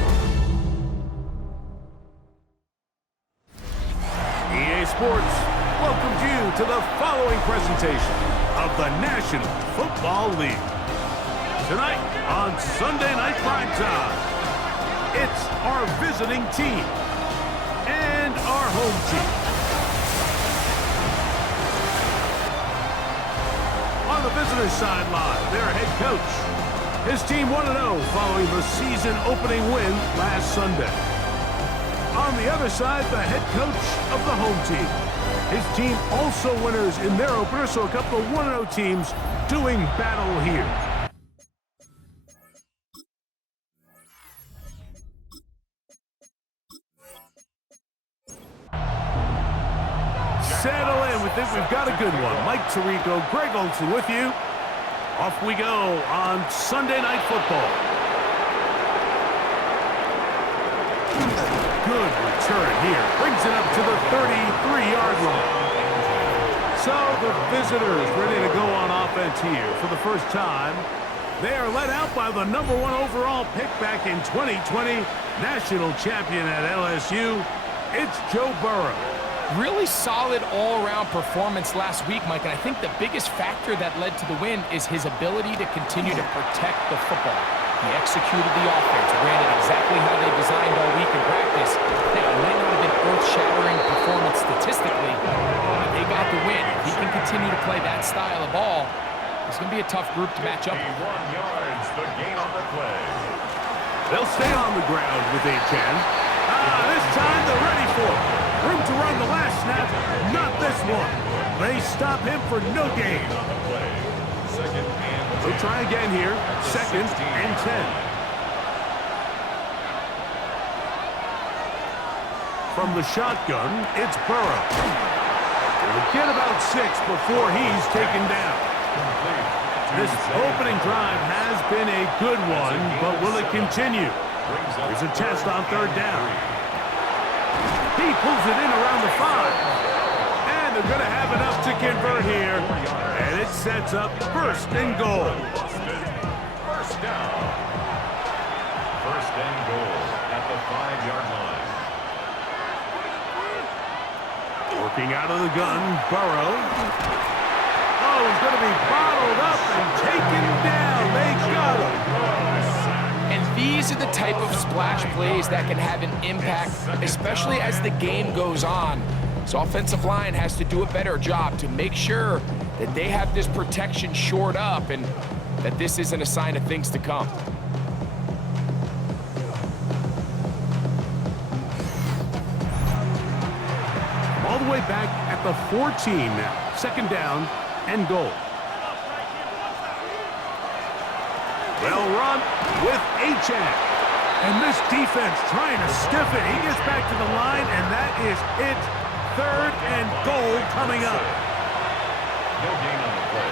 EA Sports welcomes you to the following presentation of the National Football League. Tonight on Sunday Night Primetime, it's our visiting team and our home team. On the visitor's sideline, their head coach. His team 1-0 following the season opening win last Sunday. On the other side, the head coach of the home team. His team also winners in their opener, so a couple of 1-0 teams doing battle here. Settle in. We think we've got a good one. Mike Tirico, Greg Olsen with you. Off we go on Sunday Night Football. Good return here. Brings it up to the 33-yard line. So the visitors ready to go on offense here for the first time. They are led out by the #1 overall pick back in 2020, national champion at LSU. It's Joe Burrow. Really solid all-around performance last week, Mike, and I think the biggest factor that led to the win is his ability to continue to protect the football. He executed the offense, ran it exactly how they designed all week in practice. Now, it might not have been earth-shattering performance statistically, play that style of ball, it's going to be a tough group to match up with. 51 yards, the gain on the play. They'll stay on the ground with HN. This time they're ready for it. Room to run the last snap, not this one. They stop him for no gain. On the play. Second and 10. They'll try again here. Second and 10. From the shotgun, it's Burrow. He'll get about 6 before he's taken down. This opening drive has been a good one, but will it continue? Here's a test on third down. He pulls it in around the 5. And they're going to have enough to convert here. And it sets up first and goal. First down. First and goal at the 5-yard line. Working out of the gun, Burrow. Oh, he's going to be bottled up and taken down. They got him. And these are the type of splash plays that can have an impact, especially as the game goes on. So offensive line has to do a better job to make sure that they have this protection shored up and that this isn't a sign of things to come. All the way back at the 14 now. Second down and goal. Well run with HN. And this defense trying to stiff it. He gets back to the line, and that is it. Third and goal coming up. No gain on the play.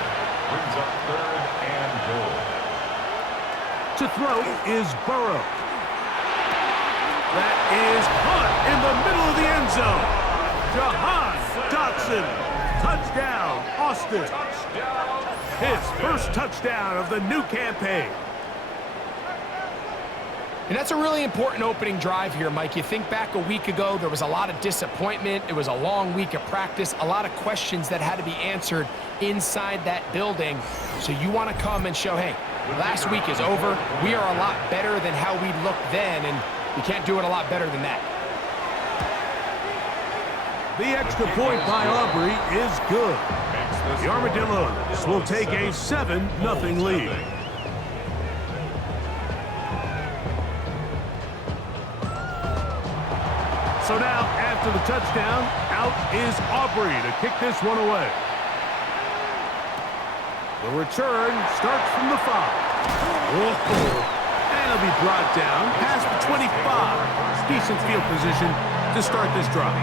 Brings up third and goal. To throw is Burrow. That is caught in the middle of the end zone. Jahan Dotson. Touchdown, Austin. His first touchdown of the new campaign. And that's a really important opening drive here, Mike. You think back a week ago, there was a lot of disappointment. It was a long week of practice, a lot of questions that had to be answered inside that building. So you want to come and show, hey, last week is over. We are a lot better than how we looked then, and you can't do it a lot better than that. The extra point by Aubrey is good. The Armadillos will take a 7-0 lead. So now, after the touchdown, out is Aubrey to kick this one away. The return starts from the 5. And it'll be brought down past the 25. Decent field position to start this drive.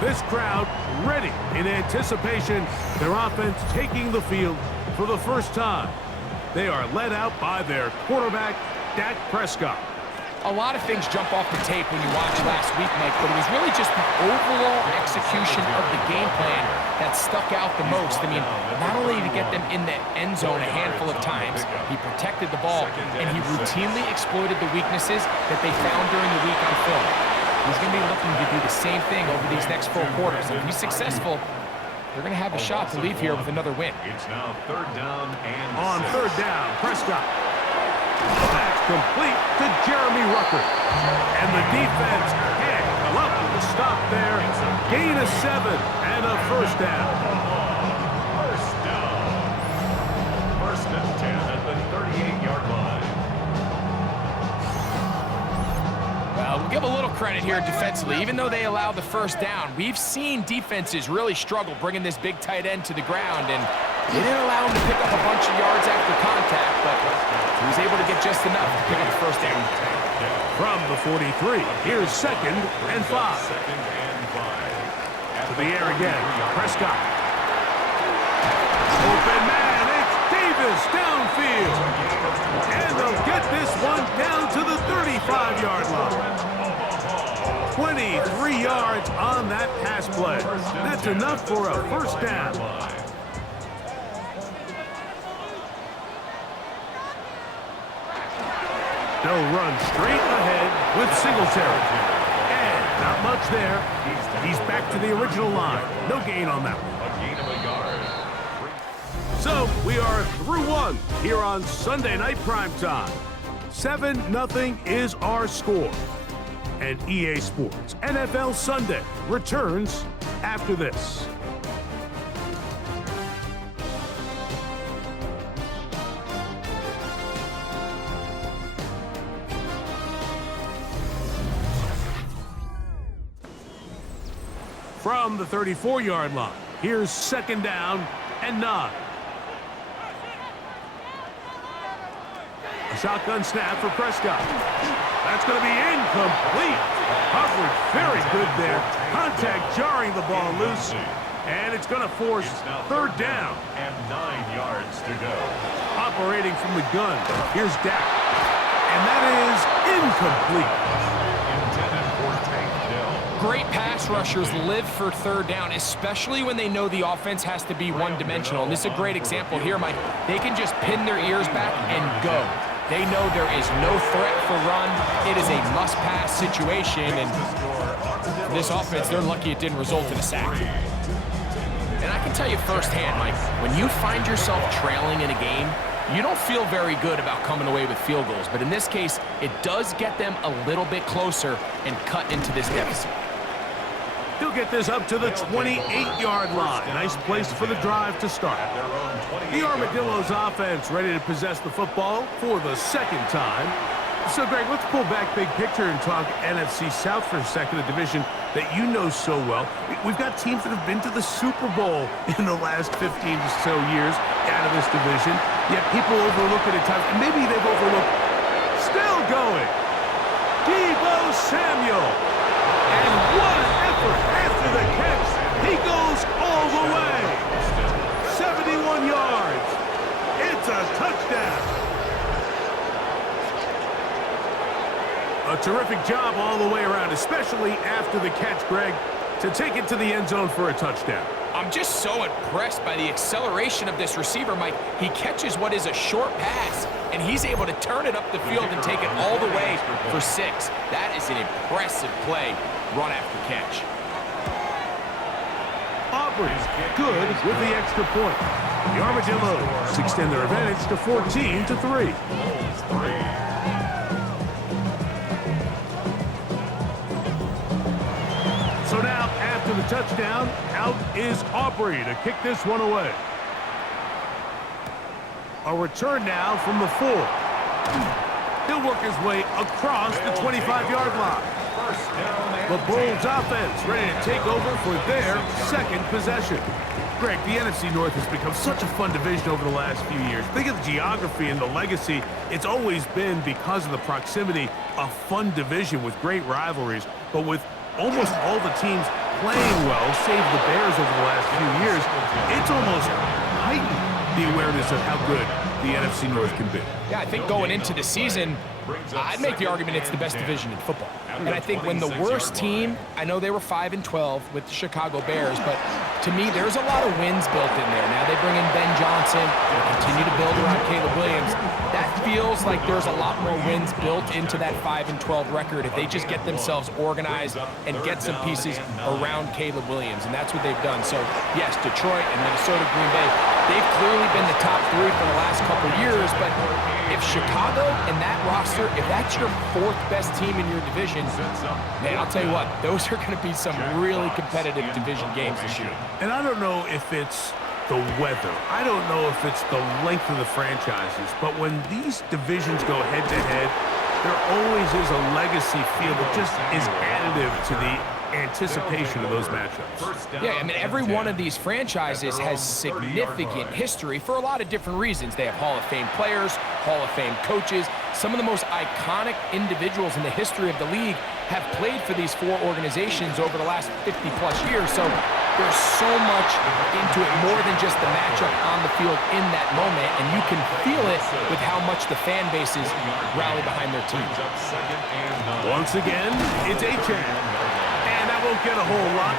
This crowd ready in anticipation. Their offense taking the field for the first time. They are led out by their quarterback, Dak Prescott. A lot of things jump off the tape when you watch last week, Mike, but it was really just the overall execution of the game plan that stuck out the most. I mean, not only to get them in the end zone a handful of times, he protected the ball, and he routinely exploited the weaknesses that they found during the week on film. He's going to be looking to do the same thing over these next 4 quarters. If he's successful, they're going to have a shot to leave here with another win. It's now third down and on 6. third down, Prescott. That's complete to Jeremy Ruckert. And the defense can't come up with a stop there. Gain of 7 and a first down. First down. First and 10 at the 38-yard line. Well, we'll give a little credit here defensively. Even though they allowed the first down, we've seen defenses really struggle bringing this big tight end to the ground, and they didn't allow him to pick up a bunch of yards after contact, but he was able to get just enough to pick up the first down. From the 43, here's second and 5. Second and 5. To the air again, Prescott. Open man, it's Davis downfield. And they'll get this one down to the 35-yard line. 23 yards on that pass play. That's enough for a first down. They'll run straight ahead with Singletary. And not much there. He's back to the original line. No gain on that one. A gain of a yard. So we are through one here on Sunday Night Primetime. 7-0 is our score. And EA Sports NFL Sunday returns after this. from the 34-yard line. Here's 2nd down and 9. A shotgun snap for Prescott. That's going to be incomplete. Coverage very good there. Contact jarring the ball loose. And it's going to force 3rd down. And 9 yards to go. Operating from the gun. Here's Dak. And that is incomplete. Intended for Tank Dell. Great pass rushers live for 3rd down, especially when they know the offense has to be one-dimensional. And this is a great example here, Mike. They can just pin their ears back and go. They know there is no threat for run. It is a must-pass situation, and this offense, they're lucky it didn't result in a sack. And I can tell you firsthand, Mike, when you find yourself trailing in a game, you don't feel very good about coming away with field goals. But in this case, it does get them a little bit closer and cut into this deficit. He'll get this up to the 28-yard line. Nice place for the drive to start. The Armadillos offense ready to possess the football for the 2nd time. So, Greg, let's pull back big picture and talk NFC South for a second, a division that you know so well. We've got teams that have been to the Super Bowl in the last 15 or so years out of this division, yet people overlook it at times, and maybe they've overlooked. Still going. Deebo Samuel. And what an effort after the catch. He goes all the way. 71 yards. It's a touchdown. A terrific job all the way around, especially after the catch, Greg, to take it to the end zone for a touchdown. I'm just so impressed by the acceleration of this receiver, Mike. He catches what is a short pass, and he's able to turn it up the field and take it all the way for 6. That is an impressive play, run after catch. Aubrey, good with the extra point. The Armadillos extend their advantage to 14-3. So now, after the touchdown, out is Aubrey to kick this one away. A return now from the 4. He'll work his way across the 25-yard line. The Bulls offense ready to take over for their 2nd possession. Greg, the NFC North has become such a fun division over the last few years. Think of the geography and the legacy. It's always been, because of the proximity, a fun division with great rivalries. But with almost all the teams playing well, save the Bears over the last few years, it's almost heightened the awareness of how good the NFC North can be. Yeah, I think going into the season, I'd make the argument it's the best division in football. And I think when the worst team, I know they were 5-12 with the Chicago Bears, but to me, there's a lot of wins built in there. Now they bring in Ben Johnson, they continue to build around Caleb Williams. That feels like there's a lot more wins built into that 5-12 record if they just get themselves organized and get some pieces around Caleb Williams, and that's what they've done. So, yes, Detroit and Minnesota, Green Bay, they've clearly been the top 3 for the last couple years, but if Chicago and that roster, if that's your 4th best team in your division, man, I'll tell you what, those are going to be some really competitive division games this year. And I don't know if it's the weather. I don't know if it's the length of the franchises, but when these divisions go head-to-head, there always is a legacy feel that just is additive to the anticipation of those matchups. Yeah, I mean, every one of these franchises has significant history for a lot of different reasons. They have Hall of Fame players, Hall of Fame coaches. Some of the most iconic individuals in the history of the league have played for these 4 organizations over the last 50-plus years. So there's so much into it, more than just the matchup on the field in that moment, and you can feel it with how much the fan bases rally behind their team. Once again, it's A-Chan. And that won't get a whole lot.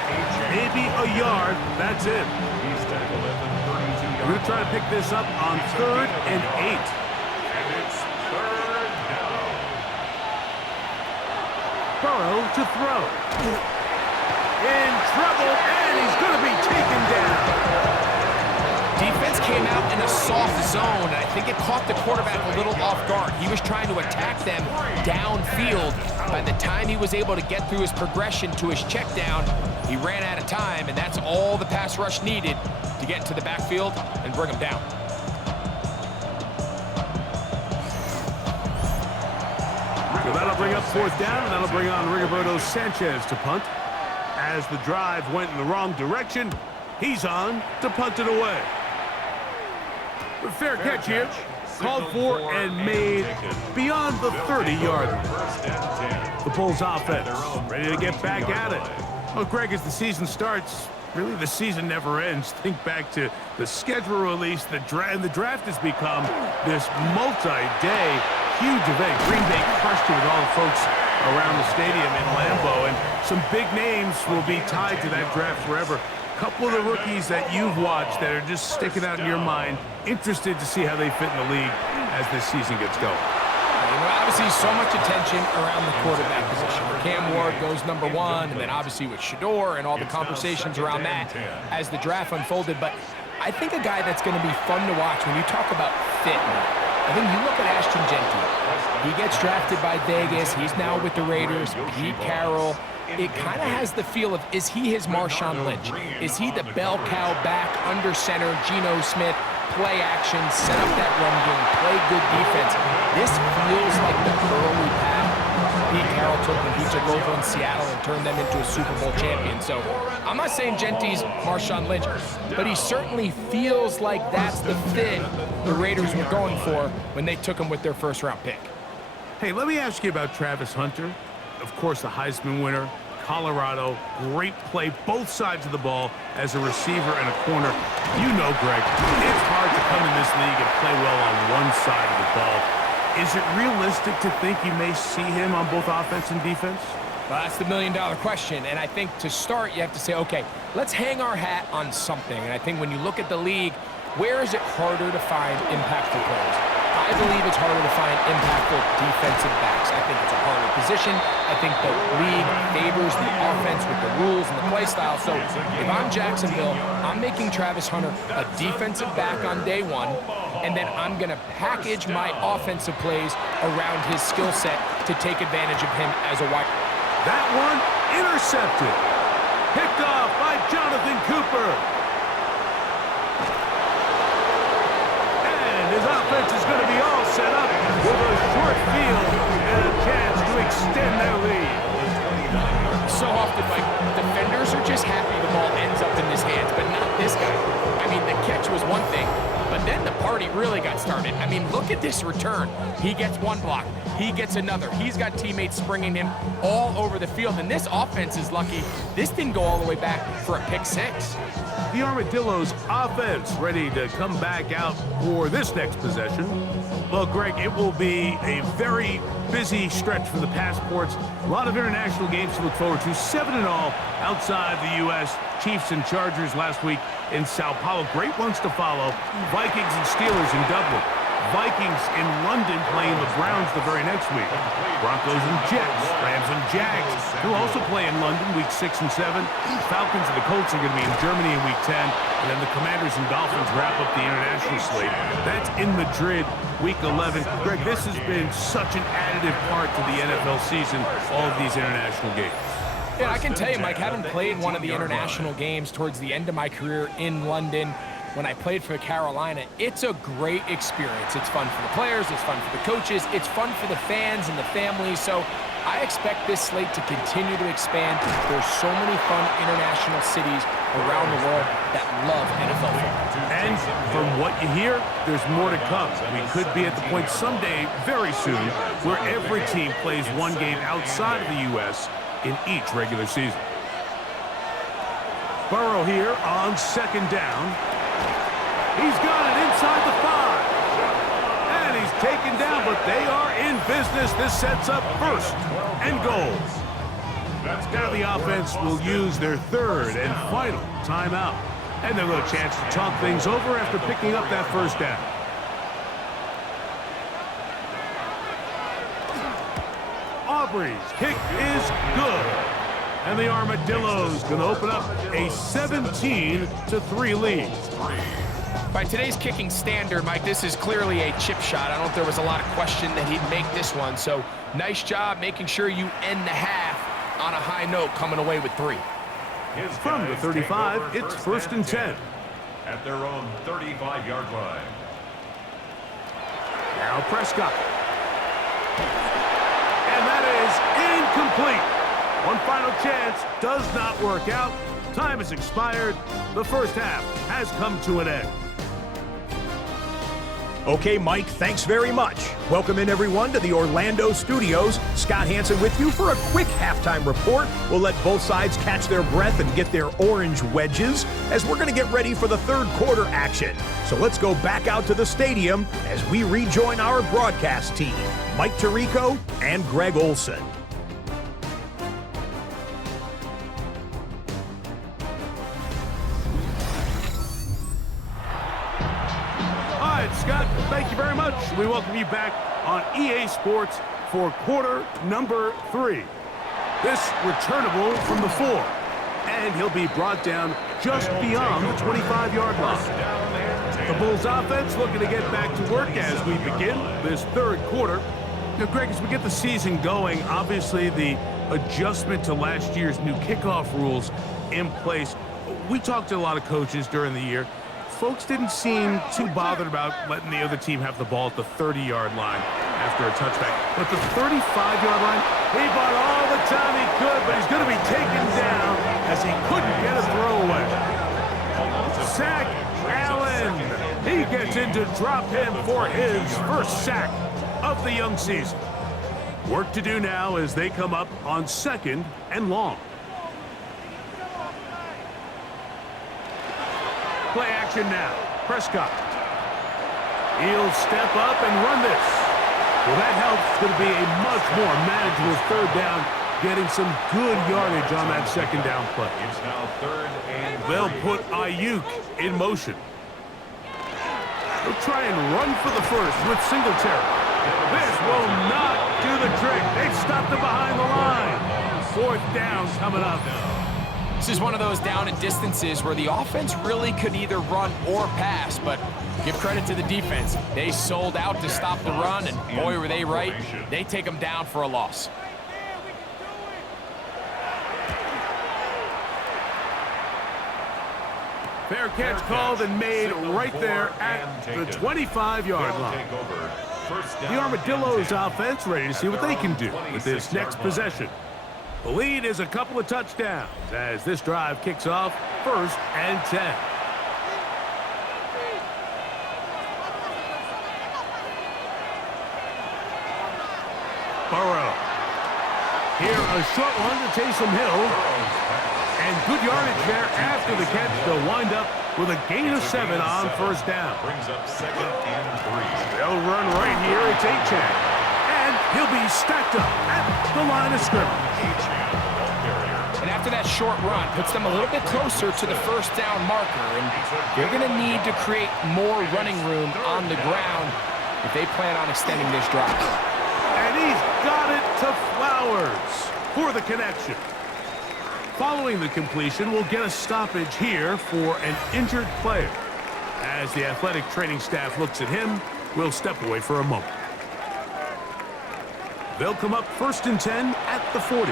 Maybe a yard. That's it. We're going to try to pick this up on 3rd and 8. And it's 3rd down. Burrow to throw. In trouble, and he's going to be taken down. Defense came out in a soft zone, and I think it caught the quarterback a little off guard. He was trying to attack them downfield. By the time he was able to get through his progression to his check down, he ran out of time, and that's all the pass rush needed to get into the backfield and bring him down. So that'll bring up 4th down, and that'll bring on Rigoberto Sanchez to punt. as the drive went in the wrong direction. He's on to punt it away. Fair catch here. Called for and made beyond the 30-yard line. The Bulls offense ready to get back at it. Well, Greg, as the season starts, really the season never ends. Think back to the schedule release, the draft has become this multi-day huge event. Green Bay crushed it with all the folks around the stadium in Lambeau, and some big names will be tied to that draft forever. Couple of the rookies that you've watched that are just sticking out in your mind, interested to see how they fit in the league as this season gets going. Obviously, so much attention around the quarterback position. Cam Ward goes number 1, and then obviously with Shador and all the conversations around that as the draft unfolded. But I think a guy that's going to be fun to watch when you talk about fit, I think you look at Ashton Genty. He gets drafted by Vegas. He's now with the Raiders. Pete Carroll. It kind of has the feel of, is he his Marshawn Lynch? Is he the bell cow back under center, Geno Smith, play action, set up that run game, play good defense? This feels like the early path Pete Carroll took when he took over in Seattle and turned them into a Super Bowl champion. So I'm not saying Genty's Marshawn Lynch, but he certainly feels like that's the fit the Raiders were going for when they took him with their first-round pick. Hey, let me ask you about Travis Hunter. Of course, the Heisman winner, Colorado, great play, both sides of the ball as a receiver and a corner. You know, Greg, it's hard to come in this league and play well on one side of the ball. Is it realistic to think you may see him on both offense and defense? Well, that's the million-dollar question, and I think to start, you have to say, okay, let's hang our hat on something. And I think when you look at the league, where is it harder to find impactful players? I believe it's harder to find impactful defensive backs. I think it's a harder position. I think the league favors the offense with the rules and the play style. So if I'm Jacksonville, I'm making Travis Hunter a defensive back on day 1, and then I'm going to package my offensive plays around his skill set to take advantage of him as a wide. That one intercepted. Picked off by Jonathan Cooper. His offense is going to be all set up with a short field and a chance to extend their lead. So often, like, defenders are just happy the ball ends up in his hands, but not this guy. I mean, the catch was one thing, but then the party really got started. I mean, look at this return. He gets one block. He gets another. He's got teammates springing him all over the field, and this offense is lucky. This didn't go all the way back for a pick 6. The Armadillos offense ready to come back out for this next possession. Well, Greg, it will be a very busy stretch for the Passports. A lot of international games to look forward to. 7 in all outside the U.S. Chiefs and Chargers last week in Sao Paulo. Great ones to follow. Vikings and Steelers in Dublin. Vikings in London playing the Browns the very next week. Broncos and Jets, Rams and Jags, who also play in London week 6 and 7. Falcons and the Colts are going to be in Germany in week 10. And then the Commanders and Dolphins wrap up the international slate. That's in Madrid week 11. Greg, this has been such an additive part to the NFL season, all of these international games. Yeah, I can tell you, Mike, having played one of the international games towards the end of my career in London, when I played for Carolina, it's a great experience. It's fun for the players, it's fun for the coaches, it's fun for the fans and the families. So I expect this slate to continue to expand. There's so many fun international cities around the world that love NFL football. And from what you hear, there's more to come. We could be at the point someday, very soon, where every team plays one game outside of the U.S. in each regular season. Burrow here on 2nd down. He's got it inside the 5. And he's taken down, but they are in business. This sets up 1st and goal. Now the offense will use their 3rd and final timeout. And they'll have a chance to talk things over after picking up that 1st down. Aubrey's kick is good. And the Armadillos going to open up a 17-3 lead. By today's kicking standard, Mike, this is clearly a chip shot. I don't know if there was a lot of question that he'd make this one. So nice job making sure you end the half on a high note, coming away with 3. From the 35, it's 1st and 10. At their own 35-yard line. Now Prescott. And that is incomplete. One final chance does not work out. Time has expired. The first half has come to an end. Okay, Mike, thanks very much. Welcome in, everyone, to the Orlando studios. Scott Hansen with you for a quick halftime report. We'll let both sides catch their breath and get their orange wedges as we're going to get ready for the third quarter action. So let's go back out to the stadium as we rejoin our broadcast team, Mike Tirico and Greg Olson. Scott, thank you very much. We welcome you back on EA Sports for quarter number 3. This returnable from the 4, and he'll be brought down just beyond the 25-yard line. The Bulls offense looking to get back to work as we begin this third quarter. Now, Greg, as we get the season going, obviously the adjustment to last year's new kickoff rules in place. We talked to a lot of coaches during the year. Folks didn't seem too bothered about letting the other team have the ball at the 30-yard line after a touchback. But the 35-yard line, he bought all the time he could, but he's going to be taken down as he couldn't get a throwaway. Sack Allen. He gets in to drop him for his first sack of the young season. Work to do now as they come up on 2nd and long. Play action now. Prescott. He'll step up and run this. Well, that helps. It's going to be a much more manageable third down, getting some good yardage on that second down play. It's now 3rd and 3. They'll put Ayuk in motion. They'll try and run for the first with Singletary. This will not do the trick. They've stopped it behind the line. 4th down coming up. This is one of those down and distances where the offense really could either run or pass, but give credit to the defense. They sold out to stop the run, and boy, were they right. They take them down for a loss. Fair catch called and made right there at the 25-yard line. The Armadillos offense ready to see what they can do with this next possession. The lead is a couple of touchdowns as this drive kicks off 1st and 10. Burrow. Here a short one to Taysom Hill. And good yardage there after the catch. They'll wind up with a gain of 7 on 1st down. Brings up 2nd and 3. They'll run right here. It's Achane. And he'll be stacked up at the line of scrimmage. And after that short run, puts them a little bit closer to the 1st down marker. And they're going to need to create more running room on the ground if they plan on extending this drive. And he's got it to Flowers for the connection. Following the completion, we'll get a stoppage here for an injured player. As the athletic training staff looks at him, we'll step away for a moment. They'll come up 1st and 10 at the 40.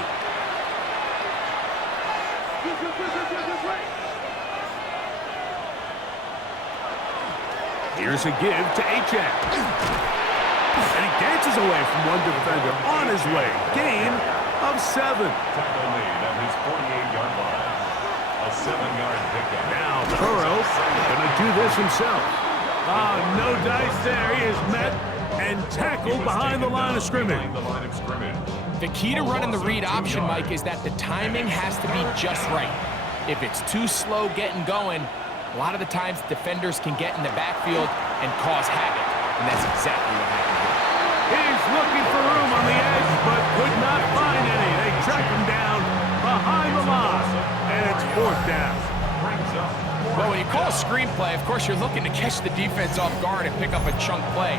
Here's a give to Achane. And he dances away from one defender on his way. Gain of 7. Tackle made at his 48-yard line. A 7-yard pickup. Now Burrow going to do this himself. No dice there. He is met and tackled behind the line of scrimmage. The key to running the read option, Mike, is that the timing has to be just right. If it's too slow getting going, a lot of the times defenders can get in the backfield and cause havoc, and that's exactly what happened here. He's looking for room on the edge, but could not find any. They track him down behind the line, and it's 4th down. Well, when you call a screenplay, of course, you're looking to catch the defense off guard and pick up a chunk play.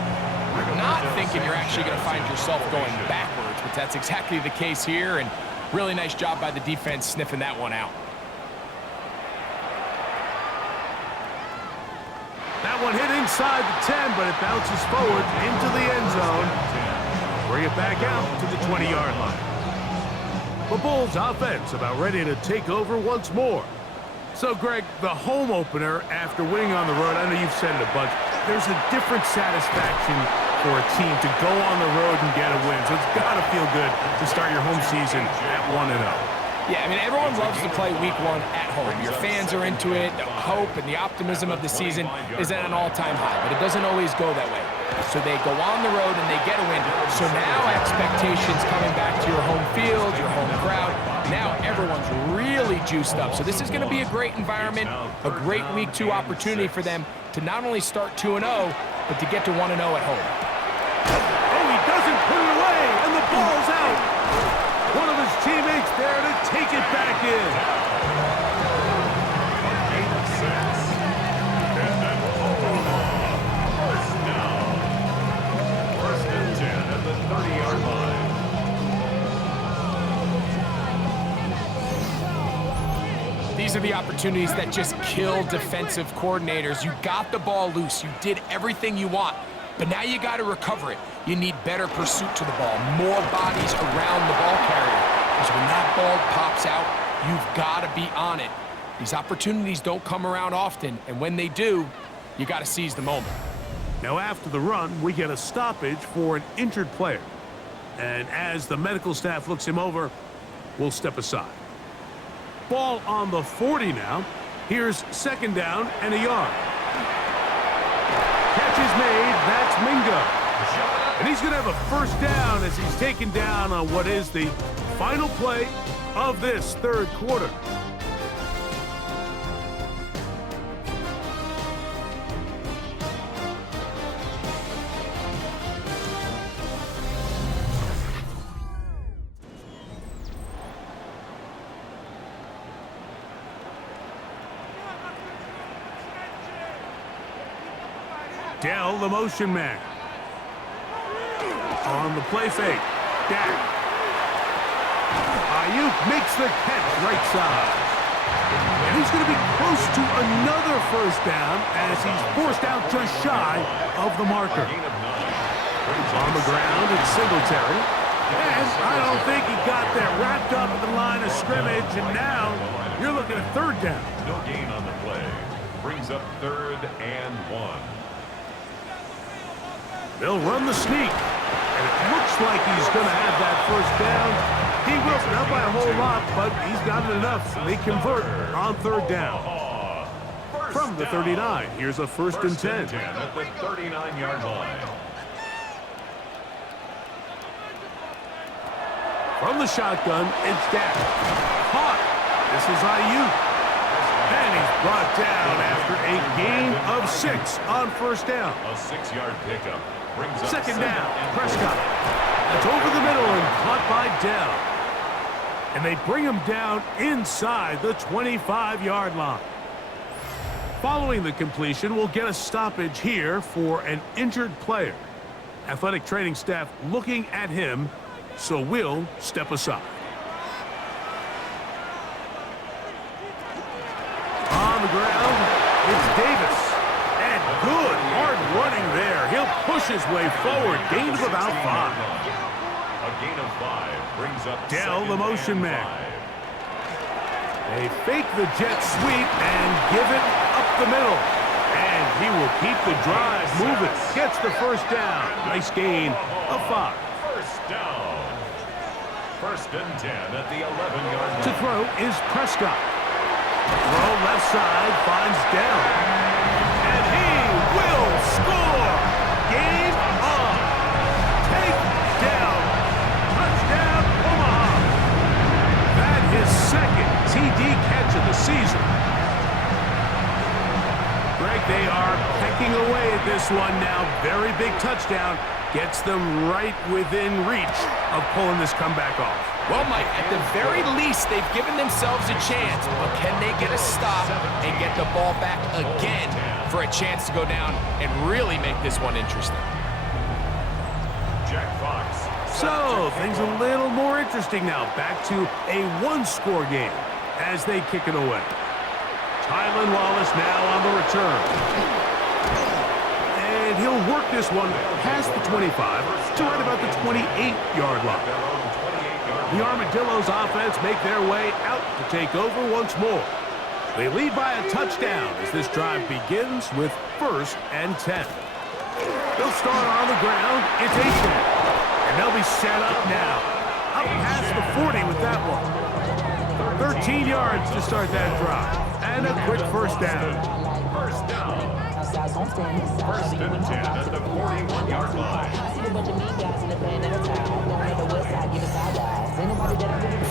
You're not thinking you're actually going to find yourself going backwards, but that's exactly the case here, and really nice job by the defense sniffing that one out. That one hit inside the 10, but it bounces forward into the end zone. Bring it back out to the 20-yard line. The Bulls offense about ready to take over once more. So, Greg, the home opener after winning on the road, I know you've said it a bunch, there's a different satisfaction for a team to go on the road and get a win. So it's got to feel good to start your home season at 1-0. Yeah, I mean, everyone loves to play week 1 at home. Your fans are into it. The hope and the optimism of the season is at an all-time high, but it doesn't always go that way. So they go on the road and they get a win. So now expectations coming back to your home field, your home crowd. Now everyone's really juiced up. So this is going to be a great environment, a great week 2 opportunity for them to not only start 2-0, but to get to 1-0 at home. Oh, he doesn't put it away, and the ball's out. One of his teammates there to take it back in. Gain of 6. And then first down. 1st and 10 at the 30-yard line. These are the opportunities that just kill defensive coordinators. You got the ball loose. You did everything you want. But now you got to recover it. You need better pursuit to the ball, more bodies around the ball carrier. Because when that ball pops out, you've got to be on it. These opportunities don't come around often, and when they do, you got to seize the moment. Now after the run, we get a stoppage for an injured player. And as the medical staff looks him over, we'll step aside. Ball on the 40 now. Here's 2nd down and a yard. Catch is made, that's Mingo. And he's going to have a 1st down as he's taken down on what is the final play of this 3rd quarter. Dell, the motion man. On the play fake. Dak. Ayuk makes the catch right side. And he's going to be close to another 1st down as he's forced out just shy of the marker. On the ground, it's Singletary. And I don't think he got there wrapped up at the line of scrimmage. And now you're looking at 3rd down. No gain on the play. Brings up 3rd and 1. They'll run the sneak. And it looks like he's going to have that 1st down. He will, not by a whole lot, but he's got it enough. They convert on 3rd down. From the 39, here's a 1st and 10. At the 39-yard line. From the shotgun, it's Dak. Caught. This is Ayuk. And he's brought down after a gain of 6 on 1st down. A 6-yard pickup. Brings up 2nd down, Prescott. That's over the middle and caught by Dell. And they bring him down inside the 25-yard line. Following the completion, we'll get a stoppage here for an injured player. Athletic training staff looking at him, so we'll step aside. On the ground, it's Davis. And good hard running there. He'll push his way forward. Gain of about 5. A gain of 5 brings up Dell, the motion man. They fake the jet sweep and give it up the middle. And he will keep the drive moving. Gets the 1st down. Nice gain of 5. 1st down. 1st and 10 at the 11-yard line. To throw is Prescott. Throw left side finds Dell. And he will score. Game on. Take down. Touchdown, Omaha. That is 2nd TD catch of the season. Greg, they are pecking away at this one now. Very big touchdown. Gets them right within reach of pulling this comeback off. Well, Mike, at the very least, they've given themselves a chance. But can they get a stop and get the ball back again for a chance to go down and really make this one interesting? Jack Fox. So, things a little more interesting now. Back to a 1-score game as they kick it away. Tylan Wallace now on the return. And he'll work this one past the 25 to right about the 28-yard line. The Armadillos offense make their way out to take over once more. They lead by a touchdown as this drive begins with 1st and 10. They'll start on the ground. It's 8. And they'll be set up now. Up past the 40 with that one. 13 yards to start that drive. And a quick first down. First down. First and 10 at the 41-yard line.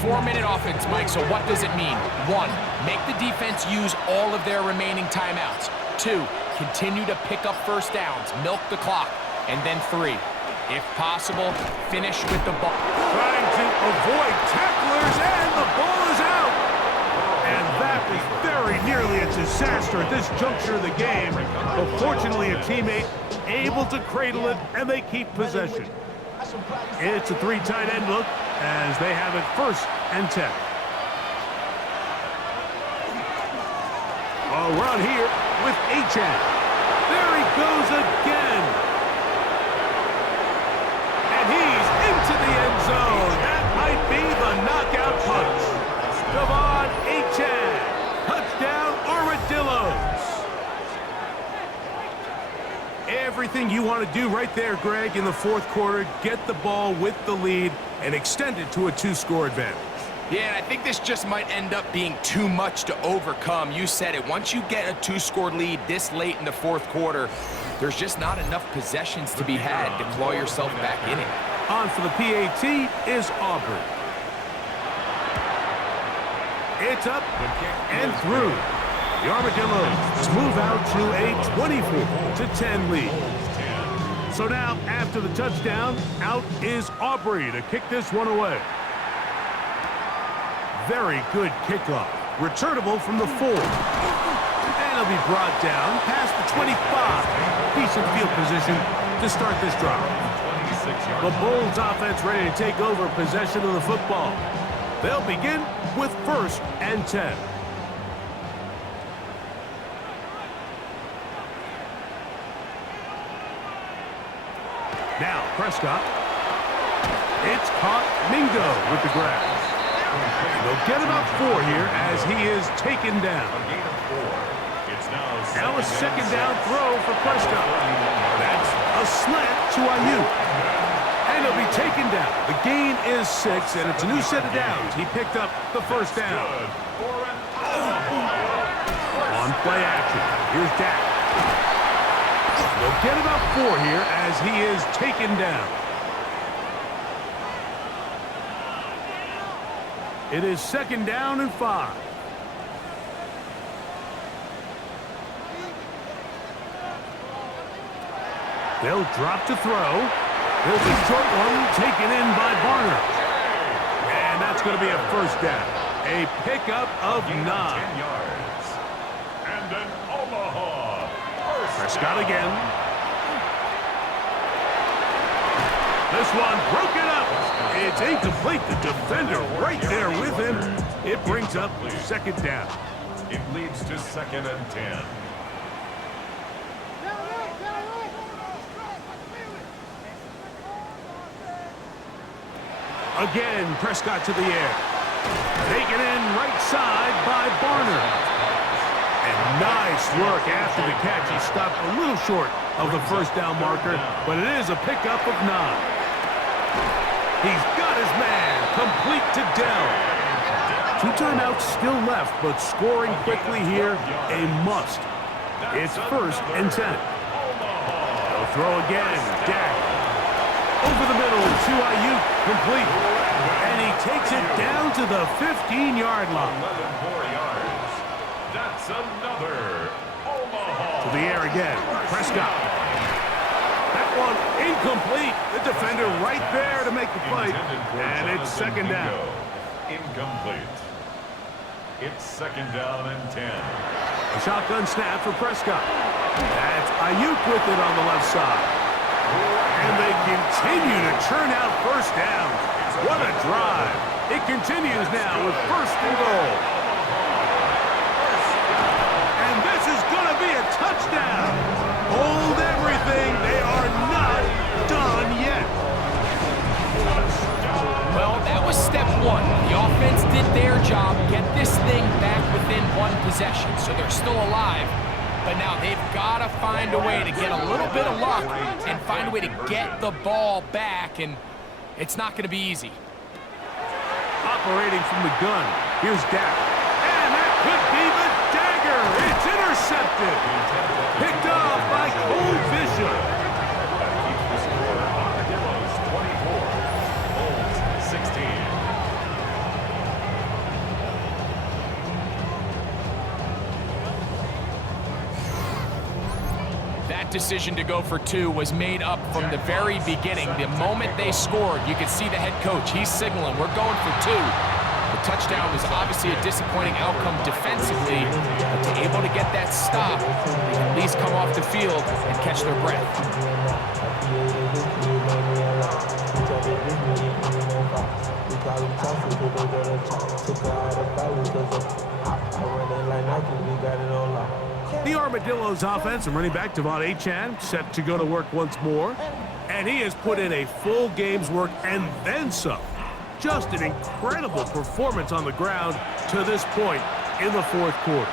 4-minute offense, Mike, so what does it mean? 1, make the defense use all of their remaining timeouts. 2, continue to pick up first downs, milk the clock. And then 3, if possible, finish with the ball. Trying to avoid tacklers, and the ball is out. And that was very nearly a disaster at this juncture of the game. But fortunately, a teammate able to cradle it, and they keep possession. It's a 3 tight end look as they have it 1st and 10. Oh, we're on here with HN. There he goes again. And he's into the end zone. That might be the knockout punch. Devon HN. Touchdown, Armadillos. Everything you want to do right there, Greg, in the 4th quarter. Get the ball with the lead and extend it to a 2-score advantage. Yeah, and I think this just might end up being too much to overcome. You said it. Once you get a 2-score lead this late in the 4th quarter, there's just not enough possessions to be had to claw yourself back in it. On for the PAT is Aubrey. It's up and through. The Armadillos move out to a 24-10 lead. So now, after the touchdown, out is Aubrey to kick this one away. Very good kickoff. Returnable from the 4. And it'll be brought down past the 25. Decent field position to start this drive. The Bulls offense ready to take over possession of the football. They'll begin with 1st and 10. Now, Prescott. It's caught. Mingo with the grab. They'll get about 4 here as he is taken down. Now a 2nd down throw for Prescott. That's a slant to Ayuk. And he'll be taken down. The gain is 6, and it's a new set of downs. He picked up the 1st down. On play action. Here's Dak. They'll get about 4 here as he is taken down. It is 2nd down and 5. They'll drop to throw. There's a short one taken in by Barner. And that's going to be a 1st down. A pickup of 9. 10 yards. And an Omaha. Prescott again. This one broken up. It's incomplete. The defender right there with him. It brings up 2nd down. It leads to 2nd and 10. Again, Prescott to the air. Taken in right side by Barner. And nice work after the catch. He stopped a little short of the 1st down marker, but it is a pickup of 9. He's got his man, complete to Dell. 2 timeouts still left, but scoring quickly here, a must. It's 1st and 10. They'll throw again, Dak. Over the middle to Ayuk, complete. And he takes it down to the 15-yard line. 11 more yards. That's another Omaha. To the air again, Prescott. That one incomplete. The defender right there to make the play. And it's 2nd down. Incomplete. It's 2nd down and 10. A shotgun snap for Prescott. That's Ayuk with it on the left side. And they continue to churn out 1st downs. What a drive. It continues now with 1st and goal. And this is going to be a touchdown. Hold everything. They are not done yet. Well, that was step 1. The offense did their job, get this thing back within 1 possession, so they're still alive. but now they've got to find a way to get a little bit of luck and find a way to get the ball back, and it's not going to be easy. Operating from the gun, here's Dak. And that could be the dagger. It's intercepted. Picked off by Cole Bishop. That keeps the score Armadillos 24, Bulls 16. That decision to go for 2 was made up from the very beginning. The moment they scored, you could see the head coach. He's signaling, we're going for 2. The touchdown was obviously a disappointing outcome defensively, but to able to get that stop, they can at least come off the field and catch their breath. The Armadillos offense and running back Devon Achane set to go to work once more. And he has put in a full game's work and then some. Just an incredible performance on the ground to this point in the fourth quarter.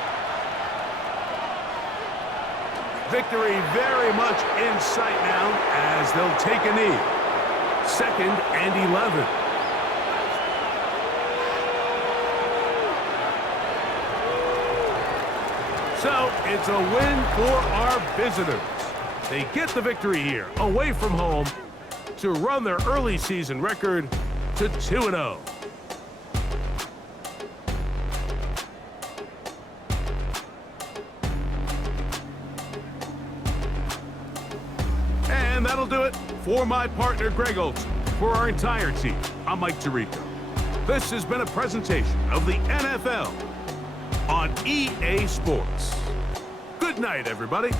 Victory very much in sight now as they'll take a knee. 2nd and 11. So it's a win for our visitors. They get the victory here, away from home, to run their early season record to 2-0. And that'll do it for my partner, Greg Olson. For our entire team, I'm Mike Tirico. This has been a presentation of the NFL on EA Sports. Good night, everybody.